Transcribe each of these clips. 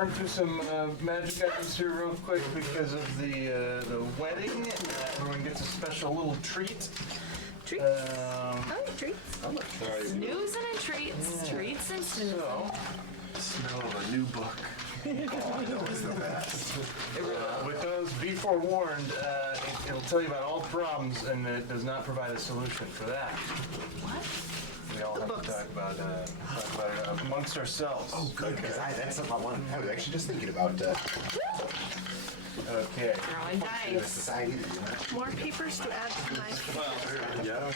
burn through some magic items here real quick because of the wedding. Everyone gets a special little treat. Treats. I like treats. Sorry. Snoozing and treats. Yeah. Treats and snoozing. So, Smell of a new book. Oh, I know it's the best. with those, be forewarned, it'll tell you about all problems and it does not provide a solution for that. What? We all have books. to talk about it amongst ourselves. Oh, good, because that's something I wanted. I was actually just thinking about Okay. Throwing the dice. society that you know. More papers to add to my. Yeah.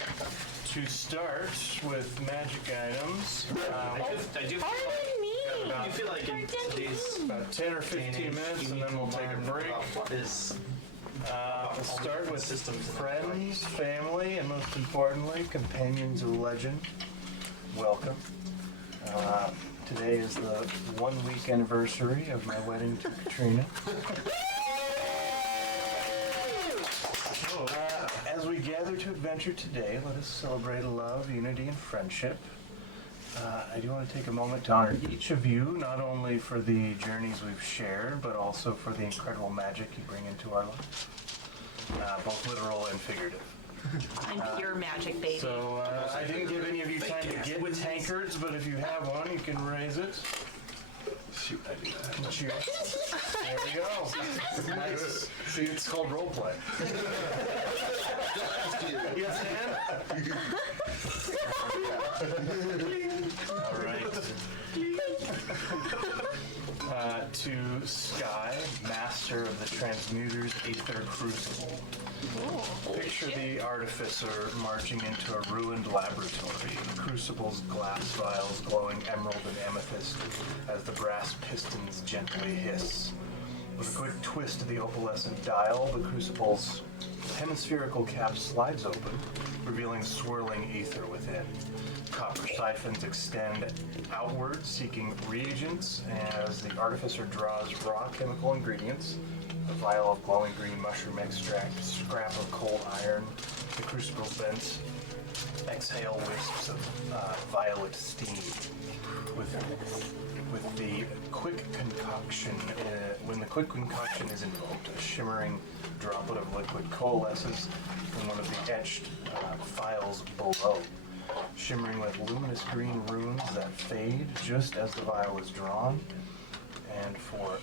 To start with magic items, I do Pardon me. I feel like in today's about 10 or 15 minutes and then we'll take a break. What is We'll start with systems and friends, family, and most importantly, companions of legend. Welcome. Today is the 1 week anniversary of my wedding to Katrina. As we gather to adventure today, let us celebrate love, unity, and friendship. I do want to take a moment to honor each of you, not only for the journeys we've shared, but also for the incredible magic you bring into our lives. Both literal and figurative. I'm pure magic, baby. So I didn't give any of you time to get tankards, but if you have one, you can raise it. Shoot, I do that. Cheers. There we go. Nice. See, it's called roleplay. Yes, Dan? All right. To Sky, master of the Transmuter's Aether Crucible. Picture the artificer marching into a ruined laboratory, the crucible's glass vials glowing emerald and amethyst as the brass pistons gently hiss. With a quick twist of the opalescent dial, the crucible's hemispherical cap slides open, revealing swirling ether within. Copper siphons extend outward, seeking reagents as the artificer draws raw chemical ingredients, a vial of glowing green mushroom extract, scrap of cold iron. The crucible's vents exhale wisps of violet steam. With the quick concoction, when the quick concoction is invoked, a shimmering droplet of liquid coalesces in one of the etched files below, shimmering with luminous green runes that fade just as the vial is drawn. And for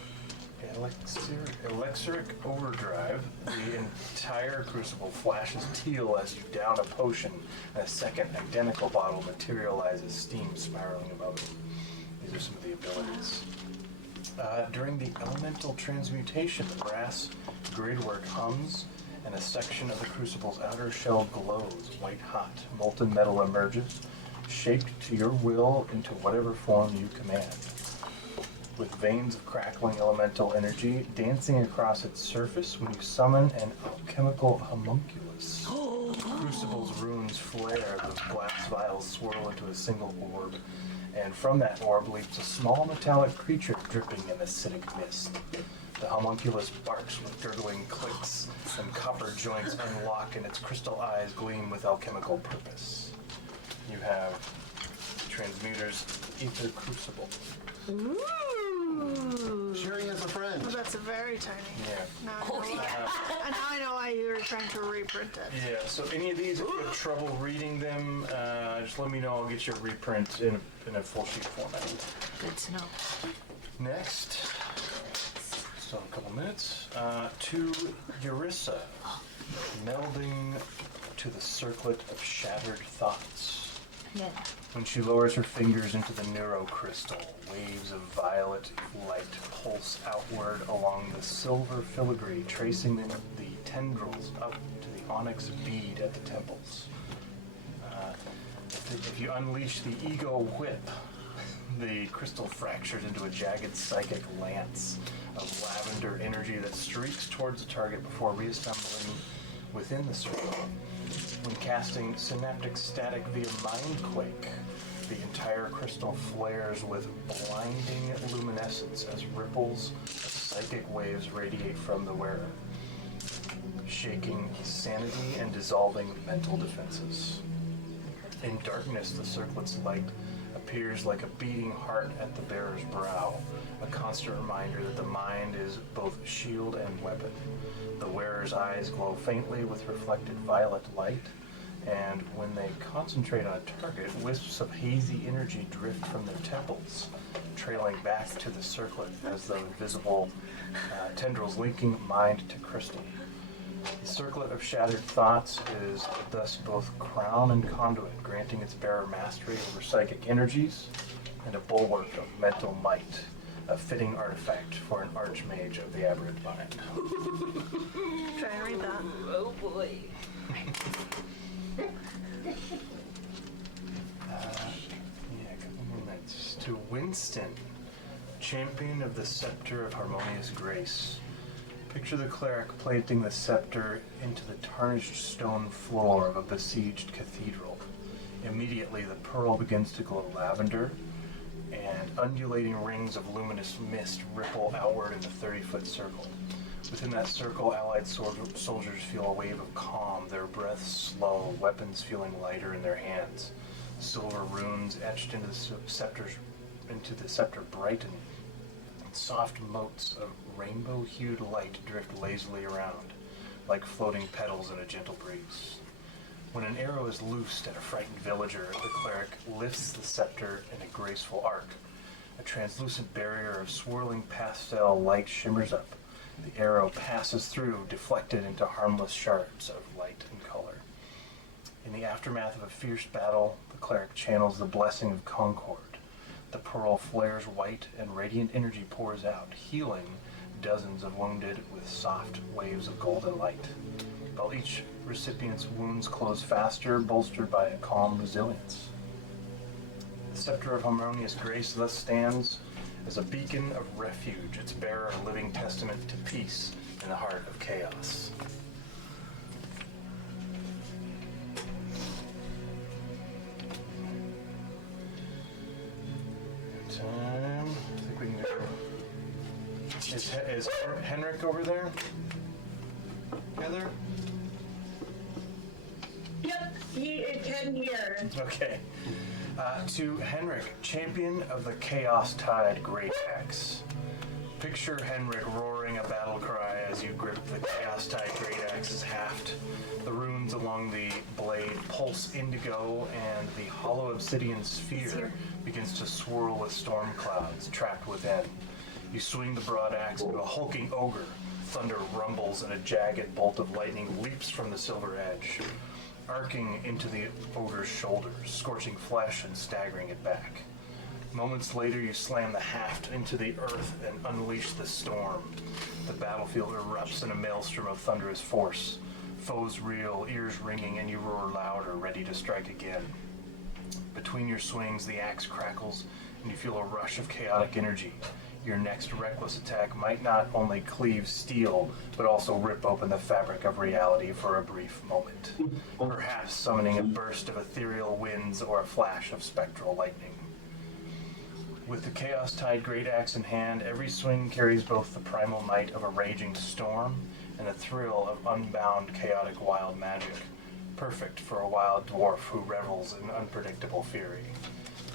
Elixiric Overdrive, the entire crucible flashes teal as you down a potion, and a second identical bottle materializes, steam spiraling above it. These are some of the abilities. During the elemental transmutation, the brass gridwork hums, and a section of the crucible's outer shell glows, white hot. Molten metal emerges, shaped to your will into whatever form you command. With veins of crackling elemental energy dancing across its surface when you summon an alchemical homunculus. Crucible's runes flare, the glass vials swirl into a single orb, and from that orb leaps a small metallic creature dripping in acidic mist. The homunculus barks with gurgling clicks, and copper joints unlock and its crystal eyes gleam with alchemical purpose. You have Transmuter's Aether Crucible. Ooh. Sharing as a friend. Well, that's a very tiny. Yeah. Now I know why. And now I know why you were trying to reprint it. Yeah, so any of these, if you have trouble reading them, just let me know. I'll get you a reprint in a full sheet format. Good to know. Next, still a couple minutes, to Eurissa, melding to the circlet of shattered thoughts. Yeah. When she lowers her fingers into the neurocrystal, waves of violet light pulse outward along the silver filigree, tracing the tendrils up to the onyx bead at the temples. If you unleash the ego whip, the crystal fractures into a jagged psychic lance of lavender energy that streaks towards the target before reassembling within the circle. When casting synaptic static via Mindquake, the entire crystal flares with blinding luminescence as ripples of psychic waves radiate from the wearer, shaking sanity and dissolving mental defenses. In darkness, the circlet's light appears like a beating heart at the bearer's brow, a constant reminder that the mind is both shield and weapon. The wearer's eyes glow faintly with reflected violet light, and when they concentrate on a target, wisps of hazy energy drift from their temples, trailing back to the circlet as though invisible tendrils linking mind to crystal. The circlet of shattered thoughts is thus both crown and conduit, granting its bearer mastery over psychic energies and a bulwark of mental might, a fitting artifact for an archmage of the aberrant mind. Try and read that. Oh boy. Yeah, a couple more minutes. To Winston, champion of the scepter of harmonious grace. Picture the cleric planting the scepter into the tarnished stone floor of a besieged cathedral. Immediately, the pearl begins to glow lavender, and undulating rings of luminous mist ripple outward in a 30-foot circle. Within that circle, allied soldiers feel a wave of calm, their breaths slow, weapons feeling lighter in their hands. Silver runes etched into the scepter brighten. Soft motes of rainbow-hued light drift lazily around, like floating petals in a gentle breeze. When an arrow is loosed at a frightened villager, the cleric lifts the scepter in a graceful arc. A translucent barrier of swirling pastel light shimmers up. The arrow passes through, deflected into harmless shards of light and color. In the aftermath of a fierce battle, the cleric channels the blessing of concord. The pearl flares white and radiant energy pours out, healing dozens of wounded with soft waves of golden light, while each recipient's wounds close faster, bolstered by a calm resilience. The scepter of harmonious grace thus stands as a beacon of refuge, its bearer a living testament to peace in the heart of chaos. Time. I think we can go. Is Henrik over there? Heather? Yep, he can hear. Okay. To Henrik, champion of the Chaos Tide Great Axe. Picture Henrik roaring a battle cry as you grip the Chaos Tide Great Axe's haft. The runes along the blade pulse indigo, and the hollow obsidian sphere begins to swirl with storm clouds trapped within. You swing the broad axe into a hulking ogre. Thunder rumbles and a jagged bolt of lightning leaps from the silver edge, arcing into the ogre's shoulders, scorching flesh and staggering it back. Moments later, you slam the haft into the earth and unleash the storm. The battlefield erupts in a maelstrom of thunderous force. Foes reel, ears ringing, and you roar louder, ready to strike again. Between your swings, the axe crackles, and you feel a rush of chaotic energy. Your next reckless attack might not only cleave steel, but also rip open the fabric of reality for a brief moment, perhaps summoning a burst of ethereal winds or a flash of spectral lightning. With the Chaos Tide Great Axe in hand, every swing carries both the primal might of a raging storm and the thrill of unbound chaotic wild magic, perfect for a wild dwarf who revels in unpredictable fury.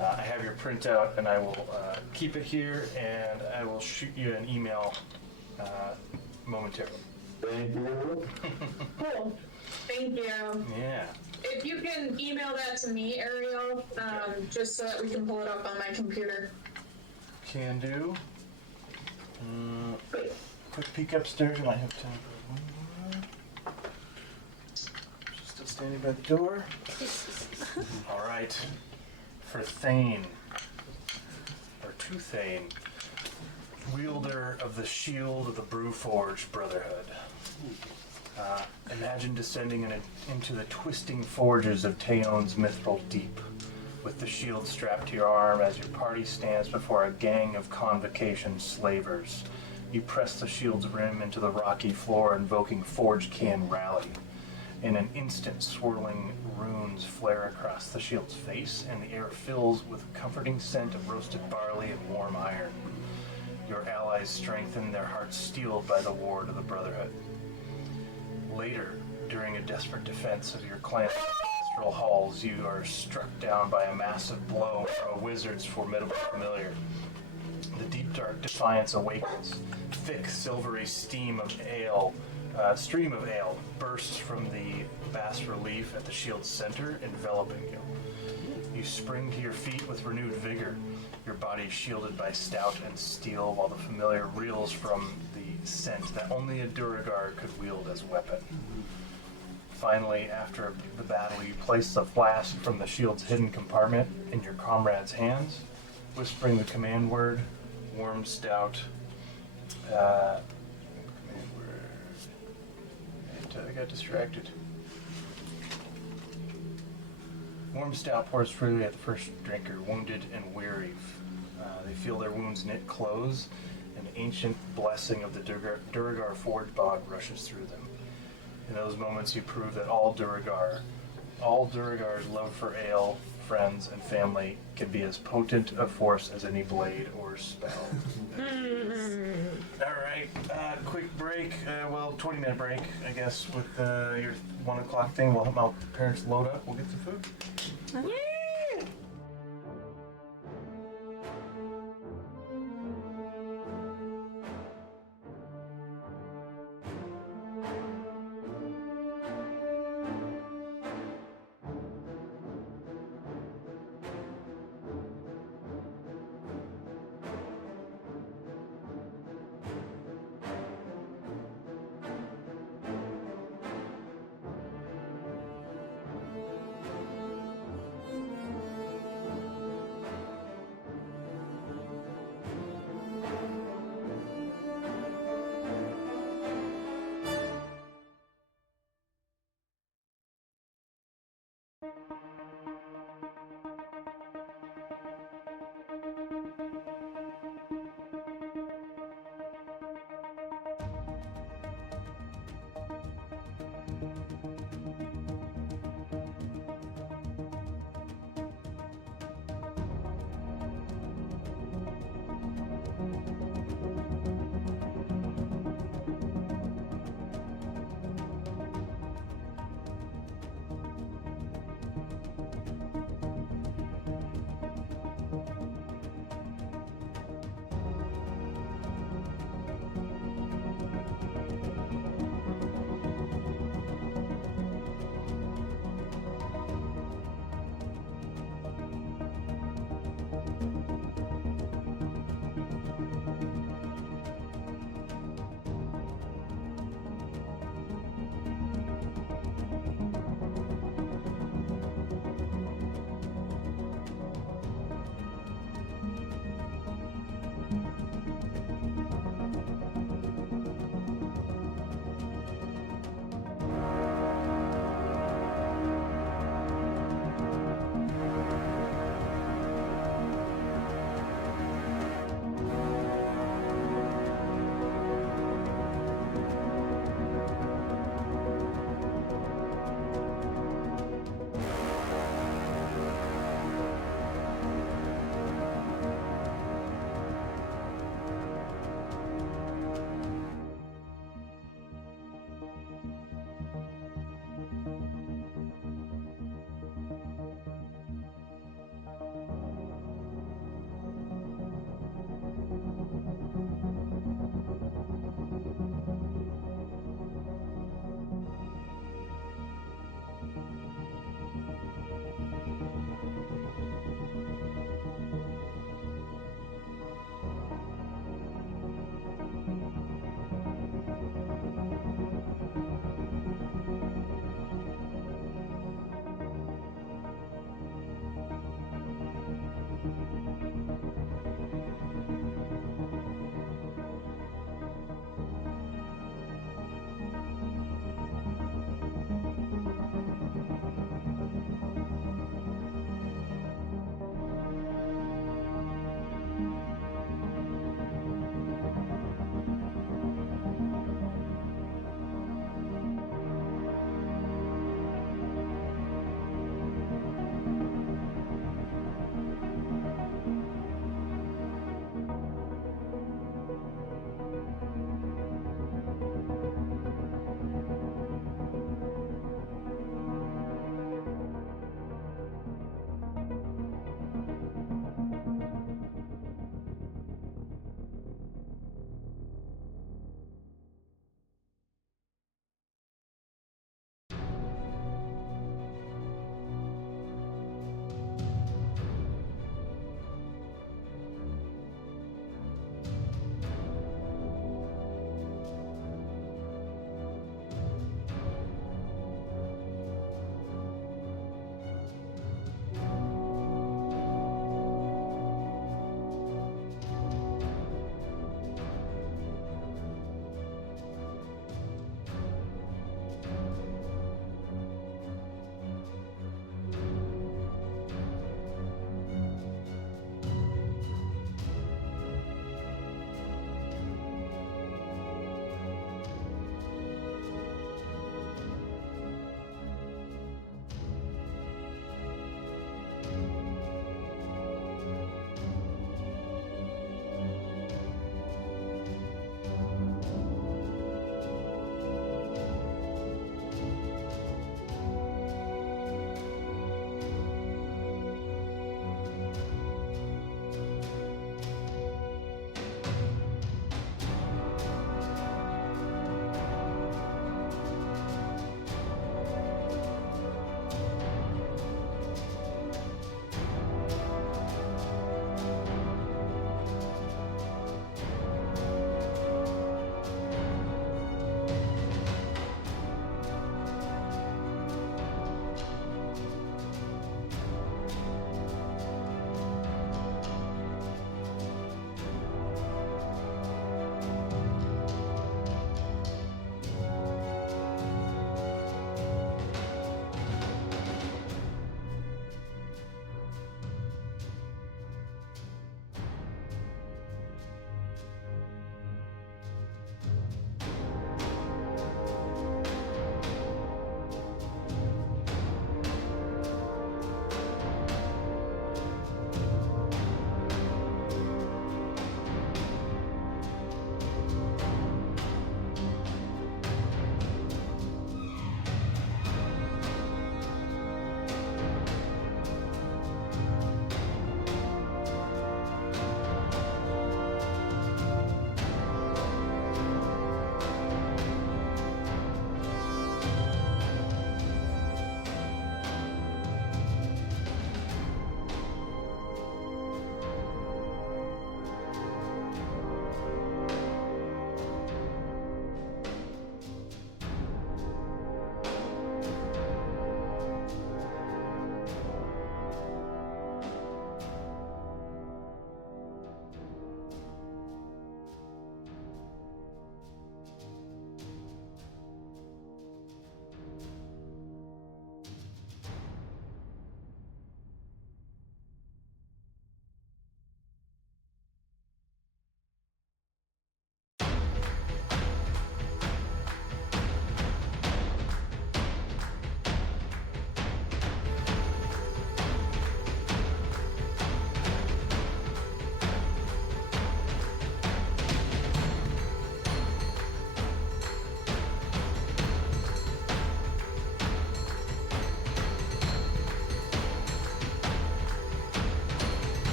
I have your printout, and I will keep it here, and I will shoot you an email momentarily. Thank you. Cool. Thank you. Yeah. If you can email that to me, Ariel, just so that we can pull it up on my computer. Can do. Quick peek upstairs, and I have time for one more. She's still standing by the door. All right. For Thane, or to Thane, wielder of the shield of the Brewforge Brotherhood. Imagine descending into the twisting forges of Teon's mithril deep, with the shield strapped to your arm as your party stands before a gang of convocation slavers. You press the shield's rim into the rocky floor, invoking Forge Can Rally. In an instant, swirling runes flare across the shield's face, and the air fills with a comforting scent of roasted barley and warm iron. Your allies strengthen, their hearts steeled by the ward of the Brotherhood. Later, during a desperate defense of your clan's ancestral halls, you are struck down by a massive blow from a wizard's formidable familiar. The deep dark defiance awakens. Thick silvery stream of ale bursts from the bas relief at the shield's center, enveloping you. You spring to your feet with renewed vigor, your body shielded by stout and steel, while the familiar reels from the scent that only a Duragar could wield as weapon. Finally, after the battle, you place the flask from the shield's hidden compartment in your comrade's hands, whispering the command word, warm stout. Command word. I got distracted. Warm stout pours freely at the first drinker, wounded and weary. They feel their wounds knit close. An ancient blessing of the Duragar Forge bog rushes through them. In those moments, you prove that all Duragar's love for ale, friends, and family can be as potent a force as any blade or spell. All right, quick break. 20-minute break, I guess, with your 1 o'clock thing. We'll help my parents load up. We'll get some food.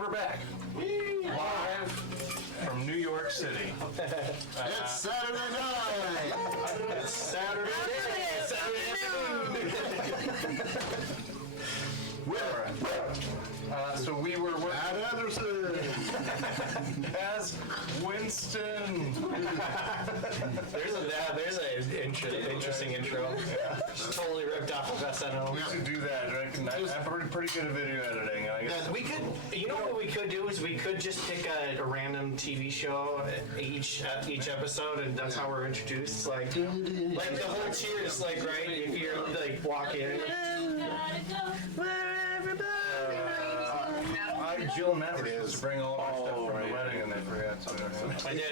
And we're back. Live from New York City. It's Saturday night. It's Saturday day. Saturday afternoon. So we were working Matt Anderson. as Winston. There's an interesting intro. Totally ripped off of SNL. We should do that. I'm pretty good at video editing. I guess. We could, you know what we could do is we could just pick a random TV show each episode, and that's how we're introduced. Like the whole Cheers, like right? If you're like walk in. Jill and Matt were supposed to bring all of our stuff from the wedding, and they forgot. So I did.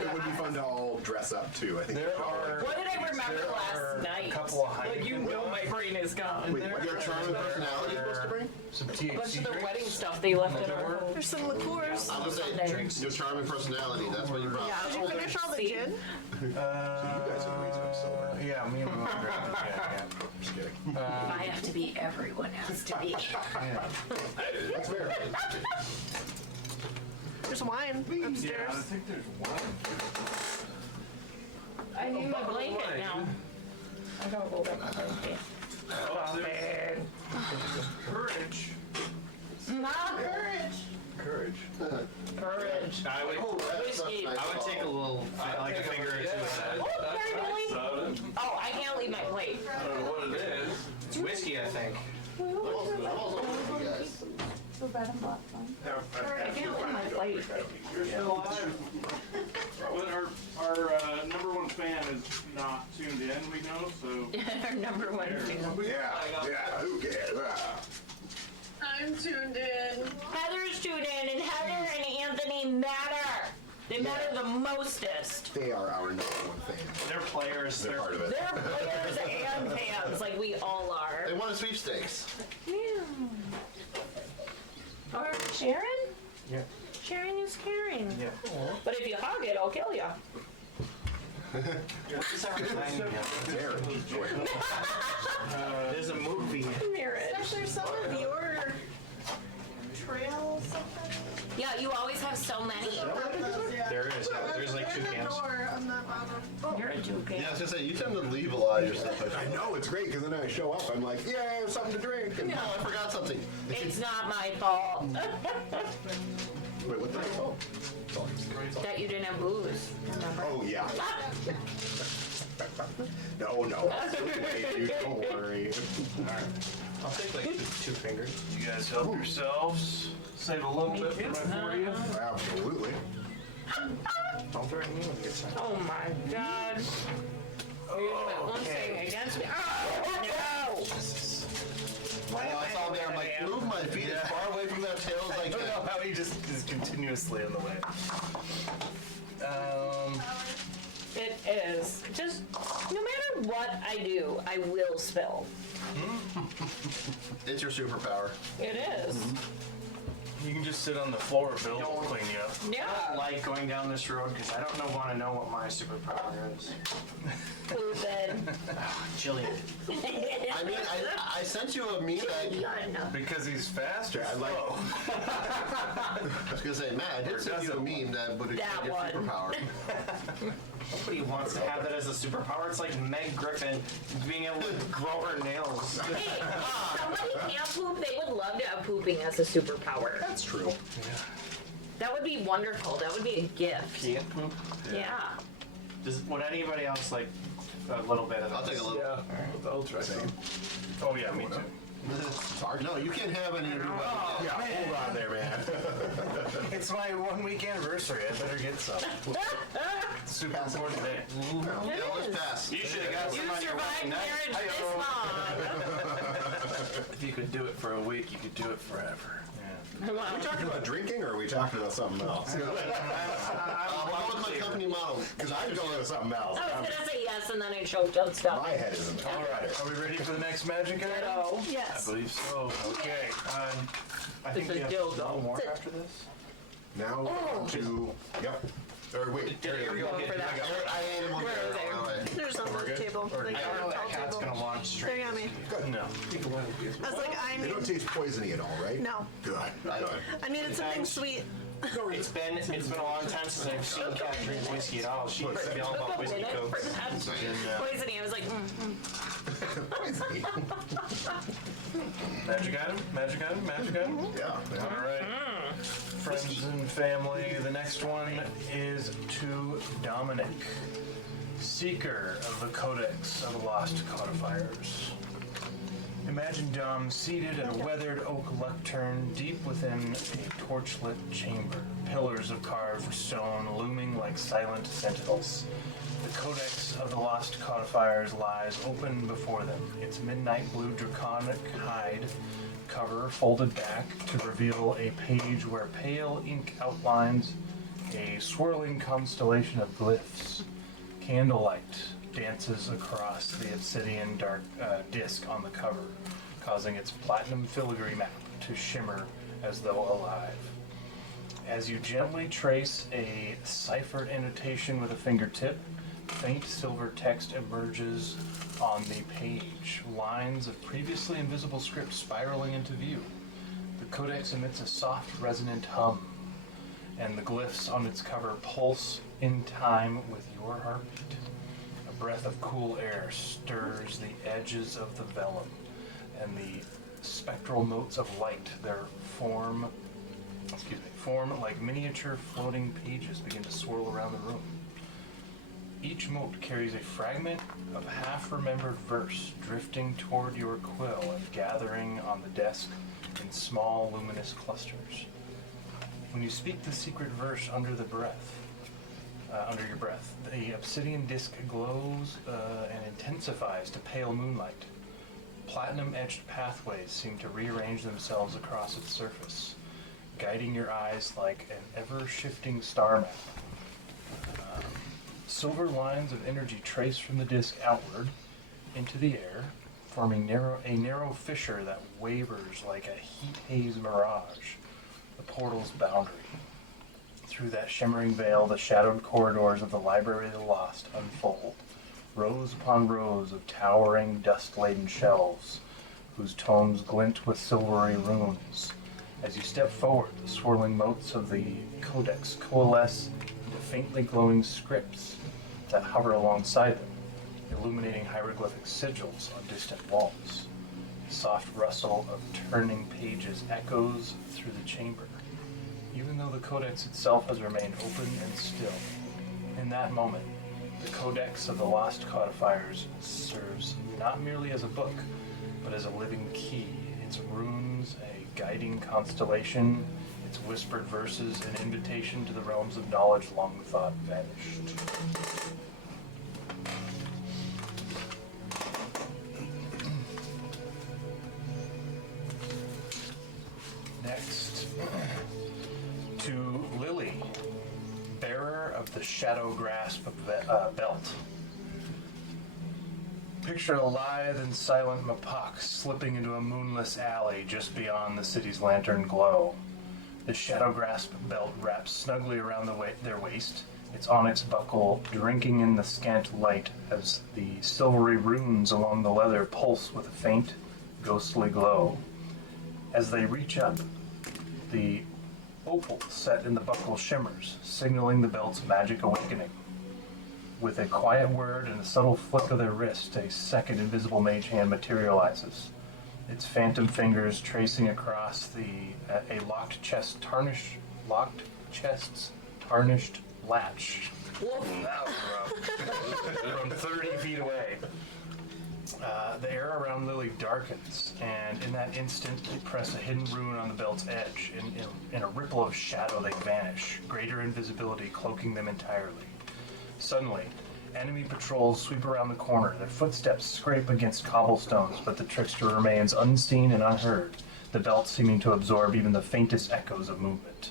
It would be fun to all dress up too. I think. there are. What did I remember There are last night? A couple of high. Like, you know my brain is gone. Wait, your charming personality supposed to bring? Some A THC bunch of their drinks. wedding stuff they left at our home. There's some liqueurs. I would say your charming personality. That's what you brought. Yeah, did you finish all the See? gin? You guys are the reason I'm sober. Yeah, me and my mom grabbed it. Yeah, Just kidding. If I have to be, everyone has to be. yeah. That's fair. There's wine upstairs. think there's one. I need my blanket now. I gotta go back to blanket. Stop it. Courage. Not courage. Courage. Courage. I would take a little, like a finger or two of that. Oh, really? Oh, I can't leave my plate. I don't know what it is. It's whiskey, I think. So bad and black one. I can't leave my plate. You're still alive. Well, our number one fan is not tuned in, we know, so Our number one fan. Yeah, who cares? I'm tuned in. Heather's tuned in, and Heather and Anthony matter. They matter the mostest. They are our number one fan. They're players. They're part of it. They're players and fans, like we all are. They won a sweepstakes. Or Sharon? Yeah. Sharon is caring. Yeah. But if you hug it, I'll kill you. There's a movie. Marriage. There's some of your trail something. Yeah, you always have so many. There is. There's like 2 cans. Door on that bottom. You're a toucan. Yeah, I was gonna say you tend to leave a lot of your stuff. I know, it's great because then I show up, I'm like, yeah, something to drink. And, Oh, I forgot something. It's not my fault wait, what the hell? that you didn't have booze. Remember? Oh, yeah. No. It's okay, dude, don't worry. I'll take like 2 fingers. You guys help yourselves. Save a little bit for you. Absolutely. Don't threaten me when you get some. Oh my god. You're using that one thing against me. Oh, no! I saw there. I'm like, move my feet as far away from that tail as I I don't know can. how he just is continuously in the way. It is. Just, no matter what I do, I will spill. It's your superpower. It is. You can just sit on the floor. Bill will clean you up. Yeah. Like going down this road because I don't want to know what my superpower is. Pooping. Jillian. I mean, I sent you a meme that Because he's faster. I like- slow. I was gonna say, Matt, I did send you a meme that would That explain your one. superpower. Nobody wants to have that as a superpower. It's like Meg Griffin being able to grow her nails. Hey, if somebody can't poop, they would love to have pooping as a superpower. That's true. That would be wonderful. That would be a gift. Can't poop. Yeah. Would anybody else like a little bit of that? I'll take a little. Yeah, I'll try some. Oh yeah, me too. No, you can't have any of your Yeah, hold on there, man. It's my 1-week anniversary. I better get some. Super important day. Yeah, let's pass. You should have got You some on your survived wedding night. marriage this long. If you could do it for a week, you could do it forever. Yeah. Are we talking about drinking or are we talking about something else? We'll go with my company model. Because I'm going with something else. I was gonna say yes, and then I choked on stuff. My head isn't. All right, are we ready for the next magic item? No. I Yes. believe so. Okay. I think It's a we have dildo. one more after this. Now on to, yep. Or wait, Did Ariel get for that? I ate him on Where are they? There's on the table. Like I don't know on that the cat's table. gonna launch straight. They're yummy. No. I was like, I They don't need. taste poisony at all, right? No. Good. Good. I needed something sweet. It's been a long time since I've seen Kat drink whiskey at all. She used to be all about whiskey Minute for cokes. that. Poisoning. I was like, Poisony. Magic item? Magic item? Magic item? Yeah. All right. Friends and family. The next one is to Dominic, Seeker of the Codex of the Lost Codifiers. Imagine Dom seated at a weathered oak lectern deep within a torchlit chamber, pillars of carved stone looming like silent sentinels. The Codex of the Lost Codifiers lies open before them, its midnight blue draconic hide cover folded back to reveal a page where pale ink outlines a swirling constellation of glyphs. Candlelight dances across the obsidian dark disc on the cover, causing its platinum filigree map to shimmer as though alive. As you gently trace a ciphered annotation with a fingertip, faint silver text emerges on the page, lines of previously invisible script spiraling into view. The codex emits a soft, resonant hum, and the glyphs on its cover pulse in time with your heartbeat. A breath of cool air stirs the edges of the vellum, and the spectral motes of light, their form like miniature floating pages, begin to swirl around the room. Each mote carries a fragment of half-remembered verse drifting toward your quill and gathering on the desk in small luminous clusters. When you speak the secret verse under your breath, the obsidian disc glows and intensifies to pale moonlight. Platinum-etched pathways seem to rearrange themselves across its surface, guiding your eyes like an ever-shifting star map. Silver lines of energy trace from the disc outward into the air, forming a narrow fissure that wavers like a heat haze mirage, the portal's boundary. Through that shimmering veil, the shadowed corridors of the Library of the Lost unfold, rows upon rows of towering, dust-laden shelves, whose tomes glint with silvery runes. As you step forward, the swirling motes of the codex coalesce into faintly glowing scripts that hover alongside them, illuminating hieroglyphic sigils on distant walls. The soft rustle of turning pages echoes through the chamber, even though the codex itself has remained open and still. In that moment, the Codex of the Lost Codifiers serves not merely as a book, but as a living key, its runes a guiding constellation, its whispered verses an invitation to the realms of knowledge long thought vanished. Next, to Lily, bearer of the Shadow Grasp belt. Picture a lithe and silent Mapak slipping into a moonless alley just beyond the city's lantern glow. The Shadow Grasp belt wraps snugly around their waist, its onyx buckle drinking in the scant light as the silvery runes along the leather pulse with a faint, ghostly glow. As they reach up, the opal set in the buckle shimmers, signaling the belt's magic awakening. With a quiet word and a subtle flick of their wrist, a second invisible mage hand materializes, its phantom fingers tracing across a locked chest's tarnished latch. That was rough. From 30 feet away. The air around Lily darkens, and in that instant, they press a hidden rune on the belt's edge. In a ripple of shadow, they vanish, greater invisibility cloaking them entirely. Suddenly, enemy patrols sweep around the corner. Their footsteps scrape against cobblestones, but the trickster remains unseen and unheard, the belt seeming to absorb even the faintest echoes of movement.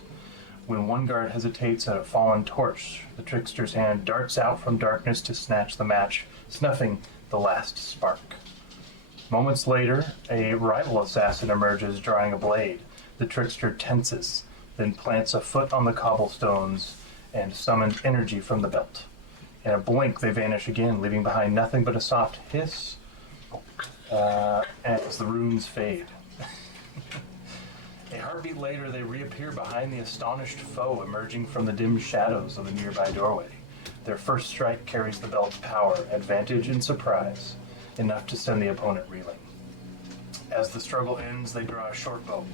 When one guard hesitates at a fallen torch, the trickster's hand darts out from darkness to snatch the match, snuffing the last spark. Moments later, a rival assassin emerges drawing a blade. The trickster tenses, then plants a foot on the cobblestones and summon energy from the belt. In a blink, they vanish again, leaving behind nothing but a soft hiss as the runes fade. A heartbeat later, they reappear behind the astonished foe, emerging from the dim shadows of the nearby doorway. Their first strike carries the belt's power, advantage, and surprise, enough to send the opponent reeling. As the struggle ends, they draw a short bow.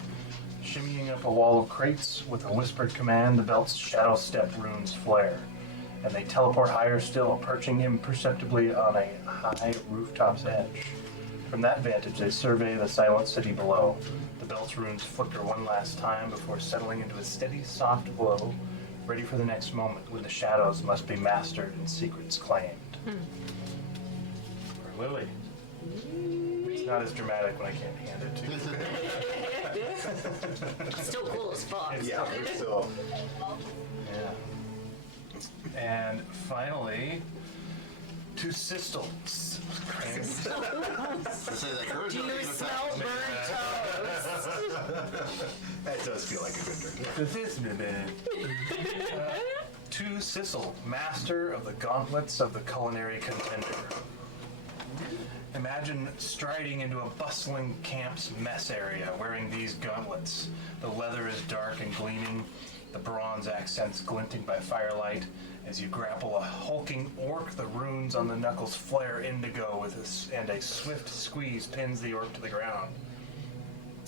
Shimmying up a wall of crates, with a whispered command, the belt's shadow step runes flare, and they teleport higher still, perching imperceptibly on a high rooftop's edge. From that vantage, they survey the silent city below. The belt's runes flicker one last time before settling into a steady, soft glow, ready for the next moment when the shadows must be mastered and secrets claimed. For Lily. It's not as dramatic when I can't hand it to you. Still cool as fuck. Yeah, so Yeah. And finally, to Sistel. I say that courage. Do you smell burnt toast? that does feel like a good drink. To Sissel, master of the gauntlets of the culinary contender. Imagine striding into a bustling camp's mess area wearing these gauntlets. The leather is dark and gleaming, the bronze accents glinting by firelight. As you grapple a hulking orc, the runes on the knuckles flare indigo and a swift squeeze pins the orc to the ground.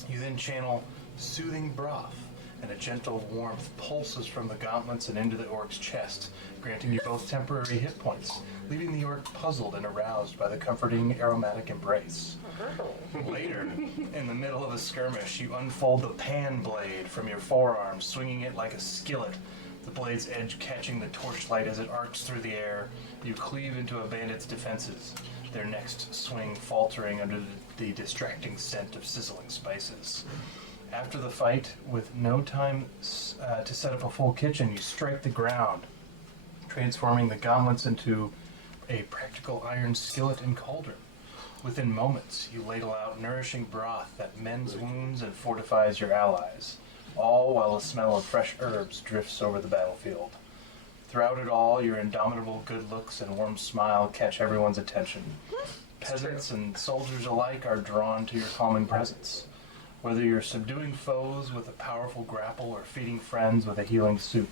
You then channel soothing broth, and a gentle warmth pulses from the gauntlets and into the orc's chest, granting you both temporary hit points, leaving the orc puzzled and aroused by the comforting aromatic embrace. Later, in the middle of a skirmish, you unfold the pan blade from your forearm, swinging it like a skillet, the blade's edge catching the torchlight as it arcs through the air. You cleave into a bandit's defenses, their next swing faltering under the distracting scent of sizzling spices. After the fight, with no time to set up a full kitchen, you strike the ground, transforming the gauntlets into a practical iron skillet and cauldron. Within moments, you ladle out nourishing broth that mends wounds and fortifies your allies, all while a smell of fresh herbs drifts over the battlefield. Throughout it all, your indomitable good looks and warm smile catch everyone's attention. Peasants and soldiers alike are drawn to your calming presence. Whether you're subduing foes with a powerful grapple or feeding friends with a healing soup,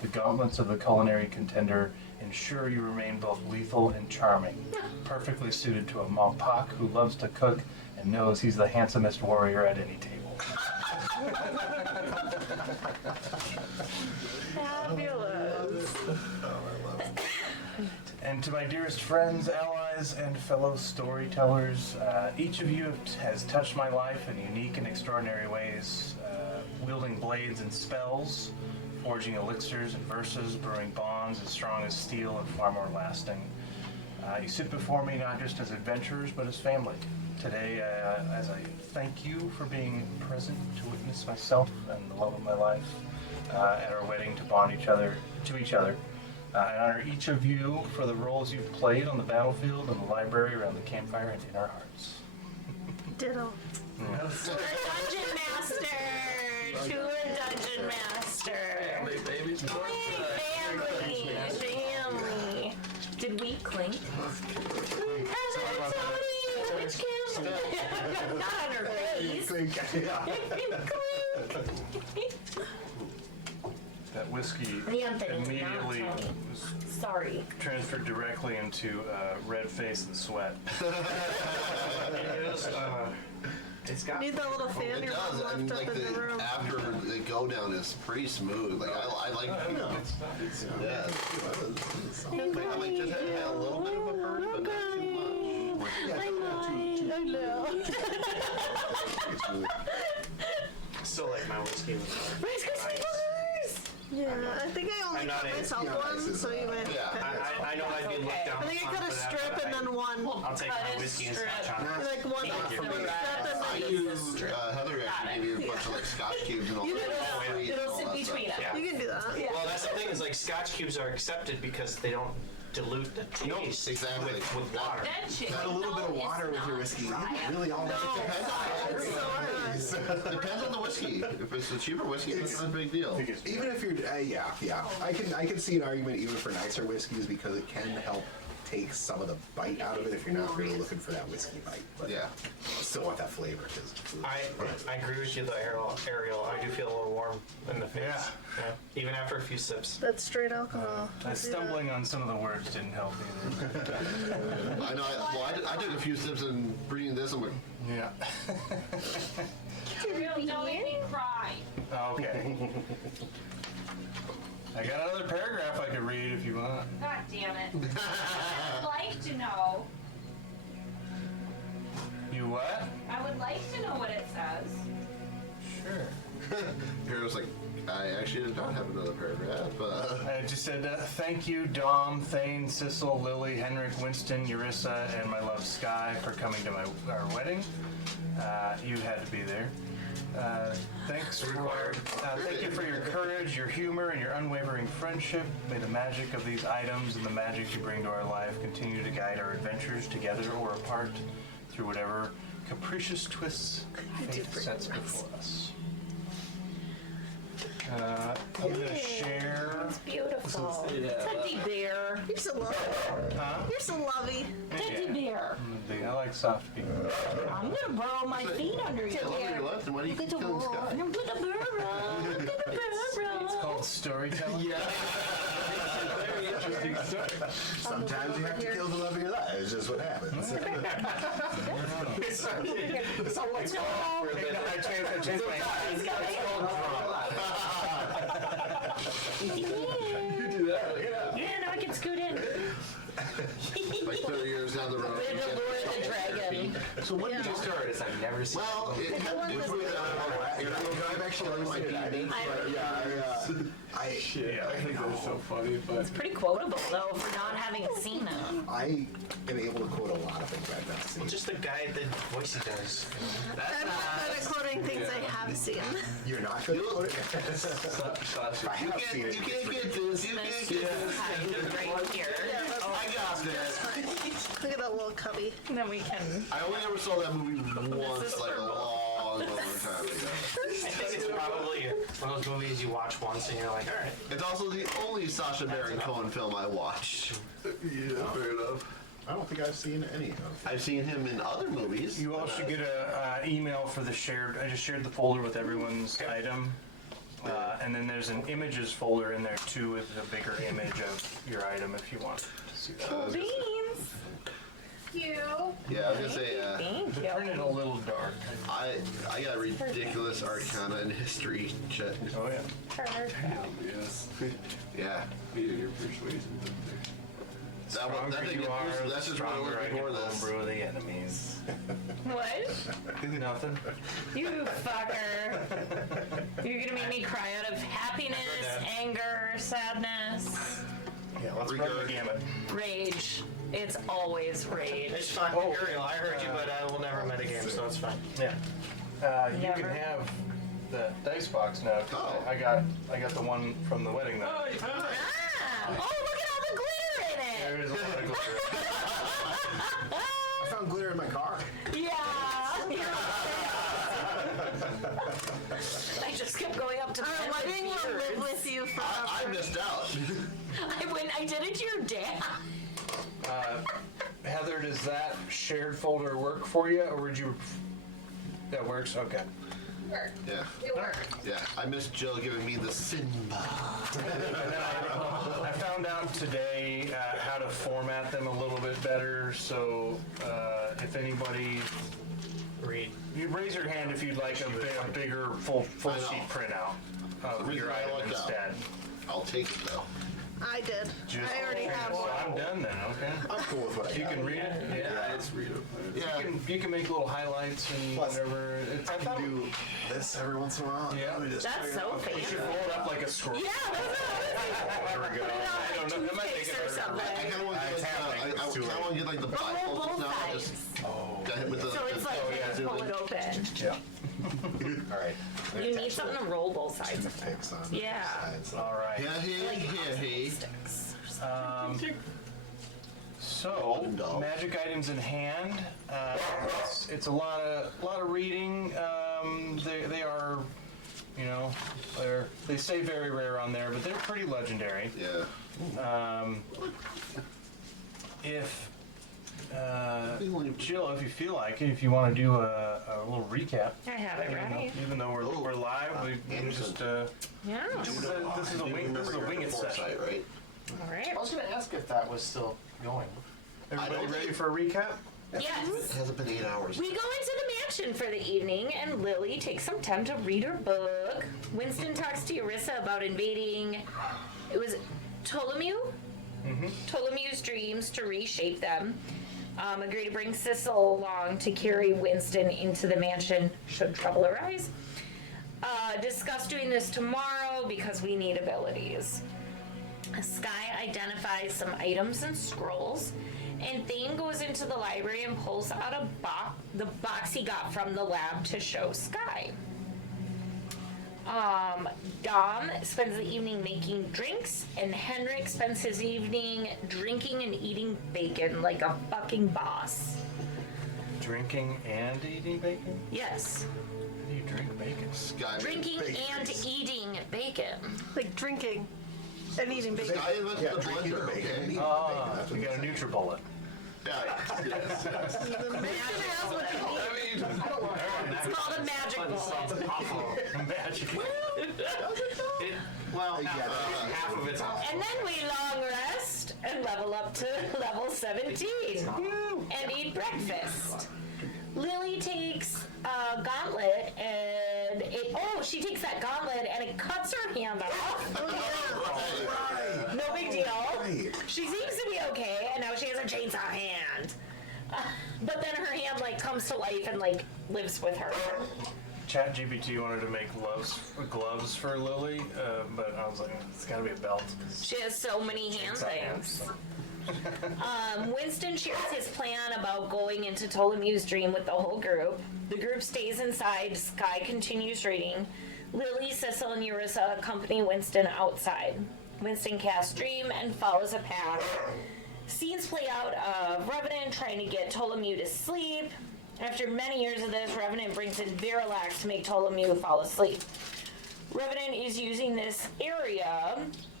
the gauntlets of the culinary contender ensure you remain both lethal and charming, perfectly suited to a Mompak who loves to cook and knows he's the handsomest warrior at any table. Fabulous. And to my dearest friends, allies, and fellow storytellers, each of you has touched my life in unique and extraordinary ways, wielding blades and spells, forging elixirs and verses, brewing bonds as strong as steel and far more lasting. You sit before me not just as adventurers, but as family. Today, as I thank you for being present to witness myself and the love of my life at our wedding to bond to each other. I honor each of you for the roles you've played on the battlefield, in the library, around the campfire, and in our hearts. Ditto. We're Dungeon Master! True Dungeon Master! Family, baby. Family! Did we clink? Which camera? Not on her face. Clink. That whiskey The Anthony, not immediately Tony. was Sorry. transferred directly into red face and sweat. It's got. Need that little fan It your does. mom I mean, left like up in the room. after the go down is pretty smooth. Like I like. Yeah. I like just had a little bit of a burn, but not too much. I know. Still like my whiskey with Rice Krispies! Yeah, I think I only I'm not cut in- myself one, so you might Yeah. I know I'd be looked down I think I upon cut a for that, strip but and then one. I'll take Cut my a whiskey and strip. scotch on it. Like one, Thank you. one strip I and then use Heather actually gave me a bunch of like Scotch cubes and all that. It'll sit between us. Yeah. you can do that. Well, that's the thing is like Scotch cubes are accepted because they don't dilute the taste exactly. with water. That chicken Add a little bit of though, water is with your not whiskey. dry. Really, all that Depends on the whiskey. If it's a cheaper whiskey, it's not a big deal. Even if you're, yeah. I can see an argument even for nicer whiskeys because it can help take some of the bite out of it if you're not really looking for that whiskey bite. But Yeah. I still want that flavor. Cause I agree with you though, Ariel. I do feel a little warm in the face. Yeah. Even after a few sips. That's straight alcohol. Stumbling on some of the words didn't help either. I know. I took a few sips and breathing this. I'm like, Yeah. Ariel, don't make me cry. Okay. I got another paragraph I could read if you want. God damn it. I would like to know. You what? I would like to know what it says. Sure. here was like, I actually did not have another paragraph. I just said, thank you, Dom, Thane, Sissel, Lily, Henrik, Winston, Eurissa, and my love Sky for coming to our wedding. You had to be there. Thanks required. Thank you for your courage, your humor, and your unwavering friendship. May the magic of these items and the magic you bring to our life continue to guide our adventures together or apart through whatever capricious twists fate sets before us. I'm gonna share. Beautiful. Teddy bear. You're so lovely. You're so lovely. Teddy bear. I like soft people. I'm gonna burrow my feet under you. I love your left, and why do you keep killing this guy? I'm gonna burrow. I'm gonna burrow. It's called storytelling. Yeah. Very interesting stuff. sometimes you have to kill the love of your life. It's just what happens. It's all like I changed my He's got You do that, yeah. Yeah, now I can scoot in. Like 30 years down the road. Way to lure the dragon. So when did you start? It's I've never seen. Well, it had to do with I've actually my DVD. I think that's so funny, but Pretty quotable though for not having seen it. I am able to quote a lot of things I've not seen. Just the guy, the voice he does. I'm not good at quoting things I have seen. You're not good at quoting? I have seen it. You can't get this. You can't get this. Right here. I got this. Look at that little cubby. And then we can. I only ever saw that movie once, like a long time ago. I think it's probably one of those movies you watch once and you're like, all right. It's also the only Sacha Baron Cohen film I watched. Yeah, fair enough. I don't think I've seen any of them. I've seen him in other movies. You all should get a email for the shared. I just shared the folder with everyone's item. And then there's an images folder in there too with a bigger image of your item if you want to see that. Beans. You. Yeah, I was gonna say, Thank you. Turn it a little dark. I got ridiculous Arcana and history shit. Oh yeah. yes. Yeah. Needed your persuasion. That one, that thing, that's just what I was stronger I before can this. homebrew the enemies. What? Nothing. You fucker. You're gonna make me cry out of happiness, anger, sadness, Yeah, let's run the gamut. rage. It's always rage. It's fine. Ariel, I heard you, but we'll never metagame, so it's fine. Yeah. You Never. can have the dice box now. 'Cause Oh. I got the one from the wedding though. Oh, you found it. Ah! Oh, look at all the glitter in There it. is a lot of glitter. I found glitter in my car. Yeah. I just kept going up to Our them with wedding will live beards. with you I forever. missed out. I did it to your dad. Heather, does that shared folder work for you, or would you? That works. Okay. Work. Yeah. It worked. Yeah. I missed Jill giving me the Simba. And then I found out today how to format them a little bit better. So if anybody, you raise your hand if you'd like a bigger full I know. sheet printout of your I item like that. instead. I'll take it though. I did. Just I already have so one. I'm done then. Okay. I'm cool with what I You got. can read it. Yeah. Let's read it. Yeah. You can make little highlights and Plus, whatever. I can do this every once in a while. Yeah. Let me just That's so You fancy. should roll it up like a scroll. Yeah, that's There we go. I don't know. That might make it or better. something. I kind of want to get like, I kind of want to get like the But roll bifold both now. sides. Just got hit with the. So it's like yeah. pull it open. Yeah. All right. You need something to roll both sides of. Picks on Yeah. sides. All right. Yeah, he. Sticks. So, Wooden dolls. magic items in hand. It's a lot of reading. They are, you know, they say very rare on there, but they're pretty legendary. Yeah. If Jill, if you feel like it, if you want to do a little recap, I have it ready. even though we're live, we can just Yeah. this is a wing it session. Foresight, right? All right. I was gonna ask if that was still going. Everybody ready for a recap? It Yes. hasn't been 8 hours. We go into the mansion for the evening, and Lily takes some time to read her book. Winston talks to Eurissa about invading. It was Ptolemy? Ptolemy's dreams to reshape them. Agree to bring Sissel along to carry Winston into the mansion should trouble arise. Discuss doing this tomorrow because we need abilities. Sky identifies some items and scrolls, and Thane goes into the library and pulls out the box he got from the lab to show Sky. Dom spends the evening making drinks, and Henrik spends his evening drinking and eating bacon like a fucking boss. Drinking and eating bacon? Yes, How do you drink bacon? Sky drinking bacon. and eating bacon. Like drinking and eating bacon. Sky invented Yeah, the drinking the blender, bacon and okay? eating the Ah, bacon. That's we what got a he said. NutriBullet. Yes. It's called a magic bullet. Awful. Magic. Well, Yeah, half of it's awful. And then we long rest and level up to level 17 and eat breakfast. Lily takes a gauntlet and she takes that gauntlet and it cuts her hand off. No big deal. Right. She seems to be okay, and now she has a chainsaw hand. But then her hand like comes to life and like lives with her. ChatGPT wanted to make gloves for Lily, but I was like, it's got to be a belt. She has so many hand things. Winston shares his plan about going into Ptolemy's dream with the whole group. The group stays inside. Sky continues reading. Lily, Sissel, and Eurissa accompany Winston outside. Winston casts Dream and follows a path. Scenes play out of Revenant trying to get Ptolemy to sleep. After many years of this, Revenant brings in Verilax to make Ptolemy fall asleep. Revenant is using this area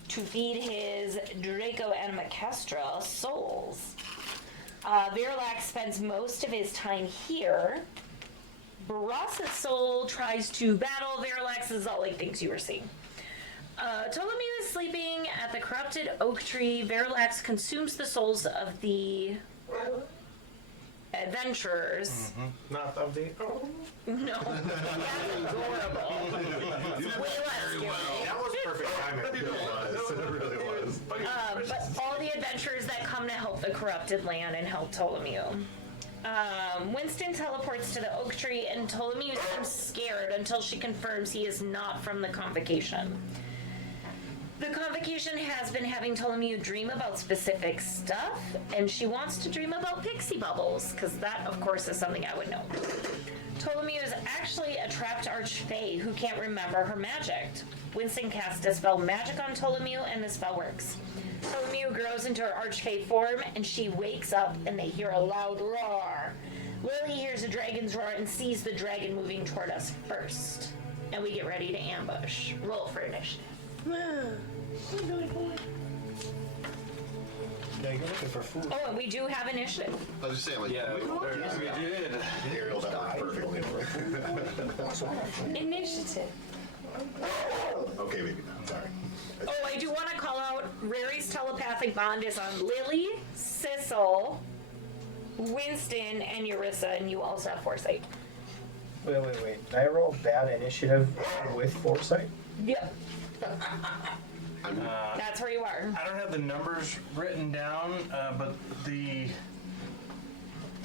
to feed his Draco and Macastra souls. Verilax spends most of his time here. Barassa's soul tries to battle Verilax's all like things you were seeing. Ptolemy is sleeping at the corrupted oak tree. Verilax consumes the souls of the adventurers. Not of the. Oh. No, that's adorable. It's way less scary. That was perfect timing. It really was. But all the adventurers that come to help the corrupted land and help Ptolemy. Winston teleports to the oak tree, and Ptolemy seems scared until she confirms he is not from the convocation. The convocation has been having Ptolemy dream about specific stuff, and she wants to dream about pixie bubbles, because that, of course, is something I would know. Ptolemy is actually a trapped archfey who can't remember her magic. Winston casts Dispel Magic on Ptolemy, and the spell works. Ptolemy grows into her archfey form, and she wakes up, and they hear a loud roar. Lily hears a dragon's roar and sees the dragon moving toward us first. And we get ready to ambush. Roll for initiative. Yeah, you're looking for food. Oh, and we do have initiative. I was just saying, like, We did. Ariel, that was perfect. Initiative. Okay, maybe not. Sorry. Oh, I do want to call out Rary's telepathic bond is on Lily, Sissel, Winston, and Eurissa, and you also have foresight. Wait. Did I roll bad initiative with foresight? Yep. That's where you are. I don't have the numbers written down, but the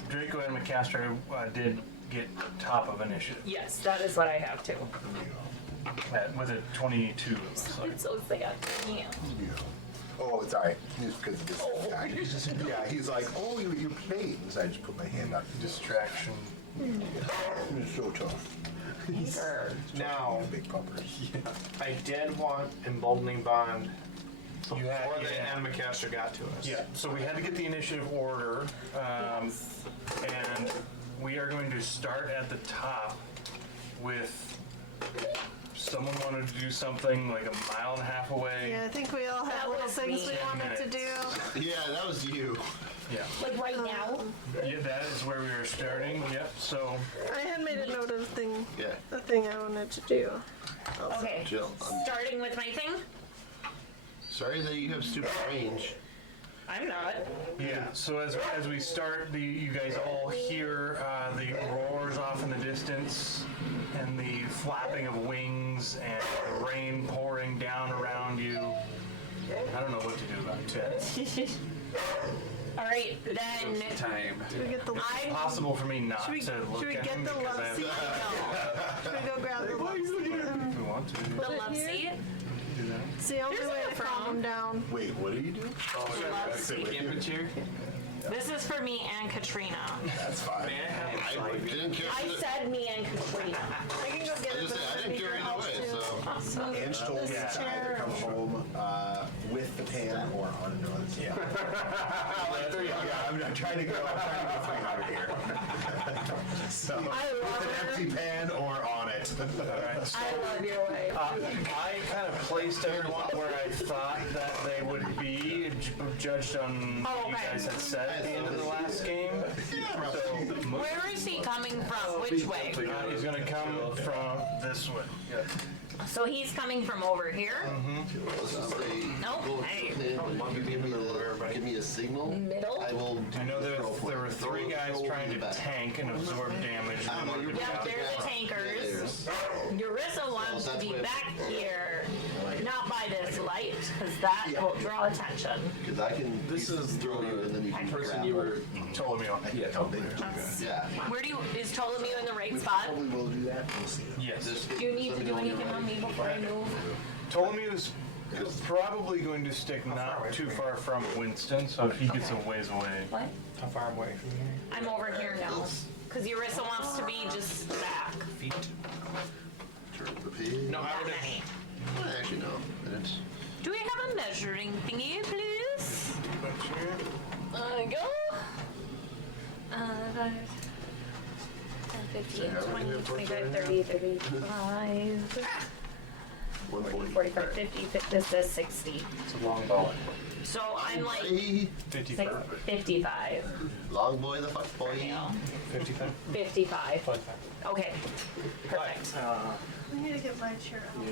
Draco and Macastra did get top of initiative Yes, that is what I have too. with a 22. It looks like. It's so sad. Yeah. Oh, sorry. Just because of this guy. Yeah, he's like, oh, you're playing. So I just put my hand up. Distraction. It's so tough. Now, Big pumpers. I did want Emboldening Bond You had, Or the yeah. Ann McCaster got to us. Yeah, so we had to get the initiative order, and we are going to start at the top with someone wanted to do something like a mile and a half away. Yeah, I think we all That have little was things me. we wanted to do. Yeah, that was you. Yeah, Like right now? yeah, that is where we are starting. Yep. So I had made a note of Yeah. the thing I wanted to do. Okay. Jill, I'm Starting with my thing? sorry that you have stupid range. I'm not. yeah, so as we start, you guys all hear the roars off in the distance, and the flapping of wings, and the rain pouring down around you. I don't know what to do about it. All right, then Time. Should we get the I'm Possible for me not should we, to look should we at get him the because love I have seat? Should we go grab the love seat? if we want to. the Put it love here? seat. Do that. It's the only There's way no to calm frown. them down. Wait, what do you do? Love seat. This is for me and Katrina. That's fine. I didn't care. I said me and Katrina. I can go get I it. just but said I it'll didn't be care your either house way, too. so. Ange told me This to either chair. come home with the pan or on a nose. Yeah. I'm trying to go 300 here. So, I love with an her. empty pan or on it. I love your way. I kind of placed everyone where I thought that they would be, judged on Oh, what you okay. guys had said at the end of the last game. So, Where is he coming from? Which way? he's going to come from this way. Yeah. So he's coming from over here? Let's just say, Nope. go Hey. if you give me a signal. Middle? I will. I know there throw for it. were Throw- three guys throw trying in to the back. tank and absorb damage. I don't know, you're Yep, the they're the guy. tankers. Urissa wants to that's be what- back here, not by this light, because that will draw attention. Because I can. This is throw you and then you can person grab you her. were. Told me on. Yeah, totally. Yeah. Where do you, is Ptolemy in the right spot? Probably will do that. We'll see. Yes. Just Do you need to let me do know when you're anything on ready. me before I move? Ptolemy is probably going to stick not too far from Winston, so if he gets a ways away. What? How far away from here? I'm over here now, because Urissa wants to be just back. Feet. Turn the page. No, I That would many. Actually, no. I didn't. Do we have a measuring thingy, please? Go. 15, 20, 25, 30, 35, 140. 45, 50, this is 60. It's a long ball. So I'm like Hey, 55. 55. long boy, the fuck boy. Yeah. 55? 55. Okay. Perfect. I need to get my chair out.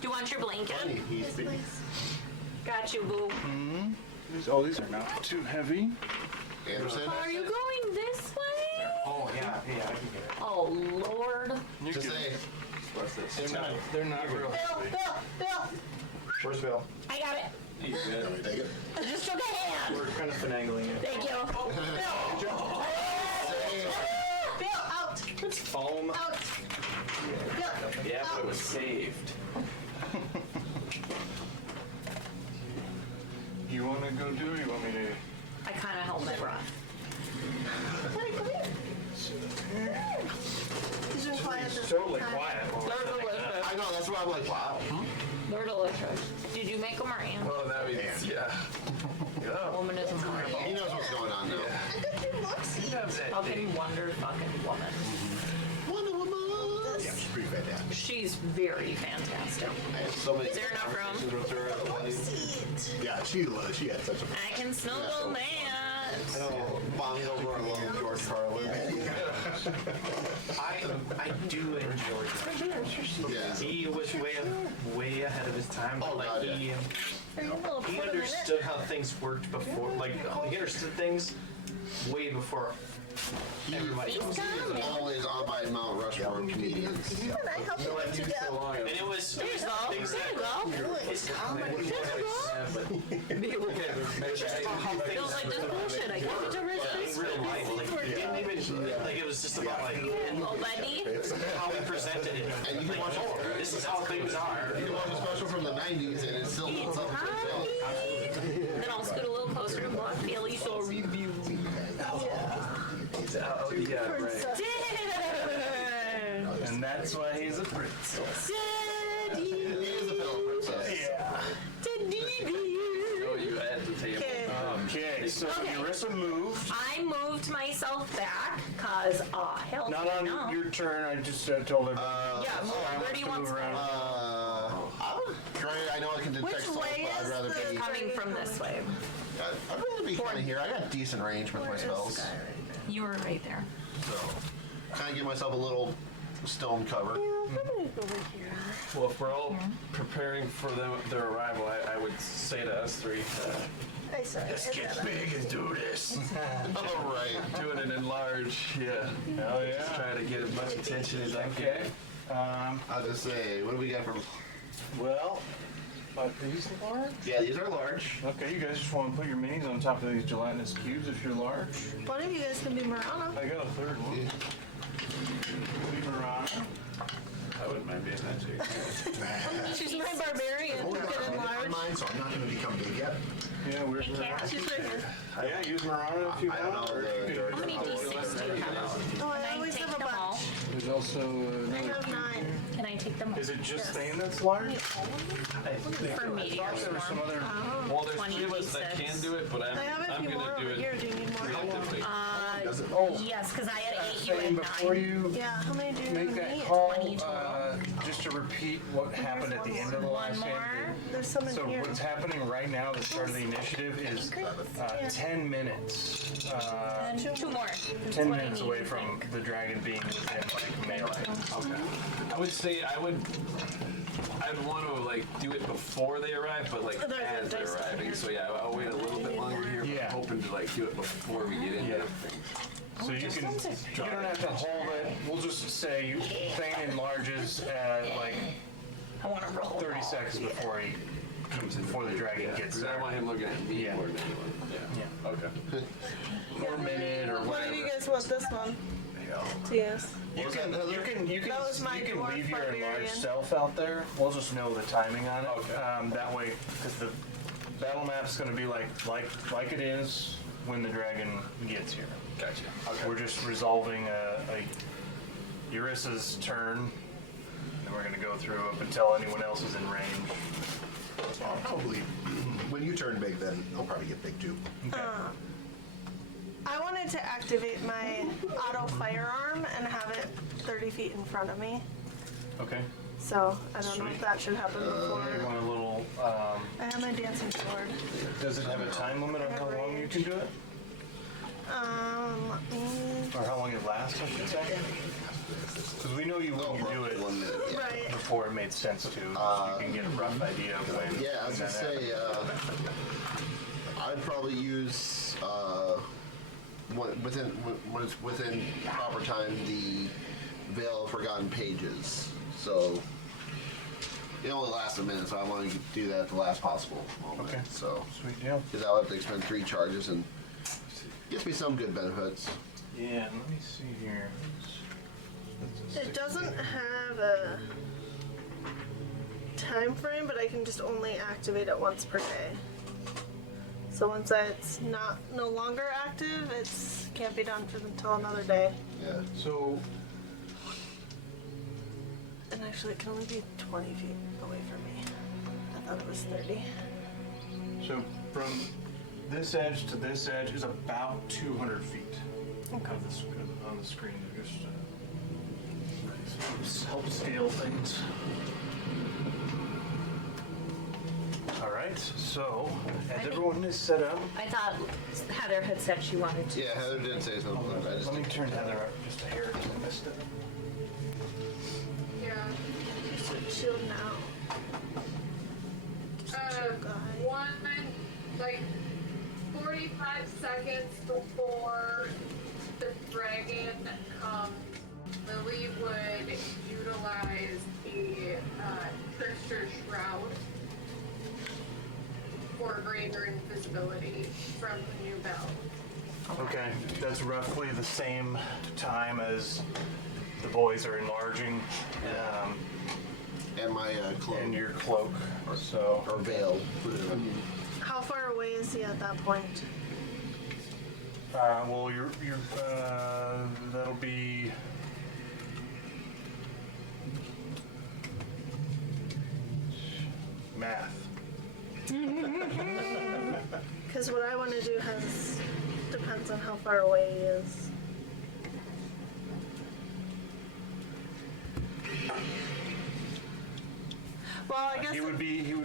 Do you want your blanket? Yes, please. Got you, boo. These are not too heavy. Anderson. Are you going this way? Oh, yeah, I can get it. Oh, Lord. Just say. They're not real. Bill. Where's Bill? I got it. Can we take it? I just shook a hand. We're kind of finagling it. Thank you. Bill, out! It's foam. Out! Bill, Yeah, but it was saved. You want to go do it or you want me to? I kind of held my breath. he's been quiet this Totally time. quiet. They're delicious. I know, that's why I'm like, wow. They're delicious. Did you make them or Ann? Well, that means, yeah. Woman is incredible. He knows what's going on now. Fucking wonder fucking woman. Wonder Woman. Yeah, she's pretty fantastic. She's very fantastic. I had so many Is there enough room? conversations with her at the wedding. Yeah, she had such a. I can snuggle that. I know, bonged over and love George Carlin. I do enjoy that. Yeah. He was way ahead of his time, but Oh, like God, he, yeah. he understood how things worked before. Like he understood things way before everybody else. He's always on my Mount Rushmore of comedians. Can I help you put together? And it was There you go. things There you that go. his comedy was just about how things Feels like this bullshit. I can't get to rest in real life. Like it didn't even like it was just about like Oh, buddy. how we presented it. And you can watch Oh, this is how things are. You can watch a special from the 90s and it still holds up to itself. Then I'll scoot a little closer to Block Bailey so I'll review. Oh, yeah, right. And that's why he's a prince. He is a pillow princess. Yeah. Oh, you had to table. Okay, so Okay. Eurissa moved. I moved myself back, cause, hell Not no. on your turn, I just told her. Yeah, move. Where do you want to around? I know I can detect Which stuff, way but I'd is rather the- be. Coming from this way. I'd rather be kind of here. I got decent range with my spells, You were right there. so kind of give myself a little stone cover. Well, if we're all preparing for their arrival, I would say to us three, Let's get big and do this. All right. do it in enlarge. Yeah. Hell yeah. Just try to get as much attention as I Okay. can. I'll just say, what do we got from? Well, are these large? Yeah, these are large. Okay, you guys just want to put your minis on top of these gelatinous cubes if you're large. One of you guys can be Murano. I got a third one. Piranha. I wouldn't mind being that too. She's my barbarian. Oh, Who can I'm enlarge. on mine, so I'm not going to become big yet. Yeah, where's Hey, Piranha? Cat. She's right here. Yeah, use Marana if you I don't want. know or the you dirty- How many D6 do you have out? Oh, I Can I always take have a them all? bunch. There's also I another. have 9. Can I take them all? Is it just Thane that's large? For me to I thought there was some form? other. Well, there's 20 three of us that D6. can do it, but I have a I'm few more gonna do over it here. Do you need more? preemptively. Does it? Oh, Yes, because I had 8, you Thane, had before 9. you Yeah, how many do you make that need? call, 20 total. just to repeat what happened at the end of the One last more. game. There's some in So here. what's happening right now, the start of the initiative, is 10 minutes. 2 more. That's 10 what I minutes need, away I from think. the dragon being within like melee. I would say I'd want to like do it before they arrive, but like There's a as they're dice arriving. So yeah, I'll wait a little bit longer here. But Yeah. I'm hoping to like do it before we get into Yeah. everything. So you can, you don't have to hold it. We'll just say Thane enlarges at like I want to roll. 30 seconds before he before the dragon Yeah, gets 'cause I there. want him looking at me Yeah. more than anyone. Yeah. Okay. Or minute or One of you whatever. guys want this one to use? You can That was my dwarf leave your enlarged barbarian. self out there. We'll just know the timing on it. Okay. That way, because the battle map's going to be like it is when the dragon gets here. Gotcha. Okay. We're just resolving a Eurissa's turn, and we're going to go through up until anyone else is in range. I'll probably, when you turn big, then I'll probably get big too. Okay. I wanted to activate my auto firearm and have it 30 feet in front of me. Okay. So I don't know Sweet. if that should happen You before. want a little? I have my dancing sword. Does it have a time limit on how long you can do it, Let me. or how long it lasts? I should say. Because we know you wouldn't do it 1 minute. Yeah. Right. before it made sense to. You can get a rough idea of when. Yeah, I was when gonna that say, I'd probably use when it's within proper time the Veil of Forgotten Pages. So it only lasts a minute, so I want to do that at the last possible moment. Okay. So Sweet deal. because I'll have to expend 3 charges and gets me some good benefits. Yeah, and let me see here. It doesn't have a time frame, but I can just only activate it once per day. So once it's no longer active, it's can't be done until another day. Yeah. So, And actually, it can only be 20 feet away from me. I thought it was 30. so from this edge to this edge is about 200 feet Okay. of this on the screen. Just help scale things. All right. So, as everyone is set up, I thought Heather had said she wanted to. Yeah, Heather did say something. I just let me turn Heather up just a hair because I missed it. Yeah. Shield now. One, like 45 seconds before the dragon comes, Lily would utilize the Trickster Shroud for greater invisibility from the new bell. Okay, that's roughly the same time as the boys are enlarging, and my cloak and your cloak. So, or veil. How far away is he at that point? well, that'll be. math. Because what I want to do depends on how far away he is. Well, I guess He would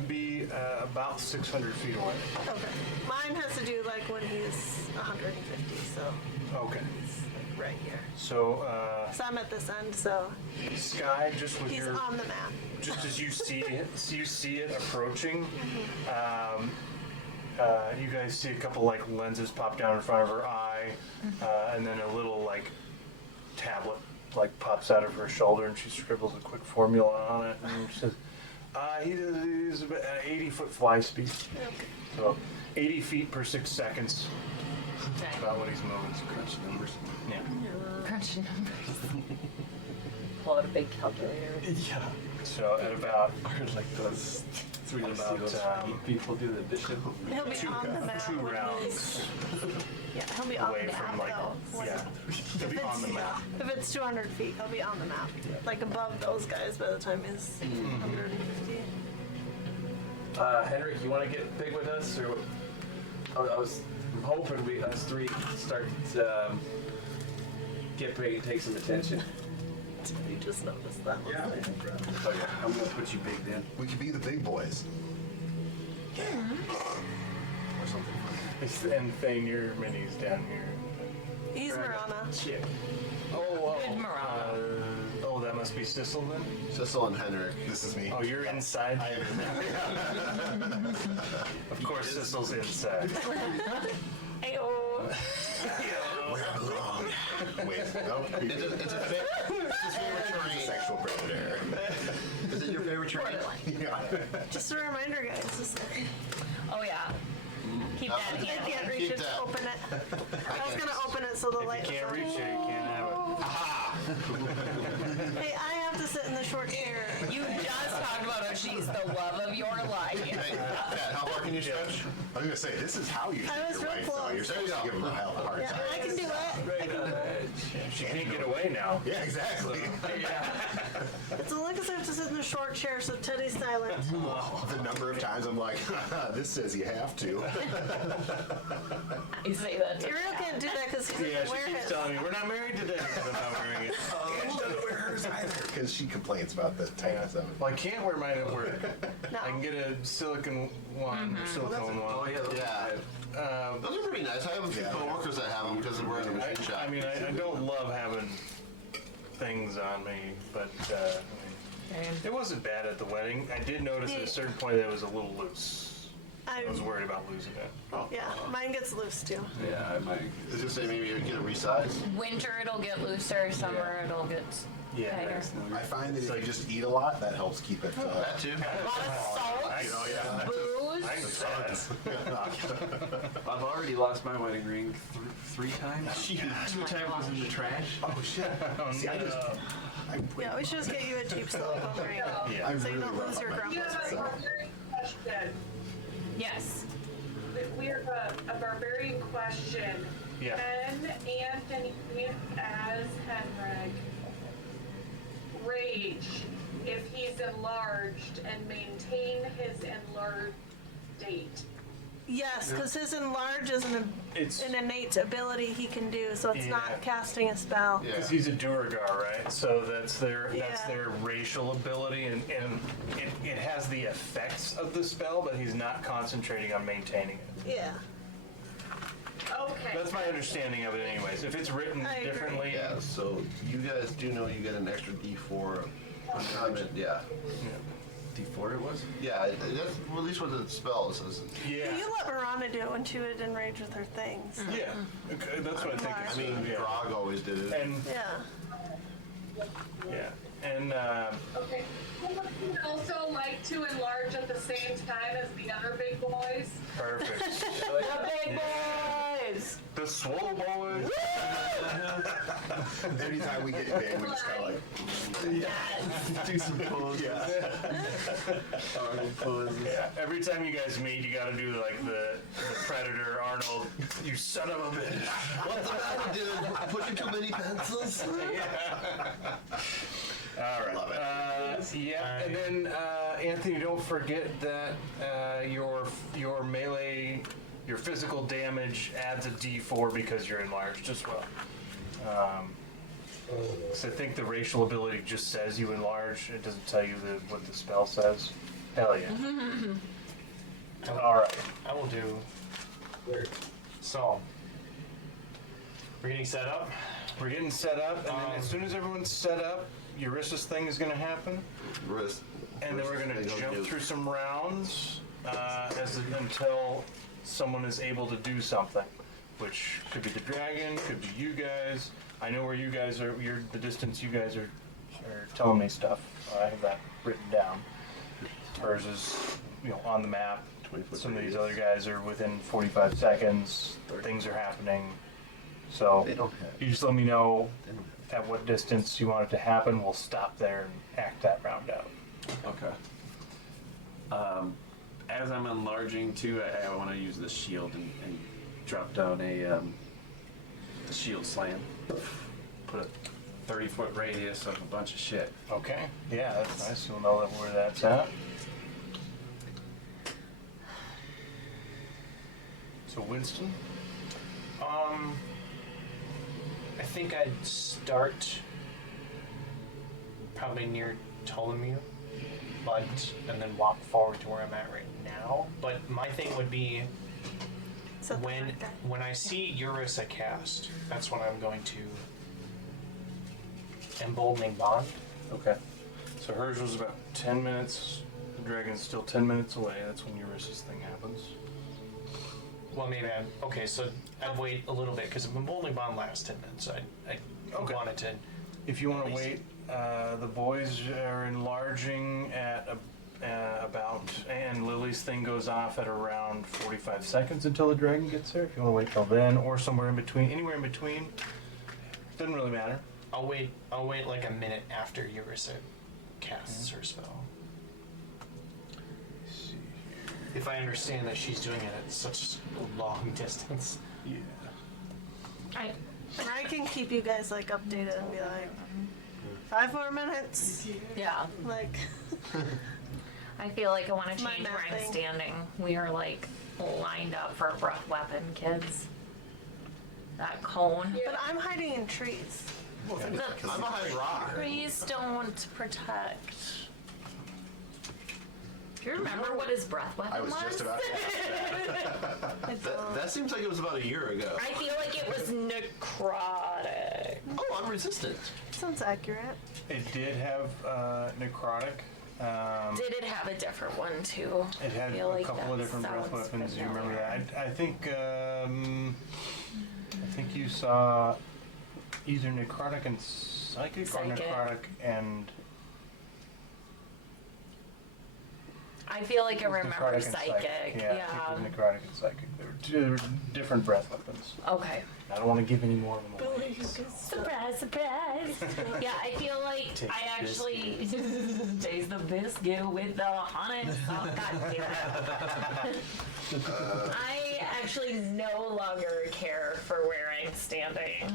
be about 600 feet away. okay. Mine has to do like when he's 150, so Okay. it's like right here. So, So I'm at this end, so Sky, just with he's your, on the map. just as you see it approaching, you guys see a couple like lenses pop down in front of her eye, and then a little like tablet like pops out of her shoulder, and she scribbles a quick formula on it, and she says, he's about 80-foot fly speed, Okay. so 80 feet per 6 seconds. Okay. About what he's moving. Crunch numbers. Yeah. Crunch numbers. Pull out a big calculator. Yeah. So at about Like those three About, people do the addition. He'll be on the map. 2 when rounds he's- Yeah, he'll be on away the map from like, though. yeah, he'll be on the map. If it's 200 feet, he'll be on the map. Like above those guys by the time he's 150. Henrik, you want to get big with us, or I'm hoping us three start get big and take some attention. You just noticed that one. Yeah. Oh yeah, I'm gonna put you big then. We could be the big boys. Or something. It's and Thane, your mini's down here. He's Marana. Chick. Oh, Who's Marana? Oh, that must be Sissel then? Sissel and Henrik. This is me. Oh, you're inside? I am. Of course, Sissel's inside. Ayo. Where I belong. Wait, no. It's a favorite terrain. Sexual predator. Is it your favorite terrain? Yeah. Just a reminder, guys. Just, Oh yeah. Keep that I handy. can't reach Keep it. that. Open it. I was gonna open it so the If light. you can't was on. reach it, you can't have it. Hey, I have to sit in the short chair. You just talked about how she's the love of your life. Hey, Pat, how far can you stretch? I was gonna say, this is how you I treat was your real wife, though. close. You're supposed to give them a hard Yeah, time. I can do it. She can't get away now. Yeah, exactly. It's only because I have to sit in the short chair, so Teddy's silent. The number of times I'm like, this says you have to. I say that to Ariel can't do that because he Yeah, doesn't she wear keeps his. telling me, we're not married today because I'm not wearing it. She doesn't wear hers either. Because she complains about the tightness of it. Well, I can't wear mine at work. No. I can get a silicone one, or silicone one. Yeah. Those are pretty nice. I have a few Yeah. coworkers that have them because we're in a machine shop. I mean, I don't love having things on me, but I mean, it wasn't bad at the wedding. I did notice at a certain point that it was a little loose. I was worried about losing it. Yeah, mine gets loose too. Yeah, I might. I was gonna say maybe you get a resize. Winter it'll get looser, summer it'll get Yeah, tighter. I find that if you just eat a lot, that helps keep it. That too. A lot of salt, You know, yeah. booze. I understand. I've already lost my wedding ring three times. 2 times was in the trash. Oh shit. See, I just, Yeah, we should just get you a cheap silicone ring. Yeah. I So you really don't rough lose up your my grandpa's kids, ring. so. Question. Yes. We're a barbarian question. Yeah. Can Anthony as Henrik rage if he's enlarged and maintain his enlarged state? Yes, because his enlarge is It's an innate ability he can do, so it's Yeah. not casting a spell. Yeah. because he's a Duergar, right? So that's their Yeah. racial ability, and it has the effects of the spell, but he's not concentrating on maintaining it. Yeah. Okay. That's my understanding of it, anyways. If it's written I agree. differently, Yeah, so you guys do know you get an extra D4 on comment. Yeah. D4 it was? Yeah, that's well, at least with the spell it says. yeah, You let Marana do it when she would enrage with her things. yeah. Okay, that's what I think. I It's, mean, yeah. Grog always did it. And Yeah. yeah, and Okay. Would you also like to enlarge at the same time as the other big boys? perfect. The big boys. The swole boys. Anytime we get big, we just kind of like, Do some poses. Arnold poses. Yeah. Every time you guys meet, you got to do like the Predator Arnold. You son of a bitch. What's the matter, dude? Pushing too many pencils? All right. Love it. Yeah, and then Anthony, don't forget that your melee, your physical damage adds a D4 because you're enlarged as well. So I think the racial ability just says you enlarge. It doesn't tell you what the spell says. Hell yeah. All right. I will do. So, we're getting set up. We're getting set up, and then as soon as everyone's set up, Eurissa's thing is going to happen. And then we're going to jump through some rounds until someone is able to do something, which could be the dragon, could be you guys. I know where you guys are. The distance you guys are telling me stuff. I have that written down. Hers is, on the map. Some of these other guys are within 45 seconds. Things are happening. So you just let me know at what distance you want it to happen. We'll stop there and act that round out. Okay. As I'm enlarging too, I want to use the shield and drop down the shield slam. Put a 30-foot radius of a bunch of shit. Okay. Yeah, that's nice. You'll know where that's at. So Winston? I think I'd start probably near Ptolemy, and then walk forward to where I'm at right now. But my thing would be when I see Eurissa cast, that's when I'm going to Emboldening Bond. Okay. So hers was about 10 minutes. The dragon's still 10 minutes away. That's when Eurissa's thing happens. Well, maybe so I'd wait a little bit because Emboldening Bond lasts 10 minutes. So I wanted to. If you want to wait, the boys are enlarging at about, and Lily's thing goes off at around 45 seconds until the dragon gets there. If you want to wait till then, or somewhere in between, anywhere in between, doesn't really matter. I'll wait like a minute after Eurissa casts her spell. If I understand that she's doing it at such a long distance. Yeah. I can keep you guys updated and be like, 5 more minutes. Yeah. I feel like I want to change where I'm standing. We are lined up for a breath weapon, kids. That cone. But I'm hiding in trees. I'm behind rock. Trees don't protect. Do you remember what his breath weapon I was just about to ask that. That seems like it was about a year ago. I feel like it was necrotic. Oh, I'm resistant. Sounds accurate. It did have necrotic. Did it have a different one too? It had I feel a like couple of that different breath sounds weapons. Do you remember familiar. that? I think you saw either necrotic and psychic. Or necrotic and. I feel like I remember Necrotic and psychic. Yeah, I think it was necrotic and psychic. They were two different breath weapons. Okay. I don't want to give any more of them away. Surprise, surprise. Yeah, I feel like Taste I actually taste the biscuit with the honey sauce. God damn it. I actually no longer care for where I'm standing.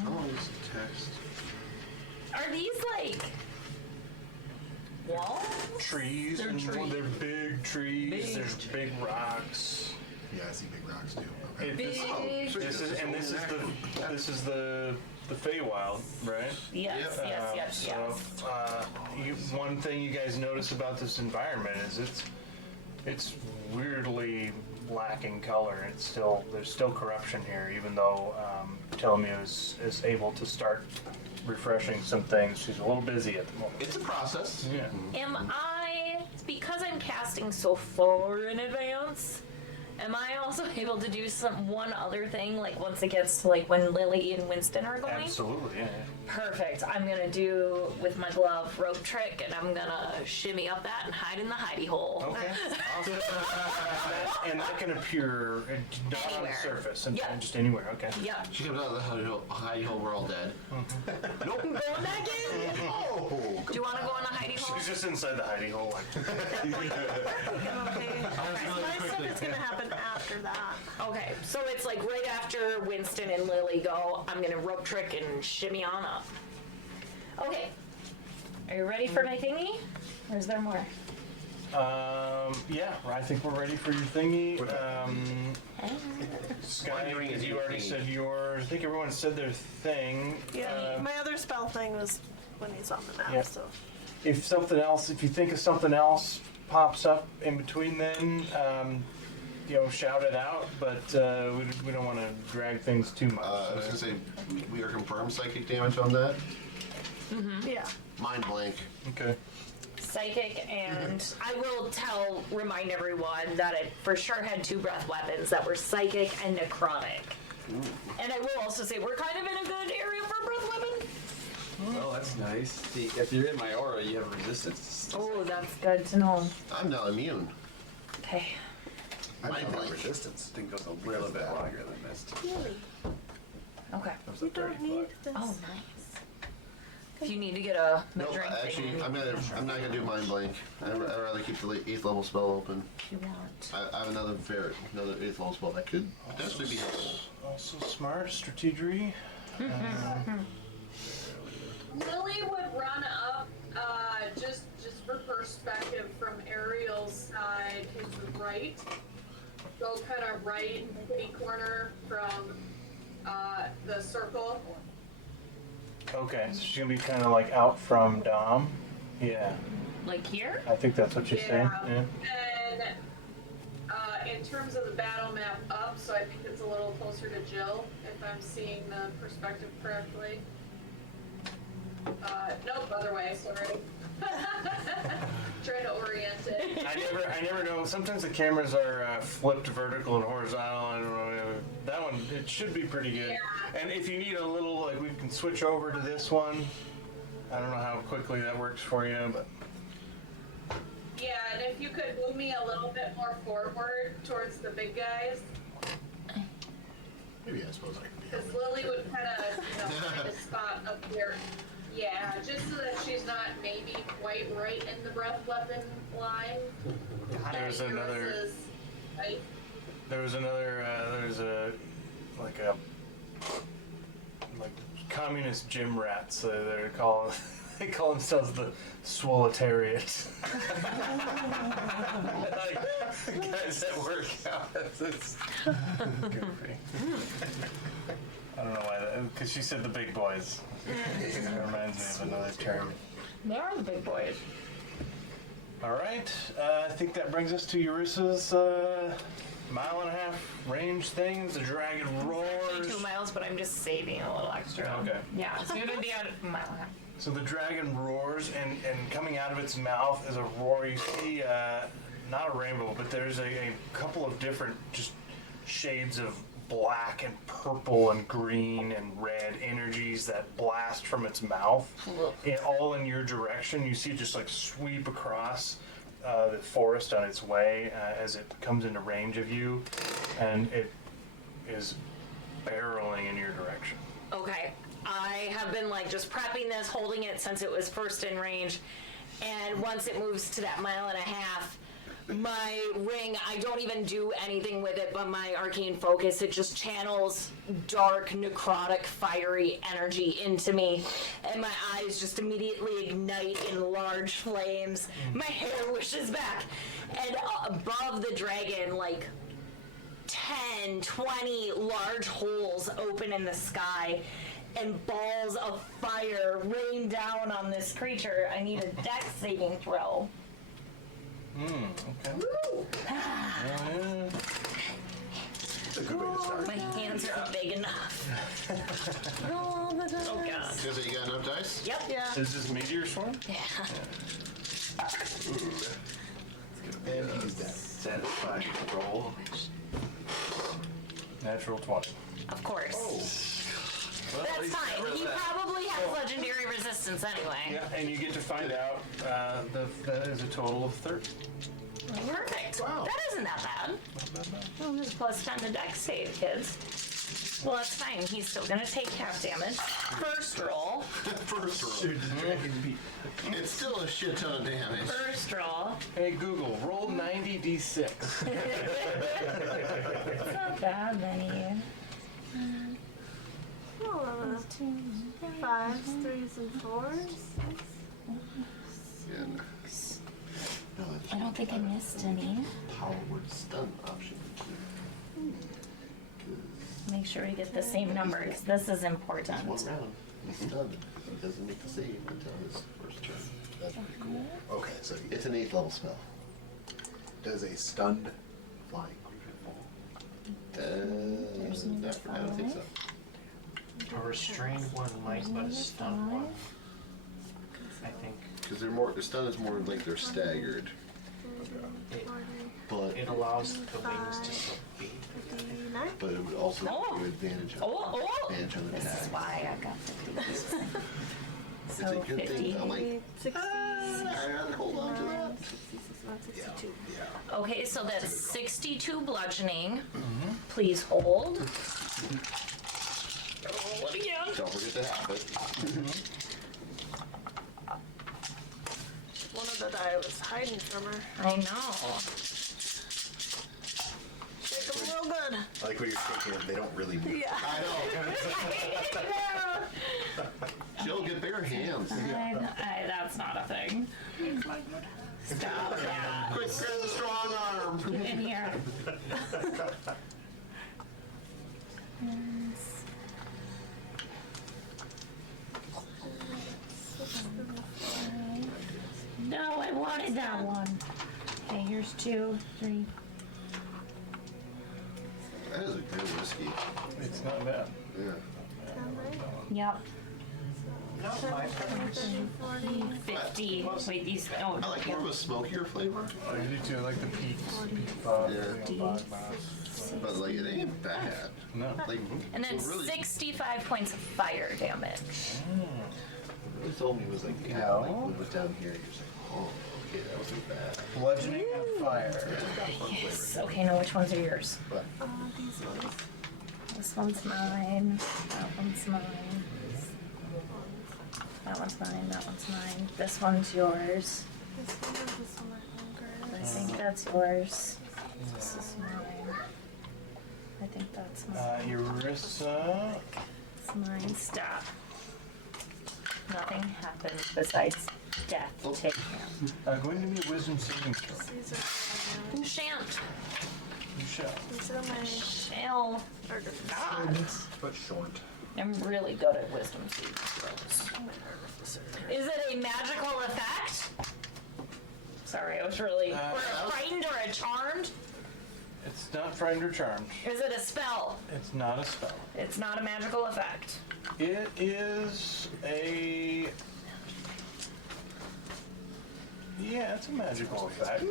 Text. Are these walls? Trees, they're big trees. There's big rocks. Yeah, I see big rocks too. Okay. Big. This is the Feywild, right? Yes, yes. One thing you guys notice about this environment is it's weirdly lacking color. There's still corruption here, even though Ptolemy is able to start refreshing some things. She's a little busy at the moment. It's a process. Yeah. Am I, because I'm casting so far in advance, am I also able to do one other thing, once it gets to when Lily and Winston are going? Absolutely, yeah. Perfect. I'm gonna do with my glove rope trick, and I'm gonna shimmy up that and hide in the hidey hole. Okay. Awesome. And that can appear not on the Anywhere. surface and just anywhere. Okay. Yeah. She comes out of the hidey hole, we're all dead. Nope. Going back in. Oh, Do you want to go in the hidey hole? She's just inside the hidey hole. My stuff is gonna happen after that. Okay, so it's right after Winston and Lily go, I'm gonna rope trick and shimmy on up. Okay. Are you ready for my thingy? Or is there more? Yeah, I think we're ready for your thingy. Sky, you already said yours. I think everyone said their thing. Yeah, my other spell thing was when he's on the map, Yeah. so. If you think of something else pops up in between then, shout it out, but we don't want to drag things too much. I was gonna say, we are confirmed psychic damage on that. Yeah. Mind blank. Okay. Psychic, and I will remind everyone that it for sure had 2 breath weapons that were psychic and necrotic. And I will also say we're kind of in a good area for a breath weapon. Well, that's nice. See, if you're in my aura, you have resistance. Oh, that's good to know. I'm now immune. Okay. I'm Mind not blank. resistance. I think goes a little bit longer than mist. Really? Okay. That was You a 30 don't need foot. this. Oh, nice. If you need to get a Nope, measuring actually, thing, I'm not gonna do mind blank. I'd rather keep the 8th level spell open. if you want. I have another 8th level spell that could potentially be helpful. Also smart, strategery. Lily would run up, just for perspective from Ariel's side to the right. Go kind of right kitty corner from the circle. Okay, so she's gonna be kind of like out from Dom. Yeah, Like here? I think that's what she's saying. Yeah. And in terms of the battle map up, so I think it's a little closer to Jill, if I'm seeing the perspective correctly. Nope, other way, sorry. Trying to orient it. I never know. Sometimes the cameras are flipped vertical and horizontal. I don't know. That one, it should be pretty good. Yeah. And if you need a little, like, we can switch over to this one. I don't know how quickly that works for you, but Yeah, and if you could move me a little bit more forward towards the big guys, Maybe I suppose I can be because Lily would kind of, find a spot up there. Yeah, just so that she's not maybe quite right in the breath weapon line. there's another. Iris's, right? There's a communist gym rats. They call themselves the Swoletariat. Like guys that work out. It's goofy. I don't know why, because she said the big boys. It reminds me of another term. They are the big boys. All right, I think that brings us to Yurissa's 1.5-mile range things. The dragon roars. 2 miles, but I'm just saving a little extra. Okay. Yeah, it's gonna be at a mile and a half. So the dragon roars, and coming out of its mouth is a roar. You see, not a rainbow, but there's a couple of different just shades of black and purple and green and red energies that blast from its mouth, all in your direction. You see it just like sweep across the forest on its way as it comes into range of you, and it is barreling in your direction. Okay, I have been like just prepping this, holding it since it was first in range, and once it moves to that 1.5 miles, my ring, I don't even do anything with it, but my arcane focus, it just channels dark, necrotic, fiery energy into me, and my eyes just immediately ignite in large flames. My hair wishes back, and above the dragon, like 10, 20 large holes open in the sky, and balls of fire rain down on this creature. I need a dex saving throw. Okay. It's a good way to start. My hands are big enough. Oh god. So you got enough dice? Yep. Yeah. Is this meteor swarm? Yeah. And he's dead. Satisfying roll. Natural 20. Of course. Well, at That's least fine. cover He that. probably has legendary resistance anyway. Yeah, and you get to find out that is a total of 30. Perfect. Wow. That isn't that bad. Well, just plus 10 to dex save, kids. Well, that's fine. He's still gonna take half damage. First roll. First roll. It's still a shit ton of damage. First roll. Hey Google, roll 90d6. It's not bad, Benny. Oh, 5s, 3s, and 4s. Yeah, no. I don't think I missed any. Power word stun option. Make sure we get the same number, because this is important. One round. He's stunned. He doesn't make the save until his first turn. That's pretty cool. Okay, so It's an 8th level spell. does a stunned flying creature fall? No, I don't think so. A restrained one might, but a stunned one, I think. Because they're more. Stun is more like they're staggered. But It allows the wings to still be. 59? but it would also Oh. give you advantage on advantage on This is attack. why I got 50. It's a So good 50. thing. I'm like, 60, I'd rather hold on to that. 62. Yeah. Okay, so that's 62 bludgeoning. Please hold. Roll it again. Don't forget to have it. One of the die was hiding from her. I know. Shake them real good. I like when you're shaking it, they don't really move. Yeah. I know. She'll get bare hands. That's not a thing. Stop that. Quick, grab the strong arm. Get in here. No, I wanted that one. Okay, here's 2, 3. That is a good whiskey. It's not bad. Yeah. Yep. No, my 50. Wait, these. Oh, I like more of a smokier flavor, I do too. I like the peaks. Bog, Yeah. bog moss. but like it ain't bad. No. Like, And then what really, 65 points of fire damage. really told me was like, yeah, like when it was down here, you're just like, oh, okay, that wasn't bad. Bludgeoning and fire. Yes. Okay, now which ones are yours? These ones. This one's mine. That one's mine. That one's mine. That one's mine. This one's yours. This one and this one are I longer. think that's yours. This is mine. I think that's mine. Eurissa. It's mine. Stop. Nothing happened besides death. Take him. Going to be a wisdom saving throw. These are You shan't. You shall. these are my Shall not. But short. I'm really good at wisdom saving throws. Is it a magical effect? Sorry, I was really. Or a frightened or a charmed? It's not frightened or charmed. Is it a spell? It's not a spell. It's not a magical effect. It is a. Yeah, it's a magical effect.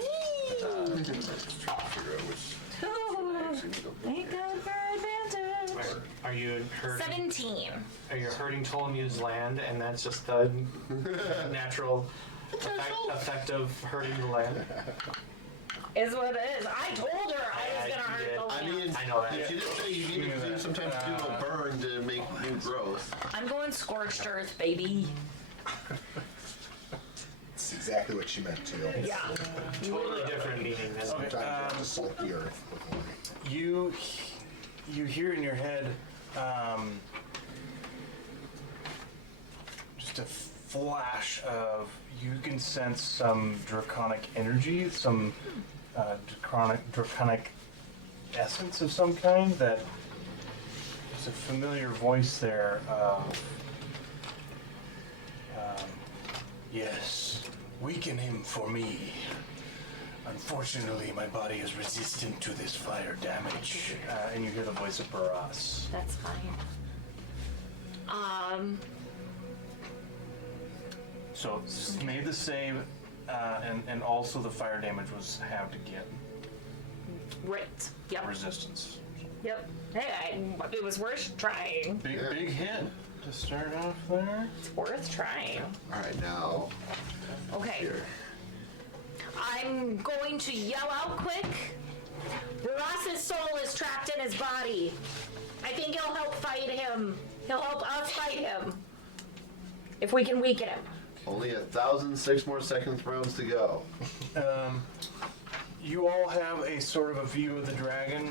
Thank God for advantage. Are you hurting? 17. Are you hurting Ptolemy's land, and that's just the natural effect of hurting the land? Is what it is. I told her I was gonna hurt the I land. mean, I know that. She did say you need to sometimes do a burn to make new growth. I'm going scorched earth, baby. It's exactly what she meant to. Yeah. Totally different meaning than Sometimes you have to salt the earth before. You hear in your head just a flash of, you can sense some draconic energy, some draconic essence of some kind, that there's a familiar voice there of, yes, weaken him for me. Unfortunately, my body is resistant to this fire damage. And you hear the voice of Barras. That's fine. So made the save, and also the fire damage was halved again. Right. Yep. Resistance. Yep. Hey, it was worth trying. Big hit to start off there. It's worth trying. All right, now Okay. here. I'm going to yell out quick. Baras's soul is trapped in his body. I think he'll help fight him. He'll help us fight him. If we can weaken him. Only 1,006 more seconds rounds to go. You all have a sort of a view of the dragon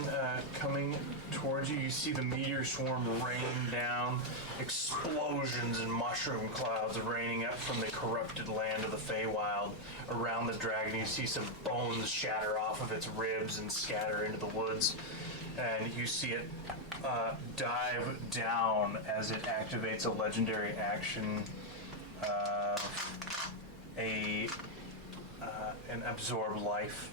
coming towards you. You see the meteor swarm rain down, explosions and mushroom clouds raining up from the corrupted land of the Feywild around the dragon. You see some bones shatter off of its ribs and scatter into the woods. And you see it dive down as it activates a legendary action, an absorb life.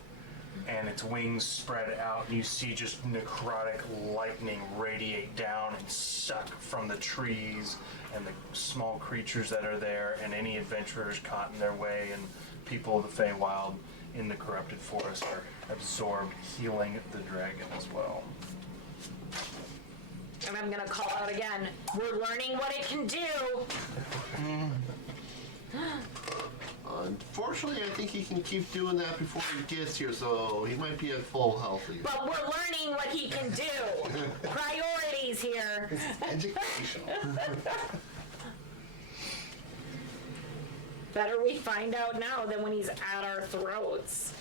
And its wings spread out, and you see just necrotic lightning radiate down and suck from the trees and the small creatures that are there, and any adventurers caught in their way, and people of the Feywild in the corrupted forest are absorbed, healing the dragon as well. And I'm gonna call out again. We're learning what it can do. Unfortunately, I think he can keep doing that before he gets here, so he might be at full health again. But we're learning what he can do. Priorities here. Educational. Better we find out now than when he's at our throats.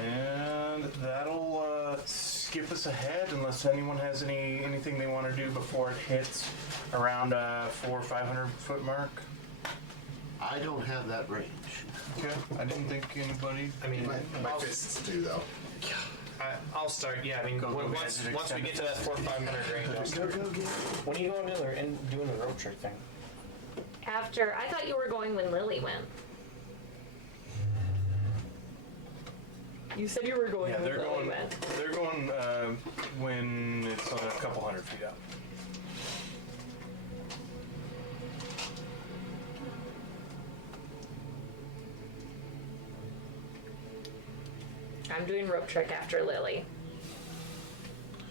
And that'll skip us ahead, unless anyone has anything they want to do before it hits around 400 or 500 foot mark. I don't have that range. Okay, I didn't think anybody. I mean, My fists do, though. I'll start. Yeah, I mean, Go once as it we get to that 400 or 500 range, I'll start. When are you going to doing the road trip thing? After, I thought you were going when Lily went. You said you were going Yeah, when they're Lily going. went. They're going when it's a couple hundred feet up. I'm doing rope trick after Lily.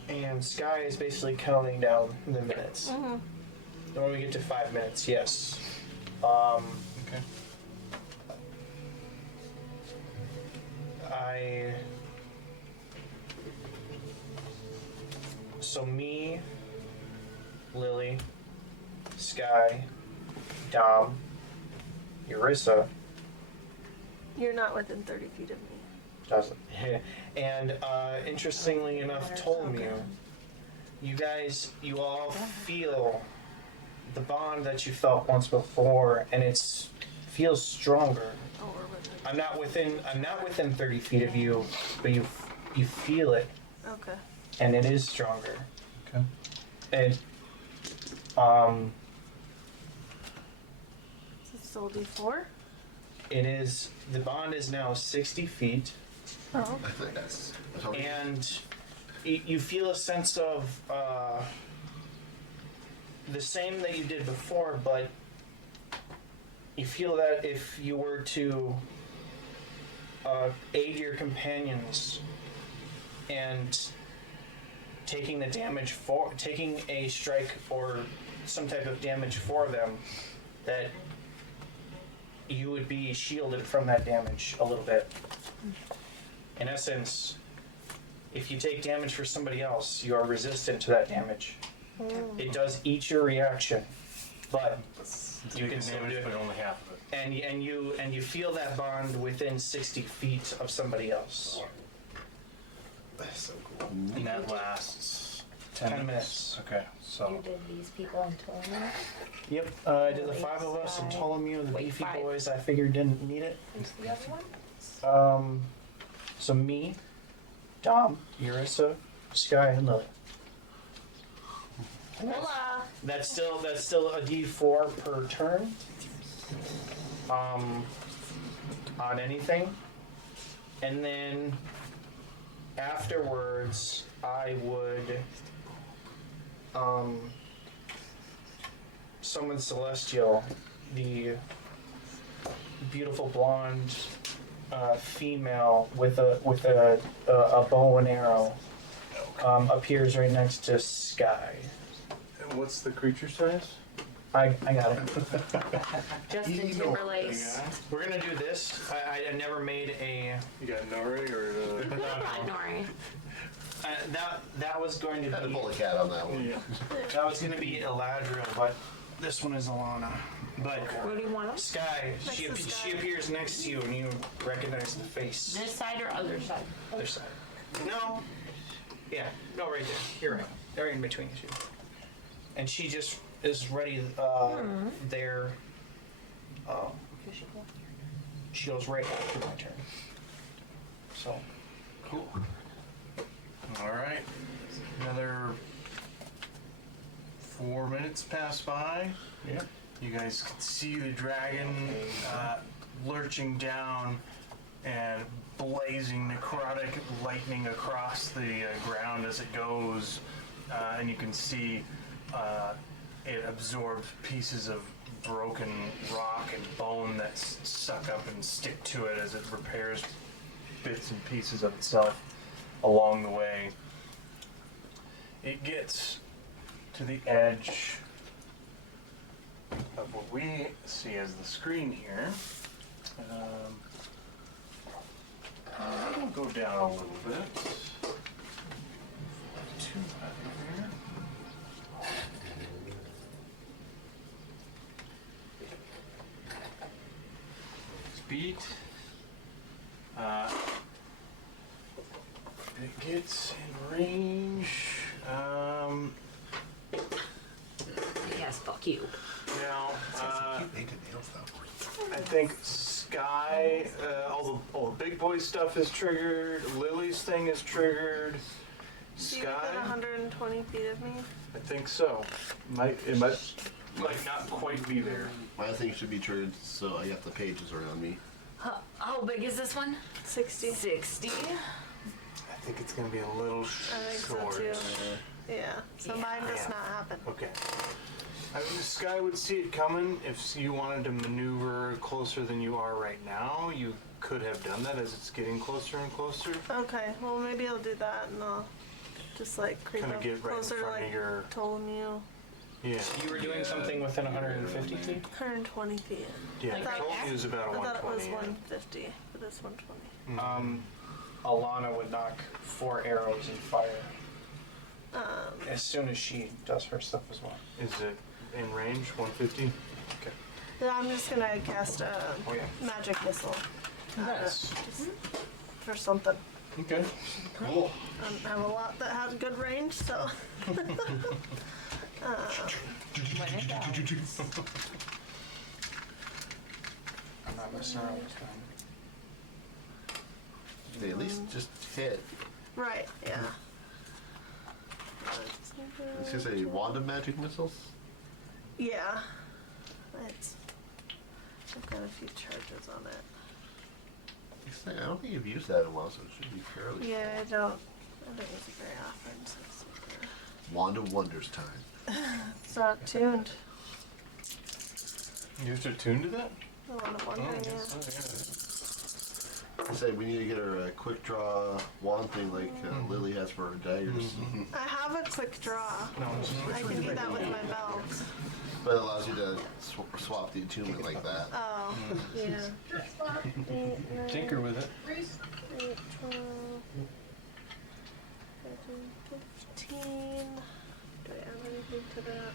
And Sky is basically counting down the minutes. And when we get to 5 minutes, yes. Okay. So me, Lily, Sky, Dom, Eurissa, You're not within 30 feet of me. and interestingly enough, Ptolemy, you all feel the bond that you felt once before, and it feels stronger. Oh, we're within. I'm not within 30 feet of you, but you feel it, Okay. and it is stronger. Okay. Is And it still D4? it is, the bond is now 60 feet, Oh. I think that's how we- and you feel a sense of the same that you did before, but you feel that if you were to aid your companions and taking a strike or some type of damage for them, that you would be shielded from that damage a little bit. In essence, if you take damage for somebody else, you are resistant to that damage. It does eat your reaction, but you can still do damage, it. but only half of it. And you feel that bond within 60 feet of somebody else. That's so cool. And that lasts 10 minutes. Okay, so You did these people in Ptolemy? Yep, I did the 5 of us and Ptolemy, the Wait, beefy 5. boys. I figured didn't need it. Who's the other one? So me, Dom, Eurissa, Sky, and Lily. Hola. That's still a D4 per turn. On anything, and then afterwards I would summon Celestial, the beautiful blonde female with a bow and arrow, appears right next to Sky. what's the creature size? I got it. Justin Timberlake. We're gonna do this. I never made a. You got Nori or Who brought Nori? That was going to Had to be. pull a cat on that one. Yeah. That was gonna be Eladriel, but this one is Alana. But Where do you want them? Sky, Next to Sky. she appears next to you and you recognize the face. This side or other side? Other side. No. Yeah. No, right there. You're right. They're in between the two. And she just is ready there. She goes right after my turn. So. Cool. All right. Another 4 minutes pass by. Yeah. You guys can see the dragon lurching down and blazing necrotic lightning across the ground as it goes. And you can see it absorbs pieces of broken rock and bone that suck up and stick to it as it repairs bits and pieces of itself along the way. It gets to the edge of what we see as the screen here. We'll go down a little bit. Too high here. Speed. It gets in range. Yes, fuck you. Now, Cute painted nails though. I think Sky, all the big boy stuff is triggered. Lily's thing is triggered. Do you within Sky, 120 feet of me? I think so. It might not quite be there. My thing should be triggered, so I got the pages around me. How big is this one? 60. 60. I think it's gonna be a little I think short. so too. Yeah. So mine does not happen. Okay. I mean, Sky would see it coming. If you wanted to maneuver closer than you are right now, you could have done that as it's getting closer and closer. Okay. Well, maybe I'll do that and I'll just like creep Kind of up get right in closer to front like of your. Ptolemy. Yeah. You were doing something within 150 feet? 120 feet. Yeah. I thought- Ptolemy is about a I thought it was 120. yeah. 150, but it's 120. Alana would knock 4 arrows in fire Um, as soon as she does her stuff as well. Is it in range? 150? Okay. yeah, I'm just gonna cast a Oh yeah. magic missile. Nice. Just for something. Okay. Cool. I don't have a lot that has good range, so. I'm not messing around this time. They at least just hit. Right, yeah. I was gonna say wand of magic missiles. Yeah. I've got a few charges on it. I don't think you've used that in a while, so it should be fairly. Yeah, I don't use it very often, so it's super. Wand of Wonders time. It's not tuned. You have to attune to that? The one I'm wondering, yeah. I say we need to get her a quick draw wand thing like Lily has for her daggers. I have a quick draw. I can do that with my belt. But it allows you to swap the attunement like that. Oh, yeah. 8, 9, Tinker with it. 8, 12, 13, 15. Do I add anything to that?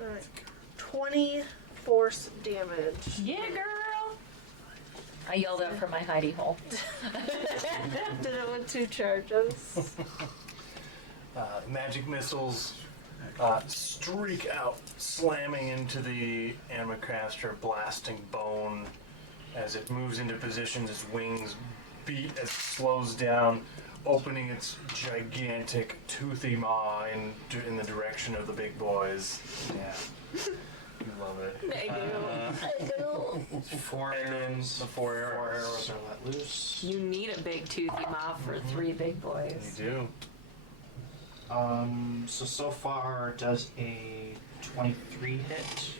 Alright. 20 force damage. Yeah, girl. I yelled out from my hidey hole. Did it with 2 charges. Magic missiles streak out, slamming into the Animacraster, blasting bone as it moves into positions. Its wings beat as it slows down, opening its gigantic toothy maw in the direction of the big boys. Yeah, you love it. I do. 4 And then arrows. the 4 arrows. 4 arrows are let loose. You need a big toothy mouth for 3 big boys. You do. So far does a 23 hit.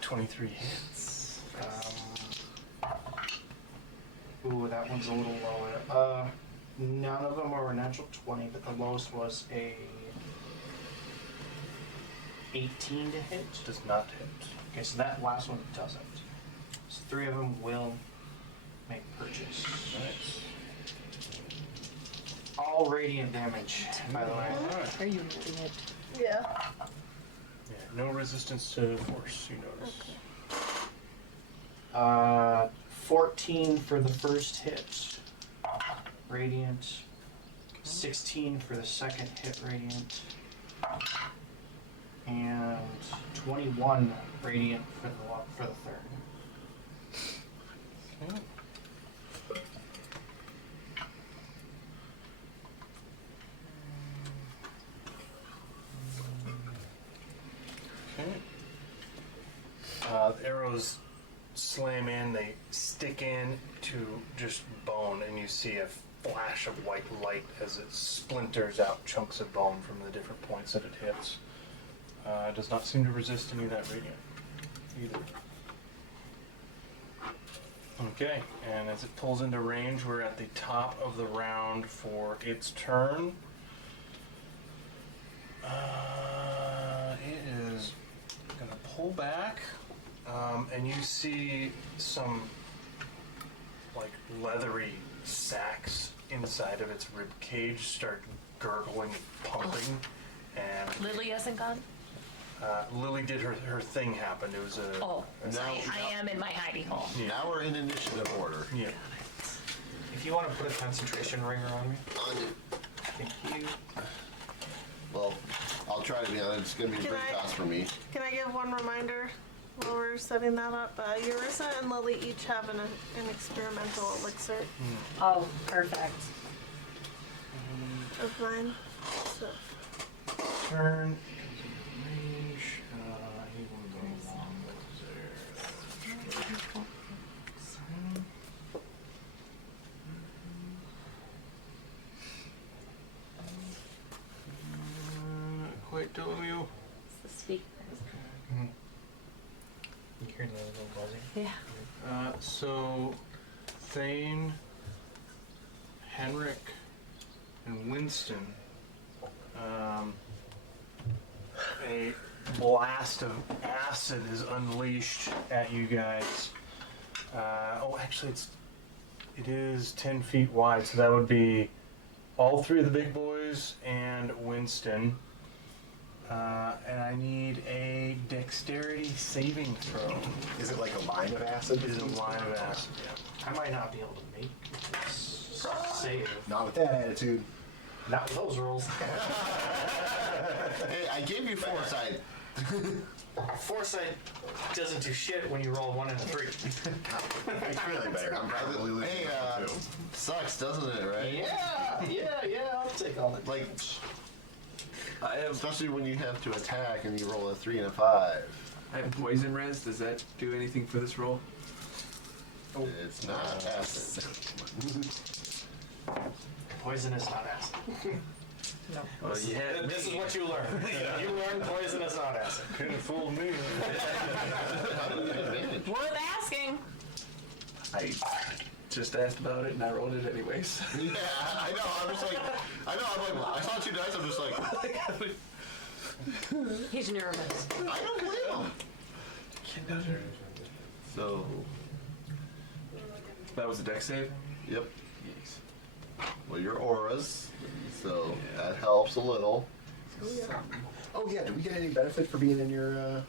23 hits. Ooh, that one's a little lower. None of them were a natural 20, but the lowest was a 18 to hit. Does not hit. Okay, so that last one doesn't. So 3 of them will make purchase. Nice. All all radiant damage, by the way. Alright. Are you moving it? Yeah. Yeah, no resistance to force, you notice. 14 for the first hit. Radiant. 16 for the second hit radiant. And 21 radiant for the third. Okay. Okay. The arrows slam in, they stick in to just bone, and you see a flash of white light as it splinters out chunks of bone from the different points that it hits. It does not seem to resist any of that radiant either. Okay, and as it pulls into range, we're at the top of the round for its turn. It is gonna pull back, and you see some like leathery sacs inside of its rib cage start gurgling, pumping, and Lily hasn't gone? Lily did her thing happen. It was a Oh, Now- I am in my hidey hole. yeah. Now we're in initiative order. Yeah. If you want to put a concentration ringer on me, On it. thank you. Well, I'll try to be on it. It's going to be a Can big I- cost for me. Can I give one reminder while we're setting that up? Eurissa and Lily each have an experimental elixir Oh, perfect. of mine. So, Turn. Range. He will go along with Not quite telling you. It's the speak. You hear the little buzzing? Yeah. So, Thane, Henrik, and Winston, a blast of acid is unleashed at you guys. Actually, it is 10 feet wide, so that would be all three of the big boys and Winston. And I need a dexterity saving throw. Is it like a line of acid? It is a line of acid, yeah. I might not be able to make this save. Not with that attitude. Not with those rolls. Hey, I gave you foresight. Foresight doesn't do shit when you roll 1 and a 3. It's really better. I'm probably losing Hey, too. sucks, doesn't it, right? Yeah, I'll take all the Like, I have especially when you have to attack and you roll a 3 and a 5. poison res. Does that do anything for this roll? It's not acid. Poison is not acid. Well, you had This is what you learn. You learn poison is not acid. Couldn't have fooled me. Worth asking. I just asked about it and I rolled it anyways. Yeah, I know. I'm just like, I'm like, I saw 2 dice. I'm just like, He's nervous. I don't blame him. So, That was a dex save? yep. Yes. Well, your auras, so that helps a little. Oh yeah, do we get any benefit for being in your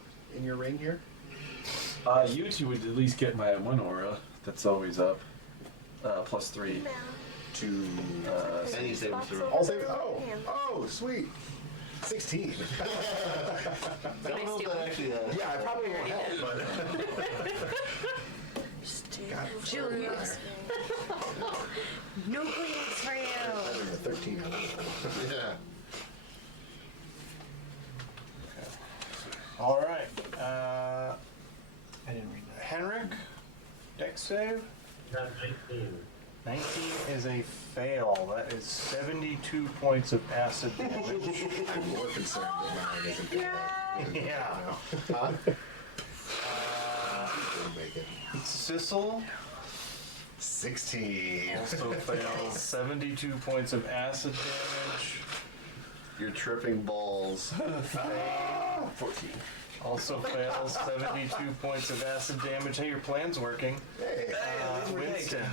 ring here? You two would at least get my one aura. That's always up. +3. To Any saving throw. all save. Oh, sweet. 16. I don't know if that actually Yeah, I probably won't help, but Julius. Nucleus for you. better than a 13. Yeah. All right. I didn't read that. Henrik, dex save. 19. 19 is a fail. That is 72 points of acid damage. I'm more concerned that mine isn't gonna Yeah. Huh? Uh, Didn't make it. Sissel 16. also fails. 72 points of acid damage. You're tripping balls. 14. Also fails 72 points of acid damage. Hey, your plan's working. Hey. Winston.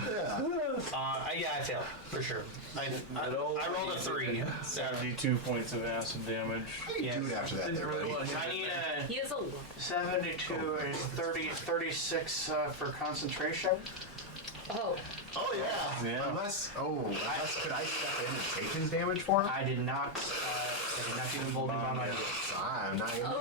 Yeah, I failed for sure. I rolled a 3. 72 points of acid damage. Yeah. Do it after that, there, buddy. I need a He is a 72 and 36 for concentration. oh. Oh yeah. Yeah. Unless could I step in and take his damage for him? I did not do emboldened bond on you. I'm not gonna do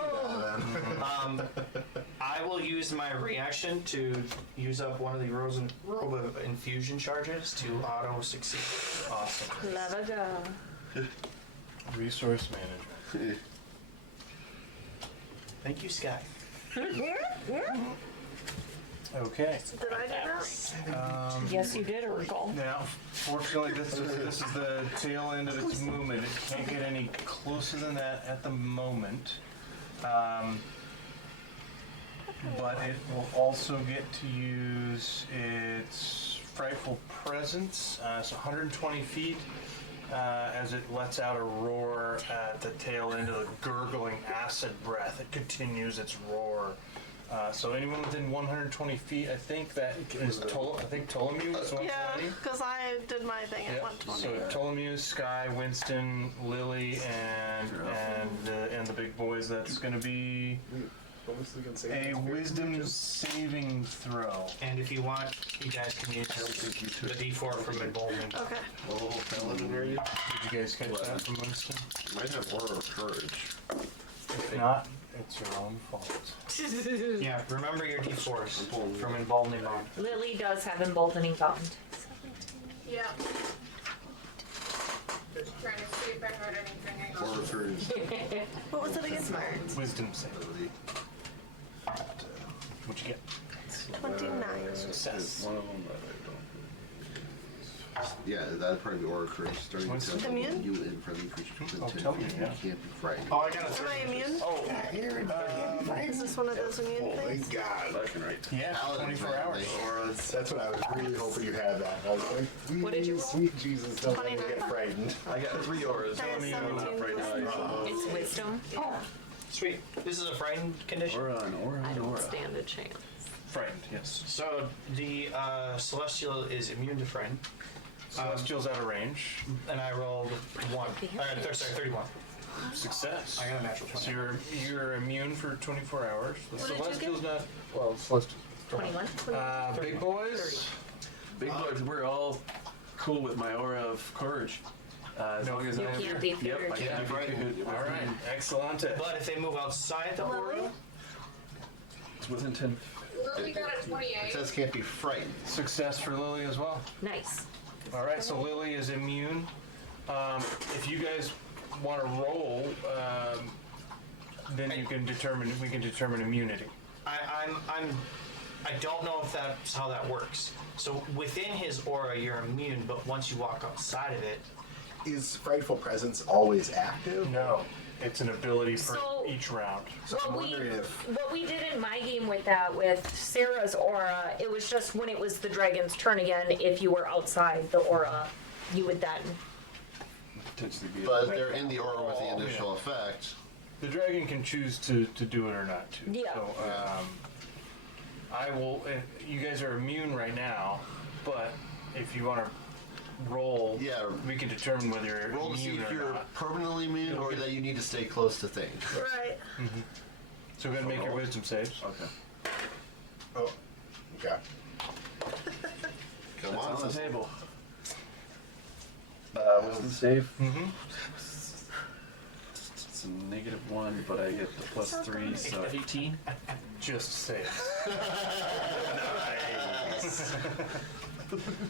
that then. I will use my reaction to use up one of the robe of infusion charges to auto succeed. Awesome. Clever girl. Resource management. Thank you, Sky. Okay. Did I do that? Yes, you did, Urkel. Now, fortunately, this is the tail end of its movement. It can't get any closer than that at the moment. But it will also get to use its frightful presence. So 120 feet as it lets out a roar at the tail end of the gurgling acid breath. It continues its roar. So anyone within 120 feet, I think that is I think Ptolemy was 120. Yeah, because I did my thing at Yep. 120. So Ptolemy, Sky, Winston, Lily, and the big boys. That's going to be a wisdom saving throw. And if you want, you guys can use the D4 from emboldened. Okay. Little paladin area. Did you guys catch that from Winston? Might have Aura of Courage. If not, it's your own fault. Yeah, remember your D4s from emboldening bond. Lily does have emboldening bond. Yeah. Just trying to see if I heard anything. Hang on. Aura of Courage. What was it again? Smart. Wisdom save. What'd you get? 29. Success. One of them that Yeah, that'd probably be Aura of Courage. Starting What's to immune? you and friendly creatures within Oh, 10 tell me, feet. yeah. You can't be frightened. Oh, I got a Am I immune? Oh, Is this one of those immune Oh my things? god. I don't. Left and right. yeah, Paladins, 24 man, hours. they auras. That's what I was really hoping you had that. I was like, What did you roll? sweet Jesus, don't let me 29. get frightened. I got 3 auras. I got Let me 17 right now. It's wisdom. Sweet. This is a frightened condition. Aura and aura I and don't aura. stand a chance. Frightened, yes. So the Celestial is immune to frightened, Celestial's out of range. and I rolled 31. Success. I got a natural So 20. you're immune for 24 hours. The What did you Celestial's get? not. Well, Celestial. 21? Big boys. Big boys, we're all cool with my aura of courage. As long as You I have can't be Yep, feared. I can't be frightened. All right, excellent. But if they move outside the aura, Lily? It's within 10. Lily got a It 28. says can't be frightened. Success for Lily as well. Nice. All right, so Lily is immune. If you guys want to roll, then we can determine immunity. I don't know if that's how that works. So within his aura, you're immune, but once you walk outside of it, Is Frightful Presence always active? No, it's an ability for So- each round. So I'm What wondering if we did in my game with that, with Sarah's aura, it was just when it was the dragon's turn again, if you were outside the aura, you would then. Potentially be. But if they're in the aura with the initial effect, The dragon can choose to do it or not to. Yeah. So, I will. You guys are immune right now, but if you want to roll, Yeah. we can determine whether you're roll to see immune if or you're not. permanently immune or that you need to stay close to things. Right. So go ahead and make your wisdom saves. Okay. oh, okay. Come That's on, on the sis. table. Wisdom save. Mm-hmm. It's a -1, but I get the +3, so 18. Just saves.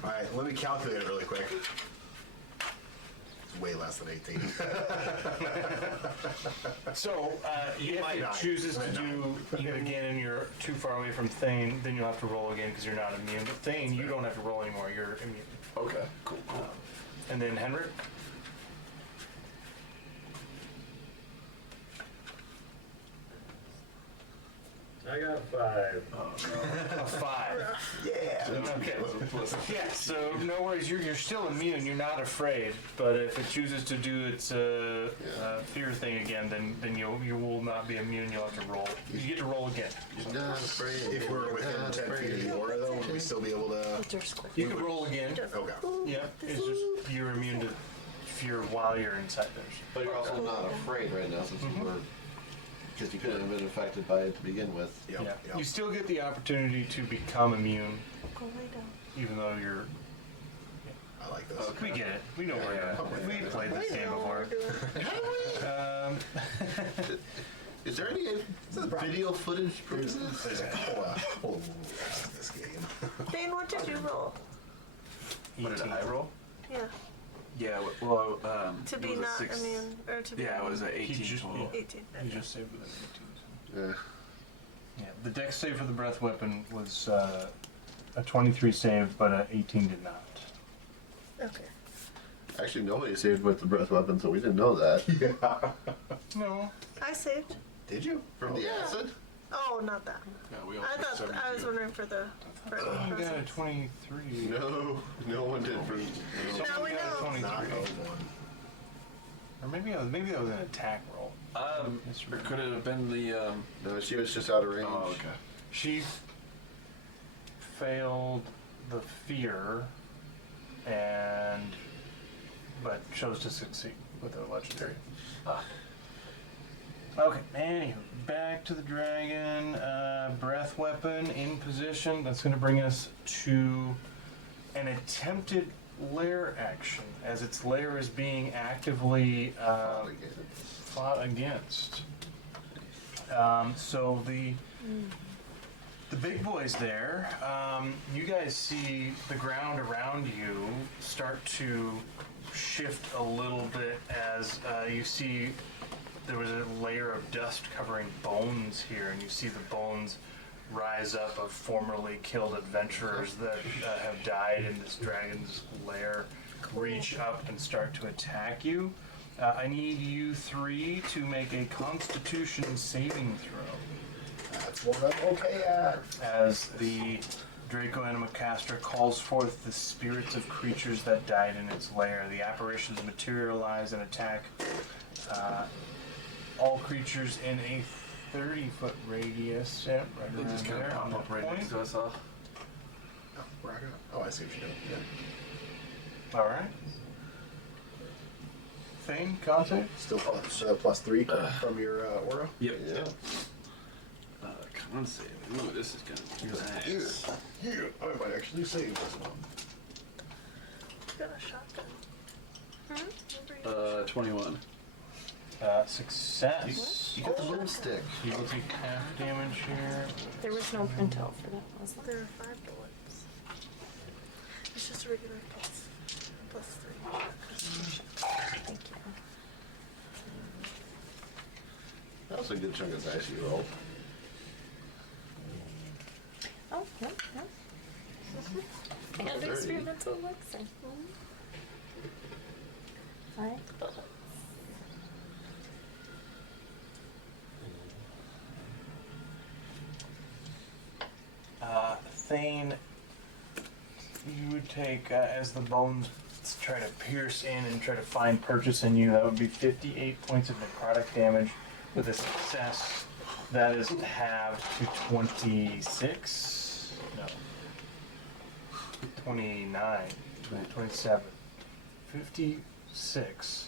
All right, let me calculate it really quick. It's way less than 18. So if might it not. chooses to Might do it again and you're too far away from Thane, then you'll have to roll again because you're not immune. But Thane, you don't have to roll anymore. You're immune. Okay, cool. And then Henrik. I got 5. A 5. Yeah. Okay. Yeah, so no worries. You're still immune. You're not afraid. But if it chooses to do its fear thing again, then you will not be immune. You'll have to roll. You get to roll again. You're not afraid. If we're within 10 feet of the aura, though, would we still be able to? You can roll again. Okay. Yeah. It's just you're immune to fear while you're inside theirs. But you're also not afraid right now since you were, because you couldn't have been affected by it to begin with. Yep. Yeah. Yep. You still get the opportunity to become immune, Go lay down. even though you're. I like this. We get it. We know where you're at. We played this game before. Is there any video footage for this? Oh, this game. Dane, what did you roll? What did I roll? Yeah. Yeah, well, To it be was a not 6. immune, or to be Yeah, it was an 18 just- total. 18. You just saved with an 18. Yeah. Yeah, the dex save for the breath weapon was a 23 save, but a 18 did not. Okay. Actually, nobody saved with the breath weapon, so we didn't know that. No. I saved. Did you? From the Yeah. acid? Oh, not that. Yeah, we all I took thought 72. I was wondering for the. For You got a presents. 23. No, no one did. For, Now we got a know. 23. Not one. Or maybe that was an attack roll. Or could it have been the, no, she was just out of range. oh, okay. She failed the fear, but chose to succeed with a legendary. Okay, anywho, back to the dragon. Breath weapon in position. That's going to bring us to an attempted lair action, as its lair is being actively fought against. So the big boys there, you guys see the ground around you start to shift a little bit as you see there was a layer of dust covering bones here, and you see the bones rise up of formerly killed adventurers that have died in this dragon's lair, reach up and start to attack you. I need you 3 to make a Constitution saving throw. That's what I'm okay at. As the Draco Animocastra calls forth the spirits of creatures that died in its lair. The apparitions materialize and attack all creatures in a 30-foot radius. Yep, right They around just kind there of on pop up that right point. next to us all. Oh, where I go? Oh, I see what you're doing. Yeah. All right. Thane, con save? Still plus 3 from your aura. Yep. Yeah. Con save. Ooh, this is gonna be nice. Yeah, I might actually save this one. Got a shotgun. Remember you 21. Success. You got the boomstick. You will take half damage here. There was no printout for that, was there? There are 5 bullets. It's just a regular plus 3. Thank you. That was a good chunk of dice you rolled. Oh, no, no. And 30. experimental elixir. 5 bullets. Thane, you would take, as the bones try to pierce in and try to find purchase in you, that would be 58 points of necrotic damage. With a success, that is halved to 26. No. 29. 27. 56.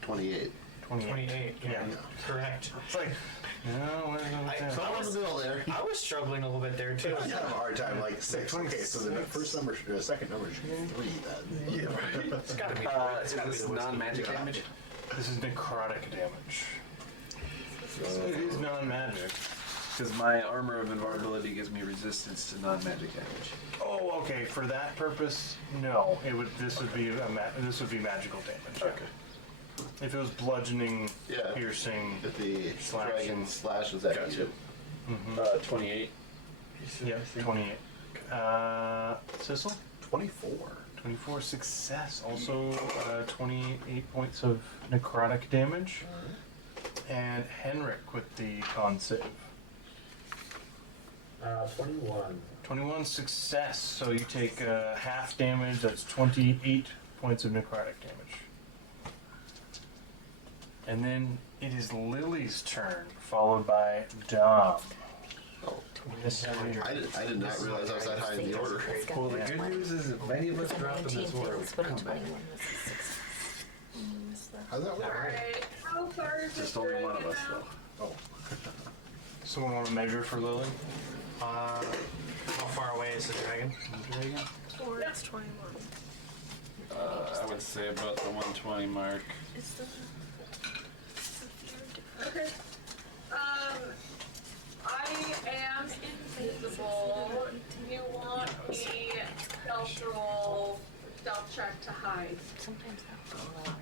28. 28. 28, yeah. Correct. It's like, no, where's the Somewhere in the middle there. I was struggling a little bit there too. I have a hard time like 6. Okay, so the first number, the second number should be 3 then. Yeah. It's gotta be. Is this non-magic damage? This is necrotic damage. It is non-magic. Because my armor of invulnerability gives me resistance to non-magic damage. Oh, okay. For that purpose, no. It would. This would be this would be magical damage. Okay. If it was bludgeoning, Yeah. piercing, If the Slashing. dragon slashes at Gotcha. you. 28. yep, 28. Sissel, 24. 24 success. Also, 28 points of necrotic damage. And Henrik with the con save. 21. 21 success, so you take half damage, that's 28 points of necrotic damage. And then it is Lily's turn, followed by Dom. I did not realize I was that high in the order. Well, the good news is if many of us drop in this order, we But a come back. 21 was a success. How's that work? Alright, how far is Just this only one of dragon us now? though. Oh, Someone want to measure for Lily? How far away is the dragon? Or it's 21. I would say about the 120 mark. Is the Okay. I am invisible. You want a stealth roll, stealth check to hide. Sometimes that's lower.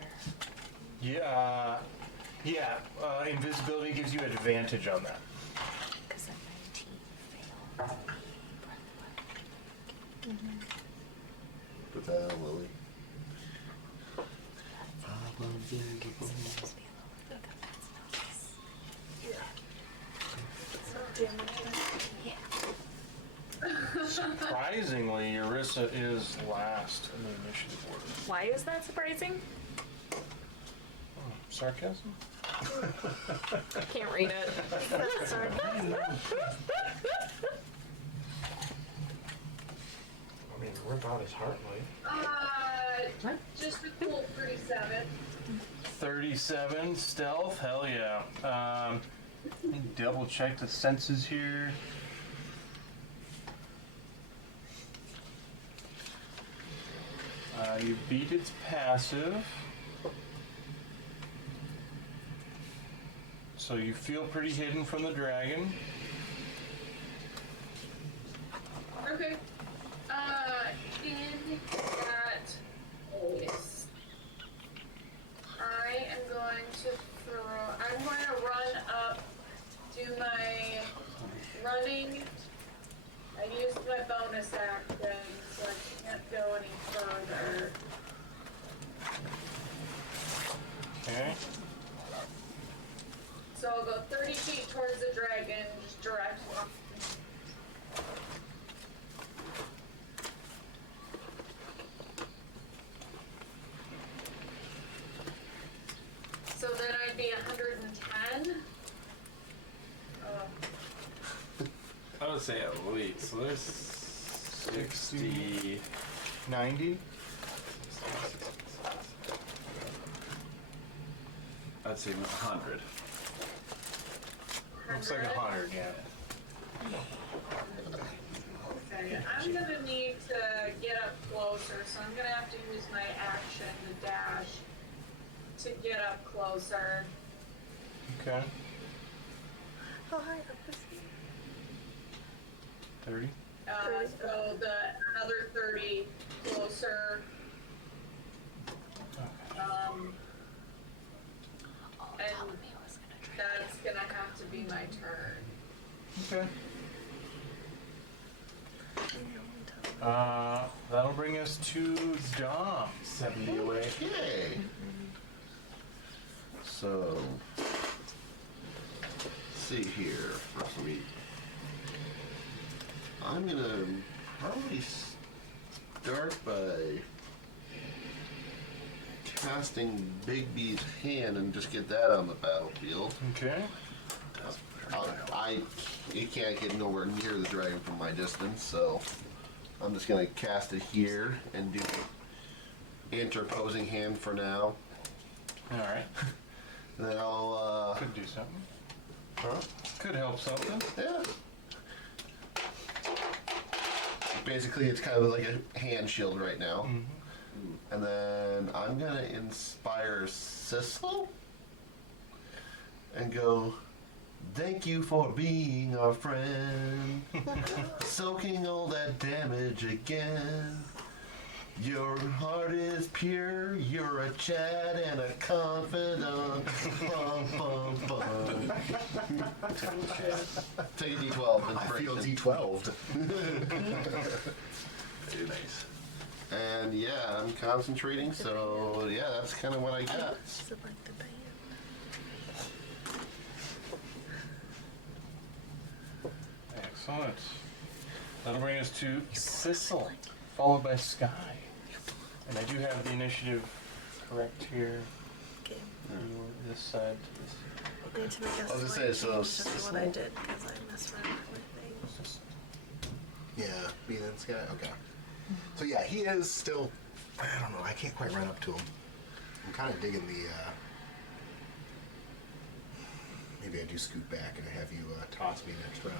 Yeah, invisibility gives you advantage on that. Because I'm 19 fail. Put that on Lily. Surprisingly, Yarissa is last in the initiative order. Why is that surprising? Sarcasm? Can't read it. I mean, rip out his heart, like. Just a cool 37. 37 stealth, hell yeah. Let me double check the senses here. You beat its passive. So you feel pretty hidden from the dragon. Okay. In that case, I am going to run up, do my running. I used my bonus action, so I can't go any further. Okay. So I'll go 30 feet towards the dragon, just direct walk. So then I'd be 110. I would say at least. So there's 60. 90? I'd say 100. Looks like 100, yeah. Okay, I'm gonna need to get up closer, so I'm gonna have to use my action to dash to get up closer. Okay. how high up is he? 30? So another 30 closer. And that's gonna have to be my turn. Okay. That'll bring us to Dom. 70 away. Okay. So, let's see here. First, I'm gonna probably start by casting Bigby's hand and just get that on the battlefield. Okay. It can't get nowhere near the dragon from my distance, so I'm just gonna cast it here and do interposing hand for now. Alright. Then I'll Could do something. huh? Could help something. Yeah. Basically, it's kind of like a hand shield right now. And then I'm gonna inspire Sissel and go, thank you for being our friend, soaking all that damage again. Your heart is pure, you're a Chad and a confidant. Bum, bum, bum. Take a D12. I feel inspiration. D12'd. Very nice. And yeah, I'm concentrating, so yeah, that's kind of what I got. Is it like the band? Excellent. Excellent. That'll bring us to Sissel, followed by Sky. And I do have the initiative correct here. Okay. This side. I need to make a I was gonna slight say, so change to what I did because I misread my thing. Yeah, me and Sky. Okay. So yeah, he is still. I don't know. I can't quite run up to him. I'm kind of digging the. Maybe I do scoot back and have you toss me next round.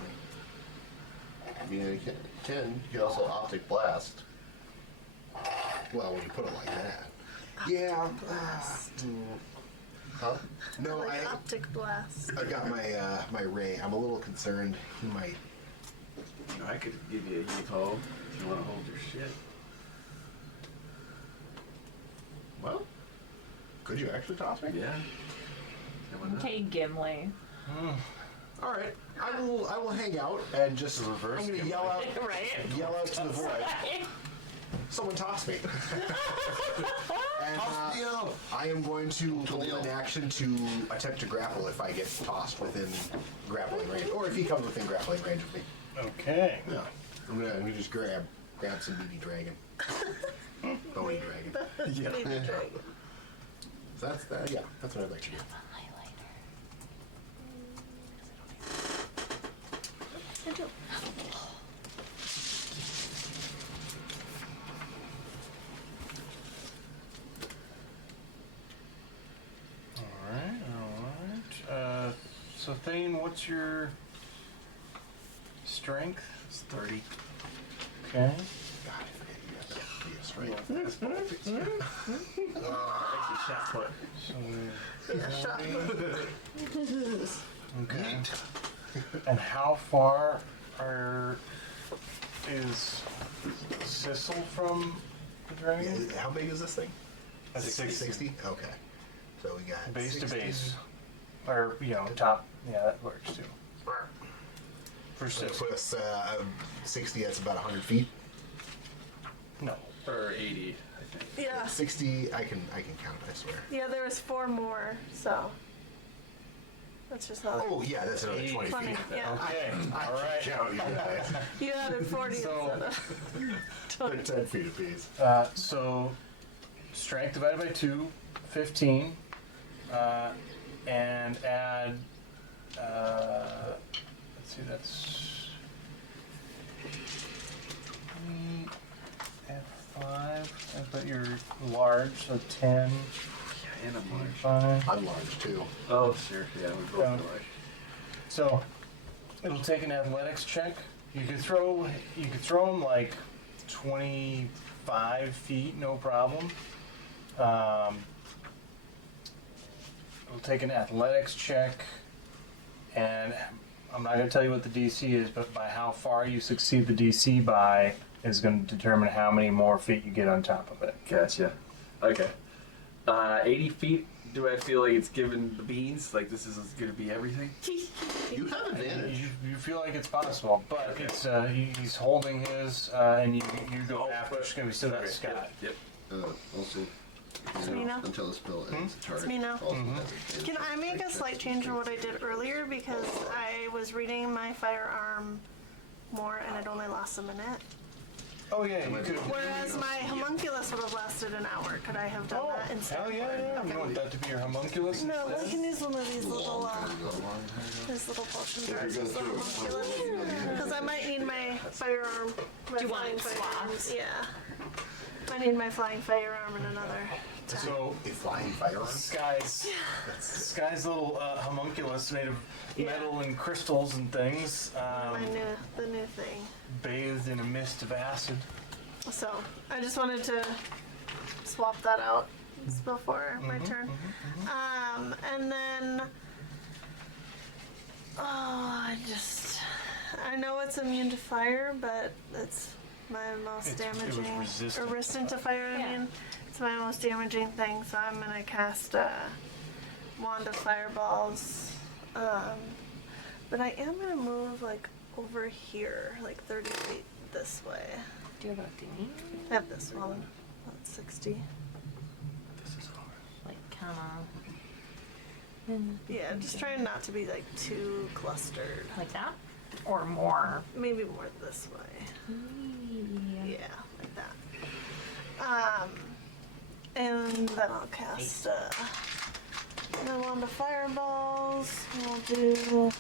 I mean, you can also optic blast. Well, when you put it like that. Yeah. Huh? No, Like optic blast. I got my ray. I'm a little concerned. He might. You know, I could give you a Yeehaw if you want to hold your shit. Well, could you actually toss me? Yeah. Yeah, why not? Okay, Gimli. All right. I will hang out and just. Reverse I'm gonna Gimli. yell out. Right? Yell out to the void. Someone toss me. And I am going to hold an action to attempt to grapple if I get tossed within grappling range, or if he comes within grappling range of me. Okay. Yeah. I'm gonna just grab some meaty dragon. Bony dragon. Yeah. Dragon. So that's that. Yeah, that's what I'd like to do. I do. Alright. So Thane, what's your strength? It's 30. Okay. God, I forget you have to be a straight. Shot put. So, okay. And how far is Sissel from the dragon? Yeah, how big is this thing? That's 60. Okay. So we got Base 60. to base. Or, top. Yeah, that works too. For So Sissel. put us 60. That's about 100 feet. No. Or 80, I think. Yeah. 60. I can count. I swear. Yeah, there was 4 more, so that's just not. Oh yeah, that's another 20 20, feet. yeah. Okay. I All right. can count you guys. You added 40 So- instead of They're 10 feet apiece. So, strength divided by 2, 15. And add, let's see, that's F5, but you're large, so 10, Yeah, and I'm large. 5. I'm large too. Oh, sure. Yeah, we both Yeah. are large. So, it'll take an athletics check. You could throw them like 25 feet, no problem. It'll take an athletics check, and I'm not going to tell you what the DC is, but by how far you succeed the DC by is going to determine how many more feet you get on top of it. Gotcha. Okay. 80 feet. Do I feel like it's given the beans? Like this is going to be everything? You have advantage. You feel like it's possible, but Okay. it's he's holding his, and you go after. It's going to be still that Okay, Scott. Yep. Also, It's me now? until the spell ends, the target It's me now. also Mhm. has advantage Can I on make a strength slight checks. change from what I did earlier because I was reading my firearm more and it only lasts a minute? Oh yeah, you could. Whereas my homunculus would have lasted an hour. Could I have done Oh, that instead? hell yeah! You want that to be your homunculus? No, I can use one of these little Long time. these little potion If you're jars gonna as the throw a homunculus. Because I might need my firearm. My Do you want flying it firearm. swapped? Yeah. I need my flying firearm in another. So A flying firearm. Sky's little homunculus made of metal and crystals and things, The new thing. bathed in a mist of acid. So I just wanted to swap that out before my turn. And then I know it's immune to fire, but it's my most It was damaging. resistant. Or resistant to fire. I Yeah. mean, it's my most damaging thing. So I'm gonna cast wand of fireballs. But I am gonna move like over here, like 30 feet this way. Do you have a thingy? I have this one. That's 60. Like, kinda. Yeah, just trying not to be like too clustered. Like that? Or more. Maybe more this way. Yeah, like that. And then I'll cast another wand of fireballs. We'll do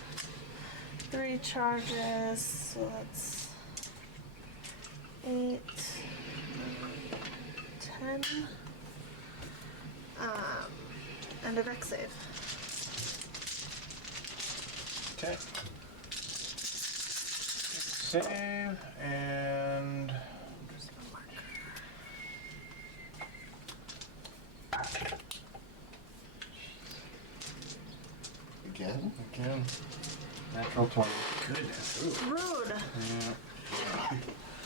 3 charges, so that's 8, 10. And a dex save. Okay. Save and Again? again. Natural 20. Goodness. Rude.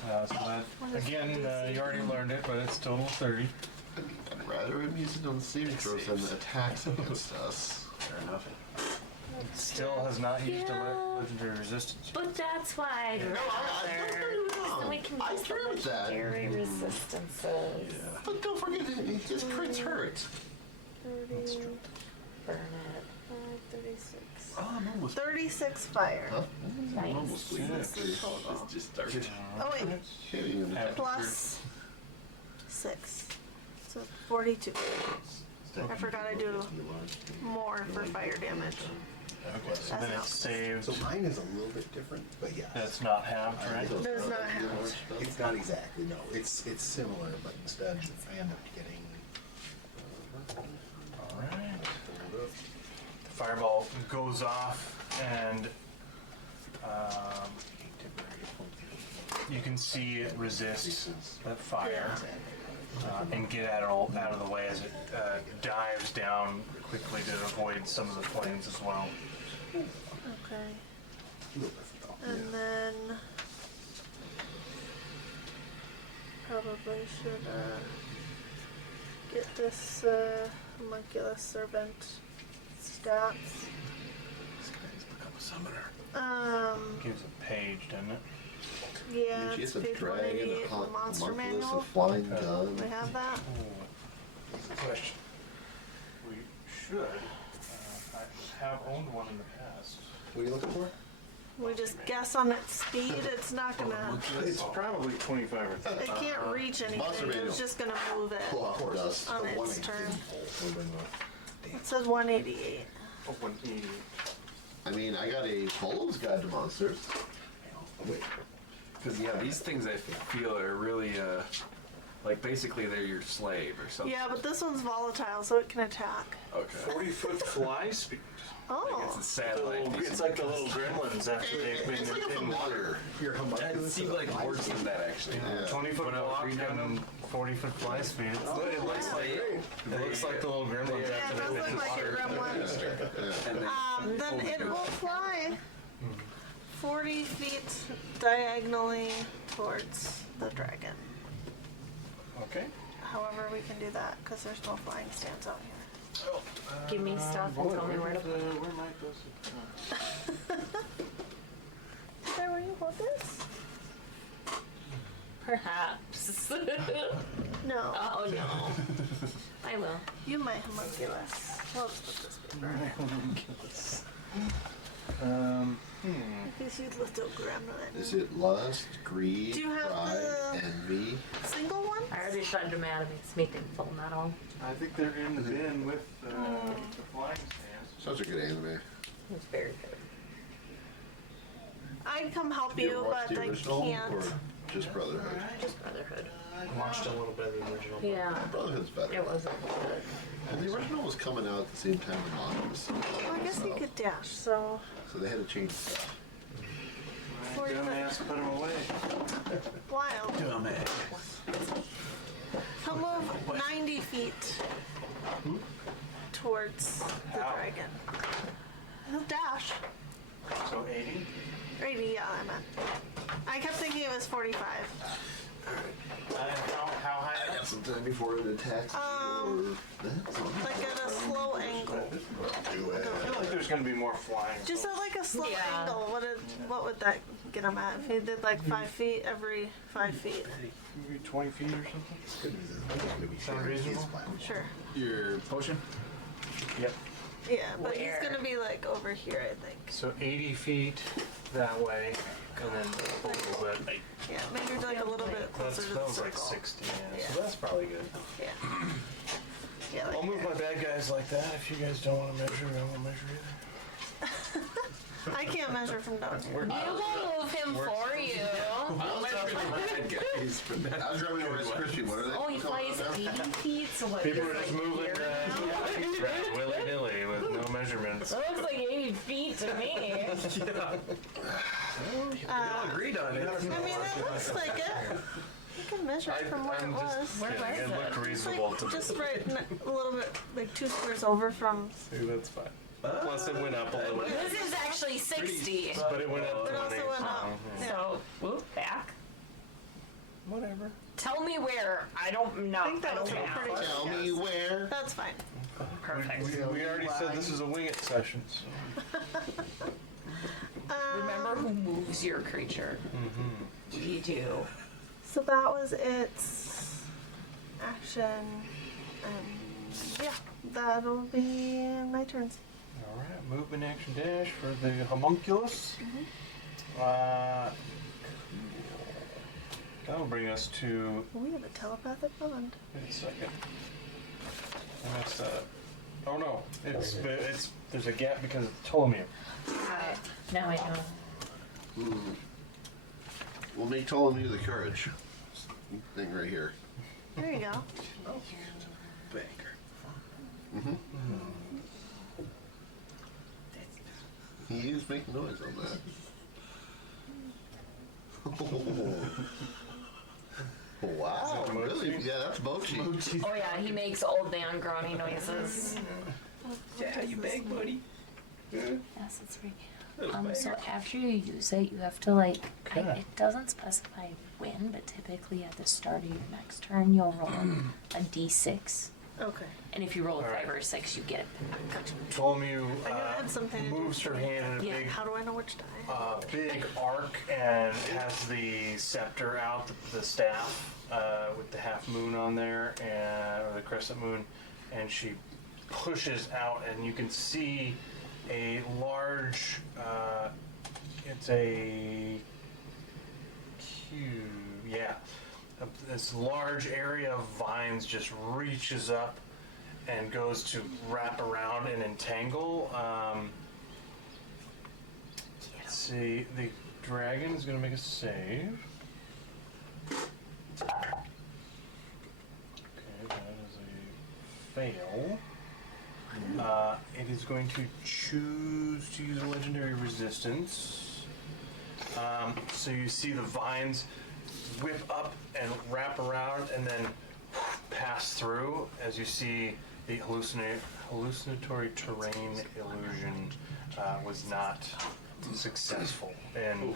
Yeah. So that, again, you already learned it, but it's total 30. I'd rather him use it on saving throws than attacks against us. Fair enough. Still has not used a Yeah. legendary resistance. But that's why I'd rather. So we can I use the agree with that. legendary resistances. But don't forget, it just crits hurt. 30, Burn it. 36. Oh, I'm almost. 36 fire. Huh? Nice. I'm almost bleeding. That's the total. Just started. Oh wait, Hitting him. plus 6. So 42. I forgot I do more for fire damage. Okay, so then it saves. So mine is a little bit different, but yeah. That's not halved, right? Does not have. It's not exactly, no. It's similar, but instead I end up getting. Alright. The fireball goes off and you can see it resist that fire and get out of the way as it dives down quickly to avoid some of the flames as well. Okay. And then probably should get this homunculus servant stats. This guy's become a summoner. Gives a page, doesn't it? Yeah, She it's has a page dragon, 188 a in the monster homunculus, manual. a flying gun. We have that? Question. We should. I have owned one in the past. What are you looking for? We just guess on its speed. It's not gonna. It's probably 25 or 30. It can't reach anything. It's just gonna move it Pull off dust. on The its 180 turn. didn't pull. It says 188. Oh, 180. I mean, I got a Bolo's Guide to Monsters. Oh, wait. Because yeah, these things I feel are really like basically they're your slave or something. Yeah, but this one's volatile, so it can attack. Okay. 40-foot fly speed. It's Oh. a satellite. It's like the little gremlins after they've been It's like a in water. Your It homunculus seemed is a like fly worse speed. than that actually. Yeah. 20-foot When I was block reading and 40-foot fly speed. It looks like It looks like the little gremlins Yeah, after it does they've been look like a water. gremlin. and Then it will fly 40 feet diagonally towards the dragon. Okay. However, we can do that because there's no flying stands out here. Give me stuff and tell me where to put it. Where might those? There, will you hold this? Perhaps. No. Oh no. I will. You my homunculus. We'll just put this paper. Because you little gremlin. Is it lust, greed, Do you have pride, the- envy? Single one? I already tried to mad me. It's making full metal. I think they're in the bin with the flying stands. Such a good anime. It's very good. I'd come help Did you you, ever watch but the I original can't. or just Brotherhood? Just Brotherhood. Watched a little bit of the original. Yeah. Brotherhood's better. It wasn't good. And the original was coming out at the same time the manga was coming out. Well, I guess you could dash, so. So they had to change stuff. Dumbass, put them away. Wild. dumbass. He'll move 90 feet towards the dragon. He'll dash. So 80? 80, yeah, I meant. I kept thinking it was 45. How high I got some time before it attacks or Like at a slow angle. I feel like there's going to be more flying. Just at like a slow Yeah. angle. What would that get him at? If he did like 5 feet every 5 feet. Maybe 20 feet or something? Sound reasonable? Sure. Your potion? Yep. Yeah, but Where? he's gonna be like over here, I think. So 80 feet that way, and then a little bit. Yeah, maybe like a little bit That closer to the smells like circle. 60, yeah, Yeah. so that's probably good. Yeah. Yeah, like I'll move my bad guys like that. If you guys don't want to measure, I won't measure either. I can't measure from down here. You will move him for you. I was grabbing a Rice Krispie. What are they? Oh, he flies 80 feet, so what? People are like just moving here? willy-nilly with no measurements. That looks like 80 feet to me. We all agreed on it. I mean, it looks like it. You can measure it from where it I'm was. just Where kidding. was It looked it? reasonable to me. Just right a little bit, like 2 squares over from. See, that's fine. Plus it went up a little bit. This is actually 60. But it went up It 20. also went up. Mhm. Yeah. So, whoop, back. Whatever. Tell me where. I don't know. I think that was a don't pretty know. good Tell me guess. where. That's fine. Perfect. We already said this is a wing it session. So. Remember who moves your creature. We do. So that was its action, and yeah, that'll be my turn. All right, movement, action, dash for the homunculus. Cool. That'll bring us to. We have a telepathic bond. Wait a second. I messed that up. Oh no, it's there's a gap because of Ptolemy. Now I know. We'll make Ptolemy the courage thing right here. There you go. Mm-hmm. He is making noise on that. Wow, Is that really? Mochi? Yeah, that's Mochi. Oh yeah, he makes old man groany noises. Yeah, you big buddy. Yes, that's right. So after you use it, you have to like, it doesn't specify when, but typically at the start of your next turn, you'll roll a d6. Okay. And if you roll a All right. 5 or a 6, you get it. Ptolemy I gotta add something to do moves her hand in a Yeah. big How do I know which die? big arc and has the scepter out, the staff with the half moon on there, or the crescent moon, and she pushes out, and you can see a large, it's a cube, yeah. This large area of vines just reaches up and goes to wrap around and entangle. Let's see, the dragon is going to make a save. Okay, that is a fail. It is going to choose to use a legendary resistance. So you see the vines whip up and wrap around and then pass through as you see the hallucinatory terrain illusion was not successful in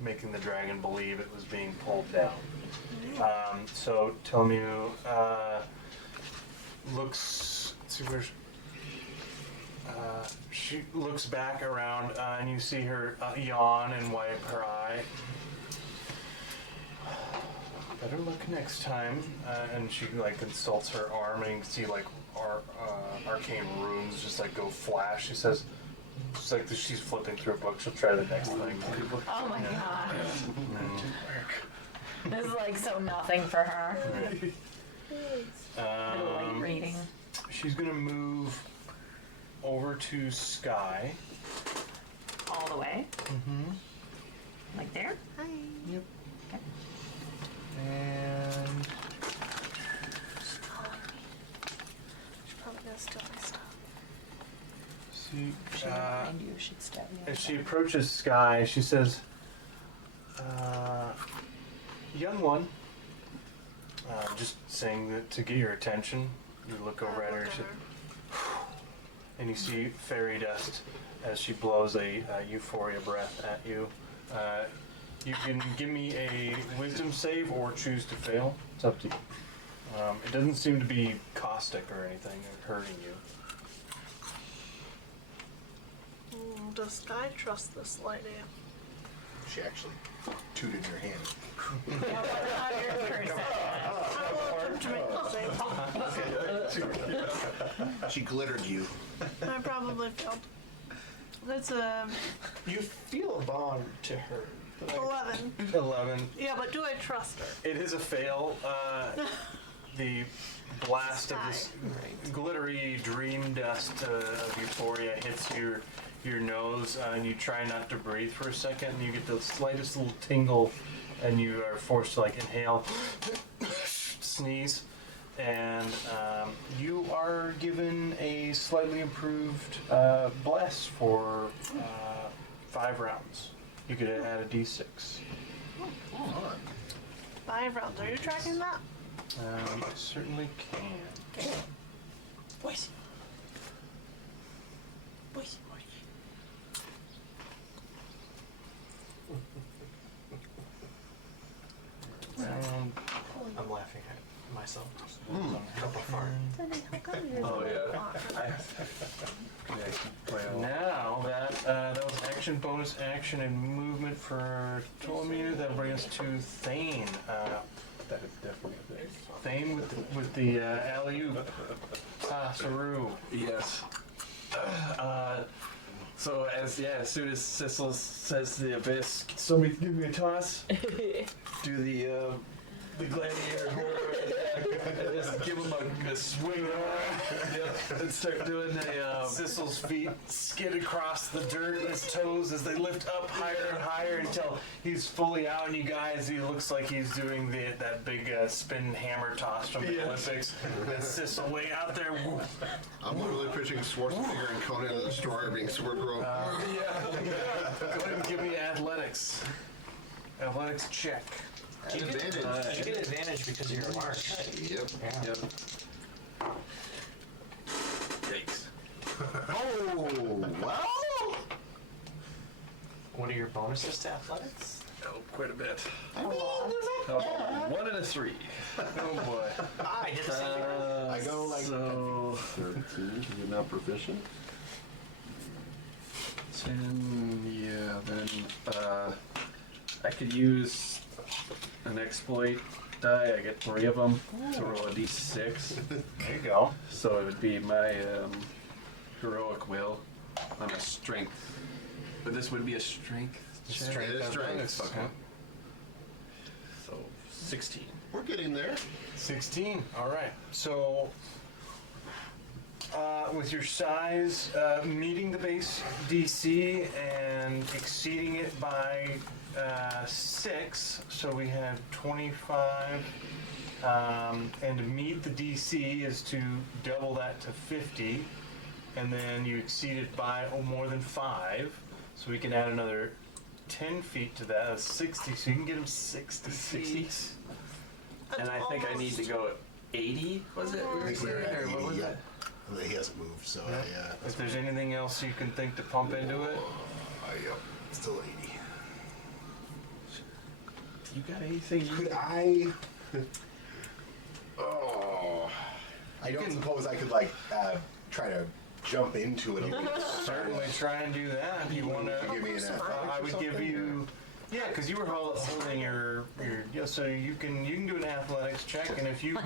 making the dragon believe it was being pulled down. So Telmu looks, let's see where's, she looks back around and you see her yawn and wipe her eye. Better luck next time. And she like consults her arm and you can see like arcane runes just like go flash. She says, it's like she's flipping through a book. She'll try the next thing. Oh my god. This is like so nothing for her. Light reading. She's gonna move over to Sky. All the way. Mm-hmm. Like there? Hi. Yep. Okay. And She's probably gonna steal my stuff. see, Should remind you, should stab you. as she approaches Sky, she says, young one, just saying that to get your attention. You look over at her and, and you see fairy dust as she blows a euphoria breath at you. You can give me a wisdom save or choose to fail. It's up to you. It doesn't seem to be caustic or anything or hurting you. Does Sky trust this lady? She actually tooted your hand. 100%. I will attempt to make the save. She glittered you. I probably failed. That's a You feel a bond to her. But 11. 11. Yeah, but do I trust her? It is a fail. The blast of this glittery dream dust of euphoria hits your nose, and you try not to breathe for a second, and you get the slightest little tingle, and you are forced to like inhale, sneeze, and you are given a slightly improved bless for 5 rounds. You could add a d6. Come on. 5 rounds. Are you tracking that? I certainly can. Boys. Round I'm laughing at myself. Mm. Oh yeah. Now that was action, bonus action, and movement for Ptolemy. That'll bring us to Thane. That is definitely a thing. Thane with the alley-oop. Saru. Yes. So as soon as Sissel says to the abyss, "Can somebody give me a toss?" Do the gladiator and just give him a swing around, and start doing a Sissel's feet skid across the dirt in his toes as they lift up higher and higher until he's fully out. And you guys, he looks like he's doing that big spin hammer toss from the Olympics. And Sissel way out there. Whoop. I'm literally pitching Schwarzenegger and Conan the Destroyer being super grown. Go ahead and give me athletics. Athletics check. You get advantage because of your mark. Yep. Yep. Yikes. Oh, well. What are your bonuses to athletics? Oh, quite a bit. I mean, How about 1 and a 3? Oh boy. I did the same thing. I go like So 13, you're not proficient? 10, yeah, then I could use an exploit die. I get 3 of them to roll a d6. There you go. So it would be my heroic will on a strength. But this would be a strength check. Strength It is athletics. strength. Okay. So 16. We're getting there. 16. All right. So, with your size meeting the base DC and exceeding it by 6, so we have 25. And to meet the DC is to double that to 50, and then you exceed it by more than 5, so we can add another 10 feet to that. That's 60, so you can get him 60 feet. And I think I need to go 80, was it? I think we were at Or what 80 was yet. it? He hasn't moved, so yeah. If there's anything else you can think to pump into it, Yep. Still 80. You got anything? Could I? Oh, I don't suppose I could like try to jump into it a little bit. certainly try and do that if you want to. Give me an athletics I or would give something, you, yeah, because you were holding your so you can do an athletics check, and if you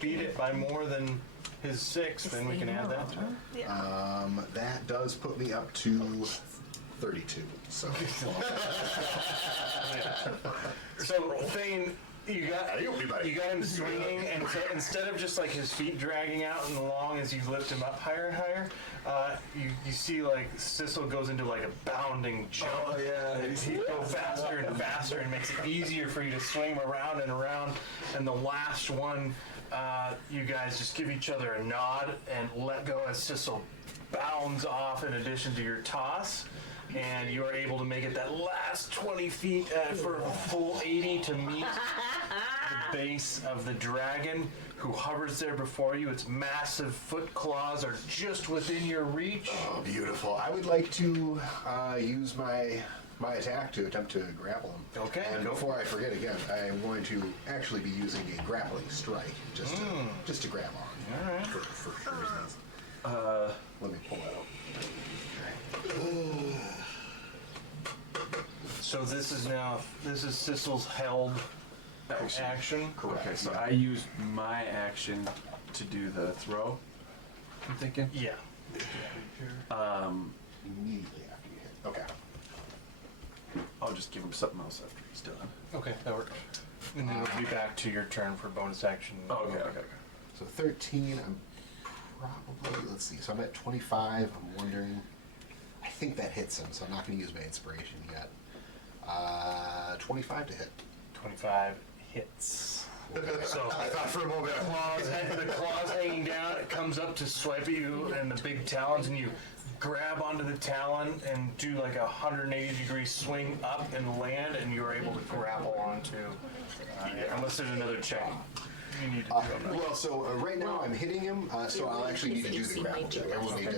beat it by more than his 6, then we can add that to it. That does put me up to 32. So So Thane, you got him swinging, and so instead of just like his feet dragging out and along as you lift him up higher and higher, you see like Sissel goes into like a bounding jump. Oh, yeah. And he go faster and faster, and makes it easier for you to swing him around and around. And the last one, you guys just give each other a nod and let go as Sissel bounds off in addition to your toss. And you are able to make it that last 20 feet for a full 80 to meet the base of the dragon who hovers there before you. Its massive foot claws are just within your reach. oh, beautiful. I would like to use my attack to attempt to grapple him. Okay, And go before I forget again, I am going to actually be using a grappling strike just to grab on. All right. For reasons. Let me pull that out. So this is Sissel's held action. Okay, so I use my action to do the throw. I'm thinking. Yeah. immediately after you hit. Okay. I'll just give him something else after he's done. Okay, that works. And then it'll be back to your turn for bonus action. Oh, okay. So 13, I'm probably, let's see, so I'm at 25. I'm wondering, I think that hits him, so I'm not going to use my inspiration yet. 25 to hit. 25 hits. So I thought for a moment. the claws hanging down, it comes up to swipe at you and the big talons, and you grab onto the talon and do like a 180-degree swing up and land, and you're able to grapple onto. Unless there's another check you need to do. I'm not- Well, so right now I'm hitting him, so I'll actually need to do the grapple check. I will need to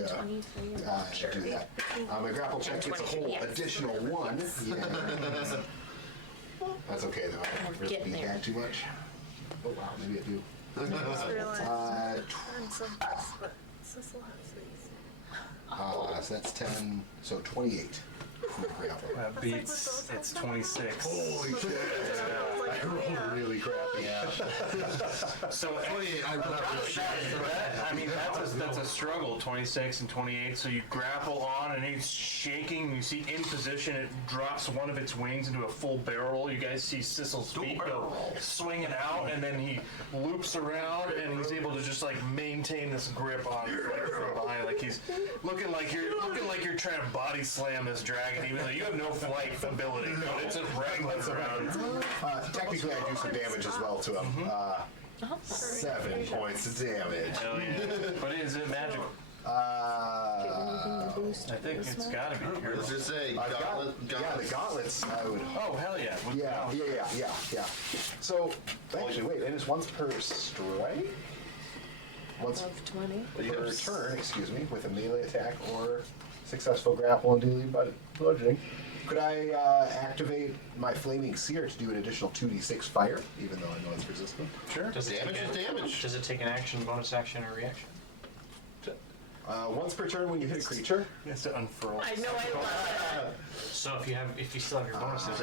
do that. My grapple check gets a whole additional 1. Yeah. That's okay though. I don't really need that too much. Oh wow, maybe I do. I just realized turns of this, but Cecil has these. So that's 10, so 28. from the grapple. That beats, it's 26. Holy shit! I rolled really crappy. Yeah. So 28, I rolled really crappy. I mean, that's a struggle, 26 and 28. So you grapple on, and it's shaking. You see in position, it drops one of its wings into a full barrel roll. You guys see Sissel's feet go swinging out, and then he loops around, and he's able to just like maintain this grip on like from behind, like he's looking like you're trying to body slam this dragon, even though you have no flight ability. But it's a wrangling around. Technically, I do some damage as well to him. 7 points of damage. Hell yeah. But is it magical? I think it's gotta be. Let's just say gauntlet. Yeah, the gauntlets. I would. Oh hell yeah! Yeah. So actually, wait, and it's once per strike. Once Of 20. per turn, excuse me, with a melee attack or successful grapple and daily bludgeoning. Could I activate my Flaming Seer to do an additional 2d6 fire, even though I know it's resistant? Sure. Does it Damage take is a- damage. Does it take an action, bonus action, or reaction? Once per turn when you hit a creature. It's to unfurl. I know, I love So if you still have your bonuses,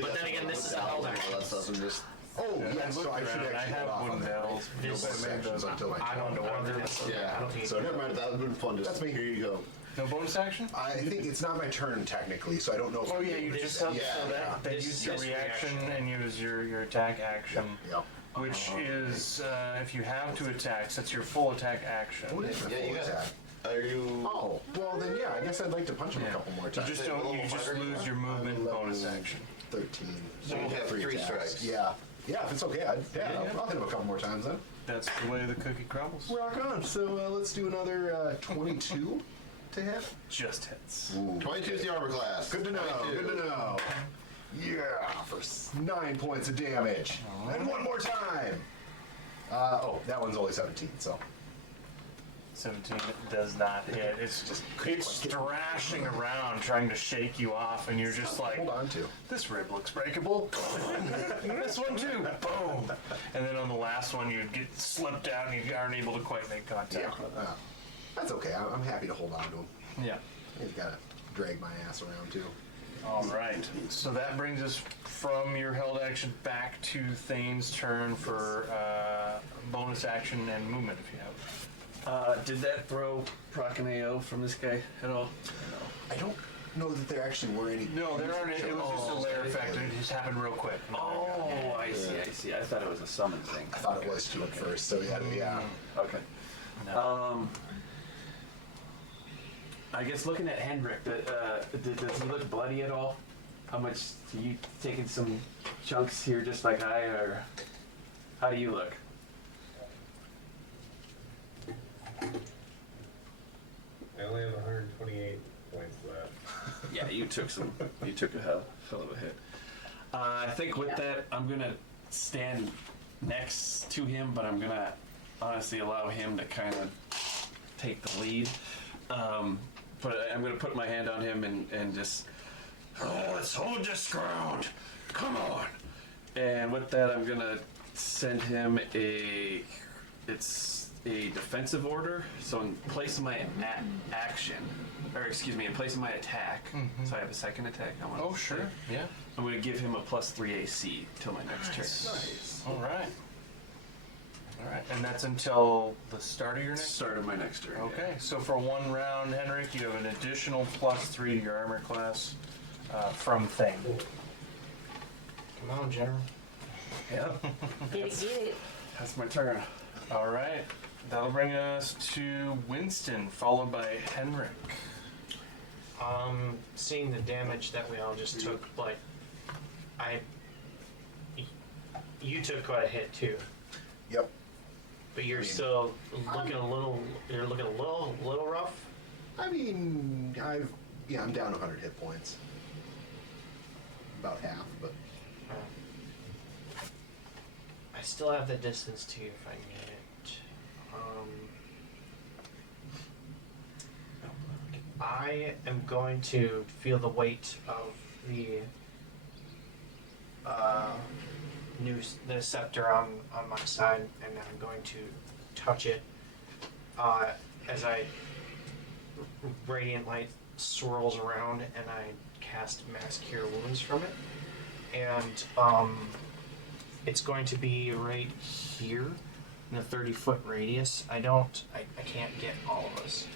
but then again, this is a held action. That doesn't just. Oh, Yeah, yeah, I so looked I should around. I actually have get off wooden on that. bells. No This- bonus actions until my I turn. don't think Yeah. I don't think So never mind. That would have been fun. Just That's me. Here you go. No bonus action? I think it's not my turn technically, so I don't know if Oh yeah, you just have yeah, so that This use your is reaction reaction. and use your attack action, Yep. which is if you have to attack, that's your full attack action. What is the Yeah, full you got attack? Are you? Oh, well then yeah, I guess I'd like to punch him a couple more You times. just don't. You just lose your movement bonus action. 13. So you have 3 attacks. strikes. Yeah. Yeah, if it's okay, I'll hit him a couple more times then. That's the way the cookie crumbles. Rock on. So let's do another 22 to hit. Just hits. 22 is the armor class. Good to know. 22. Good to know. Yeah, for 9 points of damage. And one more time. Oh, that one's only 17, so. 17 does not hit. It's thrashing around trying to shake you off, and you're just like, Hold on to. this rib looks breakable. This one too. Boom. And then on the last one, you get slipped out and you aren't able to quite make contact. That's okay. I'm happy to hold on to him. Yeah. He's got to drag my ass around too. All right. So that brings us from your held action back to Thane's turn for bonus action and movement if you have. Did that throw proc and AO from this guy at all? I don't know that there actually were any. No, there aren't. It was just a layer effect. It just happened real quick. Oh, I see. I thought it was a summon thing. I thought it was too at first, so yeah. Okay. No. I guess looking at Hendrik, does he look bloody at all? How much are you taking some chunks here, just like I, or how do you look? I only have 128 points left. Yeah, you took a hell of a hit. I think with that, I'm gonna stand next to him, but I'm gonna honestly allow him to kind of take the lead. But I'm gonna put my hand on him and just, let's hold this ground. Come on. And with that, I'm gonna send him it's a defensive order. So in place of my action, or excuse me, in place of my attack, so I have a second attack. Oh, sure. Yeah. I'm gonna give him a +3 AC till my next turn. Nice. All right. Alright, and that's until the start of your next? Start of my next turn. Okay, so for 1 round, Henrik, you have an additional +3 to your armor class from Thane. Come on, General. Yep. Get it. That's my turn. Alright, that'll bring us to Winston, followed by Henrik. Seeing the damage that we all just took, like, you took quite a hit too, Yep. but you're still looking a little rough. I mean, I'm down 100 hit points. About half, but I still have the distance to you if I need it. I am going to feel the weight of the the scepter on my side, and I'm going to touch it as radiant light swirls around, and I cast Mass Cure Wounds from it, and it's going to be right here in a 30-foot radius. I can't get all of us.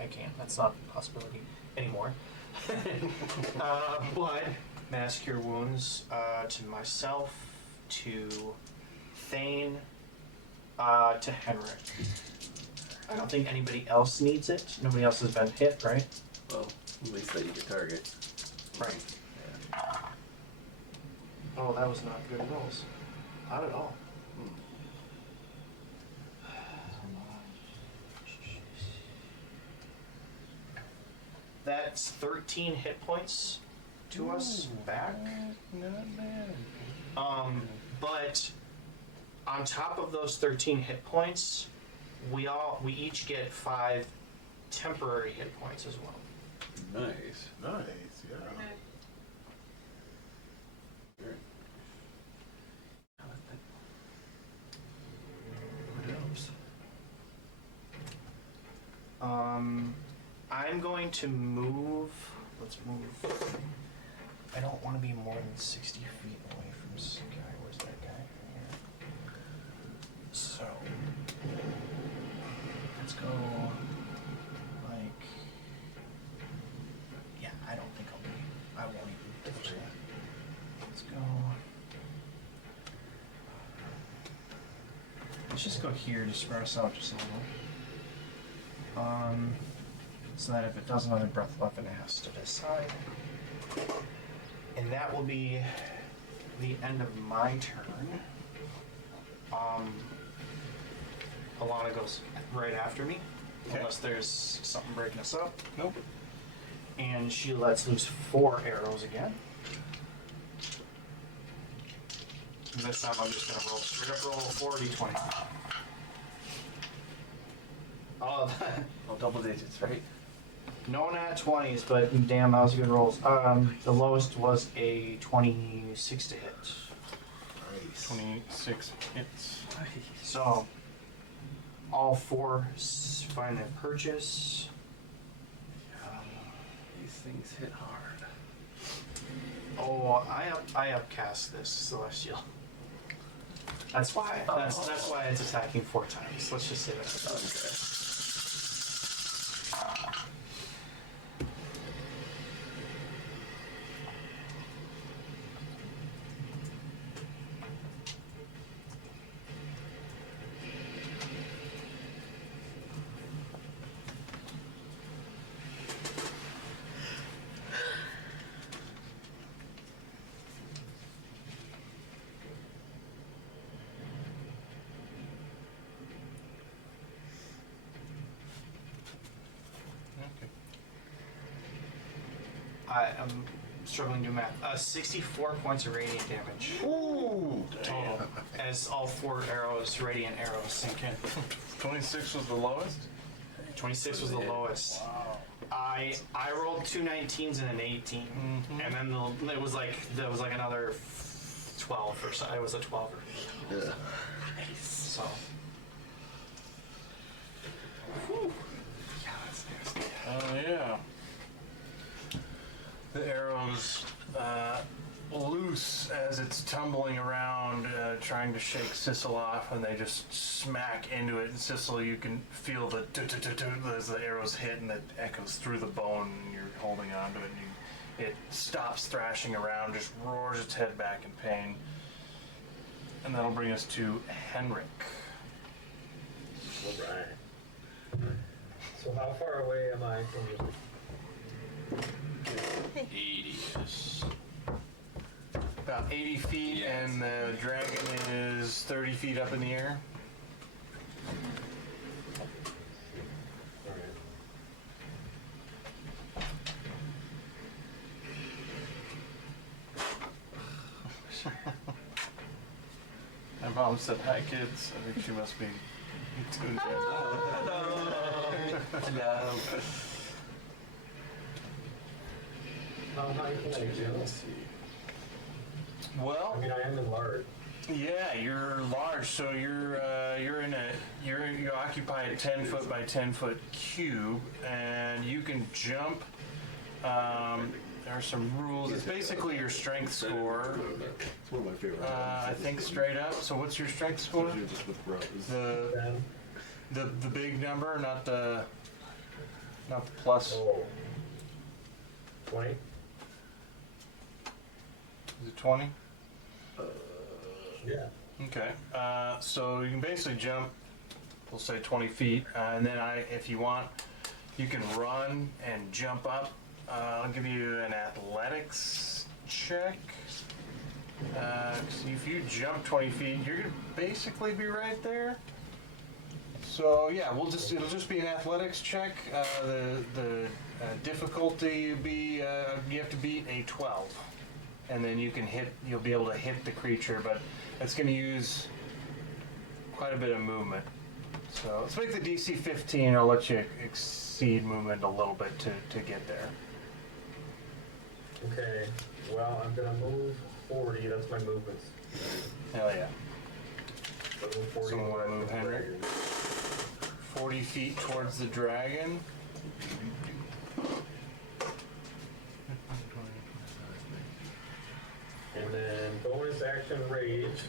I can't. That's not a possibility anymore. But Mass Cure Wounds to myself, to Thane, to Henrik. I don't think anybody else needs it. Nobody else has been hit, right? Well, at least that you can target. Right. Yeah. Oh, that was not good rolls. Not at all. That's 13 hit points to us back. Not bad. But on top of those 13 hit points, we each get 5 temporary hit points as well. Nice. Nice, yeah. What else? I'm going to move. Let's move. I don't want to be more than 60 feet away from this guy. Where's that guy? Here. So let's go. Like, yeah, I don't think I won't even touch that. Let's go. Let's just go here to spread us out just a little. So that if it does another breath weapon, it has to decide. And that will be the end of my turn. Alana goes right after me, unless there's something breaking us up. Nope. And she lets loose 4 arrows again. And this time I'm just gonna straight up roll 4d20. Oh, Well, double digits, right? no nat 20s, but damn, that was good rolls. The lowest was a 26 to hit. Nice. 26 hits. So, all 4 find their purchase. These things hit hard. Oh, I upcast this celestial. That's why. That's why it's attacking 4 times. Let's just say that. Okay. I am struggling to do math. 64 points of radiant damage. Ooh, Total. As all 4 arrows, radiant arrows, sink in. 26 was the lowest? 26 was the lowest. Wow. I rolled 2 19s and an 18, and then it was like another 12 or so. It was a 12 or Yeah. so. Whew. Yeah, that's nasty. Oh yeah. The arrows loose loose as it's tumbling around, trying to shake Sissel off, and they just smack into it. And Sissel, you can feel the as the arrows hit, and it echoes through the bone, and you're holding onto it. And it stops thrashing around, just roars its head back in pain. And that'll bring us to Henrik. Alright. So how far away am I from the 80 is. About 80 feet, Yeah. and the dragon is 30 feet up in the air. Alright. My mom said, "Hi, kids." I think she must be tuned in. Hello. How high can I jump? Well, I mean, I am enlarged. yeah, you're large, so you occupy a 10 foot by 10 foot cube, and you can jump. There are some rules. It's basically your strength score. It's one of my favorite. I think straight up. So what's your strength score? Just with bros. The big number, not the plus. Oh. 20? Is it 20? Yeah. Okay. So you can basically jump, we'll say 20 feet, and then if you want, you can run and jump up. I'll give you an athletics check. If you jump 20 feet, you're gonna basically be right there. So yeah, it'll just be an athletics check. The difficulty will be you have to beat a 12, and then you'll be able to hit the creature, but it's going to use quite a bit of movement. So let's make the DC 15. I'll let you exceed movement a little bit to get there. Okay. Well, I'm gonna move 40. That's my movements. Hell yeah. So move 40. Someone wanna move, towards the Henry? dragon. 40 feet towards the dragon. And then bonus action rage.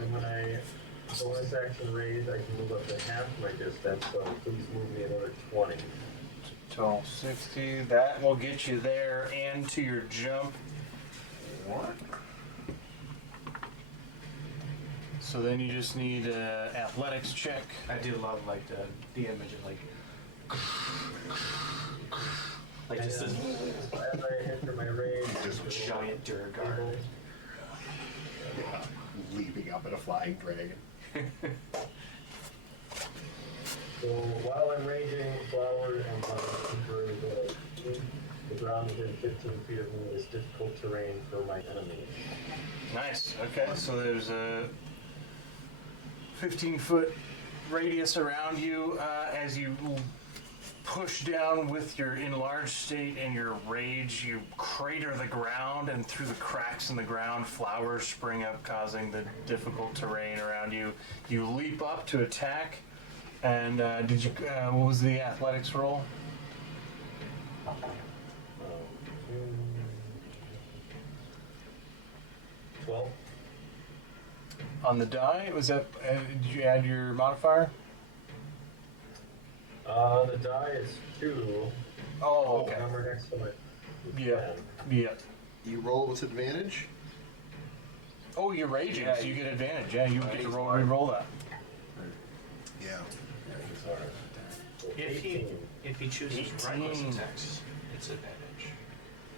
And when I bonus action rage, I can move up to half my distance. So please move me another 20. 1260. That will get you there and to your jump. What? So then you just need an athletics check. I do love like the image of like just this As I enter my rage, just giant Durgar. Leaping up at a flying dragon. So while I'm raging, flowers and temporary the ground within 15 feet of me is difficult terrain for my enemies. Nice. Okay, so there's a 15-foot radius around you as you push down with your enlarged state and your rage. You crater the ground, and through the cracks in the ground, flowers spring up, causing the difficult terrain around you. You leap up to attack, and what was the athletics roll? 12. On the die, was that? Did you add your modifier? The die is 2. Oh, okay. Number next to it. Yeah. Yeah. You roll with advantage? Oh, you're raging, Yeah, so you you- get advantage. Yeah, you get to he's roll, large. re-roll that. Yeah. If he chooses 18. reckless attacks, it's advantage.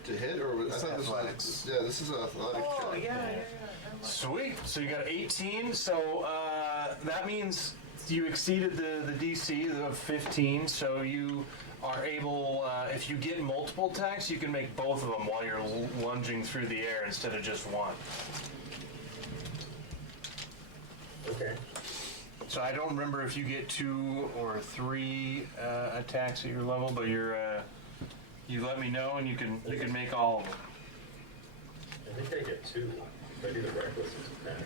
To hit, or I thought this athletics. was. Yeah, this is an athletic check. Sweet. So you got 18. So that means you exceeded the DC of 15. So you are able, if you get multiple attacks, you can make both of them while you're lunging through the air instead of just one. Okay. So I don't remember if you get 2 or 3 attacks at your level, but you let me know, and you can make all of them. I think I get 2. If I do the reckless attack.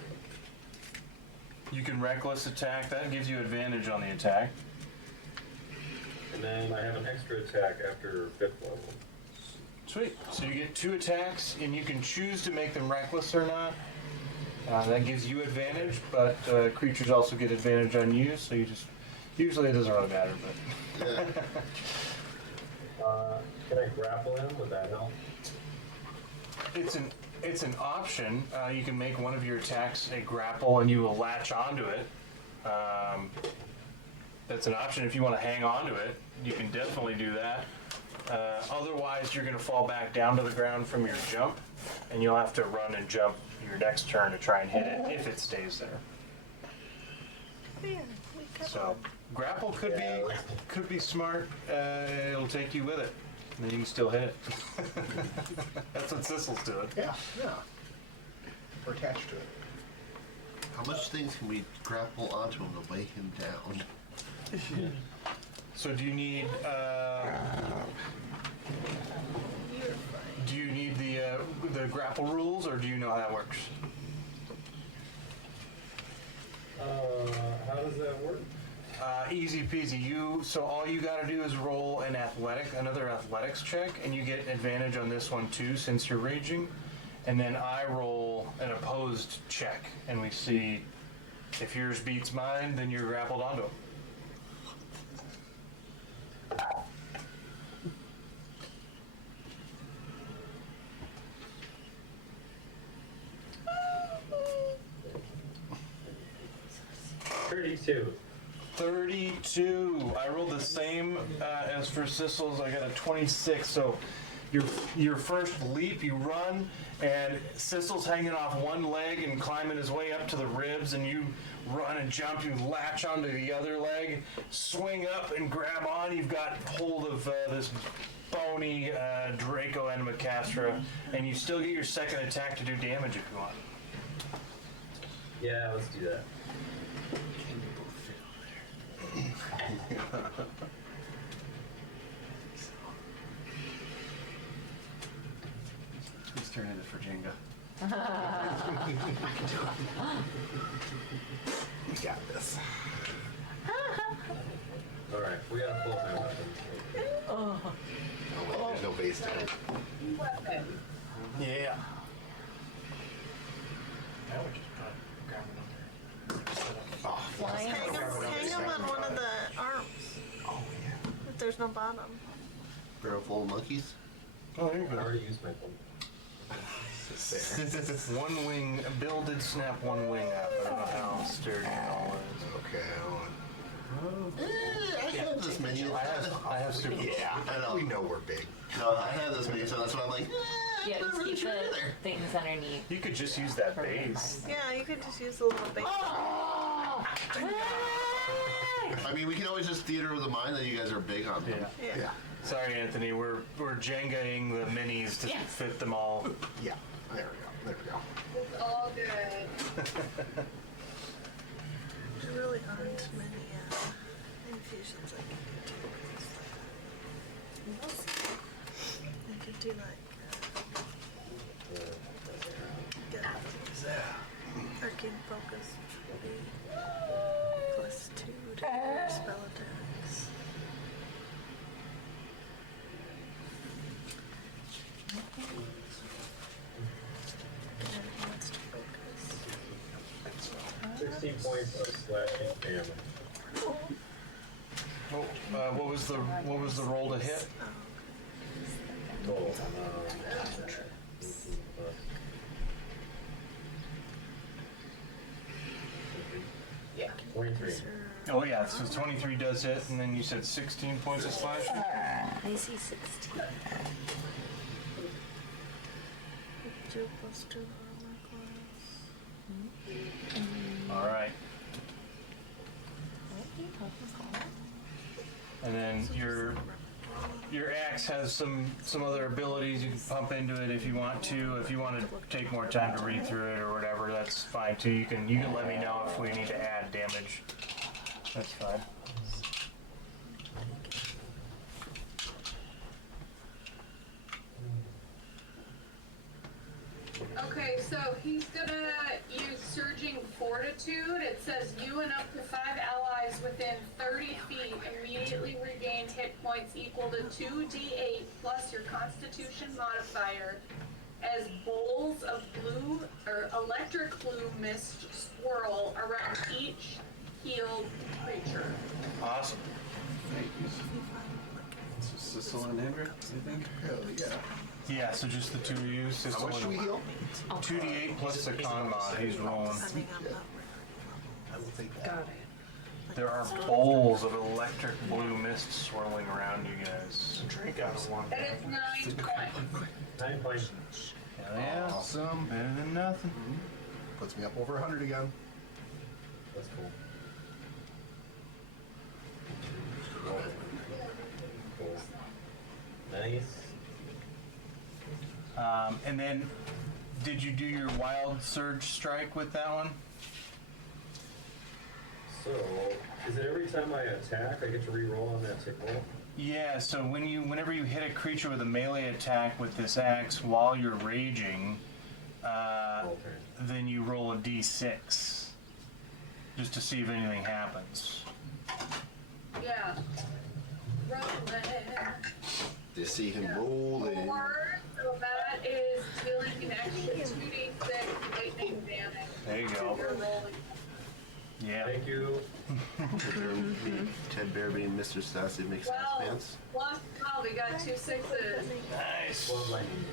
You can reckless attack. That gives you advantage on the attack. And then I have an extra attack after 5th level. Sweet. So you get 2 attacks, and you can choose to make them reckless or not. That gives you advantage, but creatures also get advantage on you. So you just usually it doesn't really matter, but. Can I grapple him? Would that help? It's an option. You can make one of your attacks a grapple, and you will latch onto it. That's an option. If you want to hang on to it, you can definitely do that. Otherwise, you're going to fall back down to the ground from your jump, and you'll have to run and jump your next turn to try and hit it if it stays there. So grapple could be smart. It'll take you with it, and then you can still hit it. That's what Sissel's doing. Yeah. We're attached to it. How much things can we grapple onto him to weigh him down? So do you need the grapple rules, or do you know how that works? How does that work? Easy peasy. So all you got to do is roll another athletics check, and you get advantage on this one too, since you're raging. And then I roll an opposed check, and we see if yours beats mine, then you're grappled onto him. $32. 32. I rolled the same as for Sissel's. I got a 26. So your first leap, you run, and Sissel's hanging off one leg and climbing his way up to the ribs, and you run and jump. You latch onto the other leg, swing up and grab on. You've got hold of this bony Draco Animacastra, and you still get your second attack to do damage if you want. Yeah, let's do that. Whose turn is it for Jenga? We got this. Alright, we got a full-time weapon. Oh wait, there's no base down. Yeah. Hang him on one of the arms. Oh yeah. If there's no bottom. Barrel full of monkeys? Oh, there you I go. already used my phone. One wing, Bill did snap one wing out. I don't know how sturdy it all is. Okay, hold on. I have this menu. I have super. Yeah, I know. we know we're big. No, I have this menu, so that's why I'm like, Yeah, I'm not just really keep sure the either. things underneath. You could just use that base. Yeah, you could just use a little base. I mean, we can always just theater of the mind that you guys are big on them. Yeah. Sorry, Anthony. We're Jengaing the minis to fit them all. Yeah, there we go. It's all good. There really aren't many infusions I can do too. I could do like get arcane focus, which will be +2 to your spell attacks. Get enhanced focus. 16 points of slashing damage. What was the roll to hit? Total. 23. Oh yeah, so 23 does hit, and then you said 16 points of slash. I see 16. 2 + 2 armor class. All right. And then your axe has some other abilities. You can pump into it if you want to. If you want to take more time to read through it or whatever, that's fine too. You can let me know if we need to add damage. That's fine. Okay, so he's gonna use Surging Fortitude. It says you and up to 5 allies allies within 30 feet immediately regain hit points equal to 2d8 plus your Constitution modifier as bowls of blue or electric blue mist swirl around each healed creature. Awesome. So Sissel and Hendrick, you think? Hell yeah. Yeah, so just the two of you. How much do we heal? 2d8 plus the con mod he's rolling. I will take that. Got it. There are bowls of electric blue mist swirling around you guys. Drink out of one. And it's 9 points. 9 points. Hell yeah. Awesome. Better than nothing. Puts me up over 100 again. That's cool. Cool. Nice. And then, did you do your wild surge strike with that one? So, is it every time I attack, I get to re-roll on that tick roll? Yeah, so whenever you hit a creature with a melee attack with this axe while you're raging, then you roll a d6 just to see if anything happens. Yeah. Rolling. You see him rolling. 4, so that is dealing an extra 2d6 lightning damage. There you go. You're rolling. Yeah. Thank you. Ted Bear being Mr. Sassy makes Well, sense. plus, wow, we got 2 6s. Nice. One lightning.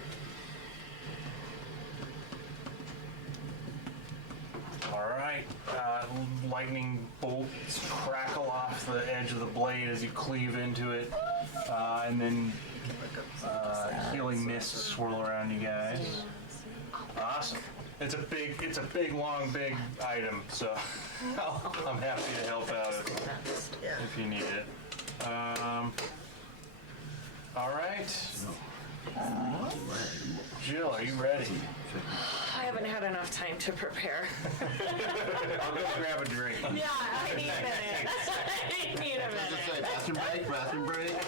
All right. Lightning bolts crackle off the edge of the blade as you cleave into it, and then healing mists swirl around you guys. Awesome. It's a big, long, big item, so I'm happy to help out if you need it. All right. Jill, are you ready? I haven't had enough time to prepare. I'll go grab a drink. Yeah, I need a minute. I need a minute. Bathroom break.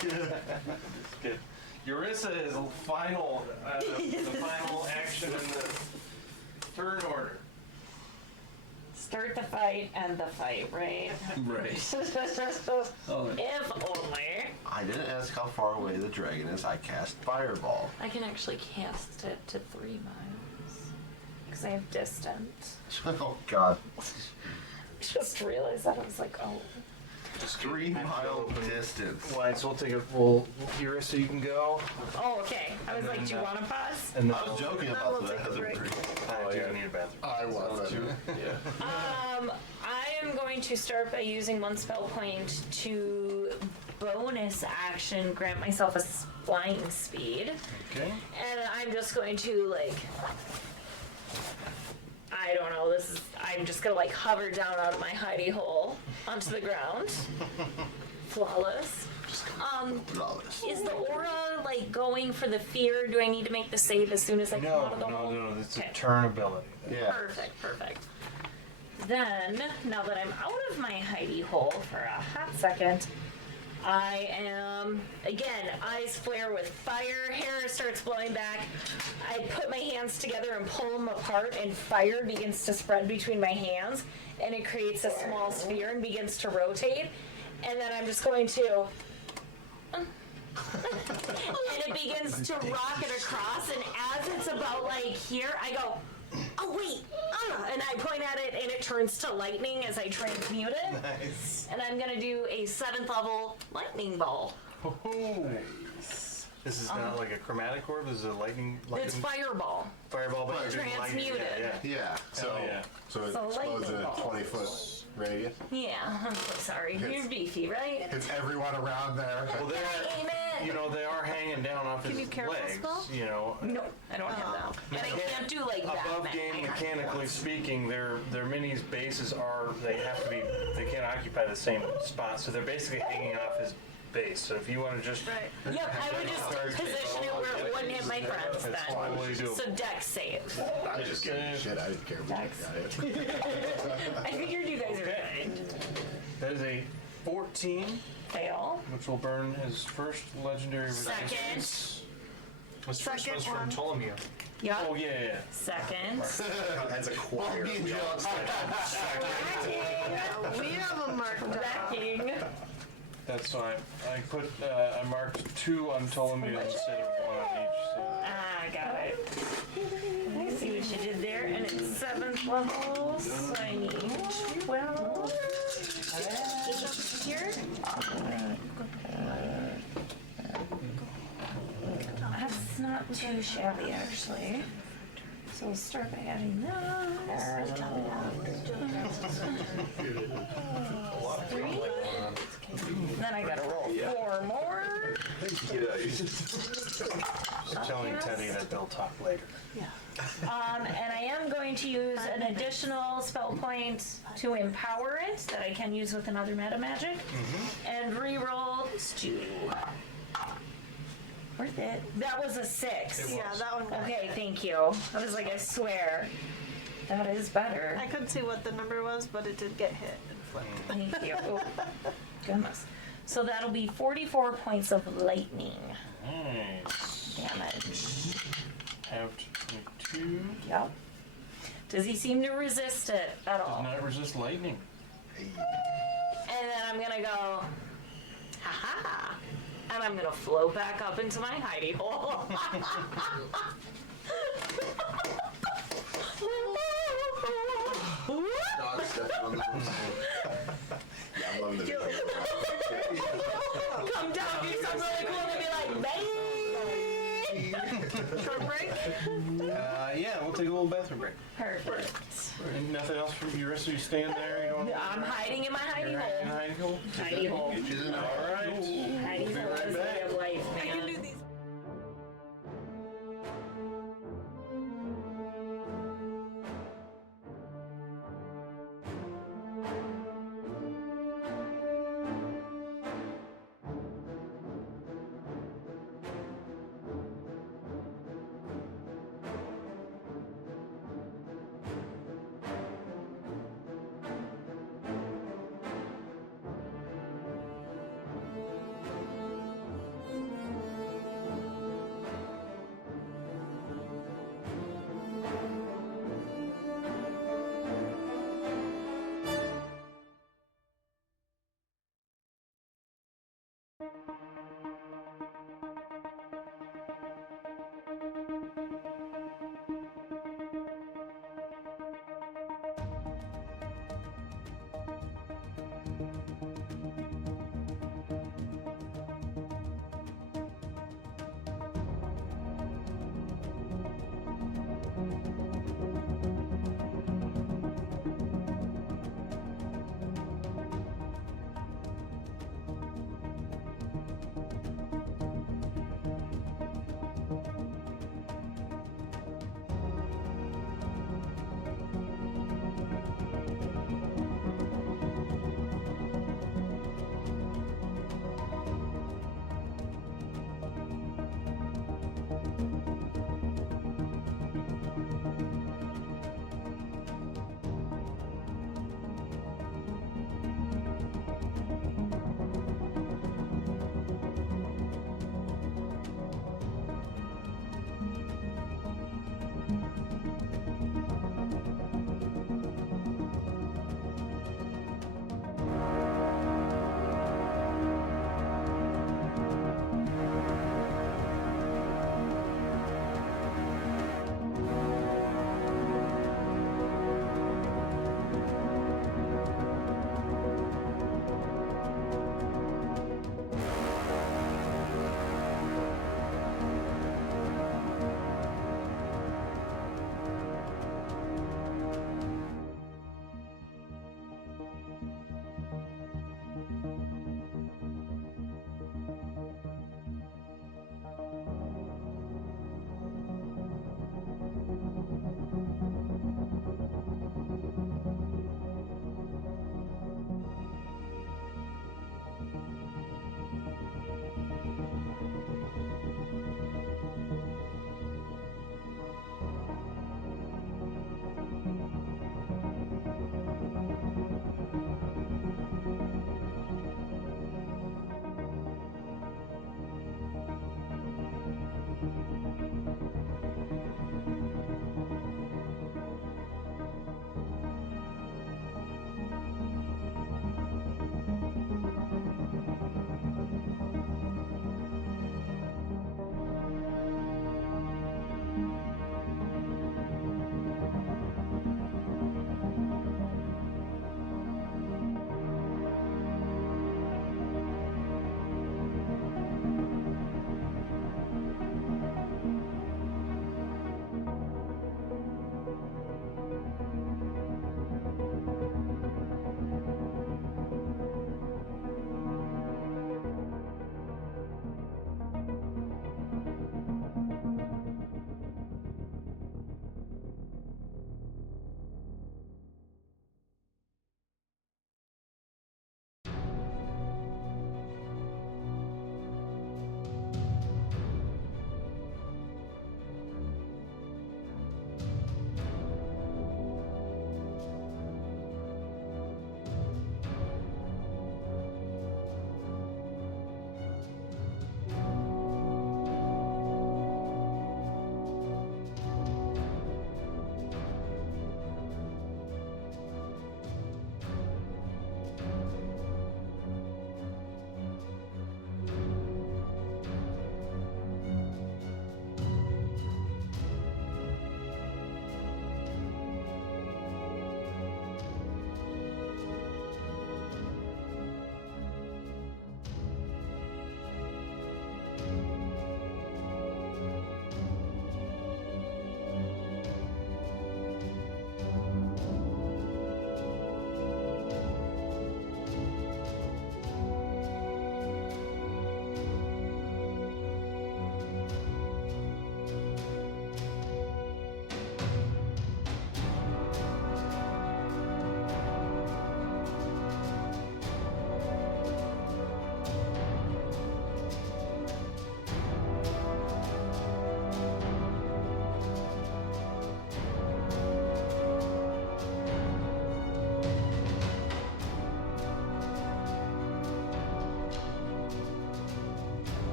Good. Eurissa is the final action in the turn order. Start the fight, end the fight, right? Right. If only. I didn't ask how far away the dragon is. I cast Fireball. I can actually cast it to 3 miles. Because I have distant. Oh, God. Just realized that. I was like, oh. Just 3 mile distance. Right, so we'll take it. Well, Eurissa, you can go. Oh, okay. I was like, do you want to pause? And then I was joking about the bathroom break. Oh, yeah, I need a bathroom. I want that. Yeah. I am going to start by using 1 spell point to bonus action grant myself a flying speed. Okay. And I'm just going to, like, I don't know, I'm just gonna, like, hover down out of my hidey hole onto the ground. Flawless. Flawless. Is the aura, like, going for the fear? Do I need to make the save as soon as I come out of the hole? No, it's a Okay. turn ability. Yeah. Perfect. Then, now that I'm out of my hidey hole for a hot second, I am, again, eyes flare with fire, hair starts blowing back. I put my hands together and pull them apart, and fire begins to spread between my hands, and it creates a small sphere and begins to rotate. And then I'm just going to... and it begins to rocket across, and as it's about, like, here, I go... Oh wait, and I point at it and it turns to lightning as I transmute it. Nice. And I'm gonna do a 7th level lightning ball. Nice. This is not like a chromatic orb. This is a lightning. It's fireball. Fireball, but you're doing lightning. Transmuted. Yeah. So, yeah. so it So explodes in a lightning 20-foot radius. Yeah, I'm so sorry. You're beefy, right? Hits everyone around there. Well, Aim it. they are hanging down off Can his you careful legs. spell? No, I don't have that. And I can't do like that. above game mechanically speaking, their minis bases they have to be, they can't occupy the same spot, so they're basically hanging off his base. So if you want to just Right. Yep, I would just position it where it wouldn't hit my friends That's then. totally doable. So deck save. I'm just kidding. Shit, I didn't care. Dex. I figured you guys are good. That is a 14, Fail. which will burn his first legendary Second. resistance. Was first Second one's from one. Ptolemy. Yep. Oh yeah. Second. As a choir. Me and John Yeah, we have a marked down. Wrecking. That's fine. I marked 2 on Ptolemy instead of 1 on each. So. Ah, got it. I see what you did there, and it's 7th level, so I need 12. Here. That's not too shabby, actually. So we'll start by adding that. 3. Then I gotta roll 4 more. Just telling Teddy that they'll talk later. And I am going to use an additional spell point to empower it that I can use with another meta magic. And reroll Stew. Worth it. That was a 6. Yeah, that one got Okay, thank you. I was like, I swear. That is better. I couldn't see what the number was, but it did get hit and flipped. Thank you. Oh, goodness. So that'll be 44 points of lightning Nice. damage. Halved 22. Yep. Does he seem to resist it at Does all? not resist lightning. And then I'm gonna go, ha-ha, and I'm gonna float back up into my hidey hole. Dog stepping on the Yeah, I'm loving the video. Come down, do something really cool, and be like, bang! Short break? Yeah, we'll take a little bathroom break. Perfect. And nothing else from you. Rest of you staying there. You don't. I'm hiding in my hidey You're in hole. hidey hole. Hidey hole. All right. Hidey Be hole right is back. way of life, I can man. do these.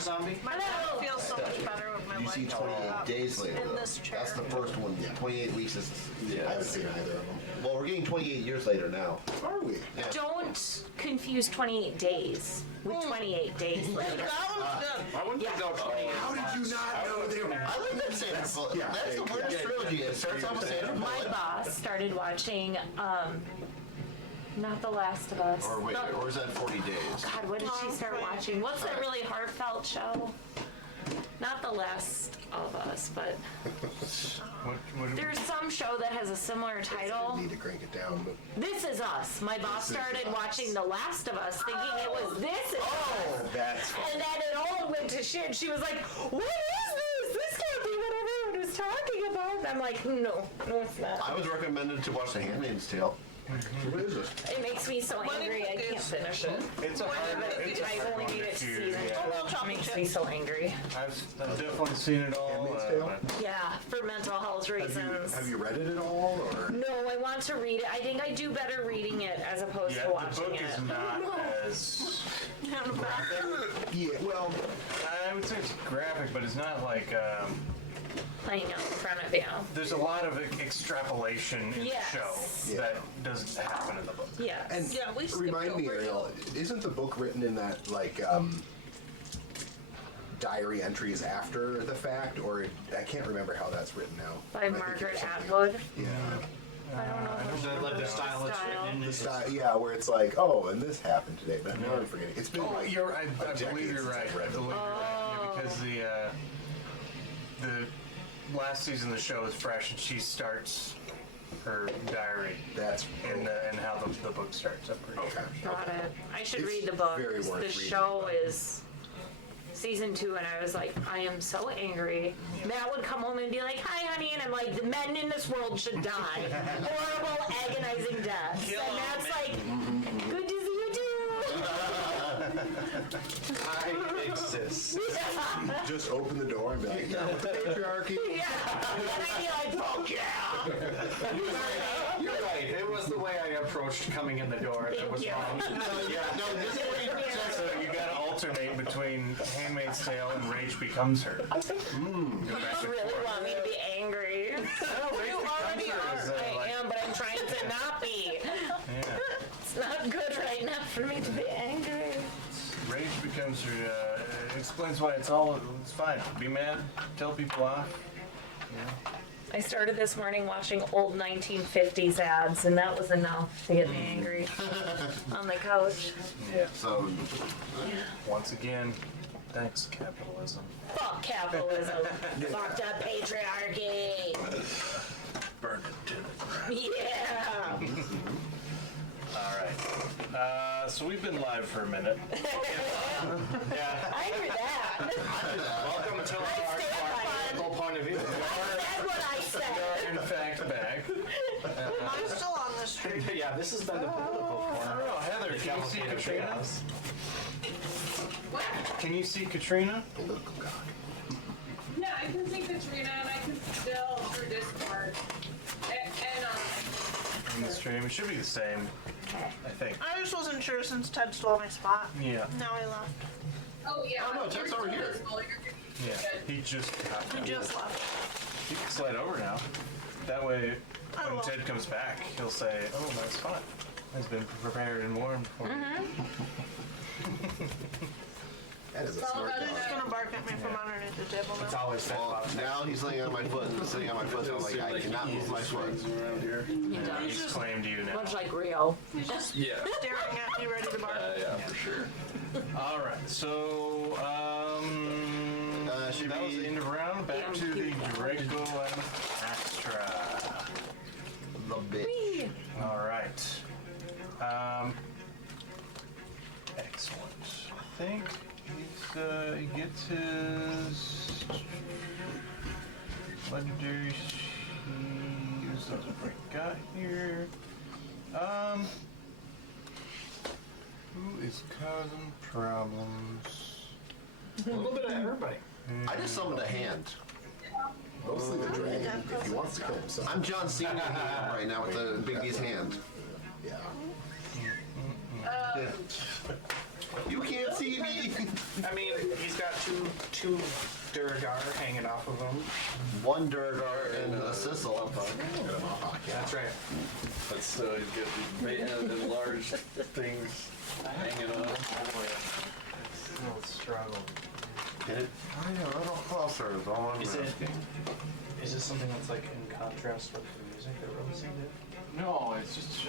the zombie? My back feels so much better with my You see legs 28 up days later. in though. this chair. That's the first one. 28 weeks is. I haven't seen either of them. Well, we're getting 28 years later now. Are we? Yeah. Don't confuse 28 days with 28 days later. That one's good. I wouldn't think that was funny. How did you not know they were? I like that Sandra Bullock. yeah, That's the yeah, weirdest yeah, trilogy. It starts off with Sandra My Bullock. boss started watching, not The Last of Us. Or wait, No, or is that 40 days? God, what did she start watching? What's that really heartfelt show? Not The Last of Us, but there's some show that has a similar title. Need to crank it down, but This Is Us. My boss This Is started Us. watching The Last of Us thinking it was This Is Us. that's fun. And then it all went to shit. She was like, what is this? This can't be what everyone was talking about. And I'm like, no, it's not. I was recommended to watch The Handmaid's Tale. What is it? It makes me so angry I can't finish it. It's a hard. It's a I've hard only one made to it to choose. season Yeah. 2. It makes me so angry. I've definitely seen it all. Handmaid's Tale? Yeah, for mental health reasons. Have you read it at all, or? No, I want to read it. I think I do better reading it as opposed Yeah, to the watching book it. is not as. Yeah, well, I would say it's graphic, but it's not like. Playing out in front of you. There's a lot of extrapolation in Yes. the show Yeah. that doesn't happen in the book. Yes. and Yeah, we skipped remind me, over it. Ariel, isn't the book written in that, like, diary entries after the fact, or I can't remember how that's written now. By I think Margaret it's something- Atwood. Yeah. I don't know. Is that like the style it's Style. written in? The style, yeah, where it's like, oh, and this happened today, but now I'm forgetting. It's been Oh, like you're. I decades believe you're since right. I've read I them. believe you're right. Yeah, because the last season of the show is fresh, and she starts her diary That's and how the book starts. I'm pretty sure. Got it. I should It's read the book. very worth The reading, show but- is season 2, and I was like, I am so angry. Matt would come home and be like, hi, honey, and I'm like, the men in this world should die. Horrible, agonizing deaths. And Matt's like, good to see you too. I exist. Just open the door and be like, yeah, with the patriarchy. Yeah. And I'd be like, fuck yeah. You're right. It was the way I approached coming in the door that was you. wrong. No, this is where you gotta alternate between Handmaid's Tale and Rage Becomes Her. Go back You and really forth. want me to be angry? You already are. I am, but I'm trying to not be. Yeah. It's not good right now for me to be angry. Rage Becomes Her explains why it's fine. Be mad, tell people off. I started this morning watching old 1950s ads, and that was enough to get me angry on the couch. Yeah. So, Once again, thanks capitalism. Fuck capitalism. Fuck that patriarchy. Burn it to the ground. Yeah. All right. So we've been live for a minute. Yeah. I heard that. Welcome to our political point of view. I said what I said. We are in fact back. I'm still on the street. Yeah, this has been the political I corner. don't know, Heather, can you see Cavalcade of Katrina? Chaos. Can you see Katrina? Political cock. Yeah, I can see Katrina and I can still through Discord. And In the stream, it should be the same, I think. I just wasn't sure since Ted stole my spot. Yeah. Now he left. oh yeah. Oh, no, Ted's you're over still here. visible, you're good. Yeah. He just got He just left. He can slide over now. That way, I when will. Ted comes back, he'll say, "Oh, my spot has been prepared and warmed for me." That is a Well, smart better dog. He's gonna bark at me from underneath the table It's now. always well, now he's laying on my foot and sitting on my foot, so I'm like, I cannot move my foot. around here. Yeah, he's claimed you now. Much like Rio. He's just Yeah. staring at you, ready to bark. Yeah, for sure. All right, so Should that was we- the end of round. Back Damn to the cute. Draco and Astra. The bitch. All right. Excellent. I think he gets his legendary shoes. That's what we got here. Who is causing problems? A little bit of everybody. I just summoned a hand. Mostly the dragon, if he wants to kill himself. I'm John Cena right now with the Big B's hand. Yeah. You can't see me. I mean, he's got two Duragar hanging off of him. One Duragar and a Sissel. That's right. But so you get the large things hanging on. Still struggling. Get it? I know, little closer is all I'm Is asking. Is this something that's like in contrast with the music that we're listening to? No, it's just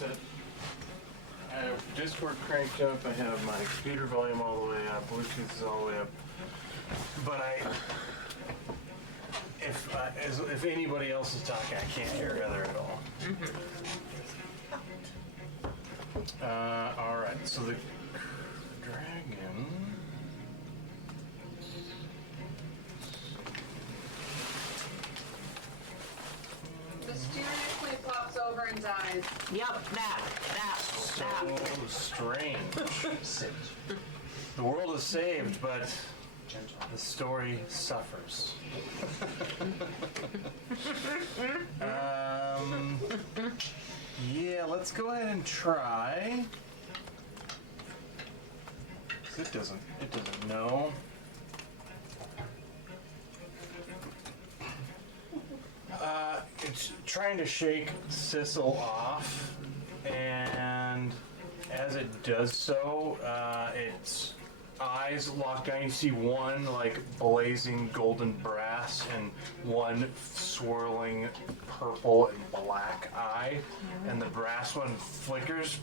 that I have Discord cranked up. I have my computer volume all the way up. Bluetooth is all the way up. But if anybody else is talking, I can't hear Heather at all. All right. So the dragon. Mysteriously pops over and dies. Yep, that. So strange. The world is saved, but the story suffers. Yeah, let's go ahead and try. It doesn't know. It's trying to shake Sissel off, and as it does so, its eyes lock down. You see one like blazing golden brass and one swirling purple and black eye, and the brass one flickers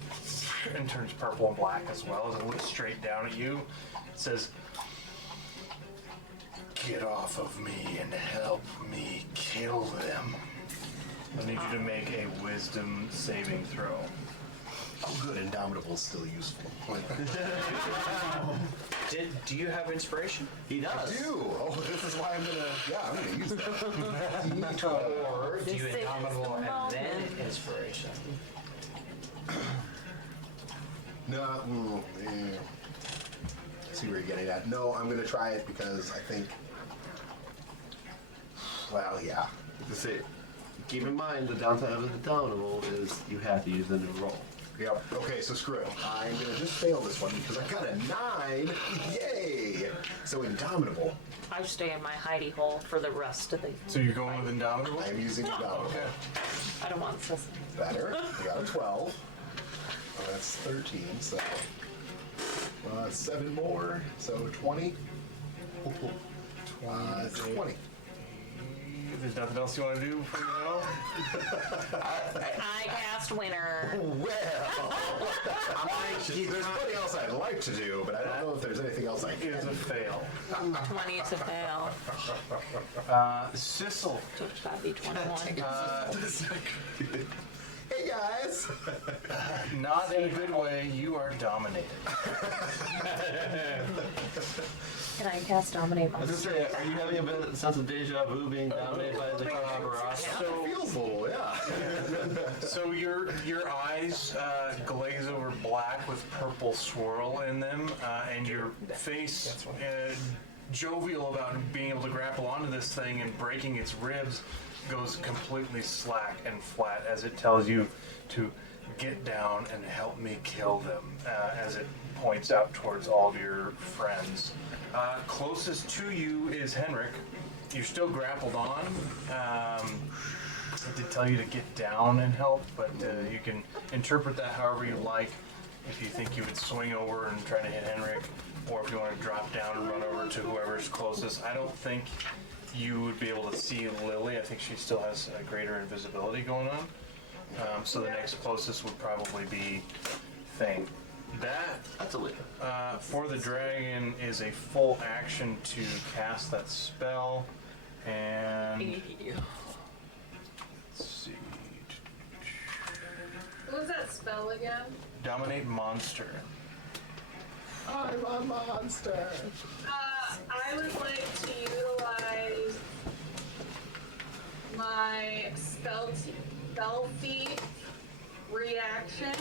and turns purple and black as well as it looks straight down at you. It says, "Get off of me and help me kill them." I need you to make a wisdom saving throw. Oh, good. Indomitable's still useful. Do you have inspiration? He does. I do. Oh, this is why I'm gonna use that. Or do you indomitable and then inspiration? No, see where you're getting at. No, I'm gonna try it because I think. Well, yeah. To say, keep in mind the downside of the Indomitable is you have to use a new roll. Yep. Okay, so screw it. I'm gonna just fail this one because I got a 9. Yay! So Indomitable. I stay in my hidey hole for the rest of the. So you're going with Indomitable? I'm using Indomitable. Okay. I don't want this. Better. I got a 12. Oh, that's 13. So 7 more. So 20. 20. There's nothing else you want to do before you know? I cast winner. Well, there's plenty else I'd like to do, but I don't know if there's anything else I can. It's a fail. 20 to fail. Sissel. So it's gotta be 21. Hey guys! Not in a good way, you are dominated. Can I cast Dominate I was Monster? gonna say, are you having a bit of sense of deja vu being dominated by the Karabaras? It feels a little, yeah. So your eyes glaze over black with purple swirl in them, and your face jovial about being able to grapple onto this thing and breaking its ribs goes completely slack and flat as it tells you to get down and help me kill them, as it points out towards all of your friends. Closest to you is Henrik. You're still grappled on. It did tell you to get down and help, but you can interpret that however you like. If you think you would swing over and try to hit Henrik, or if you want to drop down and run over to whoever's closest. I don't think you would be able to see Lily. I think she still has a greater invisibility going on. So the next closest would probably be Thane. That's a win. For the dragon is a full action to cast that spell, and let's see. What was that spell again? Dominate monster. I'm a monster. I would like to utilize my spell thief reaction.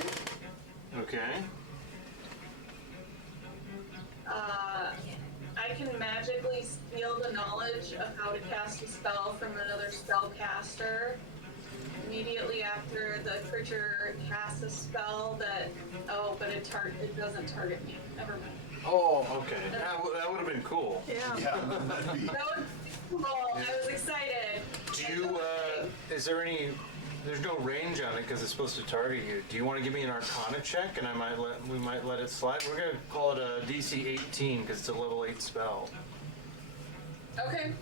Okay. I can magically steal the knowledge of how to cast a spell from another spellcaster immediately after the creature casts a spell that, but it doesn't target me. Never mind. Oh, okay. That would have been cool. Yeah. That'd be. That was cool. I was excited. Do you, is there any, there's no range on it because it's supposed to target you. Do you want to give me an Arcana check and we might let it slide? We're going to call it a DC 18 because it's a level 8 spell. Okay.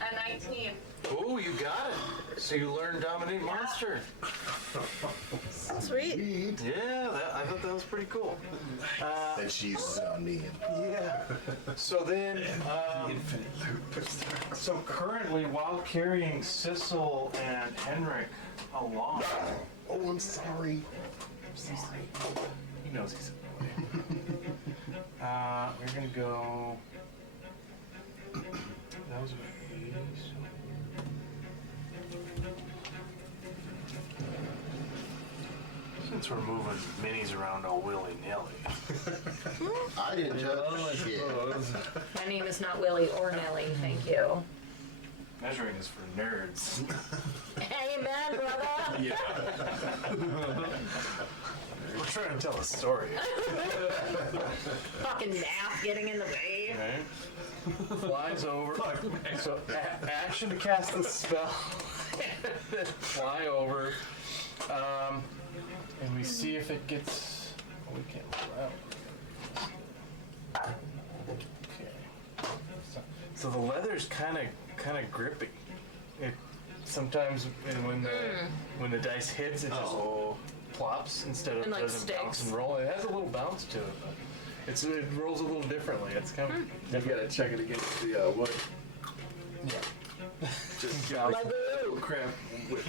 A 19. Oh, you got it. So you learned Dominate Monster. Sweet. Yeah, I thought that was pretty cool. And she uses it on me. Yeah. So then, so currently, while carrying Sissel and Henrik along, Oh, I'm sorry. he knows he's annoying. We're gonna go. That was since we're moving minis around all willy-nilly. I didn't touch shit. My name is not Willie or Nellie, thank you. Measuring is for nerds. Amen, brother. Yeah. We're trying to tell a story. Fucking math getting in the way. Right? Flies over. So action to cast the spell. Fly over. And we see if it gets. Oh, we can't roll out. Okay. So the leather's kind of grippy. It sometimes when the dice hits, it just plops instead of And, like, doesn't bounce sticks. and roll. It has a little bounce to it, but it rolls a little differently. It's kind of You gotta check it against the wood. yeah. Just My boo. crap.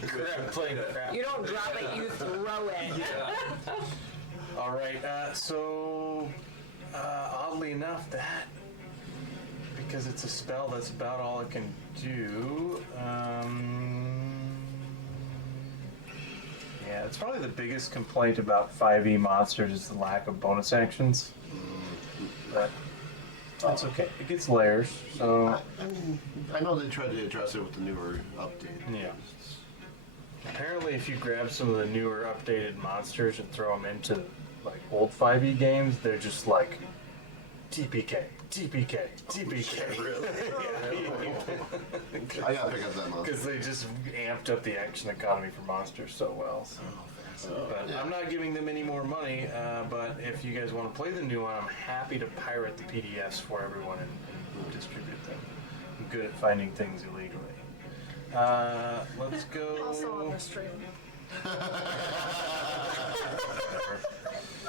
Crap, playing crap. You don't drop it, you throw it. All right. So oddly enough, that because it's a spell, that's about all it can do. Yeah, it's probably the biggest complaint about 5e monsters is the lack of bonus actions. But that's okay. It gets layers, so I mean, I know they tried to address it with the newer update. yeah. Apparently, if you grab some of the newer updated monsters and throw them into like old 5e games, they're just like TPK, TPK, TPK. Really? I gotta pick up that monster. Because they just amped up the action economy for monsters so well. So. But I'm not giving them any more money. But if you guys want to play the new one, I'm happy to pirate the PDFs for everyone and distribute them. I'm good at finding things illegally. Let's go. Also on the stream.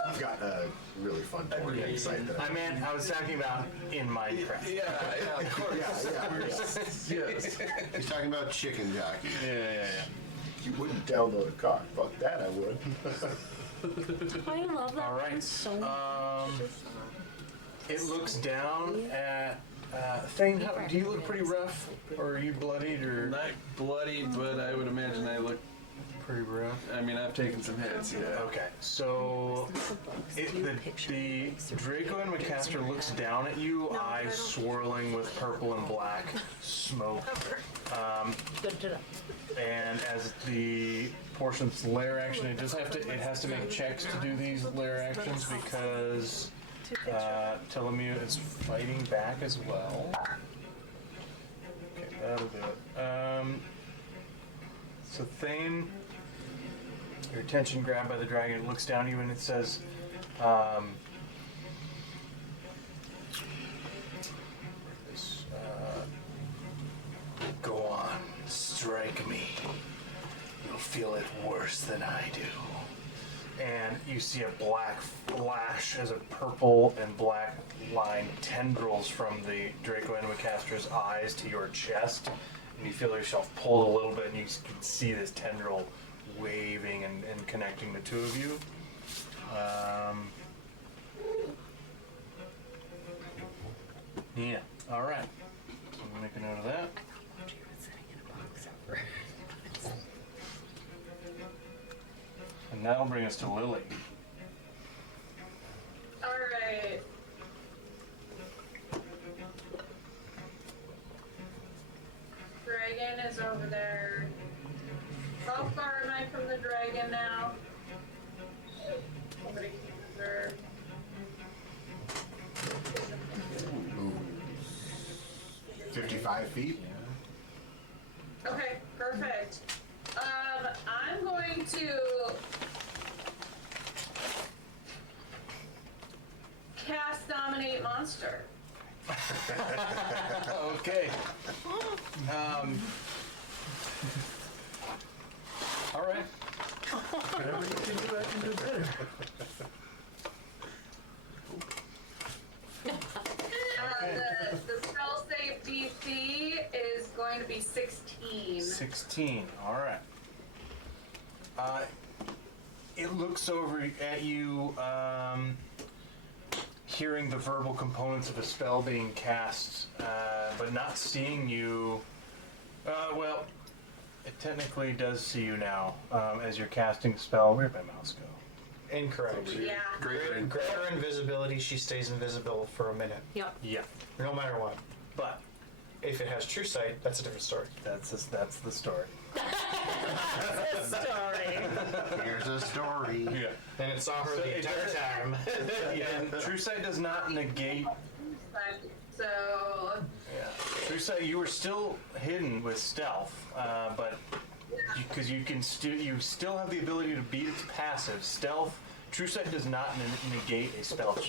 I've got a really fun board game site that I was talking about in Minecraft. Yeah, of course. Yes. He's talking about chicken jockey. Yeah. You wouldn't download a card. Fuck that, I would. I love that All right. one so much. It looks down at Thane. Do you look pretty rough, or are you bloodied, or Not bloody, but I would imagine I look. pretty rough? I mean, I've taken some hits. Yeah. Okay, so the Draco and McCaster looks down at you, eyes swirling with purple and black smoke. Good to know. And as the portion's lair action, it has to make checks to do these lair actions because Telemute is fighting back as well. Okay, that'll do it. So Thane, your attention grabbed by the dragon, it looks down at you and it says, go on, strike me. You'll feel it worse than I do. And you see a black flash as a purple and black line tendrils from the Draco Animacaster's eyes to your chest. And you feel yourself pulled a little bit and you can see this tendril waving and connecting the two of you. Yeah, alright. I'm gonna make a note of that. And that'll bring us to Lily. Alright. from the dragon now. Somebody can reserve. Ooh. 55 feet. Okay, perfect. I'm going to cast Dominate Monster. Okay. All right. Whatever you can do, I can do better. The spell save DC is going to be 16. 16. All right. It looks over at you, hearing the verbal components of a spell being cast, but not seeing you. Well, it technically does see you now as you're casting the spell. Where'd my mouse go? Incorrect. Yeah. Greater invisibility, she stays invisible for a minute. Yep. Yeah, No matter what. but If it has true sight, that's a different story. that's the story. Story. Here's a story. Yeah. And it saw her So the it entire does- time. And True Sight does not negate. So, Yeah. True Sight, you were still hidden with stealth, but because you still have the ability to beat its passive. Stealth. True Sight does not negate a stealth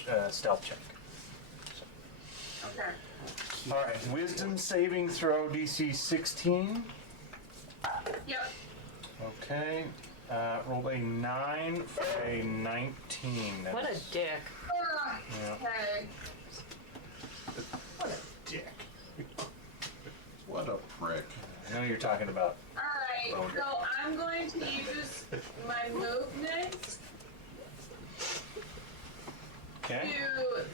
check. okay. All right. Wisdom saving throw DC 16. Yep. Okay. Rolled a 9 for a 19. What a dick. Yeah. Okay. What a dick. What a prick. I know you're talking about. Alright, so I'm going to use my movement Okay. to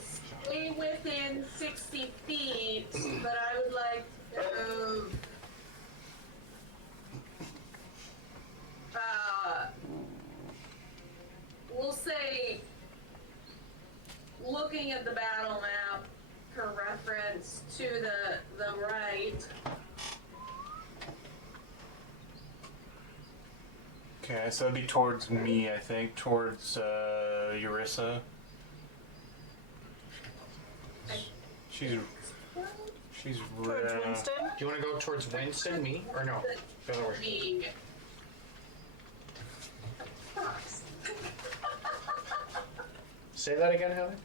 stay within 60 feet, but I would like to we'll say looking at the battle map for reference to the right. Okay, so that'd be towards me, I think, towards Eurissa. She's Towards Winston? Do you want to go towards Winston, me, or no? The other way. Me. Say that again, Heather?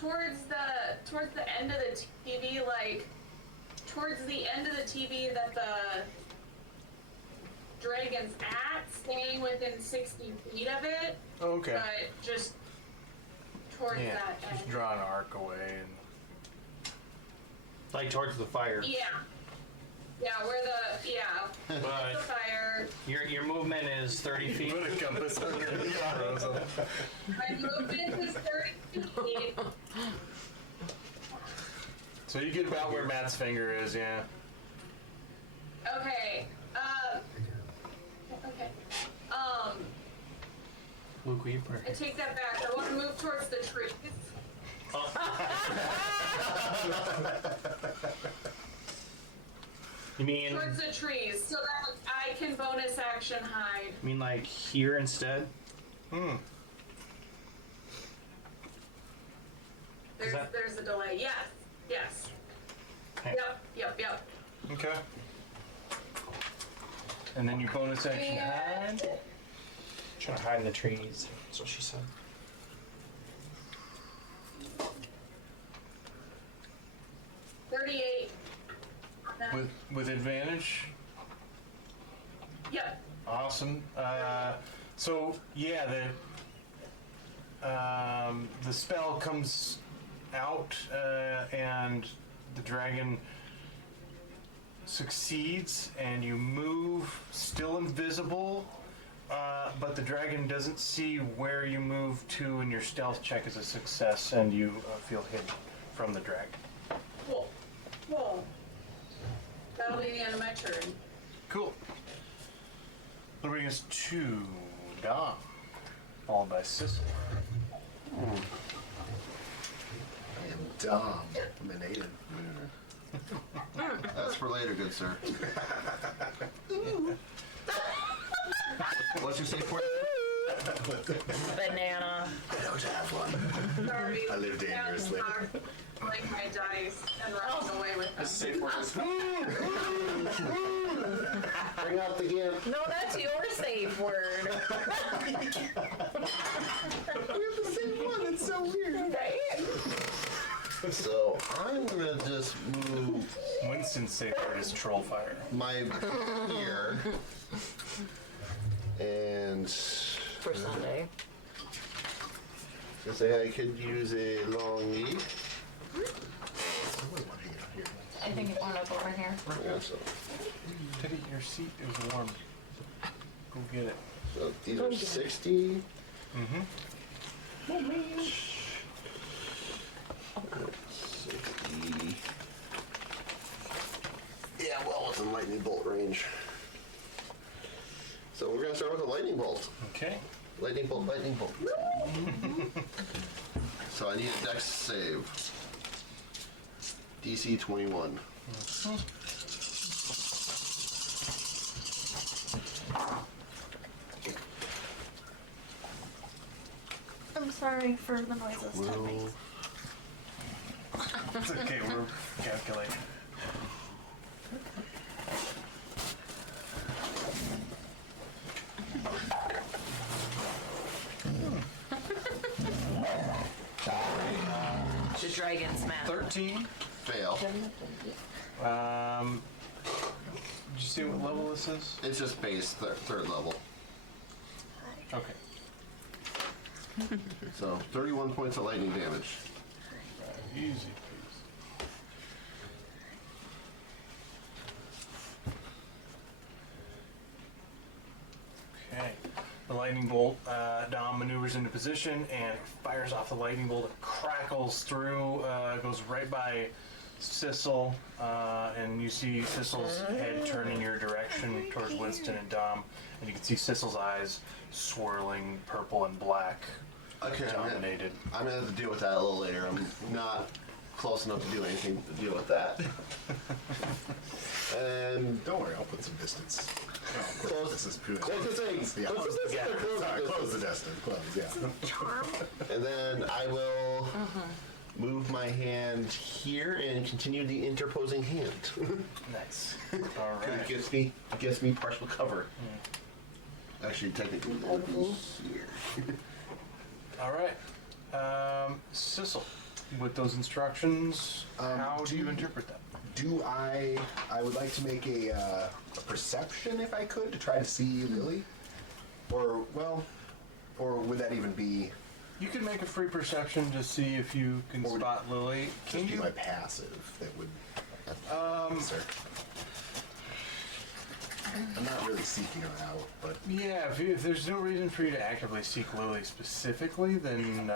Towards the end of the TV, like towards the end of the TV that the dragon's at, staying within 60 feet of it. Okay. But just towards Yeah, that just end. draw an arc away and. Like towards the fire. Yeah. Yeah, where the the But fire. your movement is 30 feet. Put a compass on your My movement is 30 feet. So you get about where Matt's finger is, yeah. Okay. Okay. Luke, will you I take that back. I want to move towards the trees. You mean Towards the trees, so that I can bonus action hide. like here instead? Hmm. There's a delay. Yes. Yes. Okay. Yep. Okay. And then you bonus action hide. Trying to hide in the trees. That's what she said. $38. With advantage. Yep. Awesome. So yeah, the spell comes out, and the dragon succeeds, and you move, still invisible, but the dragon doesn't see where you move to, and your stealth check is a success, and you feel hidden from the dragon. Cool. That'll be the end of my turn. Cool. That'll bring us to Dom, followed by Sissel. I am Dom. I'm an Aiden. That's for later, good sir. What's your safe word? Banana. I don't have one. Sorry. I live dangerously. Like my dice and running away with them. Safe word is Bring out the gimp. No, that's your safe word. We have the same one. It's so weird. Right? So I'm gonna just move Winston's safe word is troll fire. my here and For Sunday. I say I could use a longie. I think it wound up over here. Yeah, so, Teddy, your seat is warm. Go get it. so these are 60. Mm-hmm. 60. Yeah, well, it's in lightning bolt range. So we're gonna start with a lightning bolt. Okay. Lightning bolt, lightning bolt. So I need a dex save. DC 21. I'm sorry for the noises. Will It's okay, we're calculating. The dragon's map. 13. fail. Did you see what level this is? It's just base third level. Okay. So 31 points of lightning damage. Easy peasy. Okay. The lightning bolt, Dom maneuvers into position and fires off the lightning bolt. It crackles through, goes right by Sissel, and you see Sissel's head turn in your direction towards Winston and Dom, and you can see Sissel's eyes swirling purple and black, Okay, dominated. I'm gonna have to deal with that a little later. I'm not close enough to do anything to deal with that. And Don't worry, I'll put some distance. No, Close- this is pure. close the thing. Yeah, Close close the the distance. Close the Sorry, close the distance. distance. Close, yeah. Charm. And then I will move my hand here and continue the interposing hand. Nice. All It right. gives me partial cover. Actually, technically, it would be here. All right. Sissel, with those instructions, how do you interpret them? Do I would like to make a perception if I could to try to see Lily, or would that even be? You can make a free perception to see if you can Or would spot Lily. Can Just be you? my passive that would. Sir. I'm not really seeking her out, but Yeah, if there's no reason for you to actively seek Lily specifically, then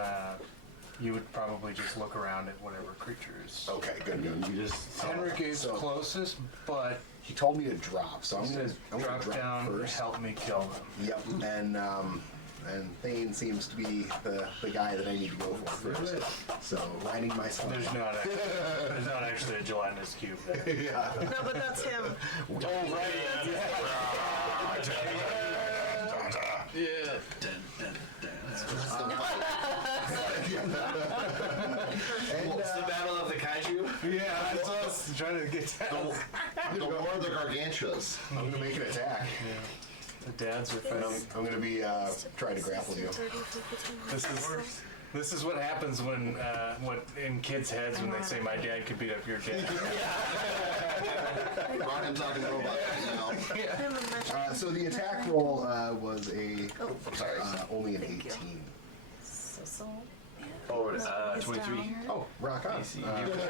you would probably just look around at whatever creatures. okay, good. You just Henrik is So- closest, but He told me to drop, so he I'm gonna says drop drop down, first. help me kill them. Yep, and Thane seems to be the guy that I need to go for first. So riding my sled. There's not actually a gelatinous cube there. Yeah. No, but that's him. Yeah. It's the battle of the kaiju. Yeah, that's us trying to get down. the more the gargantuas. I'm gonna make an attack. The dads are And fighting. I'm gonna be trying to grapple you. This is what happens when what in kids' heads when they say my dad could beat up your dad. Ron, I'm talking robot right now. So the attack roll was Sorry. only an 18. Oh, 23. Oh, rock on.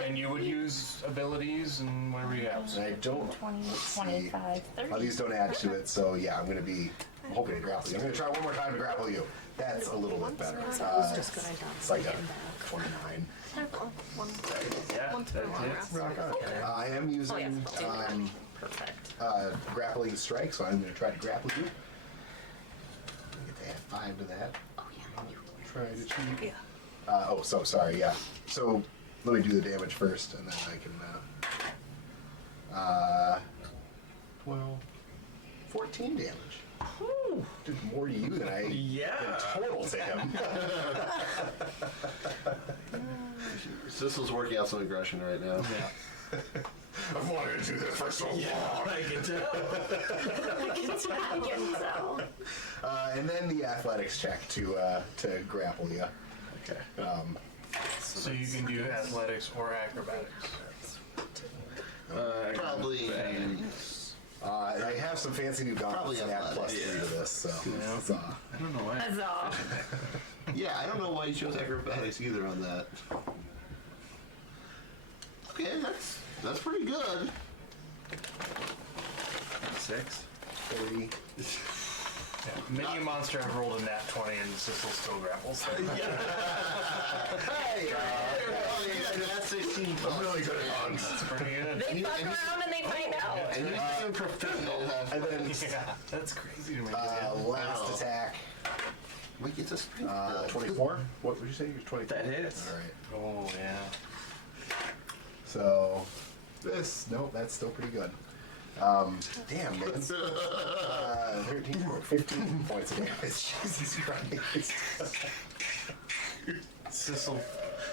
And you would use abilities and whatever you have. And I don't 20, see. 25, 30. These don't add to it, so yeah, I'm hoping to grapple you. I'm gonna try one more time to grapple you. That's a little bit better. So I was just gonna dance It's like a getting back. 29. One Yeah, through that's long it. rest. Rock on. I am using Perfect. grappling strike, so I'm going to try to grapple you. I get to add 5 to that. Oh yeah. Try to cheat. Yeah. So sorry, yeah. So let me do the damage first, and then I can. 12, 14 damage. Did more to you than I did total to him. Sissel's working out some aggression right now. Yeah. I've wanted to do this for so long. I can tell. I can tell. And then the athletics check to grapple you. Okay. So you can do athletics or acrobatics. Probably. I have some fancy new gauntlets and add +3 to this, so. I don't know why. Huzzah. Yeah, I don't know why you chose acrobatics either on that. Okay, that's pretty good. 6. 30. Yeah, many a monster have rolled a nat 20 and Sissel still grapples. Hey! That's 16. I'm really good at hugs. It's pretty good. They fuck around and they find out. And you're doing professional. And then Yeah, that's crazy to me. last attack. Wait, it's a spring. 24? What would you say? You're 24? That hits. All right. Oh, yeah. So, nope, that's still pretty good. Damn, man. 13, 15 points of damage. Jesus Christ. Sissel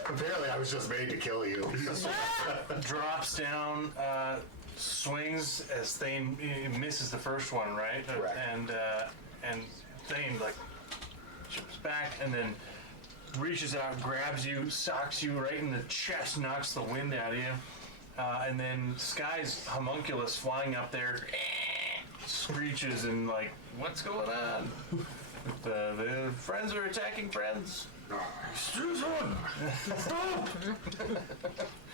Apparently, I was just made to kill you. drops down, swings as Thane misses the first one, right? Correct. And Thane like jumps back and then reaches out, grabs you, socks you right in the chest, knocks the wind out of you, and then Sky's homunculus flying up there screeches and like, what's going on? The friends are attacking friends. Stop!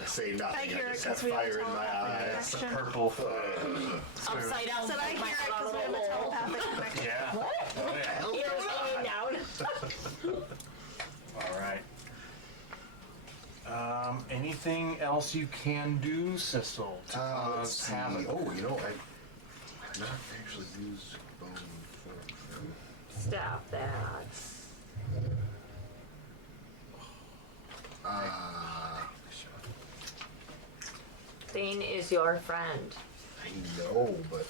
I say nothing. I hear it just have 'cause we have fire in my telepathic eyes. connection. Purple. Upside down. Said I hear it because we have a telepathic connection. Yeah. What? Oh, yeah. Ears hanging down. All right. Anything else you can do, Sissel, to Let's cause see. havoc? Oh, you know, I've not actually used bone form. Stop that. Thane is your friend. I know, but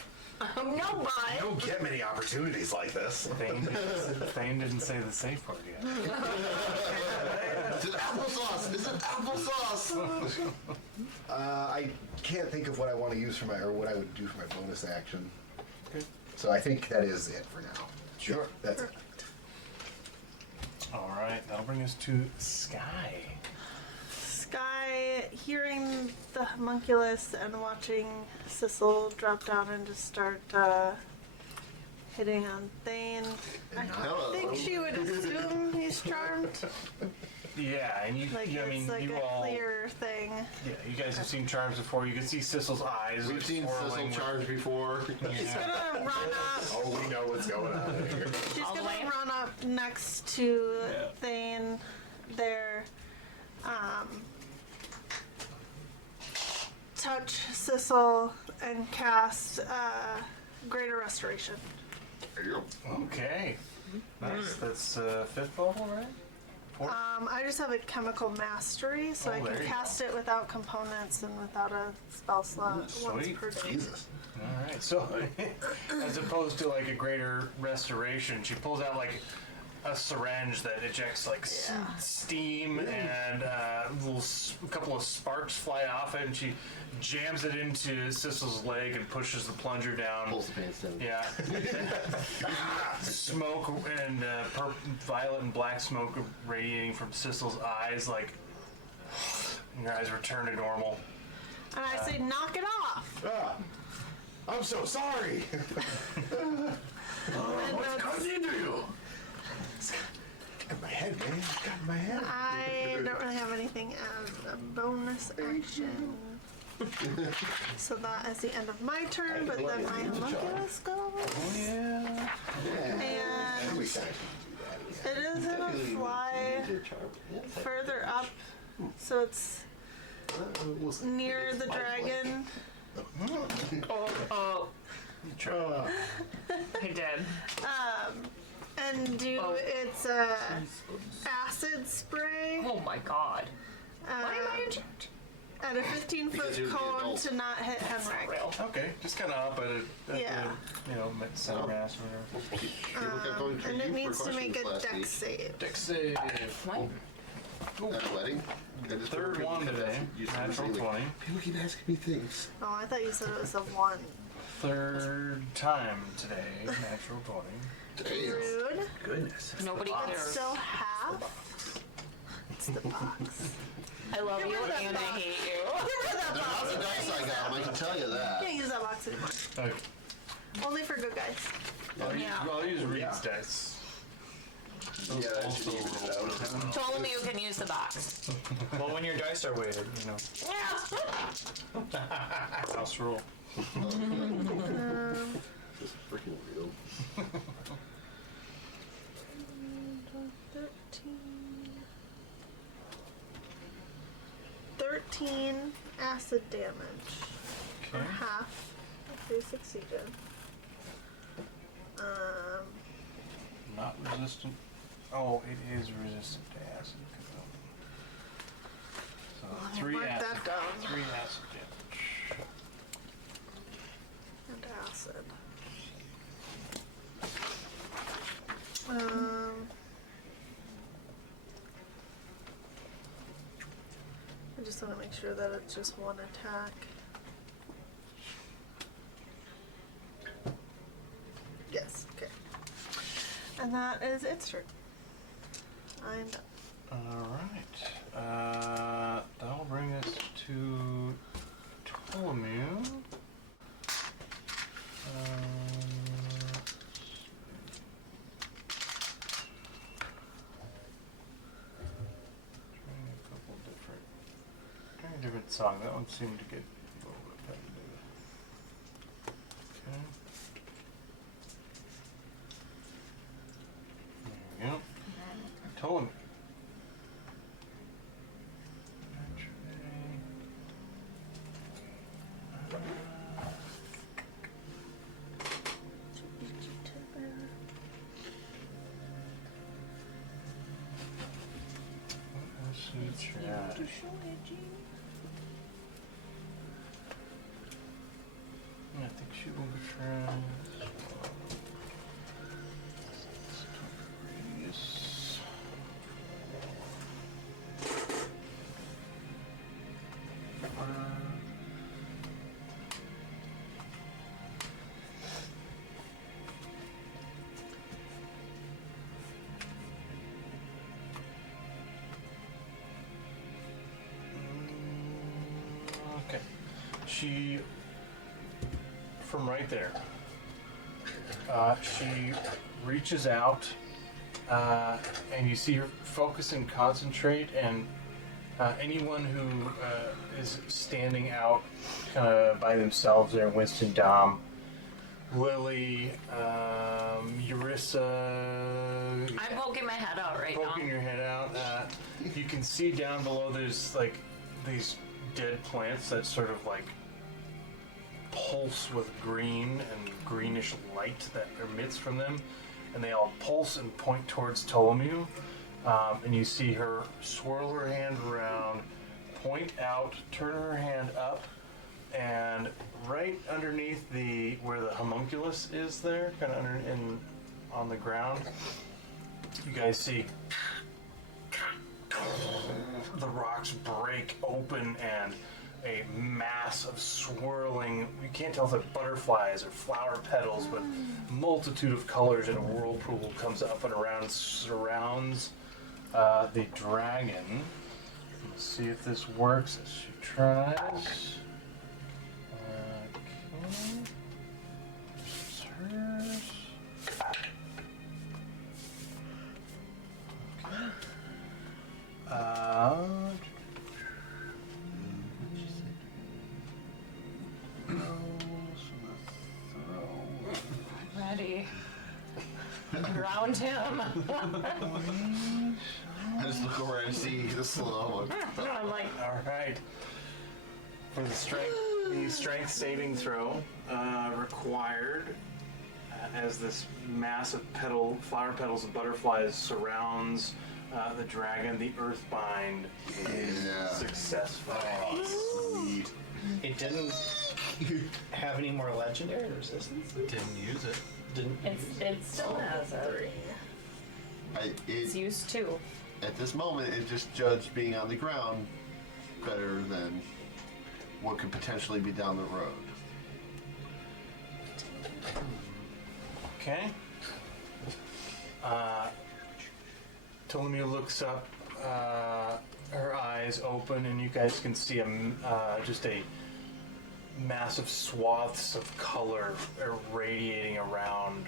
No, I but. don't get many opportunities like this. Thane didn't say the safe word yet. Is it applesauce? Is it applesauce? I can't think of what I want to use for my, or what I would do for my bonus action. Okay. So I think that is it for now. Sure. That's it. All right, that'll bring us to Sky. Sky, hearing the homunculus and watching Sissel drop down and just start hitting on Thane. I think she would assume he's charmed. Yeah, and you, Like I it's mean, like you a all, clear thing. yeah, you guys have seen charms before. You can see Sissel's eyes. We've seen Sissel swirling. charge before. She's gonna run up. Oh, we know what's going on here. She's All the gonna way? run up next to Thane there. Touch Sissel and cast Greater Restoration. Okay. Nice. That's fifth level, right? Fourth? I just have a chemical mastery, so Oh, I there can you cast it without components and without a spell slot once Sweet. per day. Jesus. All right. So, as opposed to like a greater restoration, she pulls out like a syringe that ejects like steam and a couple of sparks fly off it, and she jams it into Sissel's leg and pushes the plunger down. Pulls the pants down. Yeah. Smoke and violet and black smoke radiating from Sissel's eyes, like, and your eyes return to normal. And I say, knock it off! Ah, I'm so sorry. What's coming into you? Got in my head, man. Got in my head. I don't really have anything as a bonus action. So that is the end of my turn, but then my homunculus goes. Oh, yeah. And We kind of it is gonna fly further up, so it's near the dragon. Oh. I did. And do its acid spray. Oh my god. Why am I in charge? At a 15-foot Because he was the cone adult. to not hit Henrik. Okay, just kind of up at it. Yeah. Center mass or whatever. People kept going to And you it for needs to make a questions last dex week. save. Dex save. At a wedding? I just Third remember one people kept today. asking- used to Natural say, like, 20. People keep asking me things. Oh, I thought you said it was a 1. Third time today. Natural 20. Damn. Rude. Goodness. Nobody It's cares. still half. It's the box. I love Get you rid of that and I box. hate you. Get rid of that They're not box. the dice I got 'em, I can tell you that. Can't use that box anymore. Okay. Only for good guys. I'll use Reed's dice. Yeah, that should even it out. Ptolemy, you can use the box. Well, when your dice are weighted, you know. Yeah. House rule. Just freaking real. 13 acid damage. Or Okay. half if they succeeded. Not resistant. Oh, it is resistant to acid. So Well, 3 mark acid. that down. 3 acid damage. And acid. I just want to make sure that it's just one attack. Yes, okay. And that is its turn. I'm done. Alright. That'll bring us to Ptolemy. Trying a different song. That one seemed to get a little repetitive. Okay. There we go. Ptolemy. I think she will try. Radius. Okay. She, from right there, she reaches out, and you see her focus and concentrate, and anyone who is standing out kind of by themselves there, Winston, Dom, Lily, Eurissa. I'm poking my head out right now. Poking your head out. You can see down below there's like these dead plants that sort of like pulse with green and greenish light that emits from them, and they all pulse and point towards Ptolemy. And you see her swirl her hand around, point out, turn her hand up, and right underneath where the homunculus is there, kind of on the ground, you guys see the rocks break open and a mass of swirling, you can't tell if they're butterflies or flower petals, but multitude of colors in a whirlpool comes up and around, surrounds the dragon. Let's see if this works as she tries. Okay. This is hers. Ready. Ground him. I just look over and see the slow one. I'm like, all right. For the strength saving throw required as this mass of flower petals and butterflies surrounds the dragon. The Earthbind is successful. It didn't have any more legendary resistance. Didn't use it. Didn't. It still has it. It's used to. At this moment, it just judged being on the ground better than what could potentially be down the road. Okay. Ptolemy looks up, her eyes open, and you guys can see just a massive swaths of color radiating around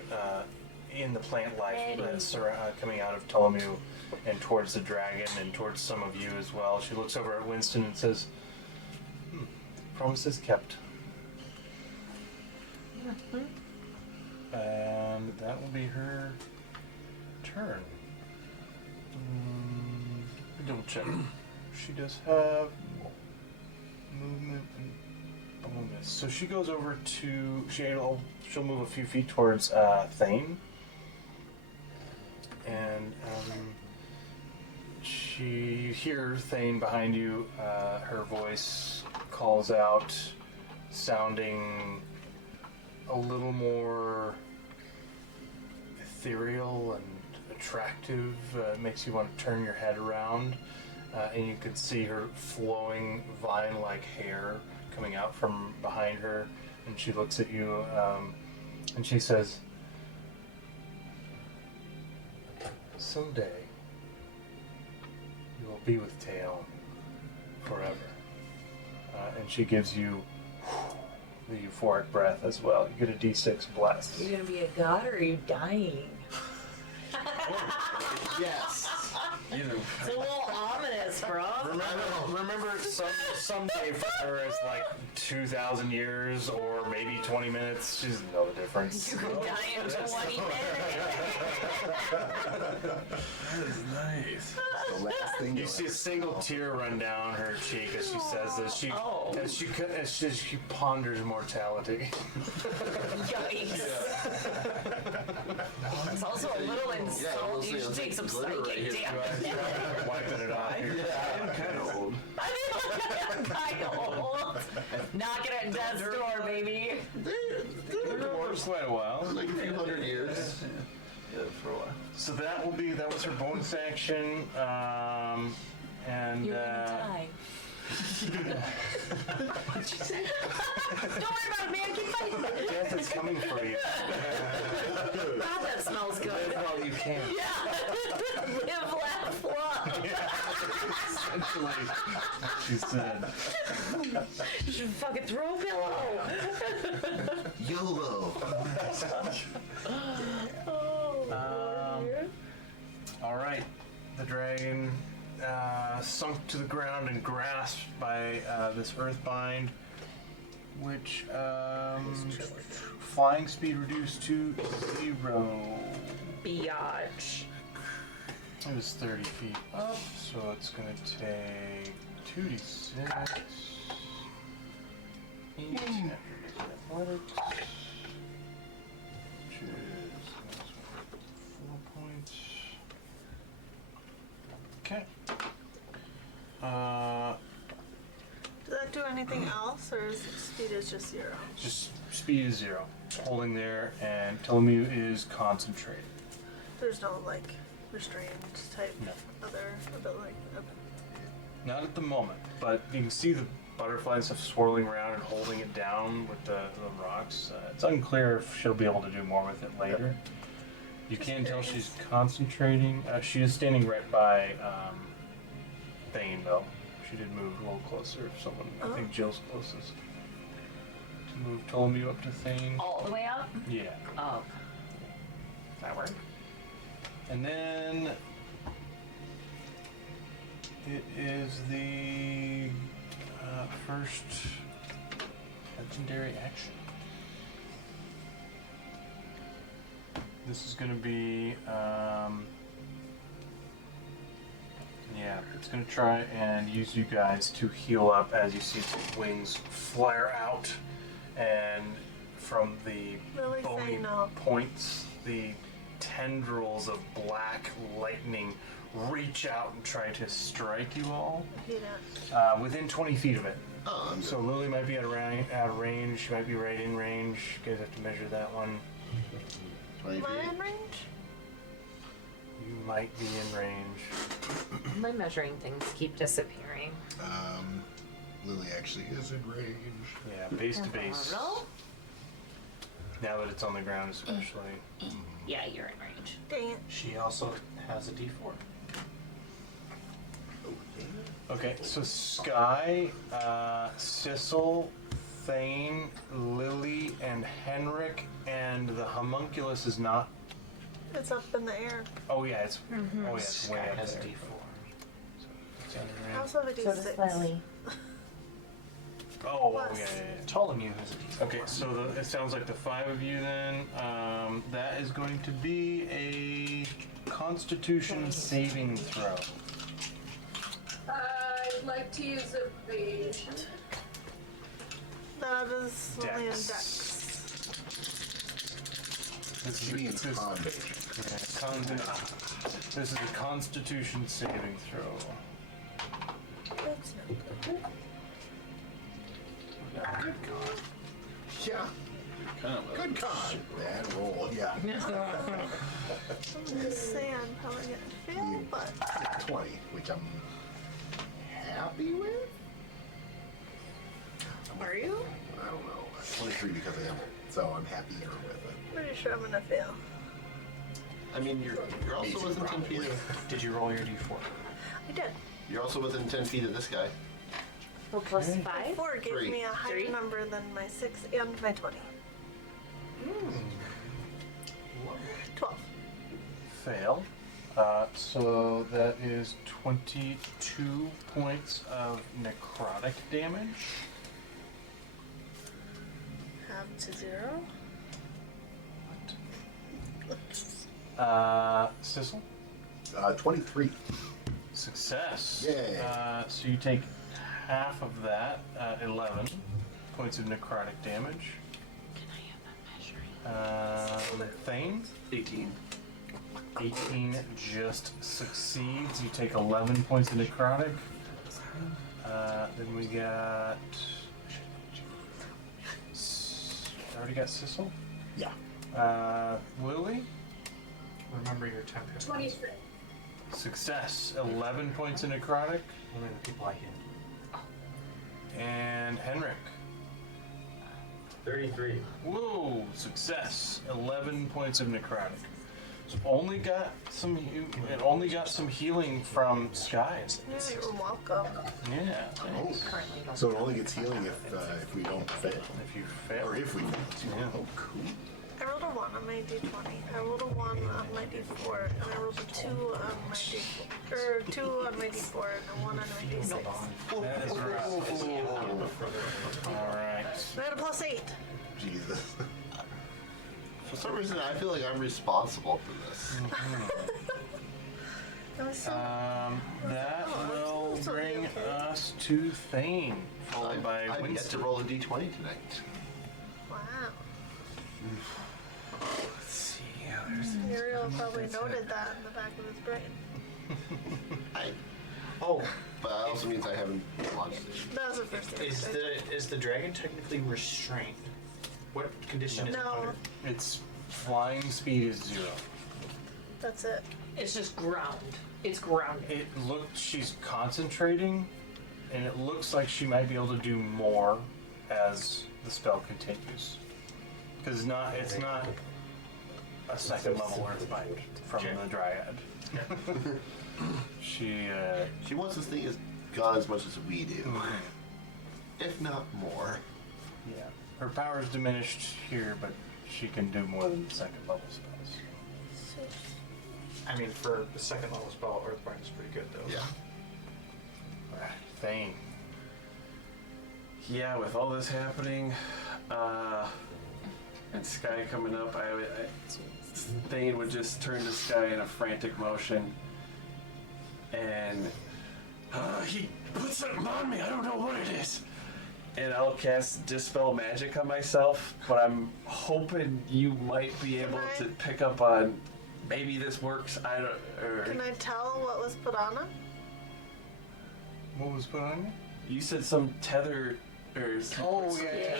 in the plant life that's coming out of Ptolemy and towards the dragon and towards some of you as well. She looks over at Winston and says, promises kept. And that will be her turn. Double check. She does have movement and bonus. So she goes over to she'll move a few feet towards Thane. And you hear Thane behind you. Her voice calls out, sounding a little more ethereal and attractive. Makes you want to turn your head around, and you can see her flowing vine-like hair coming out from behind her, and she looks at you, and she says, someday you will be with Theon forever. And she gives you the euphoric breath as well. You get a D6 blast. Are you gonna be a god or are you dying? Yes. It's a little ominous, bro. Remember someday for her is like 2,000 years or maybe 20 minutes. She doesn't know the difference. You could die in 20 That is nice. The last thing You see a single tear run down her cheek as she says this. As she ponders mortality. Yikes. It's also a little insult. You should take some psychic damage. Wiping it off here. I'm kind of old. I'm kind of old. Knocking at death's door, baby. For quite a while. Like a few hundred years. Yeah, for a while. So that was her bonus action. And You're gonna die. What'd you say? Don't worry about it, man. Keep fighting. death is coming for you. God, that smells good. Live while you can. Yeah. Live, laugh, love. Essentially, she said. You should fucking throw a pillow. YOLO. All right, the dragon sunk to the ground and grasped by this earthbind, which flying speed reduced to 0. Biatch. It was 30 feet up, so it's going to take 2d6. 8 athletics, which is 4 points. Okay. Does that do anything else, or is speed is just 0? Just speed is 0. Holding there, and Ptolemy is concentrated. There's no like restrained type No. other ability. Okay. Not at the moment, but you can see the butterfly and stuff swirling around and holding it down with the rocks. It's unclear if she'll be able to do more with it later. You can tell she's concentrating. She is standing right by Thane, though. She did move a little closer. If someone, I think Jill's closest. To move Ptolemy up to Thane. All the way up? Yeah. Oh. That worked. And then it is the first legendary action. This is going to be, it's going to try and use you guys to heal up as you see its wings flare out, and from the Lily, bony say no. points, the tendrils of black lightning reach out and try to strike you all. I hate it. Within 20 feet of it. Oh, I'm So Lily might be out of range. She might be right in range. You guys have to measure that one. 20 Am I feet. in range? You might be in range. My measuring things keep disappearing. Lily actually is in range. Yeah, base to base. Now that it's on the ground, especially. Yeah, you're in range. Dang it. She also has a D4. Okay, so Sky, Sissel, Thane, Lily, and Henrik, and the homunculus is not. It's up in the air. Oh yeah, it's. Oh yeah, it's way Sky up has a there. D4. It's under I range. also have a So does D6. Lily. Oh, yeah, yeah. Ptolemy has a D4. Okay, so it sounds like the 5 of you then. That is going to be a Constitution saving throw. I'd like to use evasion. That is only in Dex. Dex. This You mean this- con. yeah, this is a Constitution saving throw. That's not good. Yeah. Good con. Bad roll. Yeah. I'm just saying I'm probably gonna fail, but 20, which I'm happy with. are you? I don't know. 23 because I am, so I'm happier with it. Pretty sure I'm gonna fail. I mean, you're also within 10 feet of. Did you roll your D4? I did. You're also within 10 feet of this guy. Oh, plus 5? 4 gave 3. me a higher 3? number than my 6 and my 20. 12. Fail. So that is 22 points of necrotic damage. Half to 0. Sissel? 23. Success. Yay. So you take half of that, 11 points of necrotic damage. Can I have that measuring? Thane? 18. 18 just succeeds. You take 11 points of necrotic. Then we got. Already got Sissel? Yeah. Lily? Remember your temp hit points. 23. Success. 11 points of necrotic. Only the people I hit. And Henrik. 33. Whoa! Success. 11 points of necrotic. So only got some. It only got some healing from Skies. Yeah, you're welcome. Yeah. Oh. So it only gets healing if we don't fail. If you fail. Or if we fail. Yeah. Oh, cool. I rolled a 1 on my d20. I rolled a 1 on my d4, and I rolled a 2 on my d4. Or 2 on my d4 and a 1 on my d6. That is rough. Alright. I had a plus 8. Jesus. For some reason, I feel like I'm responsible for this. That was so That will that's totally bring okay. us to Thane, followed by I've yet to Winston. roll a d20 tonight. wow. Let's see. Ariel probably noted that in the back of his brain. Oh, But that also means I haven't launched it. That was the first thing. is the dragon technically restrained? What condition is it No. under? Its flying speed is 0. That's it. It's just ground. It's grounded. It looked, she's concentrating, and it looks like she might be able to do more as the spell continues. Because it's not a second level Earthbind from the Dryad. She wants this thing as gone as much as we do, if not more. Yeah, her power is diminished here, but she can do more than second level spells. I mean, for the second level spell, Earthbind is pretty good though. Yeah. Thane. Yeah, with all this happening, and Sky coming up, Thane would just turn to Sky in a frantic motion, and he put something on me. I don't know what it is. And I'll cast Dispel Magic on myself, but I'm hoping you might be able to pick up on maybe this works. I don't. Or Can I tell what was put on him? What was put on you? you said some tether or some, Oh yeah.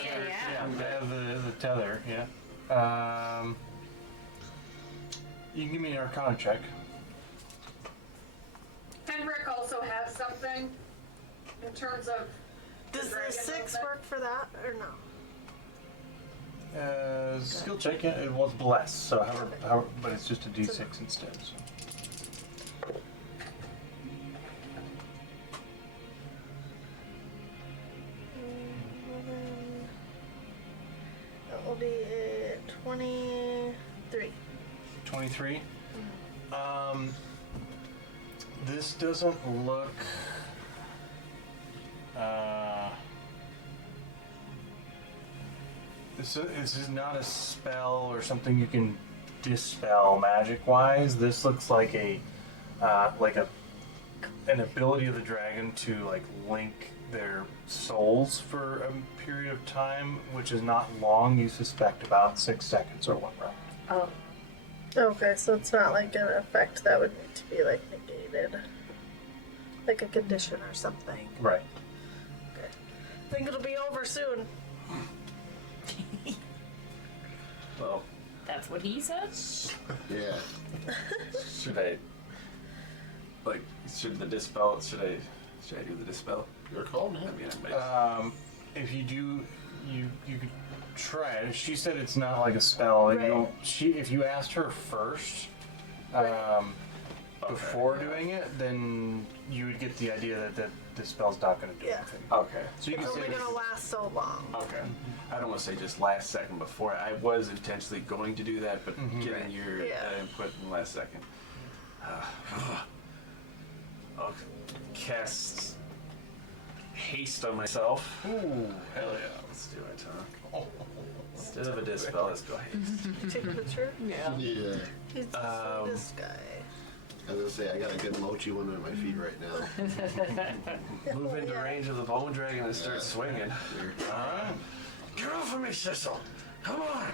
They have the tether. Yeah. You can give me an Arcana check. Henrik also has something in terms of. Does the dragon 6 movement. work for that or no? Skill check. Yeah, it was blessed. So however, but it's just a D6 instead. So. That will be 23. 23. This doesn't look. This is not a spell or something you can dispel magic-wise. This looks like an ability of the dragon to like link their souls for a period of time, which is not long. You suspect about 6 seconds or 1 round. Oh. Okay, so it's not like an effect that would need to be like negated. Like a condition or something. Right. Okay. I think it'll be over soon. well, That's what he said? Yeah. should I like should the dispel? Should I do the dispel? Your call, man. I mean, I might. If you do, you could try it. She said it's not like a spell. Right. You don't. If you asked her first, before doing it, then you would get the idea that the spell's not going to do Yeah. anything. Okay. So you It's can only say gonna last so long. Okay. I don't want to say just last second before. I was intentionally going to do that, but getting your Yeah. input in the last second. I'll cast haste on myself. Ooh, Hell yeah, let's do it, huh? Instead of a dispel, let's go haste. Take a picture. Yeah. Yeah. He's the sweetest guy. I was gonna say I got a good mochi one at my feet right now. Move into range of the bone dragon and start swinging. Alright. Get off of me, Sissel! Come on!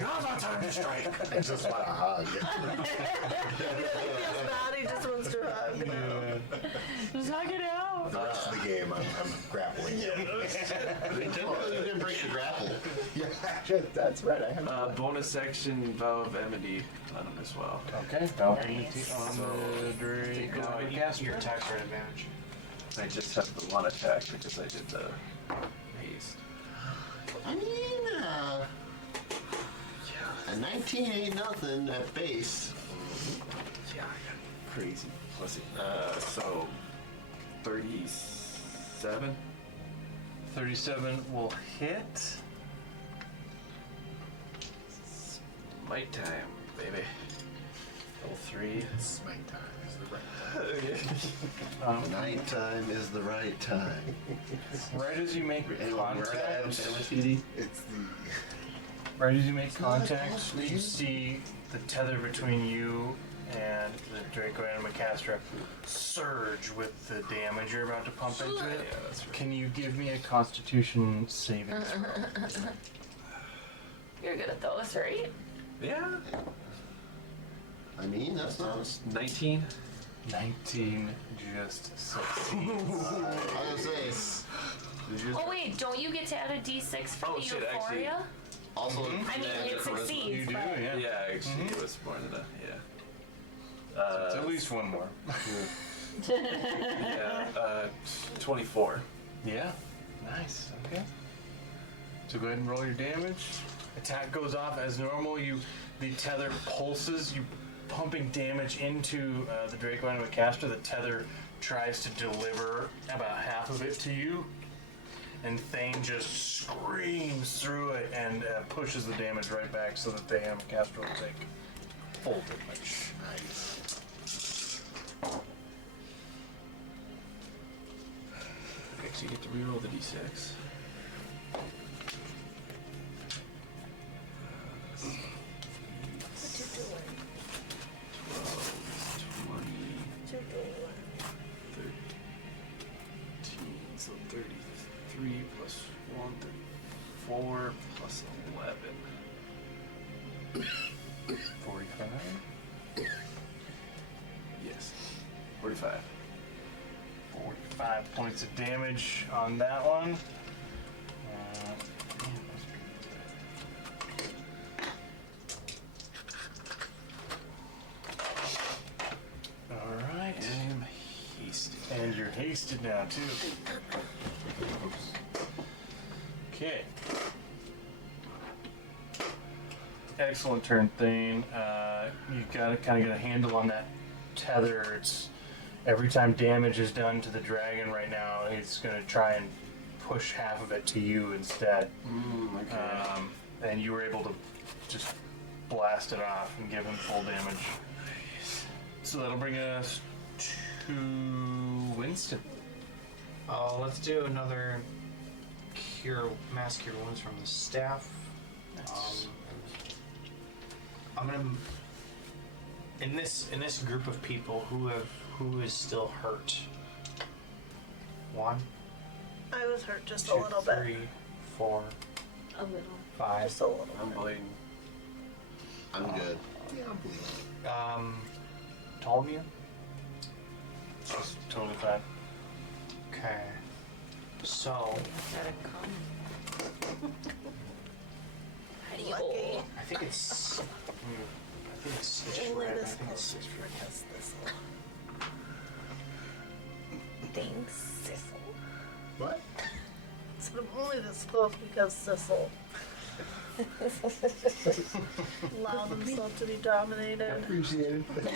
Now's not time to strike! I just want a hug. He feels bad, he just wants to hug. Just hug it out. The rest of the game, I'm grappling. You didn't break the grapple. Yeah, that's right. I have. Bonus action, Vow of Enmity on him as well. Okay. Now on the Drake. No, your attacks are at advantage. I just have the one attack because I did the haste. I mean, a 19 ain't nothing at base. Yeah, I got crazy plus so 37. 37 will hit. Smite time, baby. Level 3. Smite time is the right time. Nighttime is the right time. Right as you make contact, It's right as you make contact, you see the tether between you and the Draco Animacastra surge with the damage you're about to pump into it. Yeah, that's right. Can you give me a Constitution saving throw? You're good at those, right? Yeah. I mean, that's not. 19. 19 just succeeds. I was gonna say. Oh wait, don't you get to add a d6 for Oh, the shit, actually. Euphoria? Also, I mean, it succeeds. You do, but yeah. Yeah, actually, it was more than a So it's at least one more. yeah. 24. Yeah, nice. Okay. So go ahead and roll your damage. Attack goes off as normal. The tether pulses. You pumping damage into the Draco Animacastra. The tether tries to deliver about half of it to you, and Thane just screams through it and pushes the damage right back so that the Animacastra will take full damage. nice. I actually get to reroll the d6. What you doing? 12, 20, What you doing? 13, so 33 plus 1, 34 plus 11. 45. Yes. 45. 45 points of damage on that one. Alright. I'm hasted. And you're hasted now, too. Okay. Excellent turn, Thane. You gotta kind of get a handle on that tether. It's every time damage is done to the dragon right now, it's gonna try and push half of it to you instead. And you were able to just blast it off and give him full damage. So that'll bring us to Winston. Let's do another mass cure wounds from the staff. I'm gonna in this group of people who is still hurt. 1, I was hurt just 2, a little 3, bit. 4, A little. 5. Just a little. I'm bleeding. I'm good. Yeah, I'm bleeding. Ptolemy? Just totally fine. Okay. So Lucky. I think it's just Only red. I this think it's close because this will. Thanks, Sissel. What? So I'm only this close because Sissel allowed himself to be dominated. Appreciate it.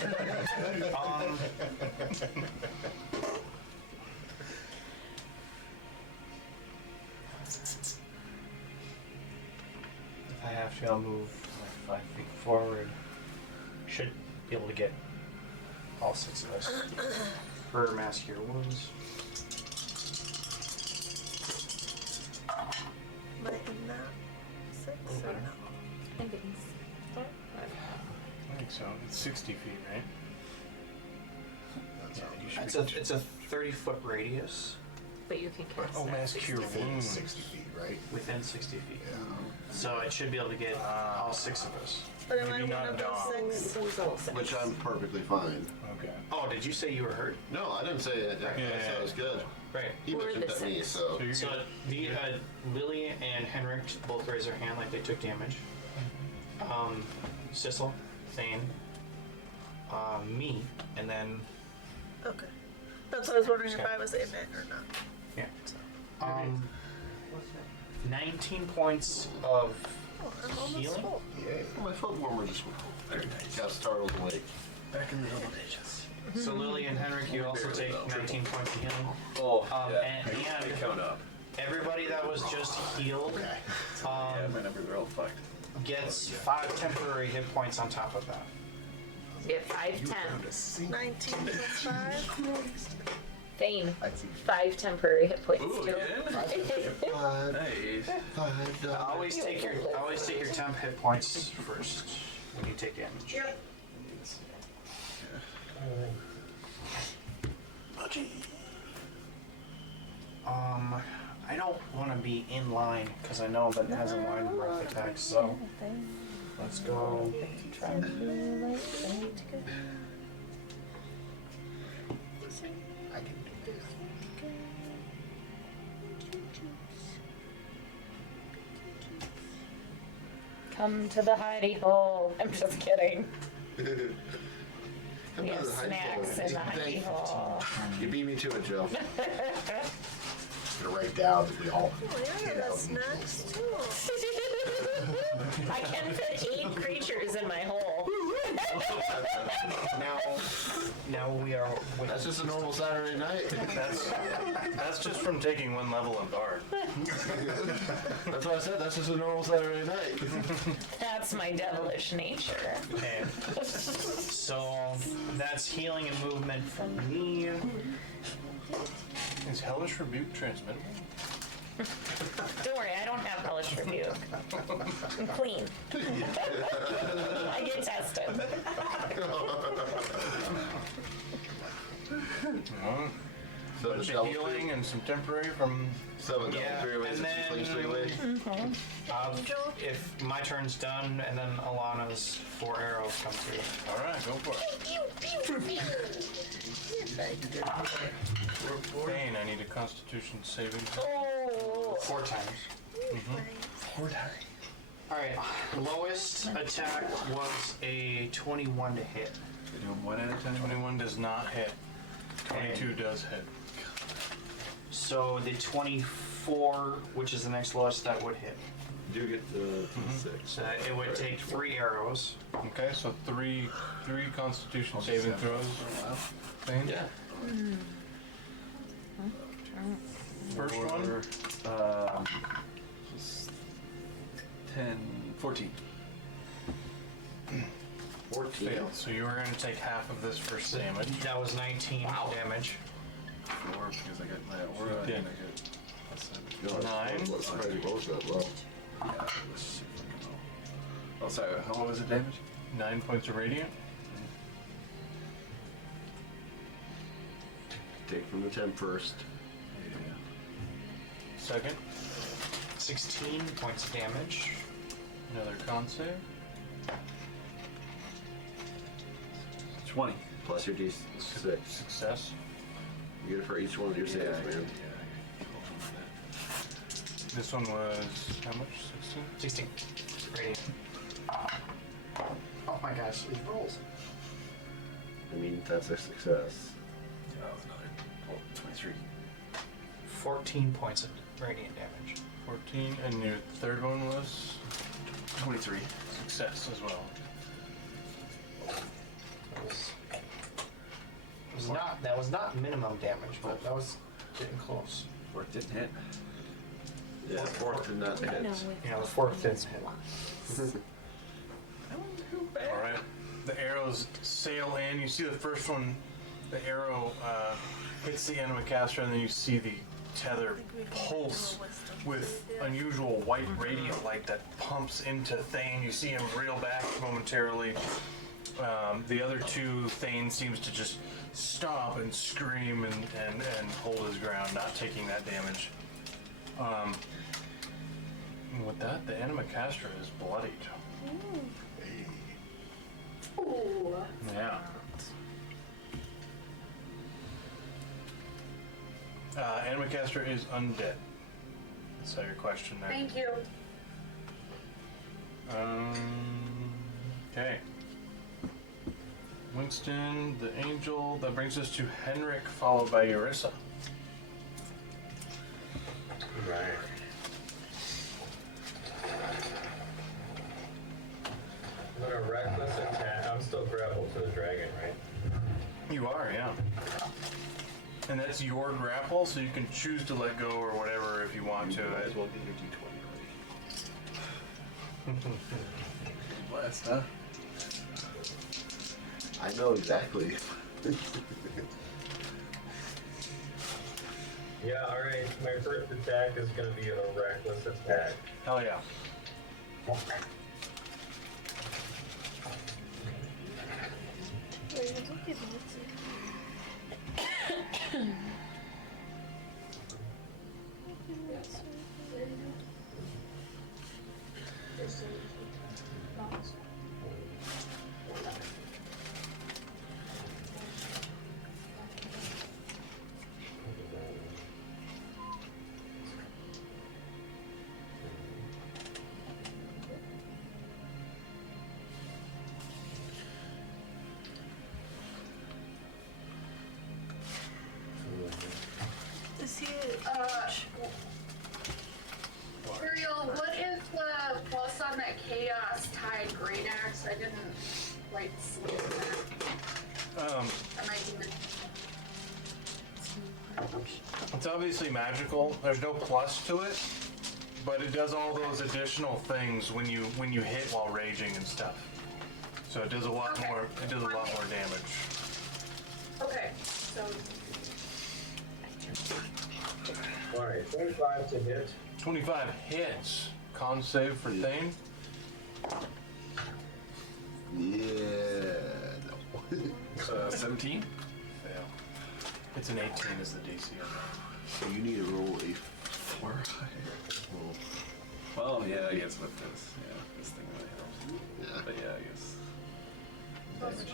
If I have to, I'll move like 5 feet forward. Should be able to get all 6 of us for mass cure wounds. Am I in that 6 or no? I think so. I think so. It's 60 feet, right? That's It's a 30-foot radius But you can cast Oh, that mass 60 cure feet. wounds. 60 feet, right? within 60 feet. Yeah. So it should be able to get all 6 of us. But am I Maybe one not of Dom. those 6? Which I'm perfectly fine. Okay. Oh, did you say you were hurt? No, I didn't say it. I said it was good. Right. He We're mentioned the that me, six. so. you're So good. Lily and Henrik both raised their hand like they took damage. Sissel, Thane, me, and then Okay. That's what I was wondering if I was in it or not. yeah. 19 points of Oh, I'm almost healing. full. Yay. My foot warmer just got startled awake. Back in the double digits. So Lily and Henrik, you also take 19 points of healing. Oh, And They count up. everybody that was just healed Yeah, my numbers are all fucked. gets 5 temporary hit points on top of that. You get 5 temp. 19 plus 5. Thane. I see. 5 temporary hit points Ooh, too. again? Nice. Always take your temp hit points first when you take damage. Yep. I don't want to be in line because I know that it has a line of breath attacks. So let's go. I can do this. Come to the hidey hole. I'm just kidding. Come We to have the high snacks school. in the hidey hole. You beat me to it, Joe. I'm gonna write down that we all Oh, yeah, hit that's out snacks too. I can fit 8 creatures in my hole. Now we are. That's just a normal Saturday night. That's just from taking 1 level in Bard. That's what I said. That's just a normal Saturday night. That's my devilish nature. Okay. So that's healing and movement from me. Is Hellish Rebuke transmittable? Don't worry, I don't have hellish rebuke. I'm clean. I get tested. So bunch the of double healing and some temporary from. Seven double Yeah, three ways, and and then- 3 ways. If my turn's done, and then Alana's 4 arrows come through. All right, go for it. Bane, I need a Constitution saving. Oh. 4 times. 4 times. Alright, lowest attack was a 21 to hit. You're doing one at a time? 21 does not hit. 22 does hit. So the 24, which is the next lowest, that would hit. You do get the 6. So it would take 3 arrows. Okay, so three Constitution saving throws. Bane? Yeah. First one. Just 10, 14. 14. Failed. So you are going to take half of this first damage. That was 19 damage. 4 because I got my aura Yeah. and I get plus 7. No, Nine. I'm surprised you both got low. Yeah, it was super fucking low. Oh, sorry, how was it damage? 9 points of radiant. Take from the 10 first. Yeah. Second. 16 points of damage. Another con save. 20 plus your D6. Success. You get it for each one of your saves, man. This one was how much? 16? 16. Radiant. Oh my gosh, these rolls. I mean, that's a success. Oh, another 23. 14 points of radiant damage. 14. And your third one was 23. success as well. That was not minimum damage, but that was getting close. 4th didn't hit. Yeah, 4th did not hit. Yeah, the 4th didn't hit. All right. The arrows sail in. You see the first one. The arrow hits the animacaster, and then you see the tether pulse with unusual white radiant light that pumps into Thane. You see him reel back momentarily. The other 2, Thane seems to just stop and scream and hold his ground, not taking that damage. And with that, the animacaster is bloodied. Ooh. Yeah. Animacaster is undead. So your question there. Thank you. Okay. Winston, the angel. That brings us to Henrik, followed by Eurissa. Right. I'm gonna reckless attack. I'm still grappled to the dragon, right? You are, yeah. And that's your grapple, so you can choose to let go or whatever if you want to. Might as well get your D20 ready. Blessed, huh? I know exactly. Yeah, alright. My first attack is gonna be a reckless attack. Hell yeah. Is he? Ariel, what is the plus on that chaos tied great axe? I didn't quite see that. That might be It's obviously magical. There's no plus to it, but it does all those additional things when you hit while raging and stuff. So it does a lot more. It does a lot more damage. okay. So Alright, 25 to hit. 25 hits. Con save for Thane. Yeah. No. 17? Fail. It's an 18 is the DC on that. So you need to roll a 4 higher. Well, yeah, I guess with this, yeah, this thing really helps. Yeah. But yeah, I guess. Damage.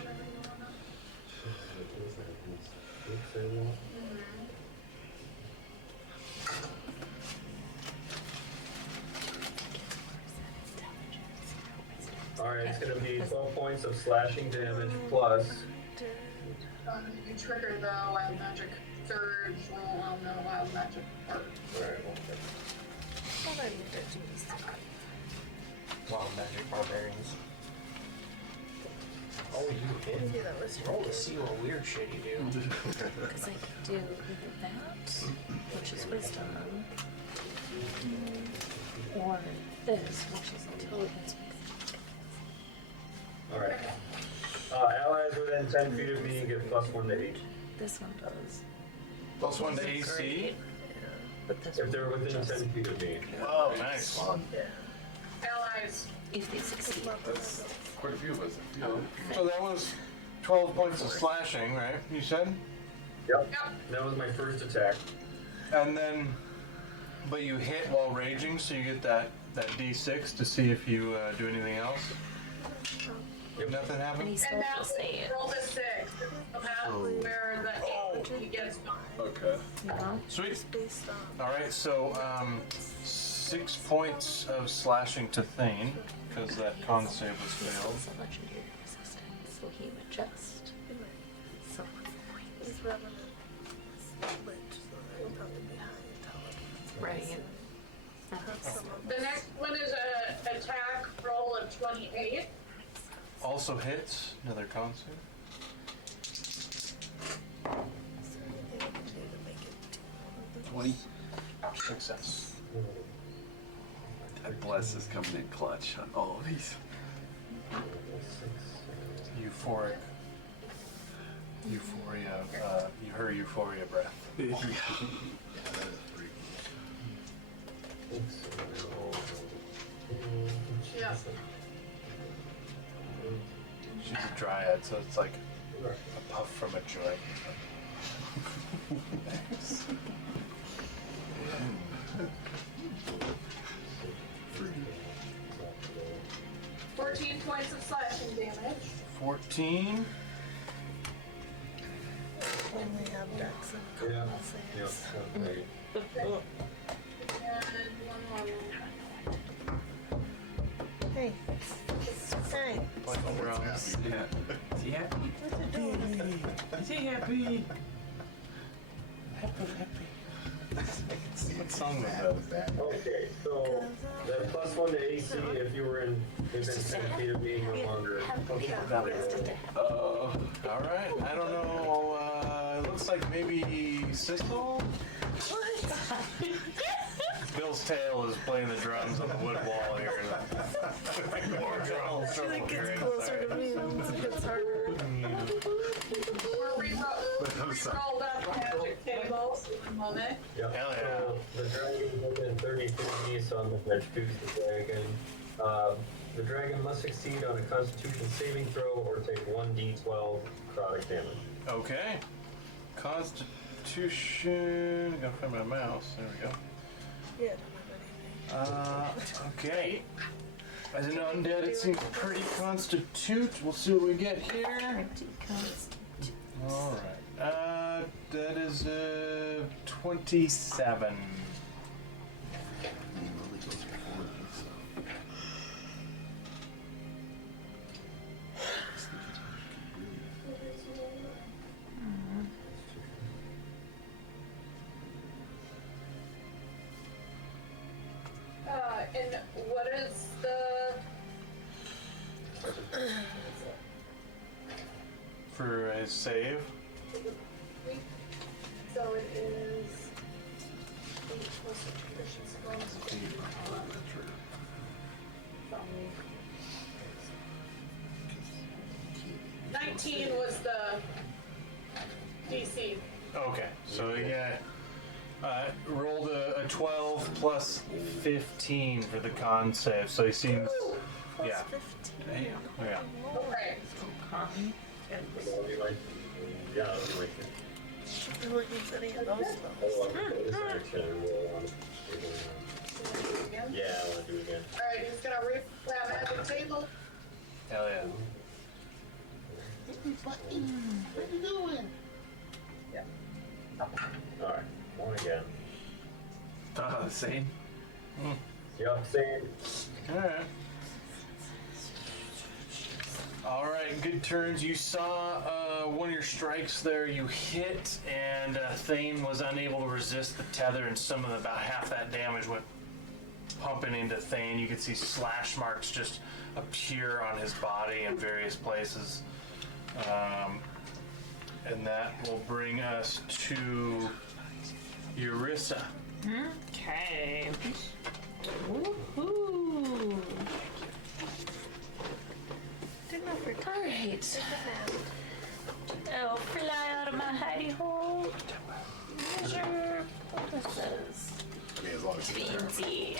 Alright, it's gonna be 12 points of slashing damage plus. You trigger the wild magic surge roll on the wild magic part. Alright, Wild magic barbarians. Oh, you hit. Maybe that was Roll to see what weird shit you do. Because I could do either that, which is wisdom, or this, which is intelligence. Alright. Allies within 10 feet of me get +1 to each. This one does. Plus 1 to AC. But this If they're within 10 feet of me. Whoa, nice. Allies. If they succeed. That's quite a few of us. So that was 12 points of slashing, right? You said? Yep. That was my first attack. And then, but you hit while raging, so you get that D6 to see if you do anything else. Yep. Nothing And happened? he still And will say it. roll the 6. About where the he gets gone. Okay. Yeah. Sweet. based on. All right, so 6 points of slashing to Thane, because that con save was failed. It's a legendary resistance, so he would just. So He's revenant. Lich, so that would probably be high intelligence. right. The next one is a attack roll of 28. Also hits, another con save. Is there anything we can do to make it 20. Success. That bless is coming in clutch on all of these. Euphoric. Euphoria, her euphoria breath. Yeah, that is pretty Yeah. She's a dryad, so it's like a puff from a joint. Thanks. 14 points of slashing damage. 14. When we have decks and Yeah. con Yep. saves. Okay. And one more. Hey. Hey. Like drums. Yeah. Is he happy? What's you doing? Is he happy? What song was that? Okay, so that +1 to AC if you were in within 10 feet of me no longer. All right. I don't know. It looks like maybe Sissel. Bill's tail is playing the drums on the wood wall here. More drums. She like gets closer to me and it gets harder. We're re-roll that magic tables in a moment. Yep. Hell yeah. So the dragon is within 30 feet of me, so I'm going to choose the dragon. The dragon must succeed on a Constitution saving throw or take 1d12 necrotic damage. Okay. Constitution. I gotta find my mouse. There we go. Yeah, I don't have anything. Okay. As an undead, it seems pretty constitute. We'll see what we get here. All right. That is 27. Lily goes before me, so. And what is the For his save. so it is 8 plus proficiency bonus. 19 was the DC. Okay, so yeah, rolled a 12 plus 15 for the con save. So he seems, yeah, yeah. Okay. That'll be my, yeah, that'll be my Who needs any of those spells? Yeah, I want to do it again. Alright, he's gonna read that magic table. Hell yeah. What are you doing? Alright, one again. Same. Yup, same. Alright. Alright, good turns. You saw one of your strikes there you hit, and Thane was unable to resist the tether, and about half that damage went pumping into Thane. You could see slash marks just appear on his body in various places. And that will bring us to Eurissa. Okay. Woohoo! Alright. I'll fly out of my hidey hole. Measure purposes. I mean, as long as it's there. Beansy.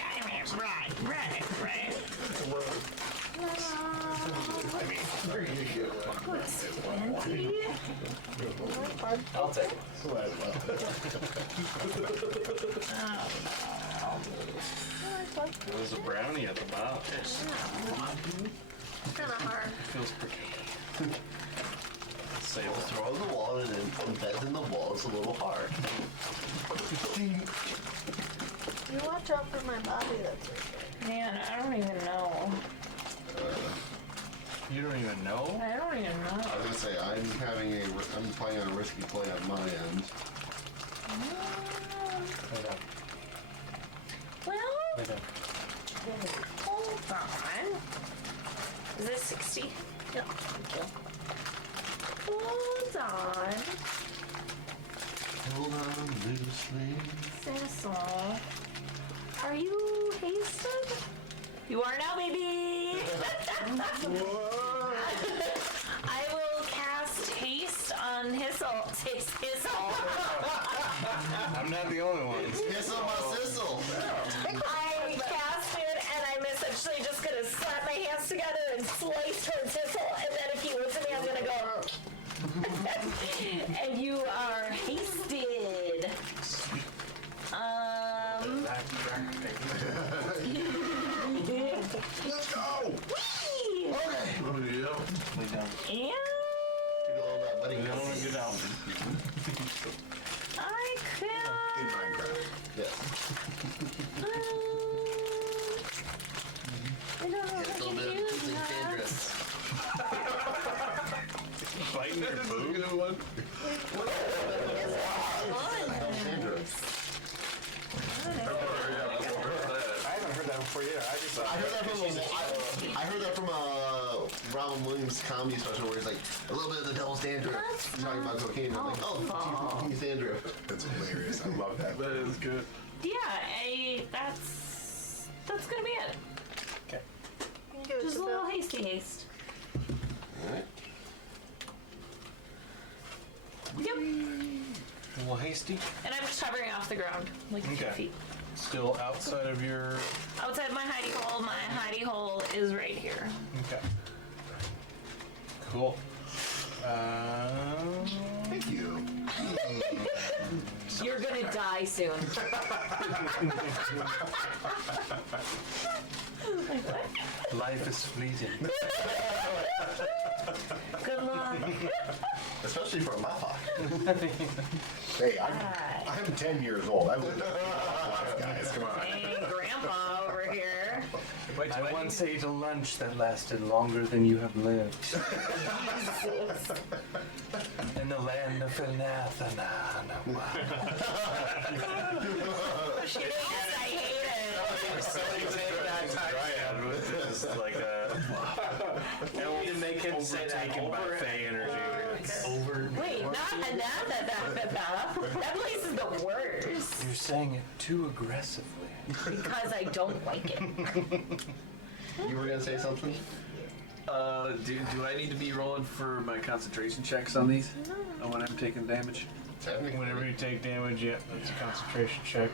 Right. I mean, there you go. What's 20? I'll take it. There was a brownie at the bottom. Kind of hard. Feels pretty. Say We'll throw the wallet and embed in the wall. It's a little hard. You watch out for my body that's right there. Man, I don't even know. You don't even know? I don't even know. I was gonna say I'm playing on a risky play on my end. Well, hold on. Is this 60? Yeah. Thank you. Hold on. Hold on loosely. Cecil. Are you hasted? You are now, baby! I will cast haste on Hissel. I'm not the only one. Hissel my sissel. I cast it and I'm essentially just gonna slap my hands together and slice towards Hissel, and then if he looks at me, I'm gonna go. And you are hasted. Let's go! Whee! Okay. And Get out. I could. In Minecraft. Yes. I don't know Get a if I little can bit of use kissing that. dangerous. Biting your boob. I haven't heard that before either. I heard that from Robin Williams' comedy special where he's like, a little bit of the devil's dandruff. He's talking about cocaine. I'm like, oh, he's dandruff. That's hilarious. I love that. That is good. Yeah, that's gonna be it. Okay. Just a little hasty haste. Alright. Yep. A little hasty. And I'm just hovering off the ground, like a few Okay. feet. Still outside of your. Outside my hidey hole. My hidey hole is right here. Okay. Cool. Thank you. You're gonna die soon. Life is fleeting. Good luck. Especially for a mapa. Hey, I'm 10 years old. I've lived a life, guys. Come on. Dang, Grandpa over here. I once ate a lunch that lasted longer than you have lived. In the land of Felnathana. She thinks I hate It's like a You can make him say that overtaken by over Fey energy. it. Wait, that place is the worst. You're saying it too aggressively. Because I don't like it. You were gonna say something? Do I need to be rolling for my concentration checks on these? No. When I'm taking damage? Technically. Whenever you take damage, yeah, that's a concentration check.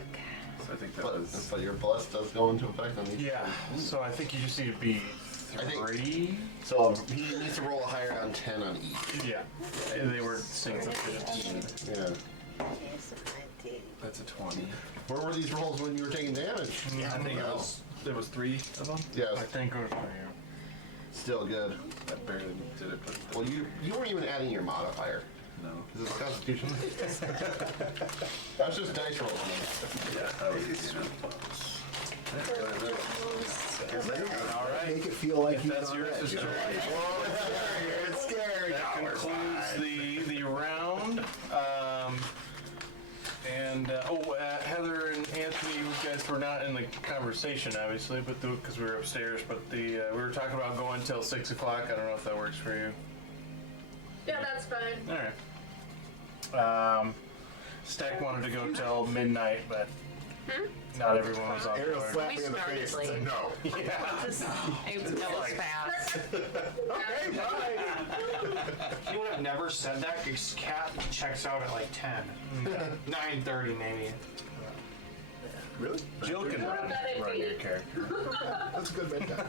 So I think that was. But your bless does go into effect on these. Yeah, so I think you just need to be I think 3. so. He needs to roll a higher on 10 on each. Yeah. They were single digits. Yeah. That's a 20. Where were these rolls when you were taking damage? I think there was 3 of them. Yeah. I think it was 3. Still good. That barely did it. But Well, you weren't even adding your modifier. no. Is this Constitution? That's just dice rolls. Yeah, that was. All right. Make it feel like If he's that's on yours, edge. it's It's scary. That concludes the round. Heather and Anthony, you guys were not in the conversation, obviously, but because we were upstairs. But we were talking about going till 6 o'clock. I don't know if that works for you. Yeah, that's fine. All right. Stack wanted to go till midnight, but not everyone was on Ariel board. slapped We me in the started face. late. and said no. That was fast. Okay, bye. You would have never said that because Cat checks out at like 10. 9:30 maybe. Really? Jill can run your character. That's a good bedtime.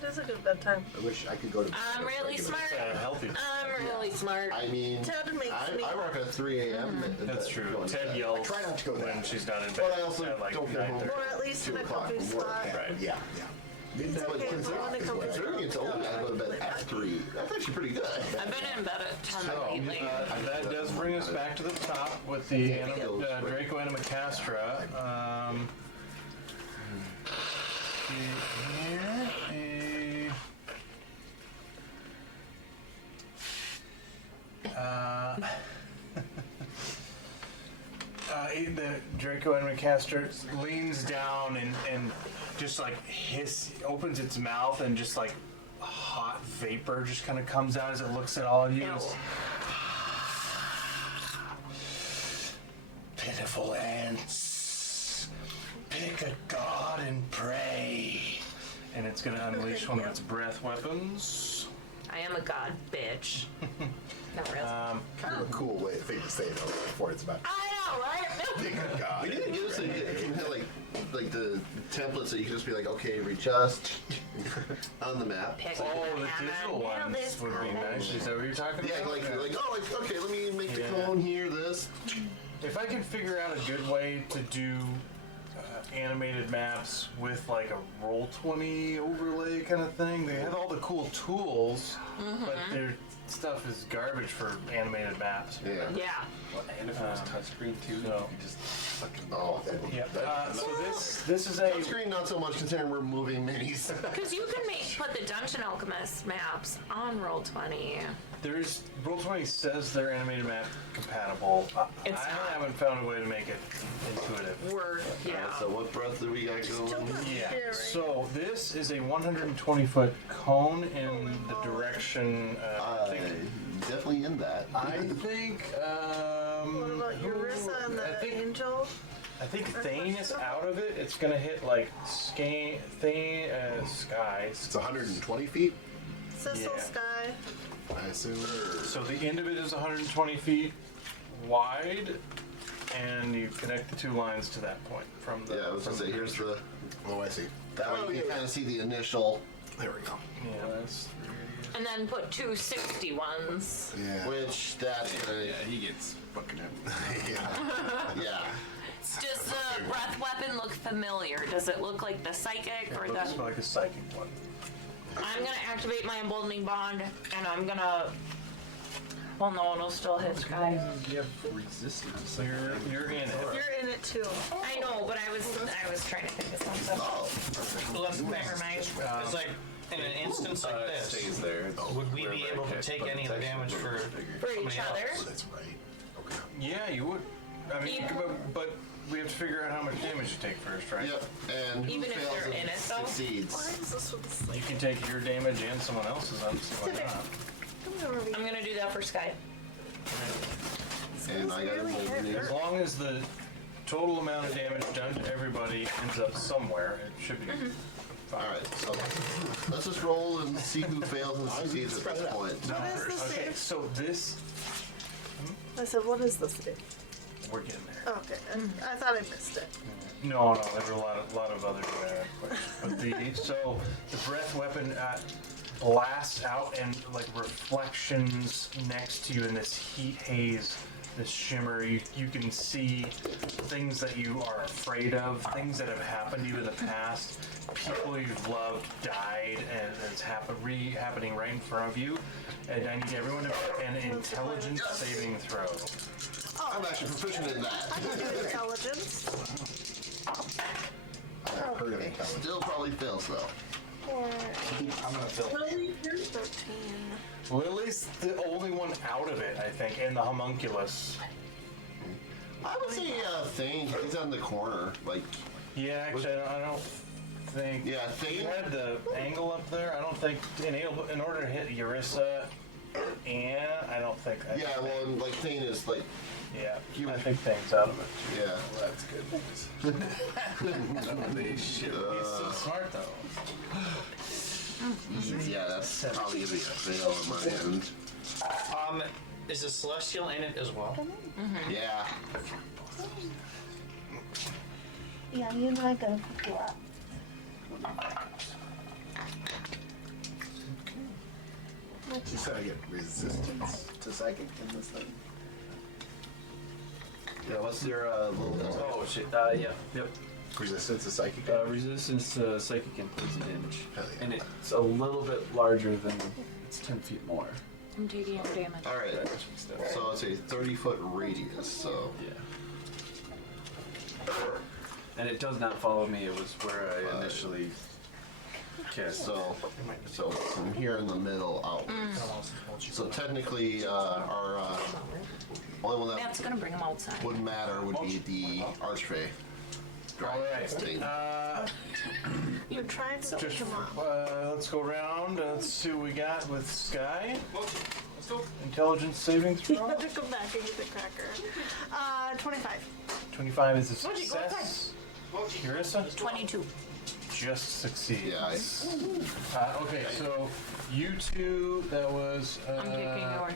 It is a good bedtime. I wish I could go to. I'm really smart. Healthy. I'm really smart. I mean, Ted makes me. I work at 3 a.m. That's true. Ted yells Try not to go when there. she's not in But bed I also at like don't get home. 9:30. Or at least in 2 a o'clock comfy from work. spot. Right. Yeah. It's But okay, considering, go in a comfy considering it's old, I go to bed at 3. That's actually pretty good. I've been in bed at 10 So, lately. that does bring us back to the top with the Draco Animacastra. The Draco Animacastra leans down and just like opens its mouth and just like hot vapor just kind of comes out as it looks at all of you. Ew. Pitiful ants, pick a god and pray. And it's gonna unleash one of its breath weapons. I am a god, bitch. Not really. Kind of a cool thing to say though. Before it's about. I know, right? Good God. We didn't get us like the templates that you can just be like, okay, readjust on the map. Pick Oh, one. the digital ones would be nice. Is that what you're talking Yeah, about? okay, let me make the Yeah. clone here, this. If I can figure out a good way to do animated maps with like a Roll20 overlay kind of thing, they have all the cool tools, but their stuff is garbage for animated maps. Yeah. Yeah. And if it was touchscreen too, you could just fucking. Oh, Yeah. So this is a touchscreen, not so much considering we're moving minis. Because you can put the Dungeon Alchemist maps on Roll20. there's Roll20 says they're animated map compatible. It's I not. haven't found a way to make it intuitive. Yeah. So what breath do we got going? Yeah. So this is a 120-foot cone in the direction. I think. Definitely in that. I think. What about Urissa and the Angel? I think Thane is out of it. It's gonna hit like Sky. It's 120 feet. Sissel Yeah. Sky. I assume. So the end of it is 120 feet wide, and you connect the two lines to that point from the. Yeah, I was gonna say, here's the. Oh, I see. That way you can kind of see the initial. There we go. Yeah, that's. And then put 260 ones. Yeah. Which that's gonna. Yeah, he gets fucking up. Yeah. Does the breath weapon look familiar? Does it look like the psychic or It looks the? like a psychic one. I'm gonna activate my emboldening bond, and I'm gonna. Well, no, it'll still hit Sky. You have resistance. You're in it. You're in it too. I know, but I was trying to think of something. Let's Never mind. It's like in an instance like It this, stays there. would we be able to take any of the damage for For each somebody other. else? That's right. Okay. Yeah, you would. I mean, but we have to figure out how much damage you take first, right? Yep. And who Even if fails they're in it, though? succeeds. Why is this one You can take your damage and someone else's. I don't see why not. I'm gonna do that for Sky. And I got a golden As long as the total amount of damage done to everybody ends up somewhere, it should be fine. Alright, so let's just roll and see who fails and succeeds at this point. What is the Okay, save? so this I said, what is the save? we're getting there. Okay, I thought I missed it. No, there were a lot of other questions. But the breath weapon blasts out and like reflections next to you in this heat haze, this shimmer. You can see things that you are afraid of, things that have happened to you in the past. People you've loved died, and it's happening right in front of you. And I need everyone to make an intelligence saving throw. I'm actually proficient in that. I can do intelligence. I've heard of intelligence. Still probably fails though. I'm gonna fail. 13. Lily's the only one out of it, I think, and the homunculus. I would say Thane. He's on the corner. Like. Yeah, actually, I don't think. Yeah, Thane You had the angle up there. I don't think in order to hit Eurissa, and I don't think. Yeah, well, and, like Thane is like. Yeah, I think Thane's out of it. Yeah. Well, that's good news. He's so smart though. Yeah, that's probably gonna be a fail on my end. Is the Celestial in it as well? Yeah. Yeah, you know I gotta pick you up. You said I get resistance to psychic in this thing. Yeah, what's your little... Oh shit, yeah, yep. Resistance to psychic. Resistance to psychic and poison damage. Hell yeah. And it's a little bit larger than, it's 10 feet more. I'm taking damage. Alright, so it's a 30-foot radius, so... Yeah. And it does not follow me, it was where I initially cast. So from here in the middle outwards. So technically, our only one that That's gonna bring him outside. would matter would be the Archfey. Alright. You're trying to pick him up. Let's go around. Let's see what we got with Sky. Let's go. Intelligence saving You throw. have to come back and get the cracker. 25. 25 is a success. Eurissa? 22. Just succeeds. Yeah, okay, so you two, that was I'm kicking yours.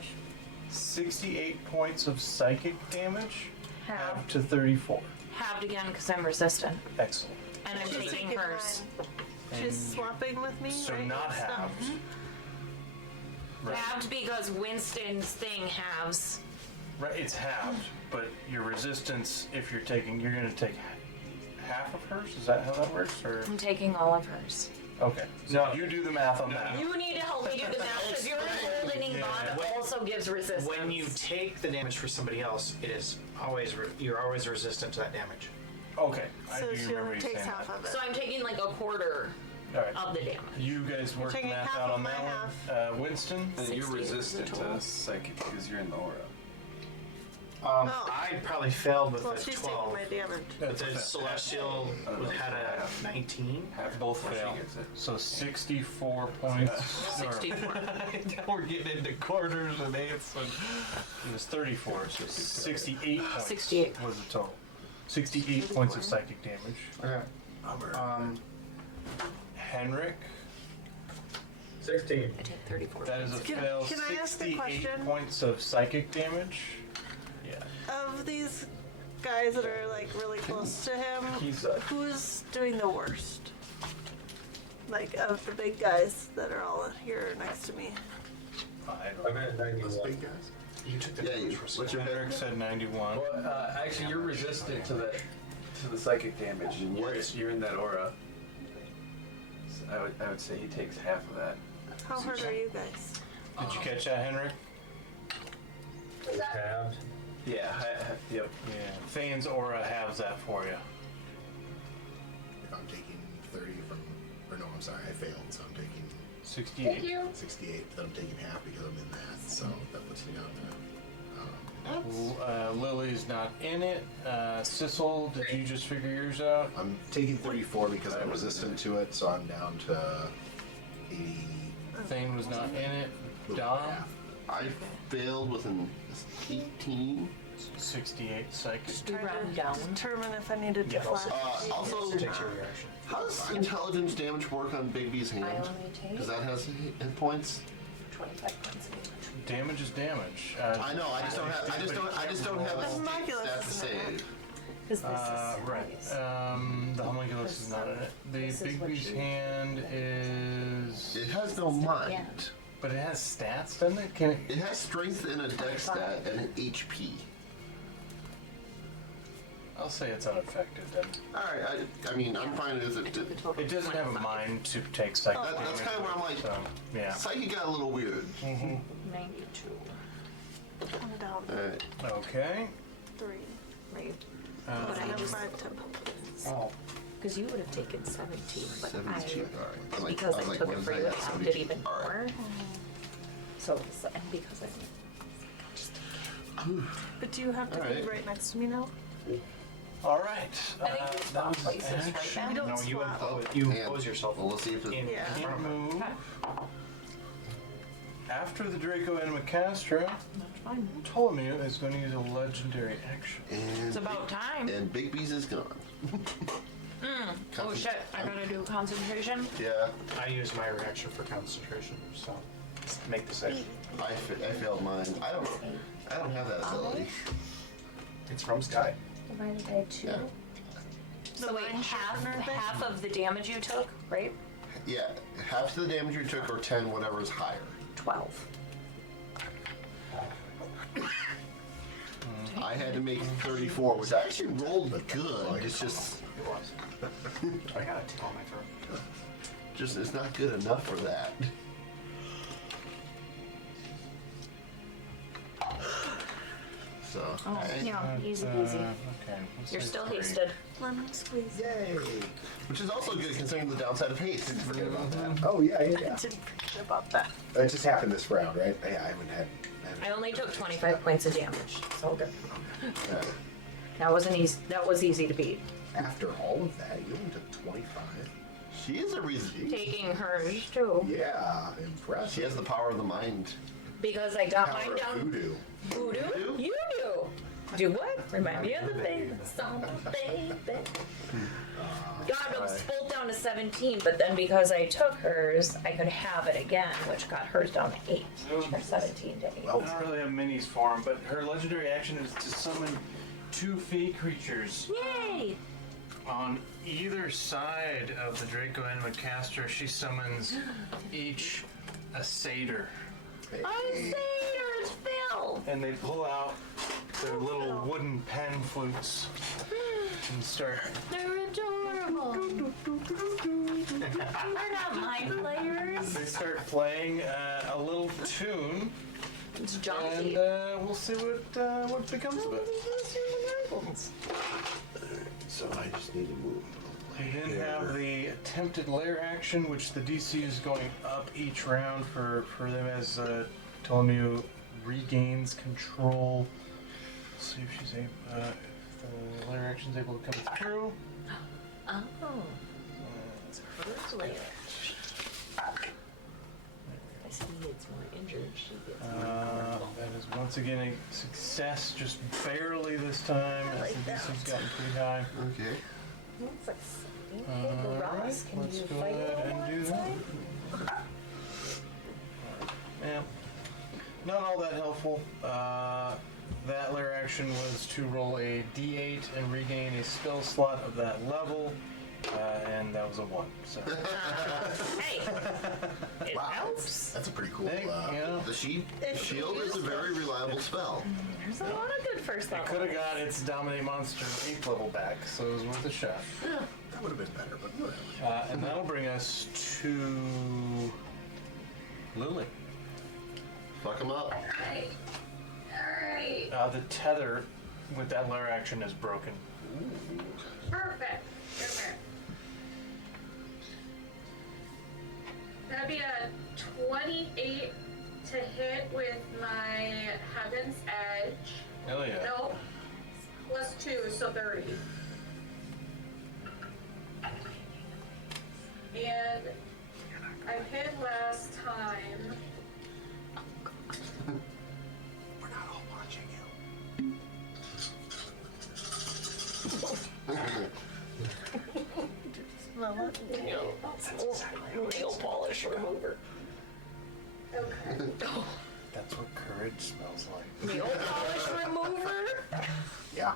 68 points of psychic damage. Half. To 34. Halved again because I'm resistant. Excellent. And I'm She's taking taking hers. She's swapping with me, So right? not Stuff. halved. Right. Halved because Winston's thing halves. Right, it's halved, but your resistance, if you're going to take half of hers? Is that how that works? Or I'm taking all of hers. okay, so you do the math on that. You need to help me do the math because your goldening bond also gives resistance. When you take the damage for somebody else, it is always you're always resistant to that damage. Okay, I So do she remember only you takes saying half that. of it. So I'm taking like a quarter All right, of the damage. you guys work the taking math half out of on my that one. Winston? And you're 60 is the resistant total. to psychic because you're in the aura. I probably failed with Well, a she's 12. taking my damage. But the Celestial had a 19. Both fail. So 64 points. 64. We're getting into quarters and eighths. And it was 34, so 68 points 68. was the total. 68 points of psychic damage. Okay. Henrik, 16. I take 34. that is a Can- fail. can I ask a 68 question? points of psychic damage. Yeah. Of these guys that are like really close to him, He's who's doing the worst? Like of the big guys that are all here next to me. I'm at 91. Those big guys. You took the Yeah, damage you, for what's your Henrik said 91. Well, actually, you're resistant to the psychic damage, and you're in that aura. So I would say he takes half of that. How hard are you guys? Did you catch that, Henrik? Halved. Yeah, yep. Yeah. Thane's aura halves that for you. If I'm taking 30 from, or no, I'm sorry, I failed, so I'm taking 68. Thank you. 68, but I'm taking half because I'm in that, so that puts me down Lily's not in it. Sissel, did you just figure yours out? I'm taking 34 because I'm resistant to it, so I'm down to 80. Thane was not in it. little Dom, half. I failed with an 18. 68 psychic. Do round down. Determine if I needed to Yeah. flash. Also, Takes your reaction. how does intelligence damage work on Bigby's I hand? only take Because that has hit points. 25 points of damage. Damage is damage. I know. I just don't have. I just don't have a Homunculus stat to isn't it? save. Because this is Right. This is what Bigby's you- hand is. It has no mind. But it has stats, doesn't it? Can it? It has strength and a dex stat and an HP. I'll say it's unaffected then. Alright, I mean, I'm fine with it. It doesn't have a mind to take psychic damage. That's kind of where I'm like, so, yeah. Psyche got a little weird. 92. Come down. Alright. Okay. 3. Right. But I just, Oh. Because you would have taken 17, but 17, I, alright. because I was like, took what it is for that? you, Yeah, I counted 72. even Alright. more. So, and because I But do you have to be Alright. right next to me now? All right. I think we swap places right now. We don't No, you swap. impose yourself Well, let's see if it. in Yeah. front of it. Move. After the Draco Animacastra, Ptolemy is going to use a legendary action. And it's about time. And Bigby's is gone. Oh shit, I gotta do concentration. Yeah, I use my reaction for concentration, so make the save. I failed mine. I don't have that ability. It's from Sky. divided by 2. Yeah. So wait, half of the damage you took, right? Yeah, half the damage you took or 10, whatever is higher. 12. I had to make 34, which I actually rolled good. It's just, I got a tickle on my throat. just it's not good enough for that. So, Oh, hey. yeah, easy peasy. Okay. let's You're say still 3. hasted. Lemon squeeze. Yay! Which is also good considering the downside of haste. Forget about that. Oh yeah, I yeah. didn't forget about that. It just happened this round, right? Yeah, I haven't had. I only took 25 points of damage. It's all good. Yeah. That wasn't easy. That was easy to beat. After all of that, you only took 25. She is a reason. Taking hers too, Yeah, impressive. She has the power of the mind. because I got Power mine of down. voodoo. Voodoo? You do. Do what? Remind me of the baby. Song of baby. God, it was full down to 17, but then because I took hers, I could have it again, which got hers down to 8, or 17 to 8. I don't really have minis for him, but her legendary action is to summon 2 fey creatures. Yay! On either side of the Draco Animacastra, she summons each a satyr. I say it's Phil! And they pull out their little wooden pan flutes and start. They're adorable. They're not my players. They start playing a little tune, It's and jaunty. we'll see what becomes of it. So I just need to move. We then have the attempted lair action, which the DC is going up each round for them as Ptolemy regains control. Let's see if she's able, if the lair action's able to come through. Oh. It's hers later. I see it's more injured. She gets That is once again a success, just barely this time, as the DC's gotten pretty high. Okay. Looks like Alright, Ross, can let's you go fight ahead on and do one that. side? Yeah. Not all that helpful. That lair action was to roll a d8 and regain a spell slot of that level, and that was a 1. So. Hey, it Wow, helps. that's a pretty cool. Yeah. The shield is a very reliable spell. There's a lot of good first It level. could have got its Dominate Monster 8th level back, so it was worth a shot. Yeah, that would have been better, but whatever. And that'll bring us to Lily. Fuck him up. Alright. The tether with that lair action is broken. Perfect. Okay. That'd be a 28 to hit with my Heaven's Edge. Hell yeah. Nope. Plus 2, so 30. And I hit last time. We're not all watching you. Nail polish remover. Okay. That's what courage smells like. Nail polish remover? Yeah.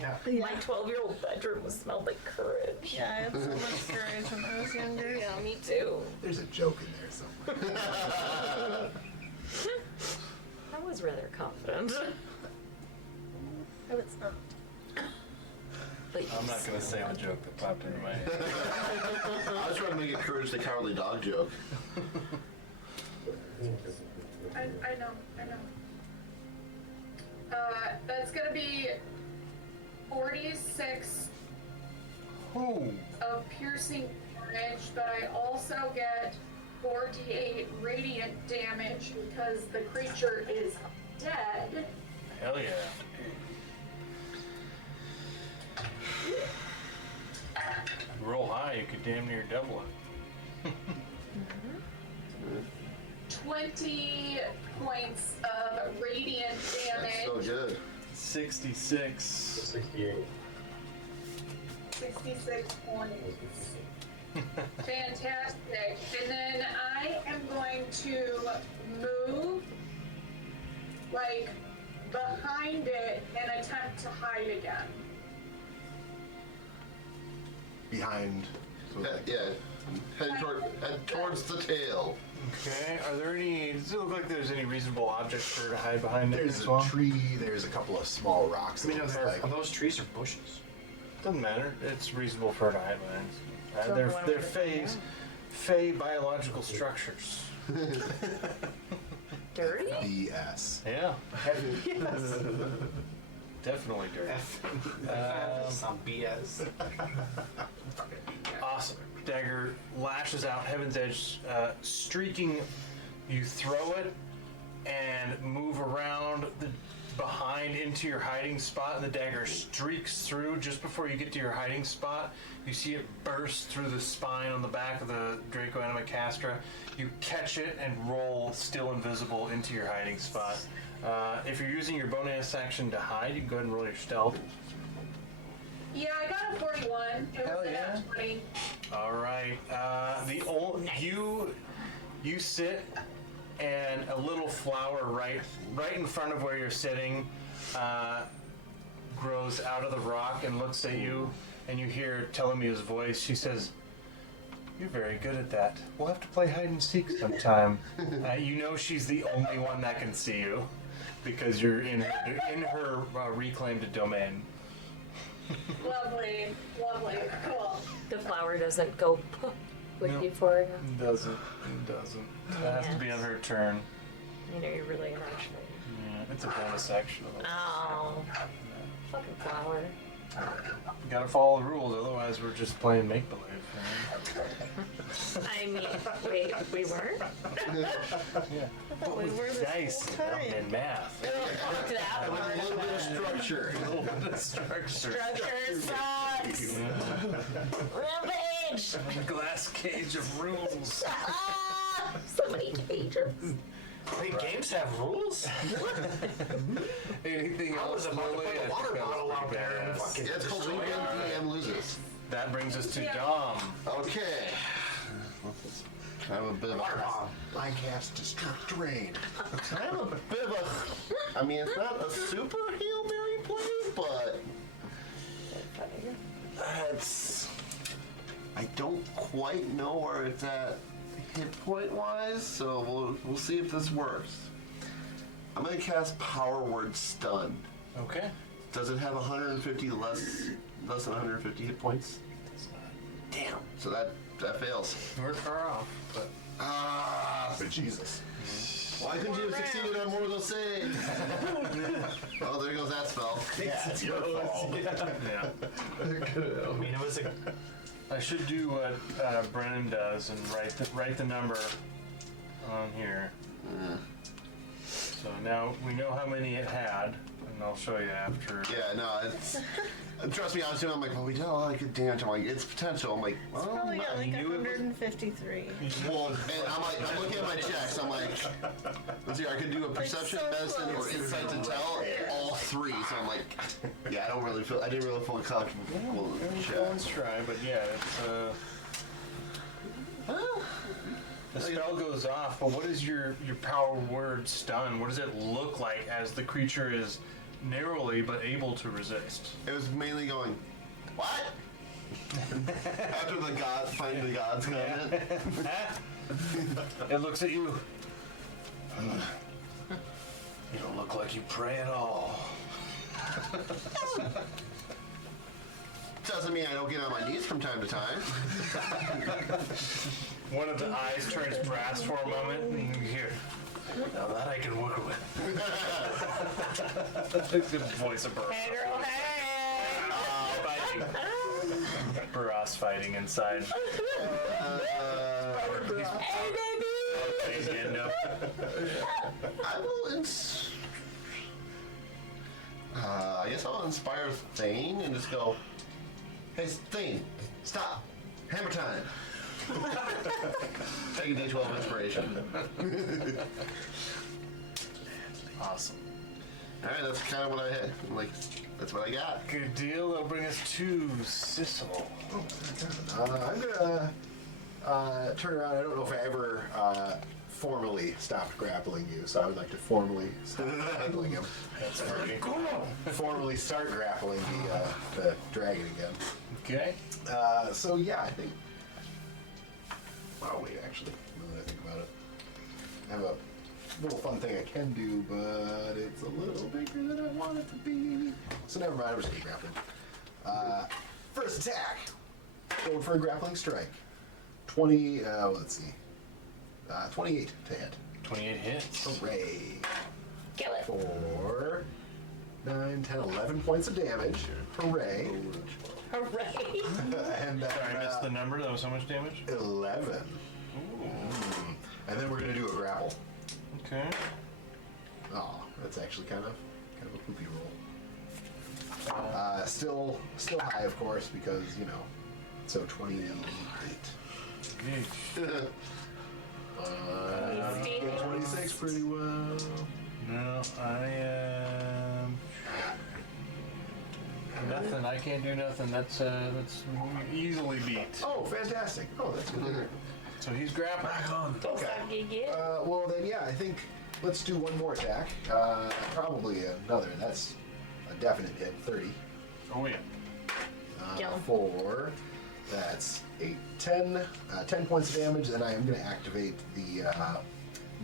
Yeah. My 12-year-old bedroom smelled like courage. Yeah, I had so much courage when I was younger. Yeah, me too. There's a joke in there somewhere. I was rather confident. I was not. But I'm not gonna say the joke that popped into my head. I was trying to make it Courage the Cowardly Dog joke. I know. That's gonna be 46 of piercing damage, but I also get 4d8 radiant damage because the creature is dead. Hell yeah. Roll high, you could damn near double it. 20 points of radiant damage. That's so good. 66. 68. 66 points. Fantastic. And then I am going to move like behind it and attempt to hide again. Behind. So Head towards the tail. Okay, are there any, does it look like there's any reasonable objects for her to hide behind it there's as a well? tree, there's a couple of small rocks. I mean, it looks are like. those trees or bushes? Doesn't matter, it's reasonable for her to hide behind. So They're what am I gonna fey biological structures. Dirty? BS. Yeah. Definitely dirty. Some BS. Awesome. Dagger lashes out, Heaven's Edge, streaking. You throw it and move around behind into your hiding spot, and the dagger streaks through just before you get to your hiding spot. You see it burst through the spine on the back of the Draco Animacastra. You catch it and roll, still invisible, into your hiding spot. If you're using your bonus action to hide, you can go ahead and roll your stealth. Yeah, I got a 41. It Hell was a yeah. nat 20. All right. You sit, and a little flower right in front of where you're sitting grows out of the rock and looks at you, and you hear Telemu's voice. She says, "You're very good at that. We'll have to play hide and seek sometime." You know she's the only one that can see you because you're in her reclaimed domain. Lovely. Cool. The flower doesn't go with Nope. you for it. It doesn't. It has to be on her turn. You know, you're really an archer. Yeah, it's a bonus action. Oh. Fucking flower. You gotta follow the rules, otherwise we're just playing make believe. I mean, wait, we weren't? Yeah. But we were this Dice whole time. and math. That With a little bit of structure. A little bit of structure. Structure sucks. Rampage. Glass cage of rules. So many pages. Wait, games have rules? Anything I was else? about to Lily? put a water bottle out there and fucking Yeah, it's called destroy Win it. PM Loses. That brings us to Dom. Okay. I'm a bit of Water a... bomb. I cast Destruct Rain. I'm a bit of a... I mean, it's not a super Hail Mary play, but... It's... I don't quite know where it's at hit point wise, so we'll see if this works. I'm gonna cast Power Word Stun. Okay. Does it have 150 less than 150 hit points? Damn. So that fails. We're far off, but But Jesus. Why couldn't you have succeeded on more of those saves? Oh, there goes that spell. Yeah, it's your fault. yeah. I mean, it was a. I should do what Brennan does and write the number on here. So now we know how many it had, and I'll show you after. Yeah, no, it's. Trust me, I was doing. I'm like, well, we did a lot of good damage. I'm like, it's potential. I'm like, well, Probably got like knew it was- 153. well, and I'm looking at my checks. I'm like, let's see, I could do a perception, so medicine, or close. insight to tell, all three. So I'm like, yeah, I didn't really feel comfortable with the check. Let's try, but yeah, it's the spell goes off, but what is your power word stun? What does it look like as the creature is narrowly but able to resist. It was mainly going, what? After the god, finding the gods comment. It looks at you. You don't look like you pray at all. Doesn't mean I don't get on my knees from time to time. One of the eyes turns brass for a moment, and you hear, now that I can work with. It's the voice of Barras. Hey, girl, hey! Fighting. Barras fighting inside. Hey, baby! I will I guess I'll inspire Thane and just go, hey, Thane, stop. Hammer time. Take a D12 inspiration. Awesome. Alright, that's kind of what I had. Like, that's what I got. Good deal. That'll bring us to Sissel. I'm gonna turn around. I don't know if I ever formally stopped grappling you, so I would like to formally stop grappling him. That's pretty cool. Formally start grappling the dragon again. Okay. So yeah, I think. Oh wait, actually, now that I think about it, I have a little fun thing I can do, but it's a little bigger than I want it to be. So never mind. I'm just gonna grapple. First attack. Going for a grappling strike. 20. Let's see. 28 to hit. 28 hits. Hooray. Kill it. For 9, 10, 11 points of damage. Hooray. Hooray. And Sorry, I missed the number. That was how much damage? 11. And then we're gonna do a grapple. Okay. Oh, that's actually kind of a poopy roll. Still high, of course, because so 28. 26 pretty well. No, I am nothing. I can't do nothing. That's easily beat. Oh, fantastic. Oh, that's good to hear. So he's grappling. Okay. Well, then, yeah, I think let's do one more attack. Probably another. That's a definite hit. 30. Oh, yeah. For that's 8, 10, 10 points of damage, and I am going to activate the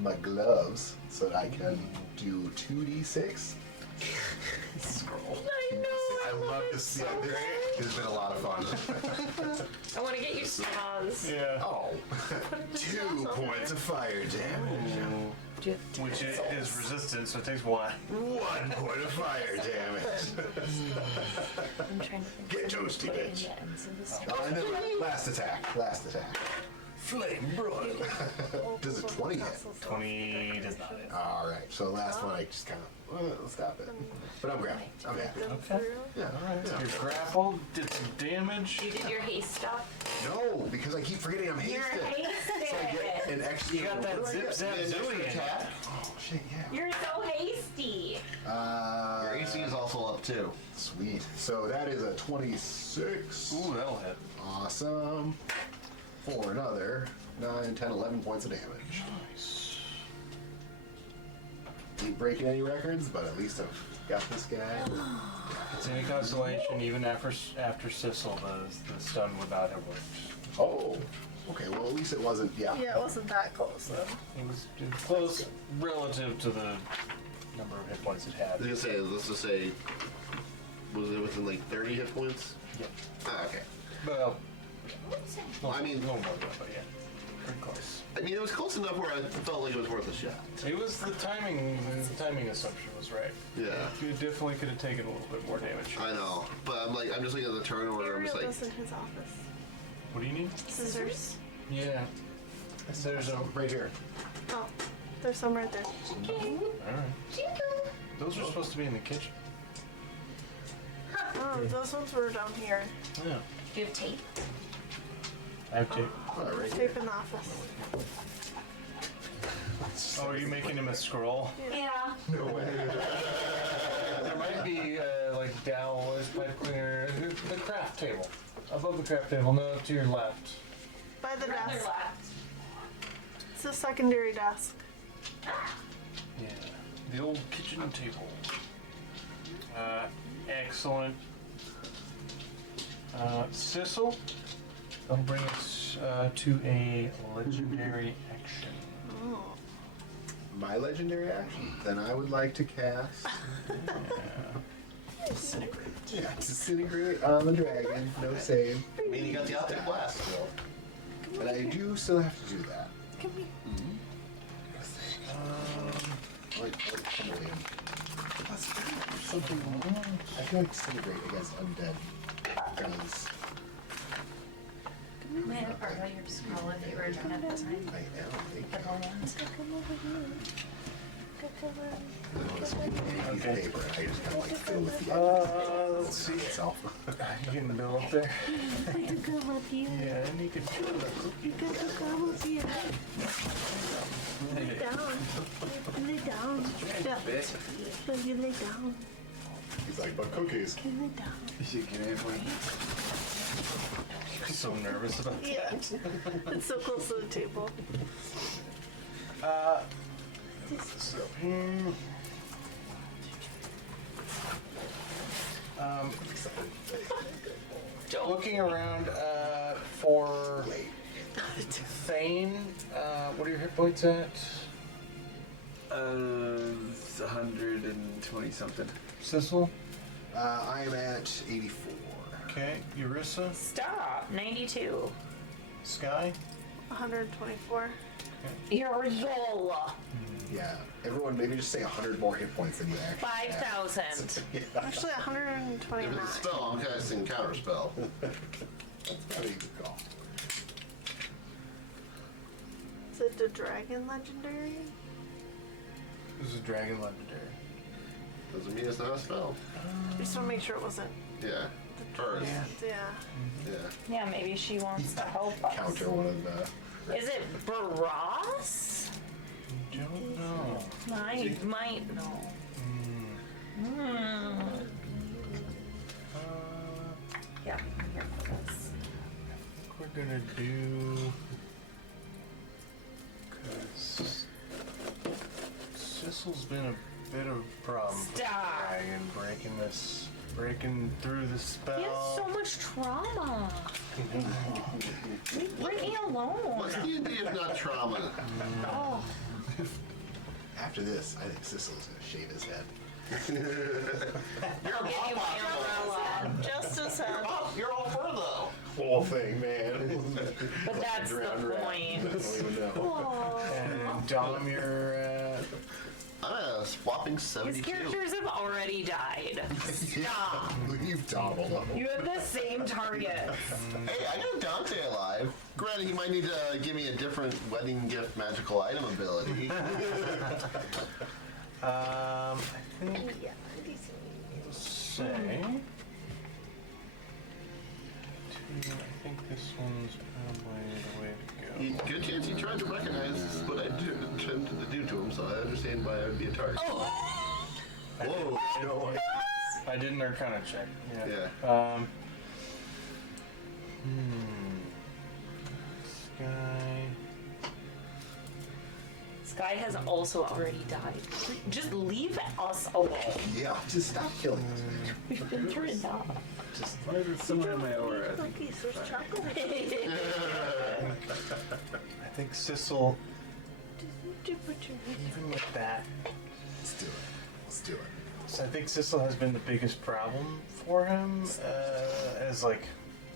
my gloves so that I can do 2d6. Scroll. I know. I love this. Yeah, this has been a lot of fun. I want to get you straws. Yeah. Oh, 2 points of fire damage. Which is resistant, so it takes 1. 1 point of fire damage. I'm trying to think. Get toasty, bitch. And then last attack. Flame broil. Does it 20 hit? 20 does not hit. All right. So the last one, I just kind of stop it. But I'm grappling. I'm happy. Okay. Yeah. All right. You're grappled, did some damage. You did your haste stuff? No, because I keep forgetting I'm hasted. You're hasted. So I get an extra. You got that what do I zip get? zap An extra zooey in it. attack? Oh shit! Yeah. You're so hasty. Your AC is also up too. Sweet. So that is a 26. Ooh, that'll hit. Awesome. For another 9, 10, 11 points of damage. Nice. Ain't breaking any records, but at least I've got this guy. It's any consolation, even after Sissel, the stun would not have worked. Oh. Okay, well at least it wasn't, yeah. Yeah, it wasn't that close though. It was close relative to the number of hit points it had. I was gonna say, let's just say, was it within like 30 hit points? Yeah. Ah, okay. Well, I mean, no more than that, but yeah. Pretty close. I mean, it was close enough where I felt like it was worth a shot. It was the timing assumption was right. Yeah. You definitely could have taken a little bit more damage. I know, but I'm just looking at the turn order. I'm Ariel just like, was in his office. What do you need? Scissors. Yeah. There's a right here. Oh, there's some right there. Alright. Those are supposed to be in the kitchen. Oh, those ones were down here. Yeah. Do you have tape? I have tape. Right Tape in the office. Oh, are you making him a scroll? Yeah. No way. There might be like dowels, pipe cleaner, the craft table. Above the craft table, no, to your left. By the Rather desk. left. It's a secondary desk. Yeah. The old kitchen table. Excellent. Sissel, that'll bring us to a legendary action. My legendary action? Then I would like to cast. Disintegrate. Yeah, disintegrate on the dragon. No save. I mean, you got the optic blast still. But I do still have to do that. Like Himalayan. Something. I feel like disintegrate against undead does. May I borrow your scroll if you were done at the time? I am. Thank The whole ones. you. This will be a piece of paper, and I just kind of like fill with the Let's see. itself. You getting the bill up there? I could come up here. Yeah, and you can feel the cookie. You could come up here. Lay down. Lay down. Yeah. So you lay down. He's like, but cookies. You lay down. You're so nervous about that. Yeah. It's so close to the table. So, looking around for Thane, what are your hit points at? 120 something. Sissel? I am at 84. Okay, Eurissa? Stop. 92. Sky? 124. Yola. Yeah. Everyone, maybe just say 100 more hit points than you actually have. 5,000. Yeah. Actually, 129. If it's a spell, I'm casting counter spell. That's probably a good call. Is it the dragon legendary? This is Dragon Legendary. Doesn't mean it's not a spell. Just want to make sure it wasn't. Yeah. First. Yeah. Yeah. Yeah, maybe she wants to help us. Counter one of the. Is it Barras? Don't know. I might know. Yeah, I'm here for this. We're gonna do. Cause Sissel's been a bit of a problem. Stop. Dragon breaking through the spell. He has so much trauma. Leave me alone. What's D&D if not trauma? Oh. After this, I think Sissel's gonna shave his head. I'll give you my umbrella. Just as head. You're all fur though. Whole thing, man. But that's the point. I don't even know. And Dom, you're I'm at a whopping His 72. characters have already died. Stop. Leave Dom alone. You have the same target. Hey, I got Dante alive. Granted, he might need to give me a different wedding gift magical item ability. I think say. I think this one's probably the way to go. Good chance he tried to recognize what I attempted to do to him, so I understand why I would be a target. Whoa, no. I did an Arcana check. Yeah. Sky. Sky has also already died. Just leave us alone. Yeah, just stop killing us, man. We've been turned off. Why is it someone in my aura? I think Cookies, there's chocolate. I think Sissel, Did you put your even with that, Let's do it. Let's do it. so I think Sissel has been the biggest problem for him, as like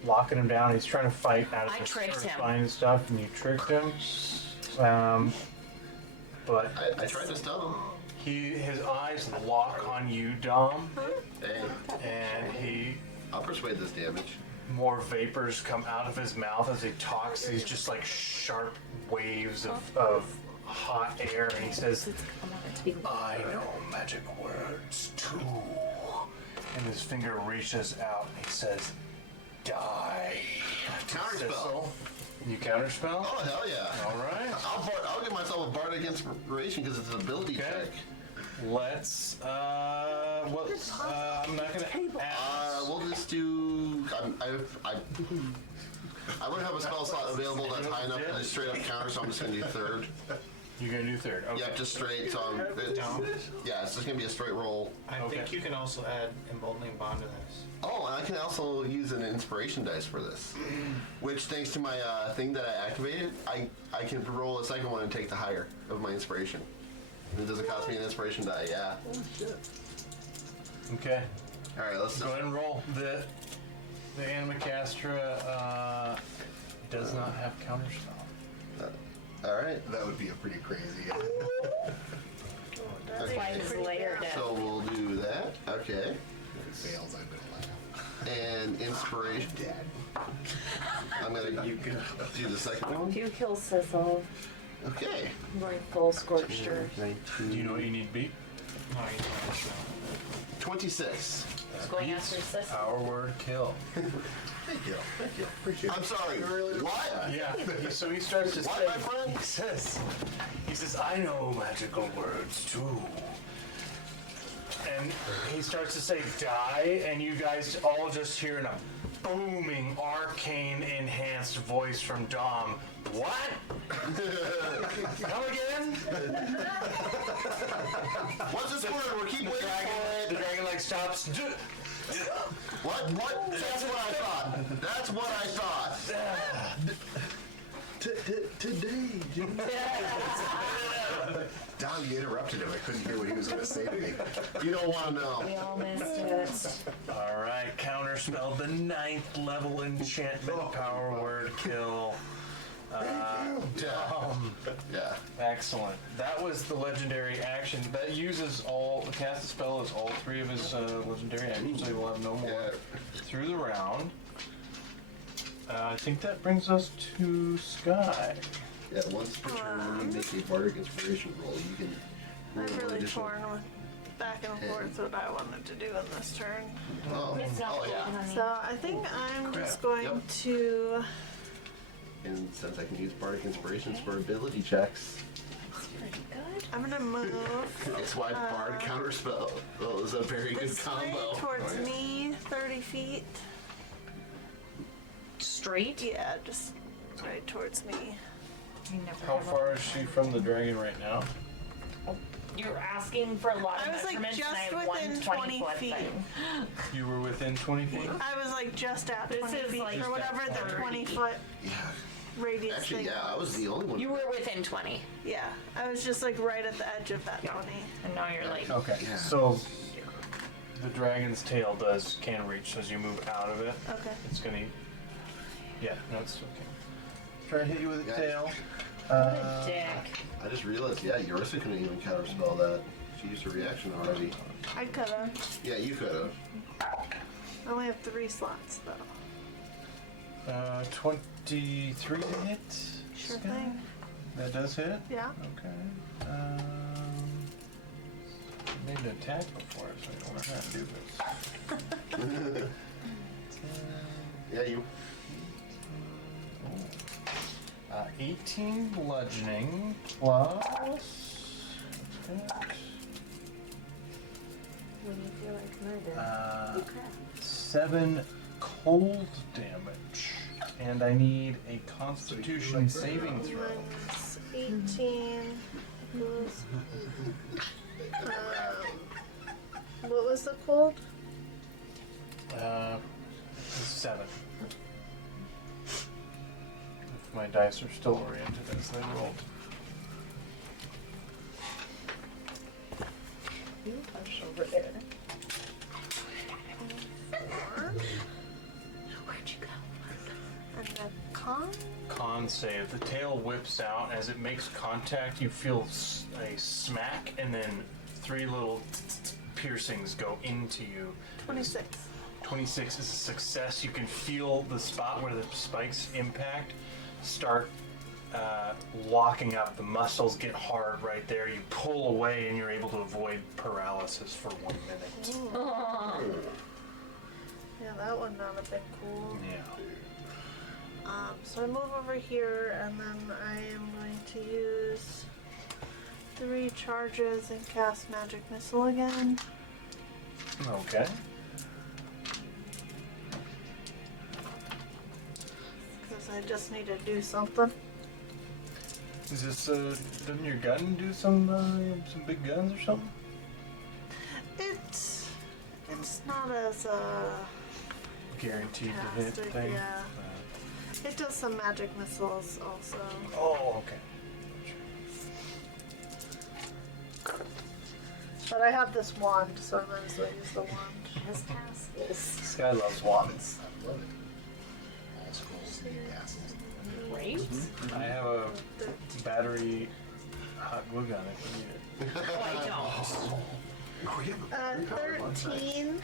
locking him down. He's trying to fight out of I the tricked him. spine and stuff, and you tricked him. But I tried to stun him. his eyes lock on you, Dom, Hey, and I'll persuade this damage. more vapors come out of his mouth as he talks. These just like sharp waves of hot air, and he says, "I know magic words too." And his finger reaches out, and he says, "Die." Counterspell. Sissel. You counterspell? Oh, hell yeah. All right. I'll give myself a Bardic Inspiration because it's an ability check. Let's. I'm not gonna ask. We'll just do. I wouldn't have a spell slot available that's high enough to just straight up counter, so I'm just gonna do third. You're gonna do third. Okay. Yeah, just straight. So yeah, it's just gonna be a straight roll. I think you can also add emboldening bond to this. Oh, and I can also use an inspiration dice for this, which thanks to my thing that I activated, I can roll a second one and take the higher of my inspiration. And it doesn't cost me an inspiration die. Yeah. Oh shit. Okay. All right, let's go ahead and roll. The Animacastra does not have counterspell. All right. That would be a pretty crazy. That's why his layer does. So we'll do that. Okay. If it fails, I'm gonna laugh. And inspiration. I'm gonna do the second one. If you kill Sissel, Okay. I'm going full scorched earth. 19. Do you know what you need to beat? No, you don't. 26. Going after Sissel. Our word kill. Thank you. Thank you. Appreciate it. I'm sorry. What? Yeah. So he starts to What, say, my friend? He says, I know magical words too. And he starts to say die, and you guys all just hear in a booming, arcane, enhanced voice from Dom. What? Come again? What's this word? We'll keep waiting for it. The dragon like stops. What? That's what I thought. That's what I thought. Today, Jim. Dom, you interrupted him. I couldn't hear what he was going to say to me. You don't want to know. We all missed it. All right, counterspell the 9th level enchantment power word kill. Dom. Yeah. Excellent. That was the legendary action. That uses cast a spell as all 3 of his legendary actions, so he will have no more through the round. I think that brings us to Sky. Yeah, once per turn when you make a bardic inspiration roll, you can roll I'm an really additional. torn with back and forth what I wanted to do in this turn. Oh, yeah. So I think I'm just Crap. going Yep. to. And since I can use bardic inspirations for ability checks, Pretty good. I'm gonna move. it's why bard counterspell. Oh, is a very good This combo. way towards me, 30 feet. Straight? Yeah, just right towards me. How far is she from the dragon right now? You're asking for a lot of I was like measurements, just and I have within 1 20 20-foot feet. thing. You were within 20 feet? I was like just at This 20 is feet like or whatever just the at 20 30. foot Yeah. radius Actually, thing. yeah, I was the only one. You were within 20, Yeah, I was just like right at the edge of that 20. and now you're like, Okay, Yeah. so the dragon's tail can reach, so as you move out of it, Okay. it's gonna. Yeah, no, it's okay. Try to hit you with the Yeah. tail. what a dick. I just realized, yeah, Yorisa couldn't even counterspell that. She used her reaction already. I could have. Yeah, you could have. I only have 3 slots though. 23 to hit. Sure Sky? thing. That does hit? Yeah. Okay. Made an attack before, so I don't know how to do this. Yeah, you. 18 bludgeoning plus. When you feel like murder, you crack. 7 cold damage. And I need a constitution saving throw. Minus 18 equals. What was the cold? 7. If my dice are still oriented as they rolled. You push over there. 4. Where'd you go? And the con? Con save. The tail whips out. As it makes contact, you feel a smack, and then 3 little piercings go into you. 26. 26 is a success. You can feel the spot where the spikes impact start locking up. The muscles get hard right there. You pull away and you're able to avoid paralysis for 1 minute. Yeah, that one not a bit cool. Yeah. So I move over here and then I am going to use 3 charges and cast Magic Missile again. Okay. Because I just need to do something. Is this, doesn't your gun do some big guns or something? It's not as Guaranteed to hit fantastic, thing? yeah. It does some magic missiles also. Oh, okay. But I have this wand, so I might as well use the wand. Just pass this. This guy loves wands. I love it. All scrolls need passes. Right? I have a battery hot glue gun if you need it. Oh, I don't. 13.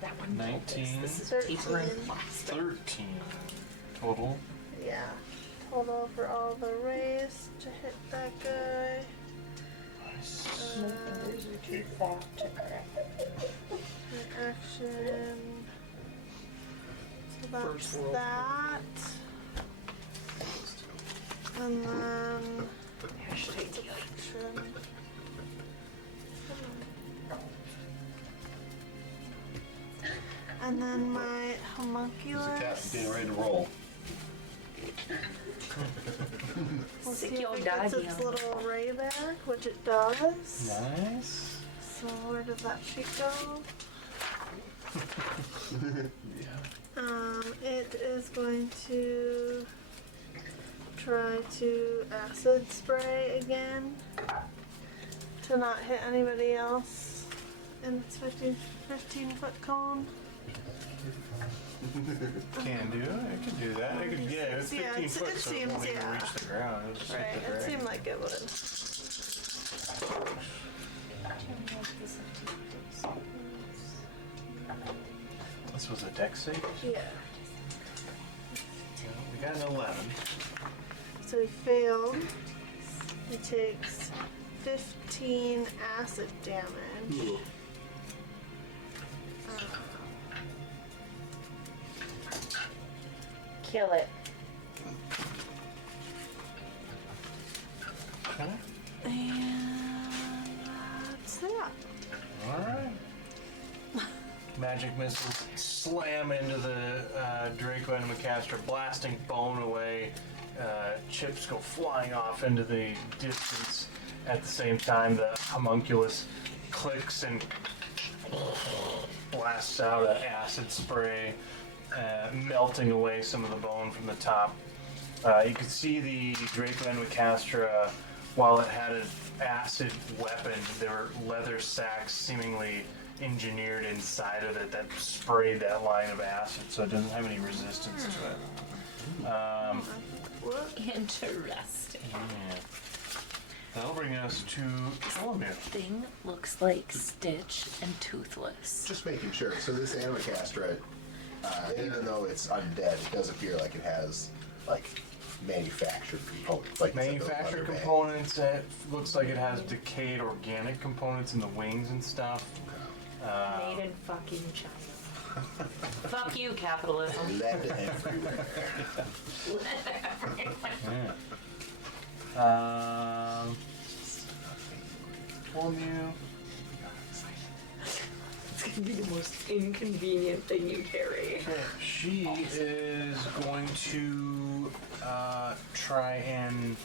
That one. 19, This is 13. paper and plastic. 13 total. Yeah. Total for all the rays to hit that guy. Nice. My fingers are too fat to grab. Action. So that's First world. that. And then Hashtag DI. action. And then my There's homunculus. a cat getting ready to roll. We'll see Sick if your it gets daddy its on. little ray back, which it does. Nice. So where does that sheet go? It is going to try to acid spray again to not hit anybody else in its 15-foot cone. Can do. It could do that. It could, yeah, it's 15 Yeah, foot, it so it seems, won't even yeah. reach the ground. It'll just Right, hit the it dragon. seemed like it would. This was a deck save? Yeah. We got an 11. So he failed. He takes 15 acid damage. Kill it. Okay. And that's that. Alright. Magic missiles slam into the Draco and Macastra, blasting bone away. Chips go flying off into the distance. At the same time, the homunculus clicks and blasts out an acid spray, melting away some of the bone from the top. You could see the Draco and Macastra, while it had an acid weapon, there were leather sacks seemingly engineered inside of it that sprayed that line of acid, so it doesn't have any resistance to it. Interesting. Yeah. That'll bring us to Ptolemy. Thing looks like Stitch and Toothless. Just making sure. So this Anicastra, even though it's undead, it does appear like it has like manufactured components. Like Manufactured leather bag. components. It looks like it has decayed organic components in the wings and stuff. Made in fucking China. Fuck you, capitalism. Lead everywhere. Ptolemy. It's gonna be the most inconvenient thing you carry. Okay, she is going to try and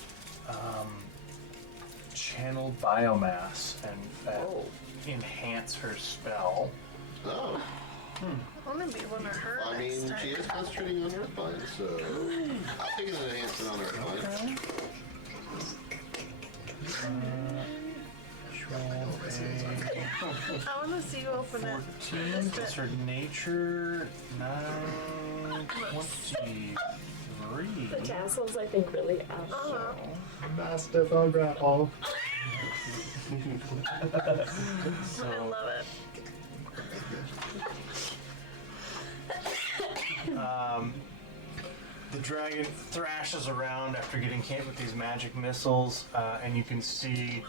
channel biomass and enhance her spell. Oh. I want to be one of her I next mean, time. she is concentrating on Earthbind, so I'll take an enhancement on Earthbind. I want to see you open it. 14, that's her nature. 9, 23. The tassels, I think, really add. Mastiff on grapple. I love it. The dragon thrashes around after getting hit with these magic missiles, and you can see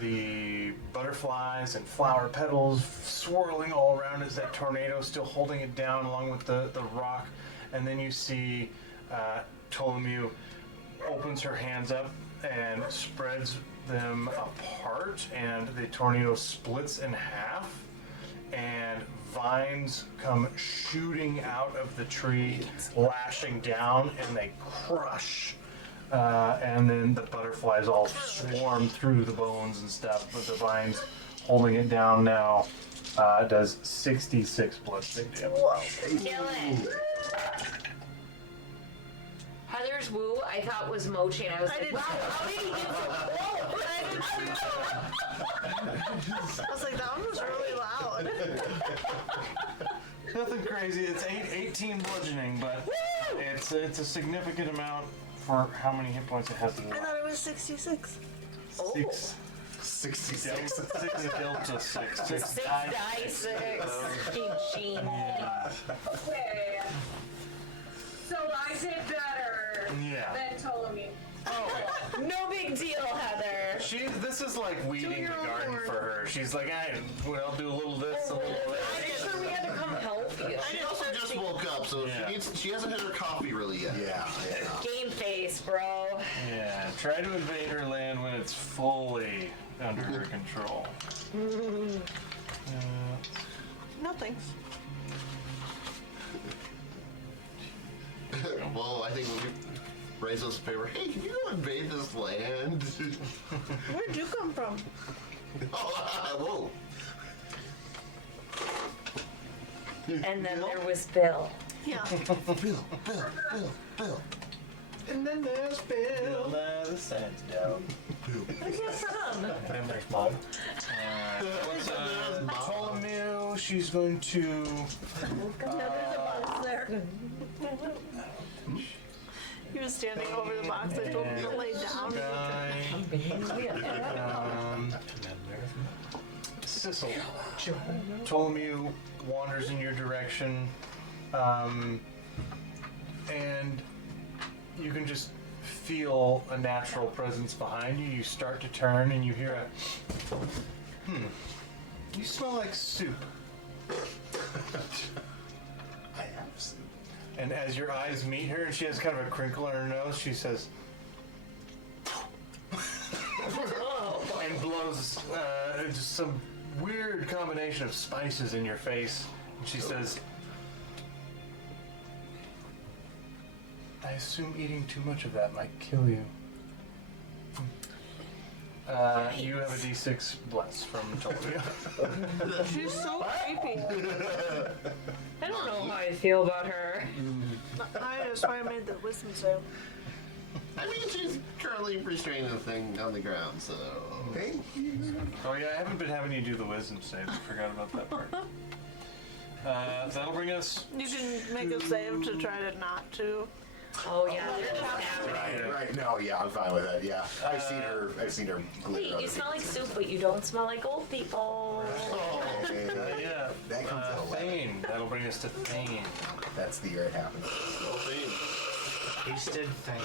the butterflies and flower petals swirling all around as that tornado still holding it down along with the rock. And then you see Ptolemy opens her hands up and spreads them apart, and the tornado splits in half, and vines come shooting out of the tree, lashing down, and they crush and then the butterflies all swarm through the bones and stuff, but the vines holding it down now does 66 bludgeoning damage. Kill it. Heather's woo, I thought was mochi, and I was like, wow, how did he get so close? I was like, that one was really loud. Nothing crazy. It's 18 bludgeoning, but it's a significant amount for how many hit points it has I left. thought it was 66. 66. Delta 6. 6 die 6. Genius. Okay. So I did better Yeah. than Ptolemy. No big deal, Heather. This is like weeding the garden for her. She's like, I'll do a little this, a little that. I'm sure we had to come help you. She also just woke up, so she hasn't had her coffee really yet. Yeah. Game face, bro. Yeah, try to invade her land when it's fully under her control. No thanks. Well, I think when we raise us a favor, hey, can you go invade this land? Where'd you come from? Whoa. And then there was Bill. Yeah. Bill. And then there's Bill. The sand's down. Where's your from? And there's Mom. Ptolemy, she's going to... There's a box there. He was standing over the box. I told him to lay down. Sissel. Ptolemy wanders in your direction, and you can just feel a natural presence behind you. You start to turn, and you hear a, you smell like soup. I have soup. And as your eyes meet her, and she has kind of a crinkle on her nose, she says, and blows just some weird combination of spices in your face. And she says, I assume eating too much of that might kill you. You have a D6 bless from Ptolemy. She's so creepy. I don't know how I feel about her. That's why I made the wisdom save. I mean, she's currently restraining the thing on the ground, so... Thank you. Oh yeah, I haven't been having you do the wisdom save. I forgot about that part. That'll bring us... You can make a save to try to not to. Oh yeah. Right. No, yeah, I'm fine with that. Yeah, I've seen her. Wait, you smell like soup, but you don't smell like old people. Oh, man. Yeah. That comes at 11. Thane. That'll bring us to Thane. That's the year it happens. Tasted thing.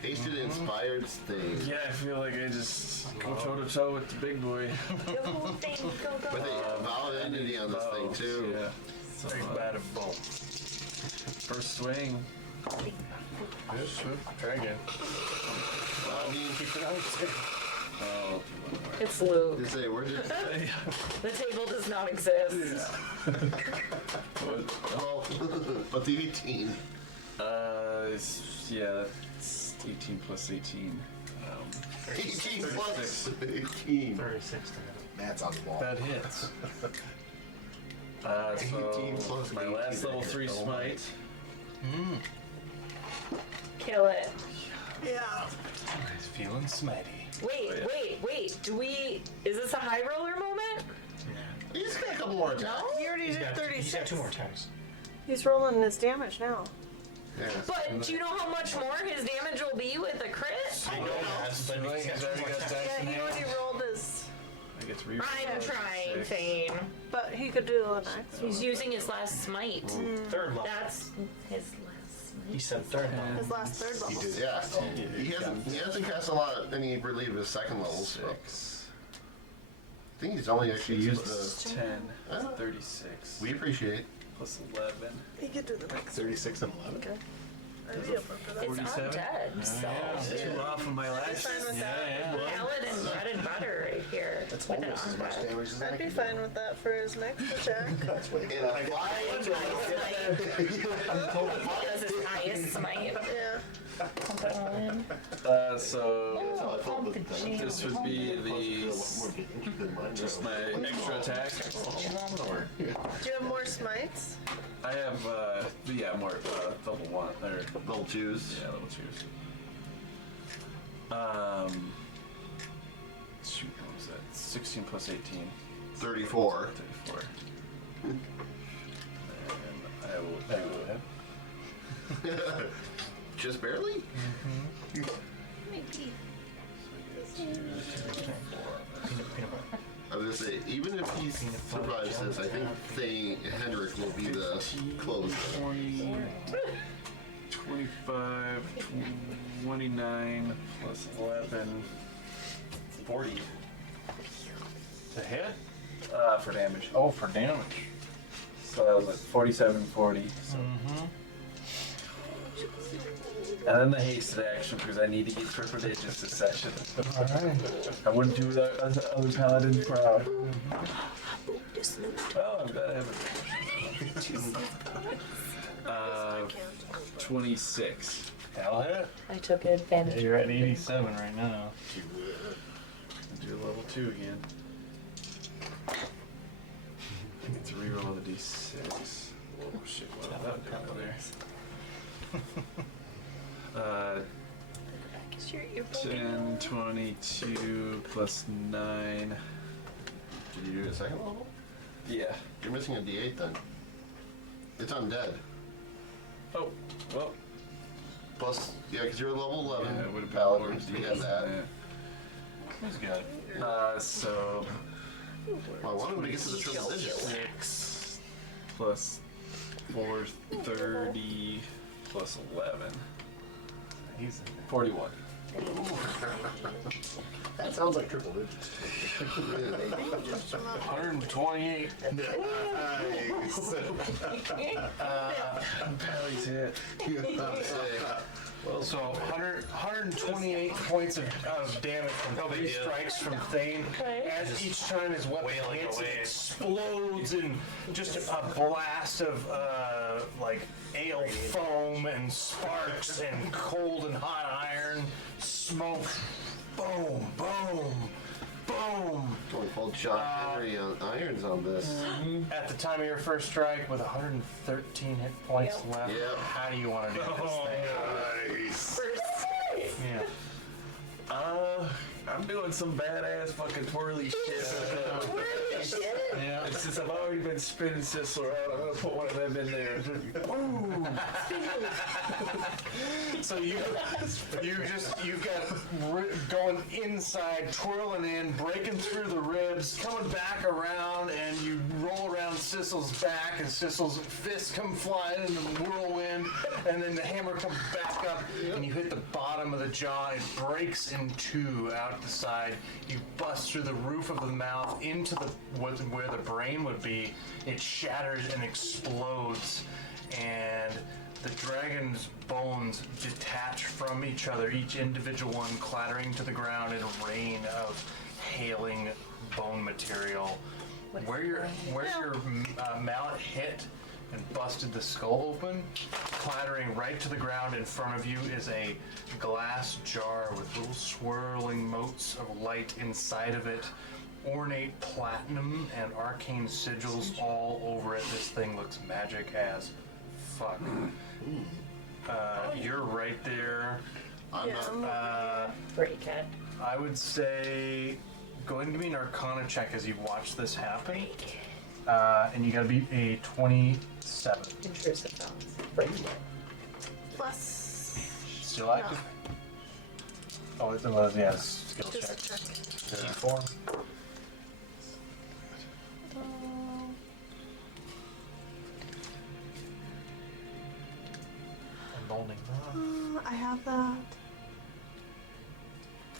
Tasted inspired thing. Yeah, I feel like I just go toe to toe with the big boy. Go, Thane, go. With a valid entity on this thing, too. Yeah. So, Big bad of boom. first swing. Try again. I mean, keep it out. Oh. It's Luke. Just say, where did... The table does not exist. Well, what's 18? Yeah, it's 18 plus 18. 18 plus 18. 36. Matt's on the wall. That hits. So 18 plus my 18. last level 3 smite. Kill it. Yeah. He's feeling smitty. Wait. Is this a high roller moment? He's got a couple more attacks. He already did 36. He's got 2 more attacks. He's rolling his damage now. Yeah. But do you know how much more his damage will be with a crit? I know that, but he's got 2 more attacks. Yeah, he already rolled his. I get to I'm trying, Thane. But he could do the next. He's using his last smite. Third level. That's his last smite. He said third level. His last third level. He did, yeah. He hasn't cast a lot, any really of his second levels. So. I think he's only actually used the... 10. Huh? 36. We appreciate. Plus 11. He could do the next. 36 and 11. Okay. I'd be up for that. It's undead, so. Too off of my last. Fine with that. Paladin bread and butter right here. That's with an almost as much undead. damage as I'd I be can fine with that for his next attack. That's way In a flying That's his highest smite. Yeah. Pump it all in. So Oh, pump the jam. this would be the just my extra attack. Do you have more smites? I have yeah, more level 1 or level 2s. Yeah, level 2s. Shoot, what was that? 16 plus 18. 34. 34. And I will hit. Just barely? Maybe. I was gonna say, even if he survives this, I think Henrik will be the closer. 25, 29 plus 11, 40. To hit? For damage. Oh, for damage. So that was like 47, 40. So. And then the hasted action because I need to get prodigious this session. Alright. I wouldn't do that other paladins proud. Well, I'm glad I have it. 26. That'll hit. I took advantage. Yeah, you're at 87 right now. Do level 2 again. I get to reroll the d6. Oh shit, what did that do over there? 10, 22 plus 9. Did you do a second level? Yeah. You're missing a d8 then. It's undead. Oh, well. Plus, yeah, because you're at level 11. Yeah, it would have been Paladins, more you have that. Who's got it? So. Well, I want him to get to the triple digits. 6 plus 4, 30 plus 11. He's 41. That sounds like triple digits. 128. Nice. Pally's hit. So 128 points of damage from 3 strikes from Thane. As each time his weapon hits, it explodes in just a blast of like ale foam and sparks and cold and hot iron, smoke. Boom, boom, boom. Going full shot Henry on irons on this. At the time of your first strike, with 113 hit points left, Yep. how do you want to do this thing? Nice. Yeah. I'm doing some badass fucking twirly shit. Yeah. And since I've already been spinning Sissel around, I'm gonna put one of them in there. Ooh. So you've got going inside, twirling in, breaking through the ribs, coming back around, and you roll around Sissel's back, and Sissel's fists come flying in the whirlwind, and then the hammer comes back up, and you hit the bottom of the jaw. It breaks in two out the side. You bust through the roof of the mouth into where the brain would be. It shatters and explodes, and the dragon's bones detach from each other, each individual one clattering to the ground in a rain of hailing bone material. Where your mallet hit and busted the skull open, clattering right to the ground in front of you is a glass jar with little swirling motes of light inside of it, ornate platinum and arcane sigils all over it. This thing looks magic as fuck. You're right there. Break it. I would say go ahead and give me an Arcana check as you watch this happen. And you gotta be a 27. Intrusive thoughts. Break it. Plus. Still active? Oh, it was, yeah, skill Just check. a check. 34. Molding. I have that.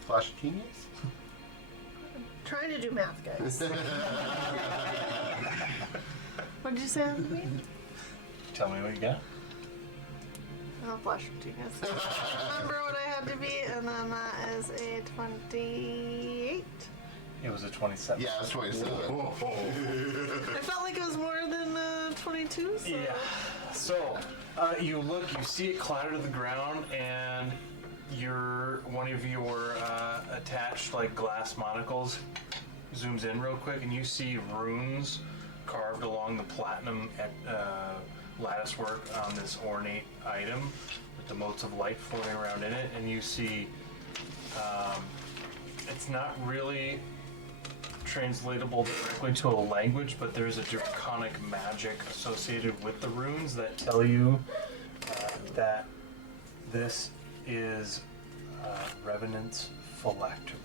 Flash of genius? Trying to do math, guys. What did you say on me? Tell me what you got. Oh, flash of genius. Remember what I had to be, and then that is a 28. It was a 27. Yeah, it was 27. I felt like it was more than 22. So. Yeah. So you look, you see it clatter to the ground, and one of your attached like glass monocles zooms in real quick, and you see runes carved along the platinum lattice work on this ornate item with the motes of light floating around in it, and you see it's not really translatable directly to a language, but there's a draconic magic associated with the runes that tell you that this is Revenant's phylactery.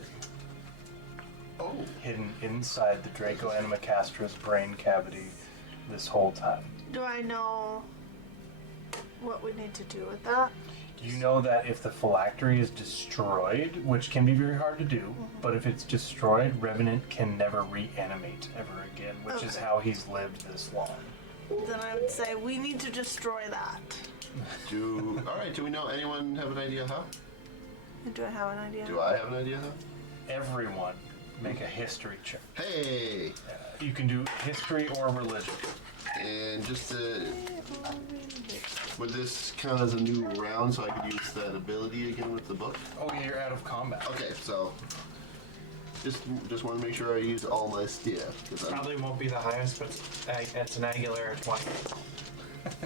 Oh. Hidden inside the Draco Animacastra's brain cavity this whole time. Do I know what we need to do with that? You know that if the phylactery is destroyed, which can be very hard to do, but if it's destroyed, Revenant can never reanimate ever again, which is how he's lived this long. Then I would say we need to destroy that. Alright, do we know anyone have an idea how? Do I have an idea? Do I have an idea how? Everyone make a history check. Hey! You can do history or religion. And just would this count as a new round so I could use that ability again with the book? Oh, yeah, you're out of combat. Okay, so just want to make sure I use all my stuff. Probably won't be the highest, but it's an Aguilera 20.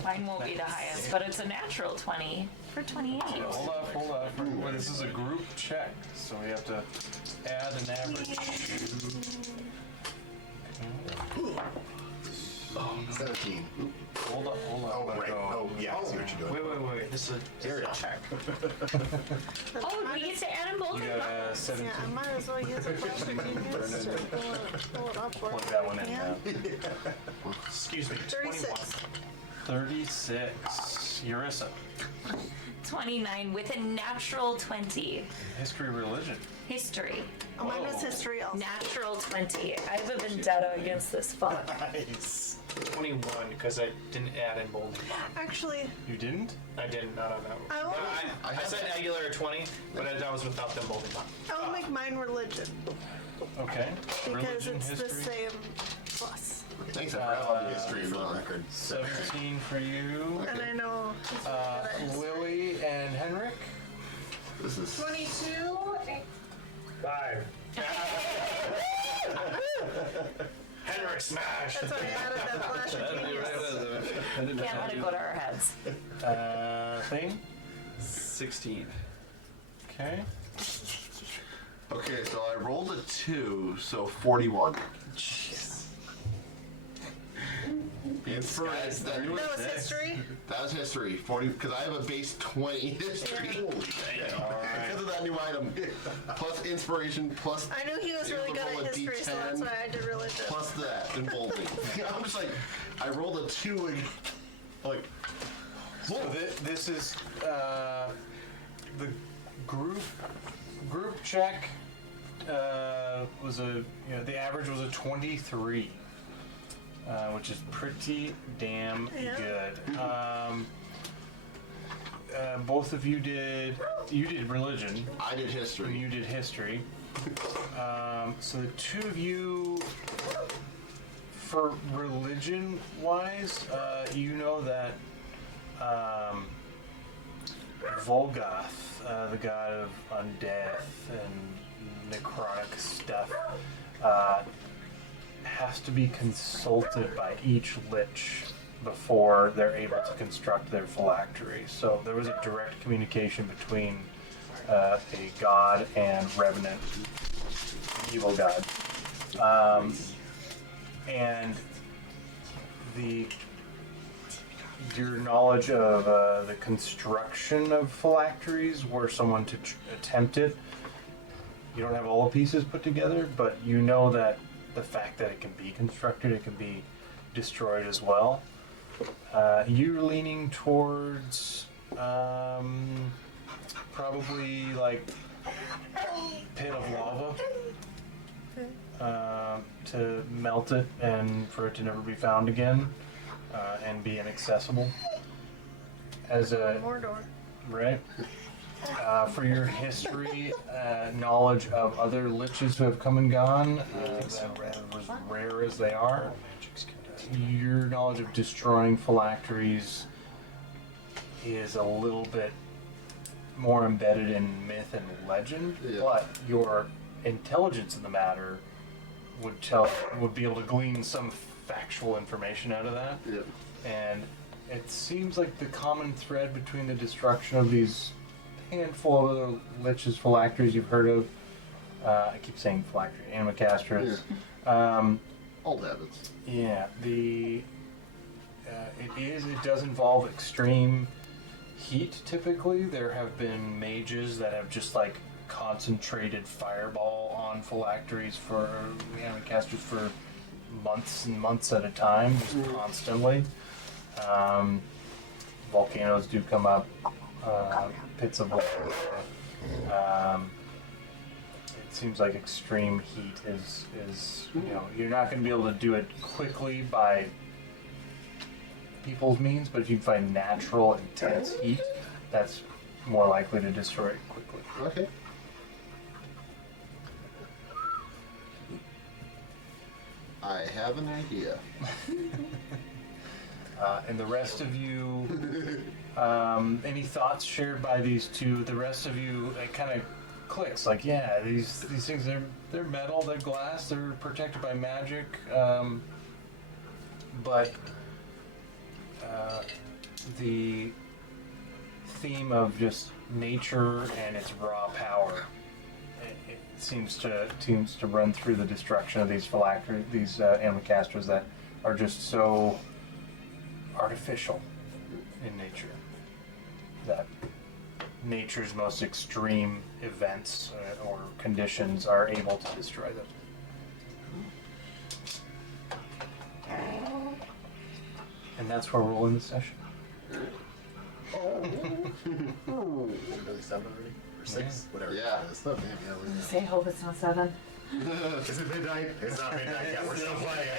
Mine won't be the highest, but it's a natural 20 for 28. Hold up. Well, this is a group check, so we have to add an average. 17. Hold up. Oh, right. Oh, yeah, I see what you're doing. Wait. This is a check. Oh, we get to add them both? You got 17. Yeah, I might as well use a plastic genius to pull it up. Plug that one in now. Excuse me. 36. 36. Eurissa. 29 with a natural 20. History, religion. History. Oh, mine was history also. Natural 20. I have a vendetta against this fuck. Nice. 21, because I didn't add in bolding. Actually, You didn't? I didn't, not on that one. I I said Aguilera 20, but that was without them bolding. will make mine religion Okay. because Religion, it's the history. same plus. Thanks, I forgot all the history for the record. 17 for you. And I know. Lily and Henrik. This is 22. 5. Henrik smash! That's why I added that flash of genius. Can't let it go to our heads. Thing. 16. Okay. okay. So I rolled a 2, so 41. Jeez. Inspiration. That was history. That was history. 40, because I have a base 20 history. Because of that new item. Plus inspiration, plus. I knew he was really good roll a at history, so that's D10, why I did religion. Plus that and bolding. I'm just like, I rolled a 2 and like. So this is the group check was the average was a 23. Which is pretty damn good. Both of you did religion. I did history. And you did history. So the two of you, for religion wise, you know that Volgoth, the god of undeath and necrotic stuff, has to be consulted by each lich before they're able to construct their phylactery. So there was a direct communication between a god and Revenant, evil god. And your knowledge of the construction of phylacteries, were someone to attempt it, you don't have all the pieces put together, but you know that the fact that it can be constructed, it can be destroyed as well. You're leaning towards probably like pit of lava to melt it and for it to never be found again and be inaccessible. As a Mordor. right. For your history, knowledge of other liches who have come and gone, as rare as they are, your knowledge of destroying phylacteries is a little bit more embedded in myth and legend, but your intelligence in the matter would be able to glean some factual information out of that. Yep. And it seems like the common thread between the destruction of these handful of other liches, phylacteries you've heard of, I keep saying phylactery, animacastras. Old habits. Yeah, it does involve extreme heat typically. There have been mages that have just like concentrated fireball on phylacteries for animacastras for months and months at a time, just constantly. Volcanoes do come up, pits of lava. It seems like extreme heat is you're not going to be able to do it quickly by people's means, but if you find natural intense heat, that's more likely to destroy it quickly. Okay. I have an idea. And the rest of you, any thoughts shared by these two? The rest of you, it kind of clicks. Like, yeah, these things, they're metal, they're glass, they're protected by magic, but the theme of just nature and its raw power, it seems to run through the destruction of these phylacteries, these animacastras that are just so artificial in nature, that nature's most extreme events or conditions are able to destroy them. And that's where we'll end the session. Really 7 already? Or 6? Whatever. Yeah. It's not bad. Yeah, we're Say, hope it's not 7. Is it midnight? It's not midnight yet. We're still playing.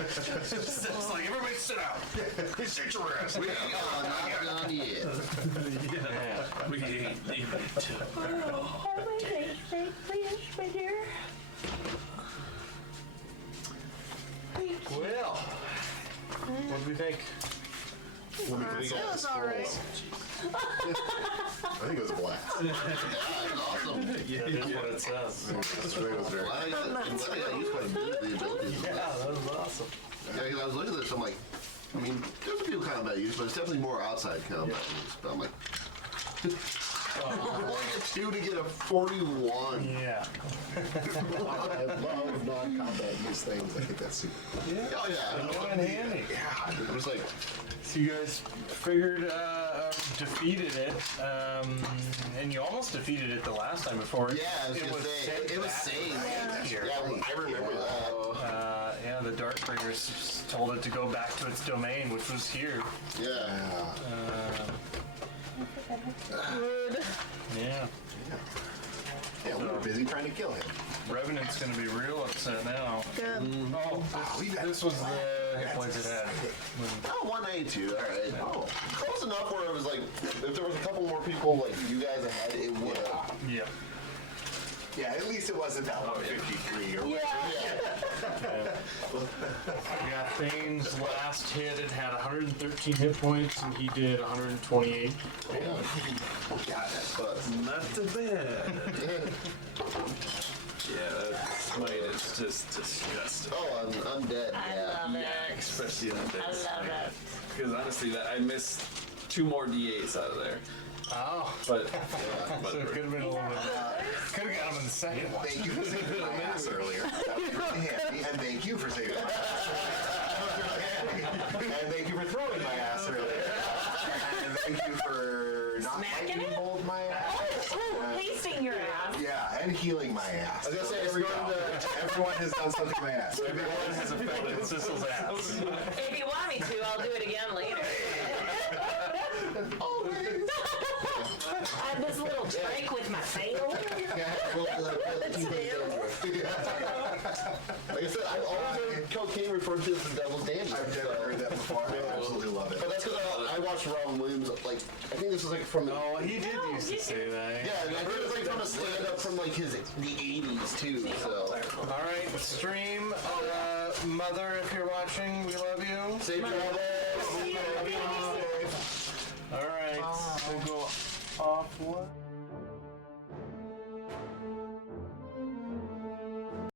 It's like, everybody sit down. Sit your ass. We are not done yet. Yeah. We ain't even to. Well, what do we think? It was alright. I think it was a blast. Yeah, awesome. Yeah, that's what it says. This really was very. I used quite a bit of the abilities. Yeah, that was awesome. Yeah, because I was looking at this, I'm like, I mean, there's a few combat use, but it's definitely more outside combat use. But I'm like, only a 2 to get a 41. Yeah. I love non-combat use things. I think that's super. Yeah. Oh yeah. It's in handy. Yeah. It was like, so you guys figured, defeated it, and you almost defeated it the last time before. yeah, I was gonna say, it was saved. Here. Yeah, I remember that. Yeah, the Darkbringers just told it to go back to its domain, which was here. Yeah. Yeah. Yeah, we were busy trying to kill him. Revenant's gonna be real upset now. Good. Oh, this was the hit points it had. Oh, 182, alright. Oh, close enough where it was like, if there was a couple more people like you guys ahead, it would have. Yeah. Yeah, at least it wasn't that 153 or Yeah, Thane's last hit, it had 113 hit points, and he did 128. Not too bad. Yeah, that smite is just disgusting. Oh, undead. I love it. Especially undead. I love it. Because honestly, I missed 2 more D8s out of there. Oh. But So it could have been a little bit. Could have got him in the second one. Thank you for saving my ass earlier. That was really handy. And thank you for saving my ass earlier. And thank you for throwing my ass earlier. And thank you for not Smacking lightning it? bolt my ass. Pasting your ass. Yeah, and healing my ass. I was gonna say, There we go. Everyone has done something to my ass. Everyone has affected Sissel's ass. If you want me to, I'll do it again later. always. I have this little trick with my tail. Like I said, I've always heard cocaine referred to as the devil's dandruff. I've never heard that before. I absolutely love it. But that's because I watched Robin Williams, like, I think this was like from the... Oh, he did used to say that. Yeah, and I heard it was like from a stand-up from like the 80s too, so... Alright, stream, mother, if you're watching, we love you. Safe travels! Alright, we'll go off what?